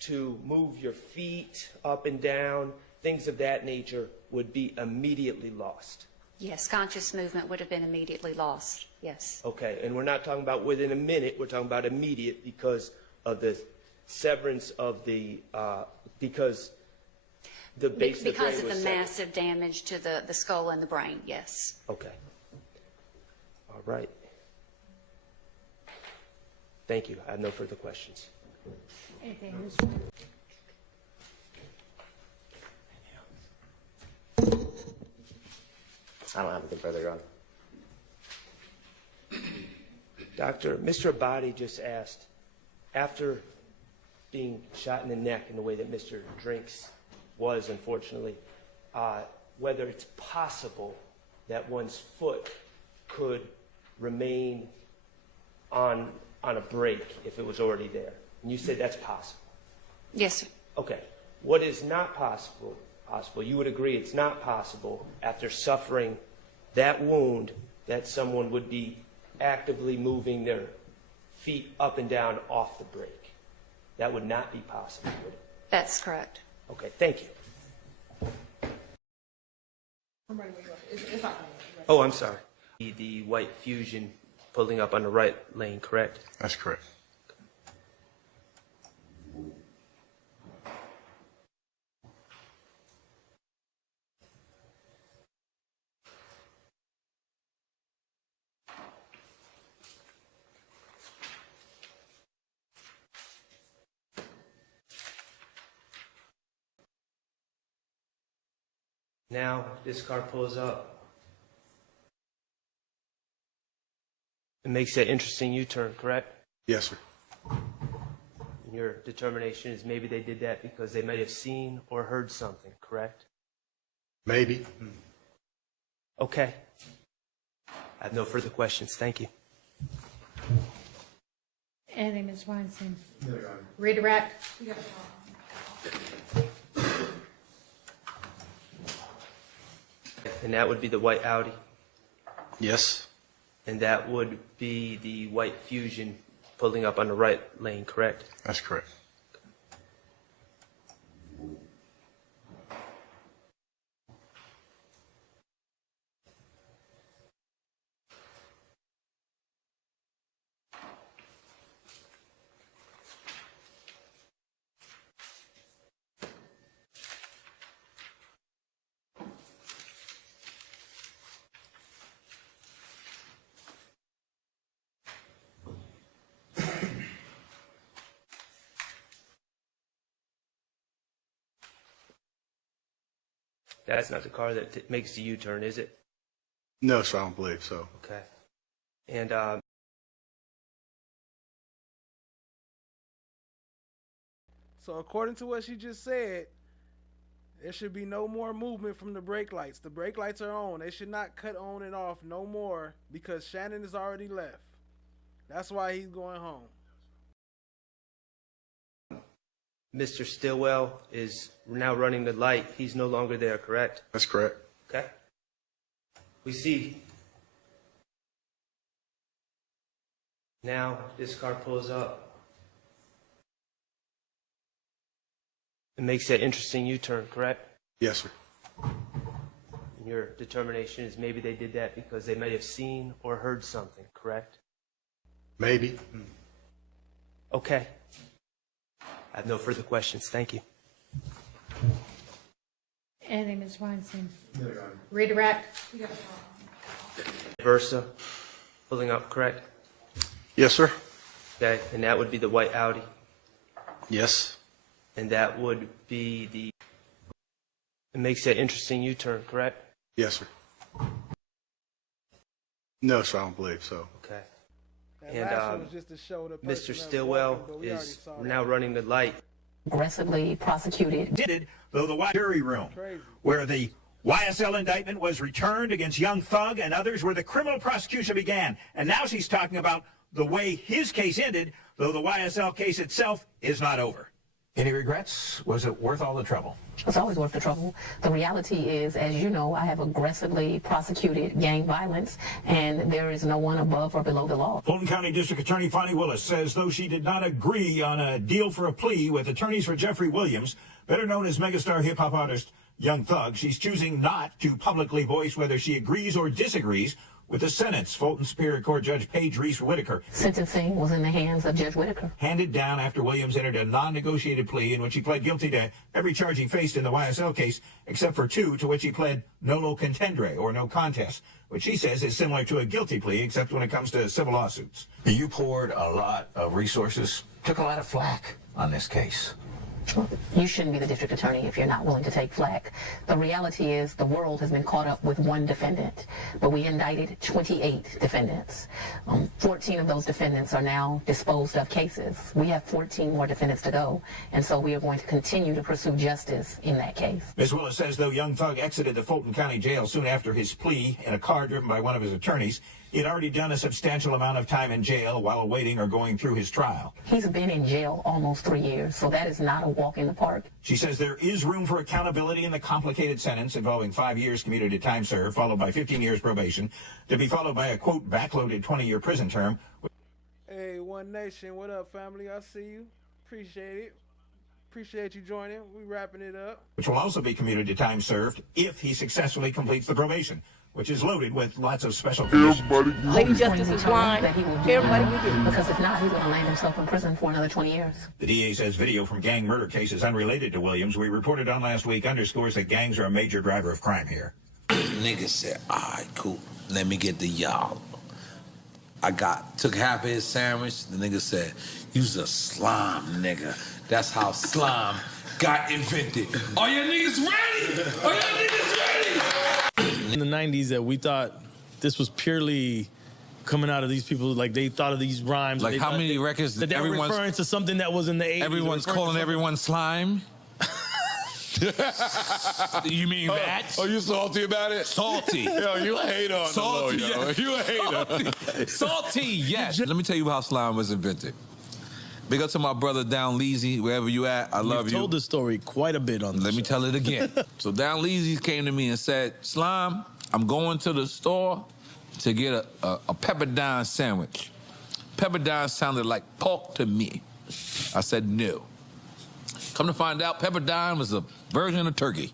to move your feet up and down, things of that nature would be immediately lost. Yes, conscious movement would have been immediately lost. Yes. Okay, and we're not talking about within a minute, we're talking about immediate because of the severance of the, because the base of the brain was Because of the severed. massive damage to the skull and the brain, yes. Okay. All right. Thank you. I have no further questions. Anything else? I don't have anything further on. Doctor, Mr. Abadi just asked, after being shot in the neck in the way that Mr. Drinks was, unfortunately, whether it's possible that one's foot could remain on a break if it was already there. And you said that's possible. Yes, sir. Okay. What is not possible, you would agree it's not possible after suffering that wound that someone would be actively moving their feet up and down off the brake. That would not be possible, would it? That's correct. Okay, thank you. I'm ready when you are. It's not going. Oh, I'm sorry. The white Fusion pulling up on the right lane, correct? That's correct. Now this car pulls up. It makes that interesting U-turn, correct? Yes, sir. And your determination is maybe they did that because they may have seen or heard something, correct? Maybe. Okay. I have no further questions. Thank you. Anything, Ms. Weinstein? Redirect. And that would be the white Audi. Yes. And that would be the white Fusion pulling up on the right lane, correct? That's correct. That's not the car that makes the U-turn, is it? No, sir, I don't believe so. Okay. And So according to what she just said, there should be no more movement from the brake lights. The brake lights are on. They should not cut on and off no more because Shannon has already left. That's why he's going home. Mr. Stillwell is now running the light. He's no longer there, correct? That's correct. Okay. We see. Now this car pulls up. It makes that interesting U-turn, correct? Yes, sir. And your determination is maybe they did that because they may have seen or heard something, correct? Maybe. Okay. I have no further questions. Thank you. Anything, Ms. Weinstein? Redirect. Versa, pulling up, correct? Yes, sir. Okay, and that would be the white Audi. Yes. And that would be the... It makes that interesting U-turn, correct? Yes, sir. No, sir, I don't believe so. Okay. That And last one was just to show the person Mr. that was Stillwell walking, but we already is saw that. now running the light. Aggressively prosecuted. Did though the jury room, where the YSL indictment was returned against Young Thug and others, where the criminal prosecution began. And now she's talking about the way his case ended, though the YSL case itself is not over. Any regrets? Was it worth all the trouble? It's always worth the trouble. The reality is, as you know, I have aggressively prosecuted gang violence, and there is no one above or below the law. Fulton County District Attorney Fonnie Willis says though she did not agree on a deal for a plea with attorneys for Jeffrey Williams, better known as megastar hip-hop artist Young Thug, she's choosing not to publicly voice whether she agrees or disagrees with the sentence. Fulton Superior Court Judge Paige Reese Whitaker. Sentencing was in the hands of Judge Whitaker. Handed down after Williams entered a non-negotiated plea in which he pled guilty to every charge he faced in the YSL case, except for two to which he pled nolo contendere, or no contest, which he says is similar to a guilty plea, except when it comes to civil lawsuits. You poured a lot of resources, took a lot of flack on this case. You shouldn't be the district attorney if you're not willing to take flack. The reality is the world has been caught up with one defendant, but we indicted 28 defendants. 14 of those defendants are now disposed of cases. We have 14 more defendants to go, and so we are going to continue to pursue justice in that case. Ms. Willis says though Young Thug exited the Fulton County Jail soon after his plea in a car driven by one of his attorneys, he had already done a substantial amount of time in jail while awaiting or going through his trial. He's been in jail almost 3 years, so that is not a walk in the park. She says there is room for accountability in the complicated sentence involving 5 years commuted time served, followed by 15 years probation, to be followed by a, quote, backloaded 20-year prison term. Hey, One Nation, what up, family? I see you. Appreciate it. Appreciate you joining. We wrapping it up. Which will also be commuted to time served if he successfully completes the probation, which is loaded with lots of special conditions. Lady Justice is blind. Everybody will get, because if not, he's going to land himself in prison for another 20 years. The DA says video from gang murder cases unrelated to Williams we reported on last week underscores that gangs are a major driver of crime here. Nigga said, all right, cool. Let me get the y'all. Took half of his sandwich. The nigga said, you's a slime nigga. That's how slime got invented. Are your niggas ready? Are your niggas ready? In the 90s that we thought this was purely coming out of these people, like they thought of these rhymes. Like how many records that they were referring to something that was in the 80s. Everyone's calling everyone slime? You mean that? Oh, you salty about it? Salty. Yo, you a hater on Salty, the low, yo. yes. You a hater. Salty, yes. Let me tell you how slime was invented. Big up to my brother Down Leezy, wherever you at. I love you. You've told the story quite a bit on this. Let me tell it again. So Down Leezy came to me and said, Slime, I'm going to the store to get a Pepperdine sandwich. Pepperdine sounded like pork to me. I said no. Come to find out, Pepperdine was a version of turkey.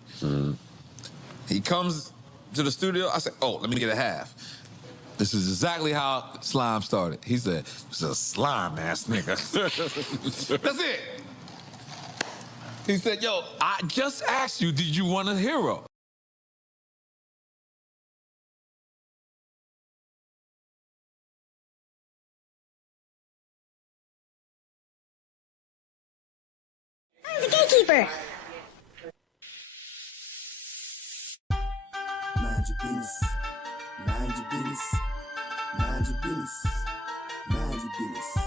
He comes to the studio. I said, oh, let me get a half. This is exactly how slime started. He said, it's a slime-ass nigga. That's it. He said, yo, I just asked you, did you want a hero? I'm the gatekeeper. business. Mind your business. Mind your business. Mind your business.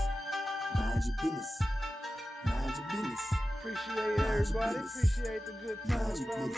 Mind your business. Mind your business. Appreciate everybody. Appreciate the good times, family.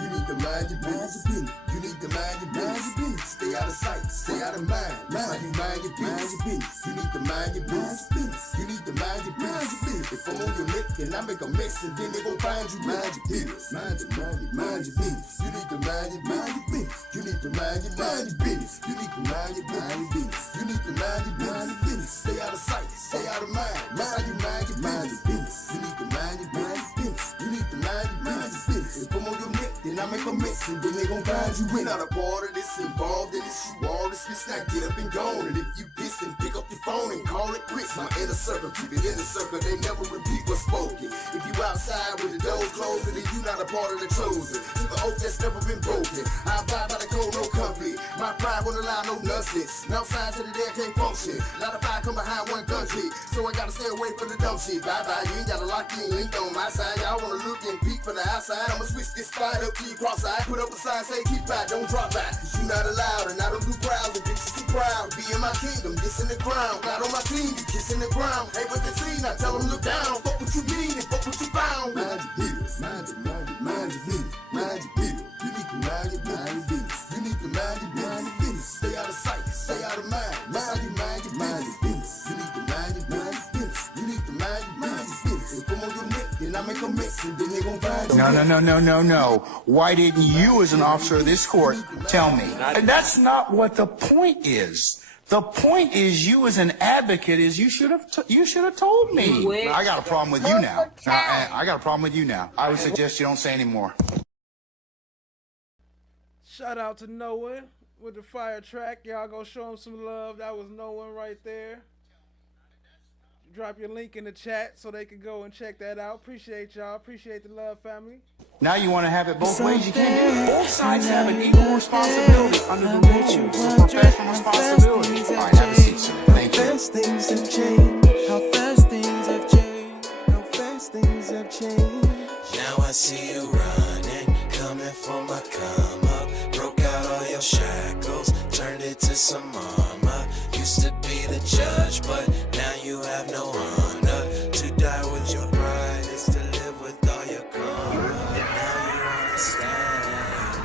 You need to mind your business. You need to mind your business. Stay out of sight, stay out of mind. Mind you mind your business. You need to mind your business. You need to mind your business. If I'm on your neck and I make a mess, and then they gon' find you. Mind your business. Mind your business. You need to mind your business. You need to mind your business. You need to mind your business. You need to mind your business. Stay out of sight, stay out of mind. Mind you mind your business. You need to mind your business. You need to mind your business. If I'm on your neck, then I make a mess, and then they gon' find you. We're not a part of this, involved in this. You all this, now get up and gone. And if you piss, then pick up your phone and call it quits. My inner circle, keep it in the circle. They never repeat what's spoken. If you outside with the doors closed, then you not a part of the chosen. To the oath that's never been broken. I abide by the code, no conflict. My pride won't allow no nonsense. No signs to the day I can't function. A lot of fire come behind one gun click, so I gotta stay away from the dumb shit. Bye bye, you ain't gotta lock in, link on my side. Y'all wanna look and peek from the outside. I'ma switch this spot up to your cross-eyed. Put up a sign, say keep by, don't drop by. Cause you not allowed, and I don't do crowds. And bitches too proud, be in my kingdom, this in the crown. Not on my team, you kissing the ground. Hey, what they see, now tell them look down. Fuck what you mean and fuck what you found. Mind your business, mind your business, mind your business. You need to mind your business. You need to mind your business. Stay out of sight, stay out of mind. Mind your business. You need to mind your business. You need to mind your business. If I'm on your neck, then I make a mess, and then they gon' find you. No. Why didn't you, as an officer of this court, tell me? And that's not what the point is. The point is, you as an advocate, is you should have told me. I got a problem with you now. I got a problem with you now. I would suggest you don't say any more. Shout out to No One with the fire track. Y'all go show him some love. That was No One right there. Drop your link in the chat so they can go and check that out. Appreciate y'all. Appreciate the love, family. Now you want to have it both ways. You can't do it. Both sides have an equal responsibility under the rules of professional responsibility. All right, have a seat, sir. Thank you. How fast things have changed. How fast things have changed. How fast things have changed. Now I see you running, coming for my come up. Broke out all your shackles, turned it to some armor. Used to be the judge, but now you have no honor. To die with your pride is to live with all your karma. Now you understand.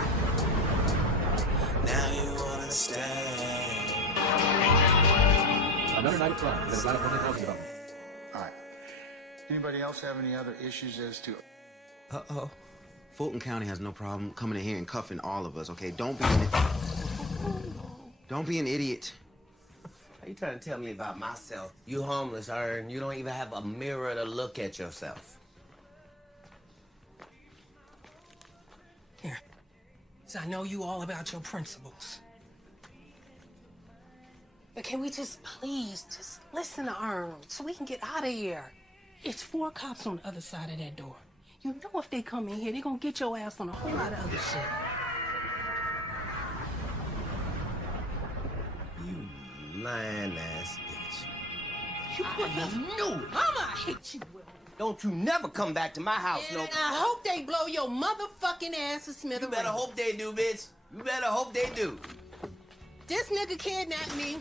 Now you understand. Another night of fun. There's a lot of fun talking about. All right. Anybody else have any other issues as to? Uh-oh. Fulton County has no problem coming in here and cuffing all of us, okay? Don't be an idiot. Are you trying to tell me about myself? You homeless, Ern. You don't even have a mirror to look at yourself. Here. So I know you all about your principles. But can we just please just listen to Ern so we can get out of here? It's 4 cops on the other side of that door. You know if they come in here, they're gonna get your ass on a whole lot of other shit. Lying ass bitch. You knew it. Mama, I hate you. Don't you never come back to my house, no. And I hope they blow your motherfucking ass to smithereens. You better hope they do, bitch. You better hope they do. This nigga kidnapped me.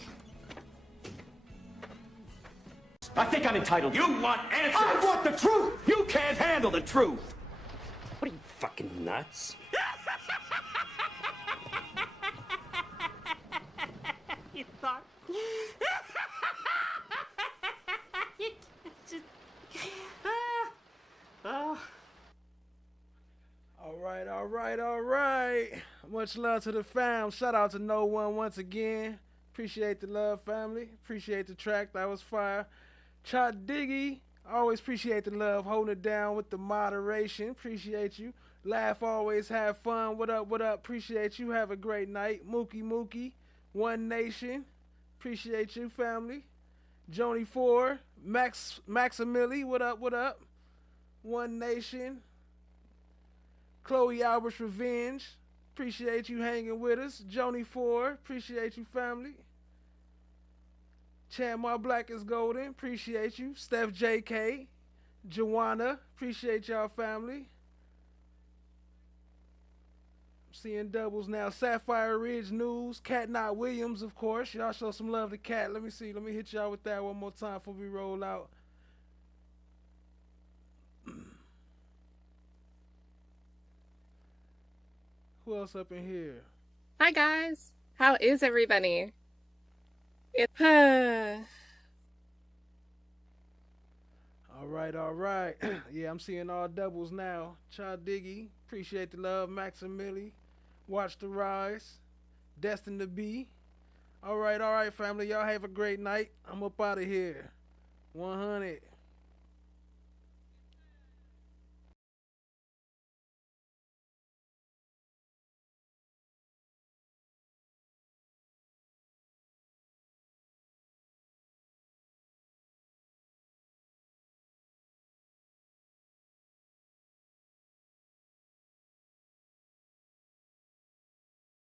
I think I'm entitled. You want answers? I want the truth. You can't handle the truth. What are you, fucking nuts? You thought? All right. Much love to the fam. Shout out to No One once again. Appreciate the love, family. Appreciate the track. That was fire. Chot Diggy. Always appreciate the love. Holding it down with the moderation. Appreciate you. Laugh, always have fun. What up, what up? Appreciate you. Have a great night. Mookie. One Nation. Appreciate you, family. Joni 4. Maximili. What up, what up? One Nation. Chloe Albert's Revenge. Appreciate you hanging with us. Joni 4. Appreciate you, family. Chad My Black is Golden. Appreciate you. Steph JK. Joanna. Appreciate y'all, family. Seeing doubles now. Sapphire Ridge News. Cat Not Williams, of course. Y'all show some love to Cat. Let me see. Let me hit y'all with that one more time before we roll out. Who else up in here? Hi guys, how is everybody? It's All right. Yeah, I'm seeing all doubles now. Cha Diggy, appreciate the love. Maximili, Watch the Rise, Destined to Be. All right, family. Y'all have a great night. I'm up out of here. 100.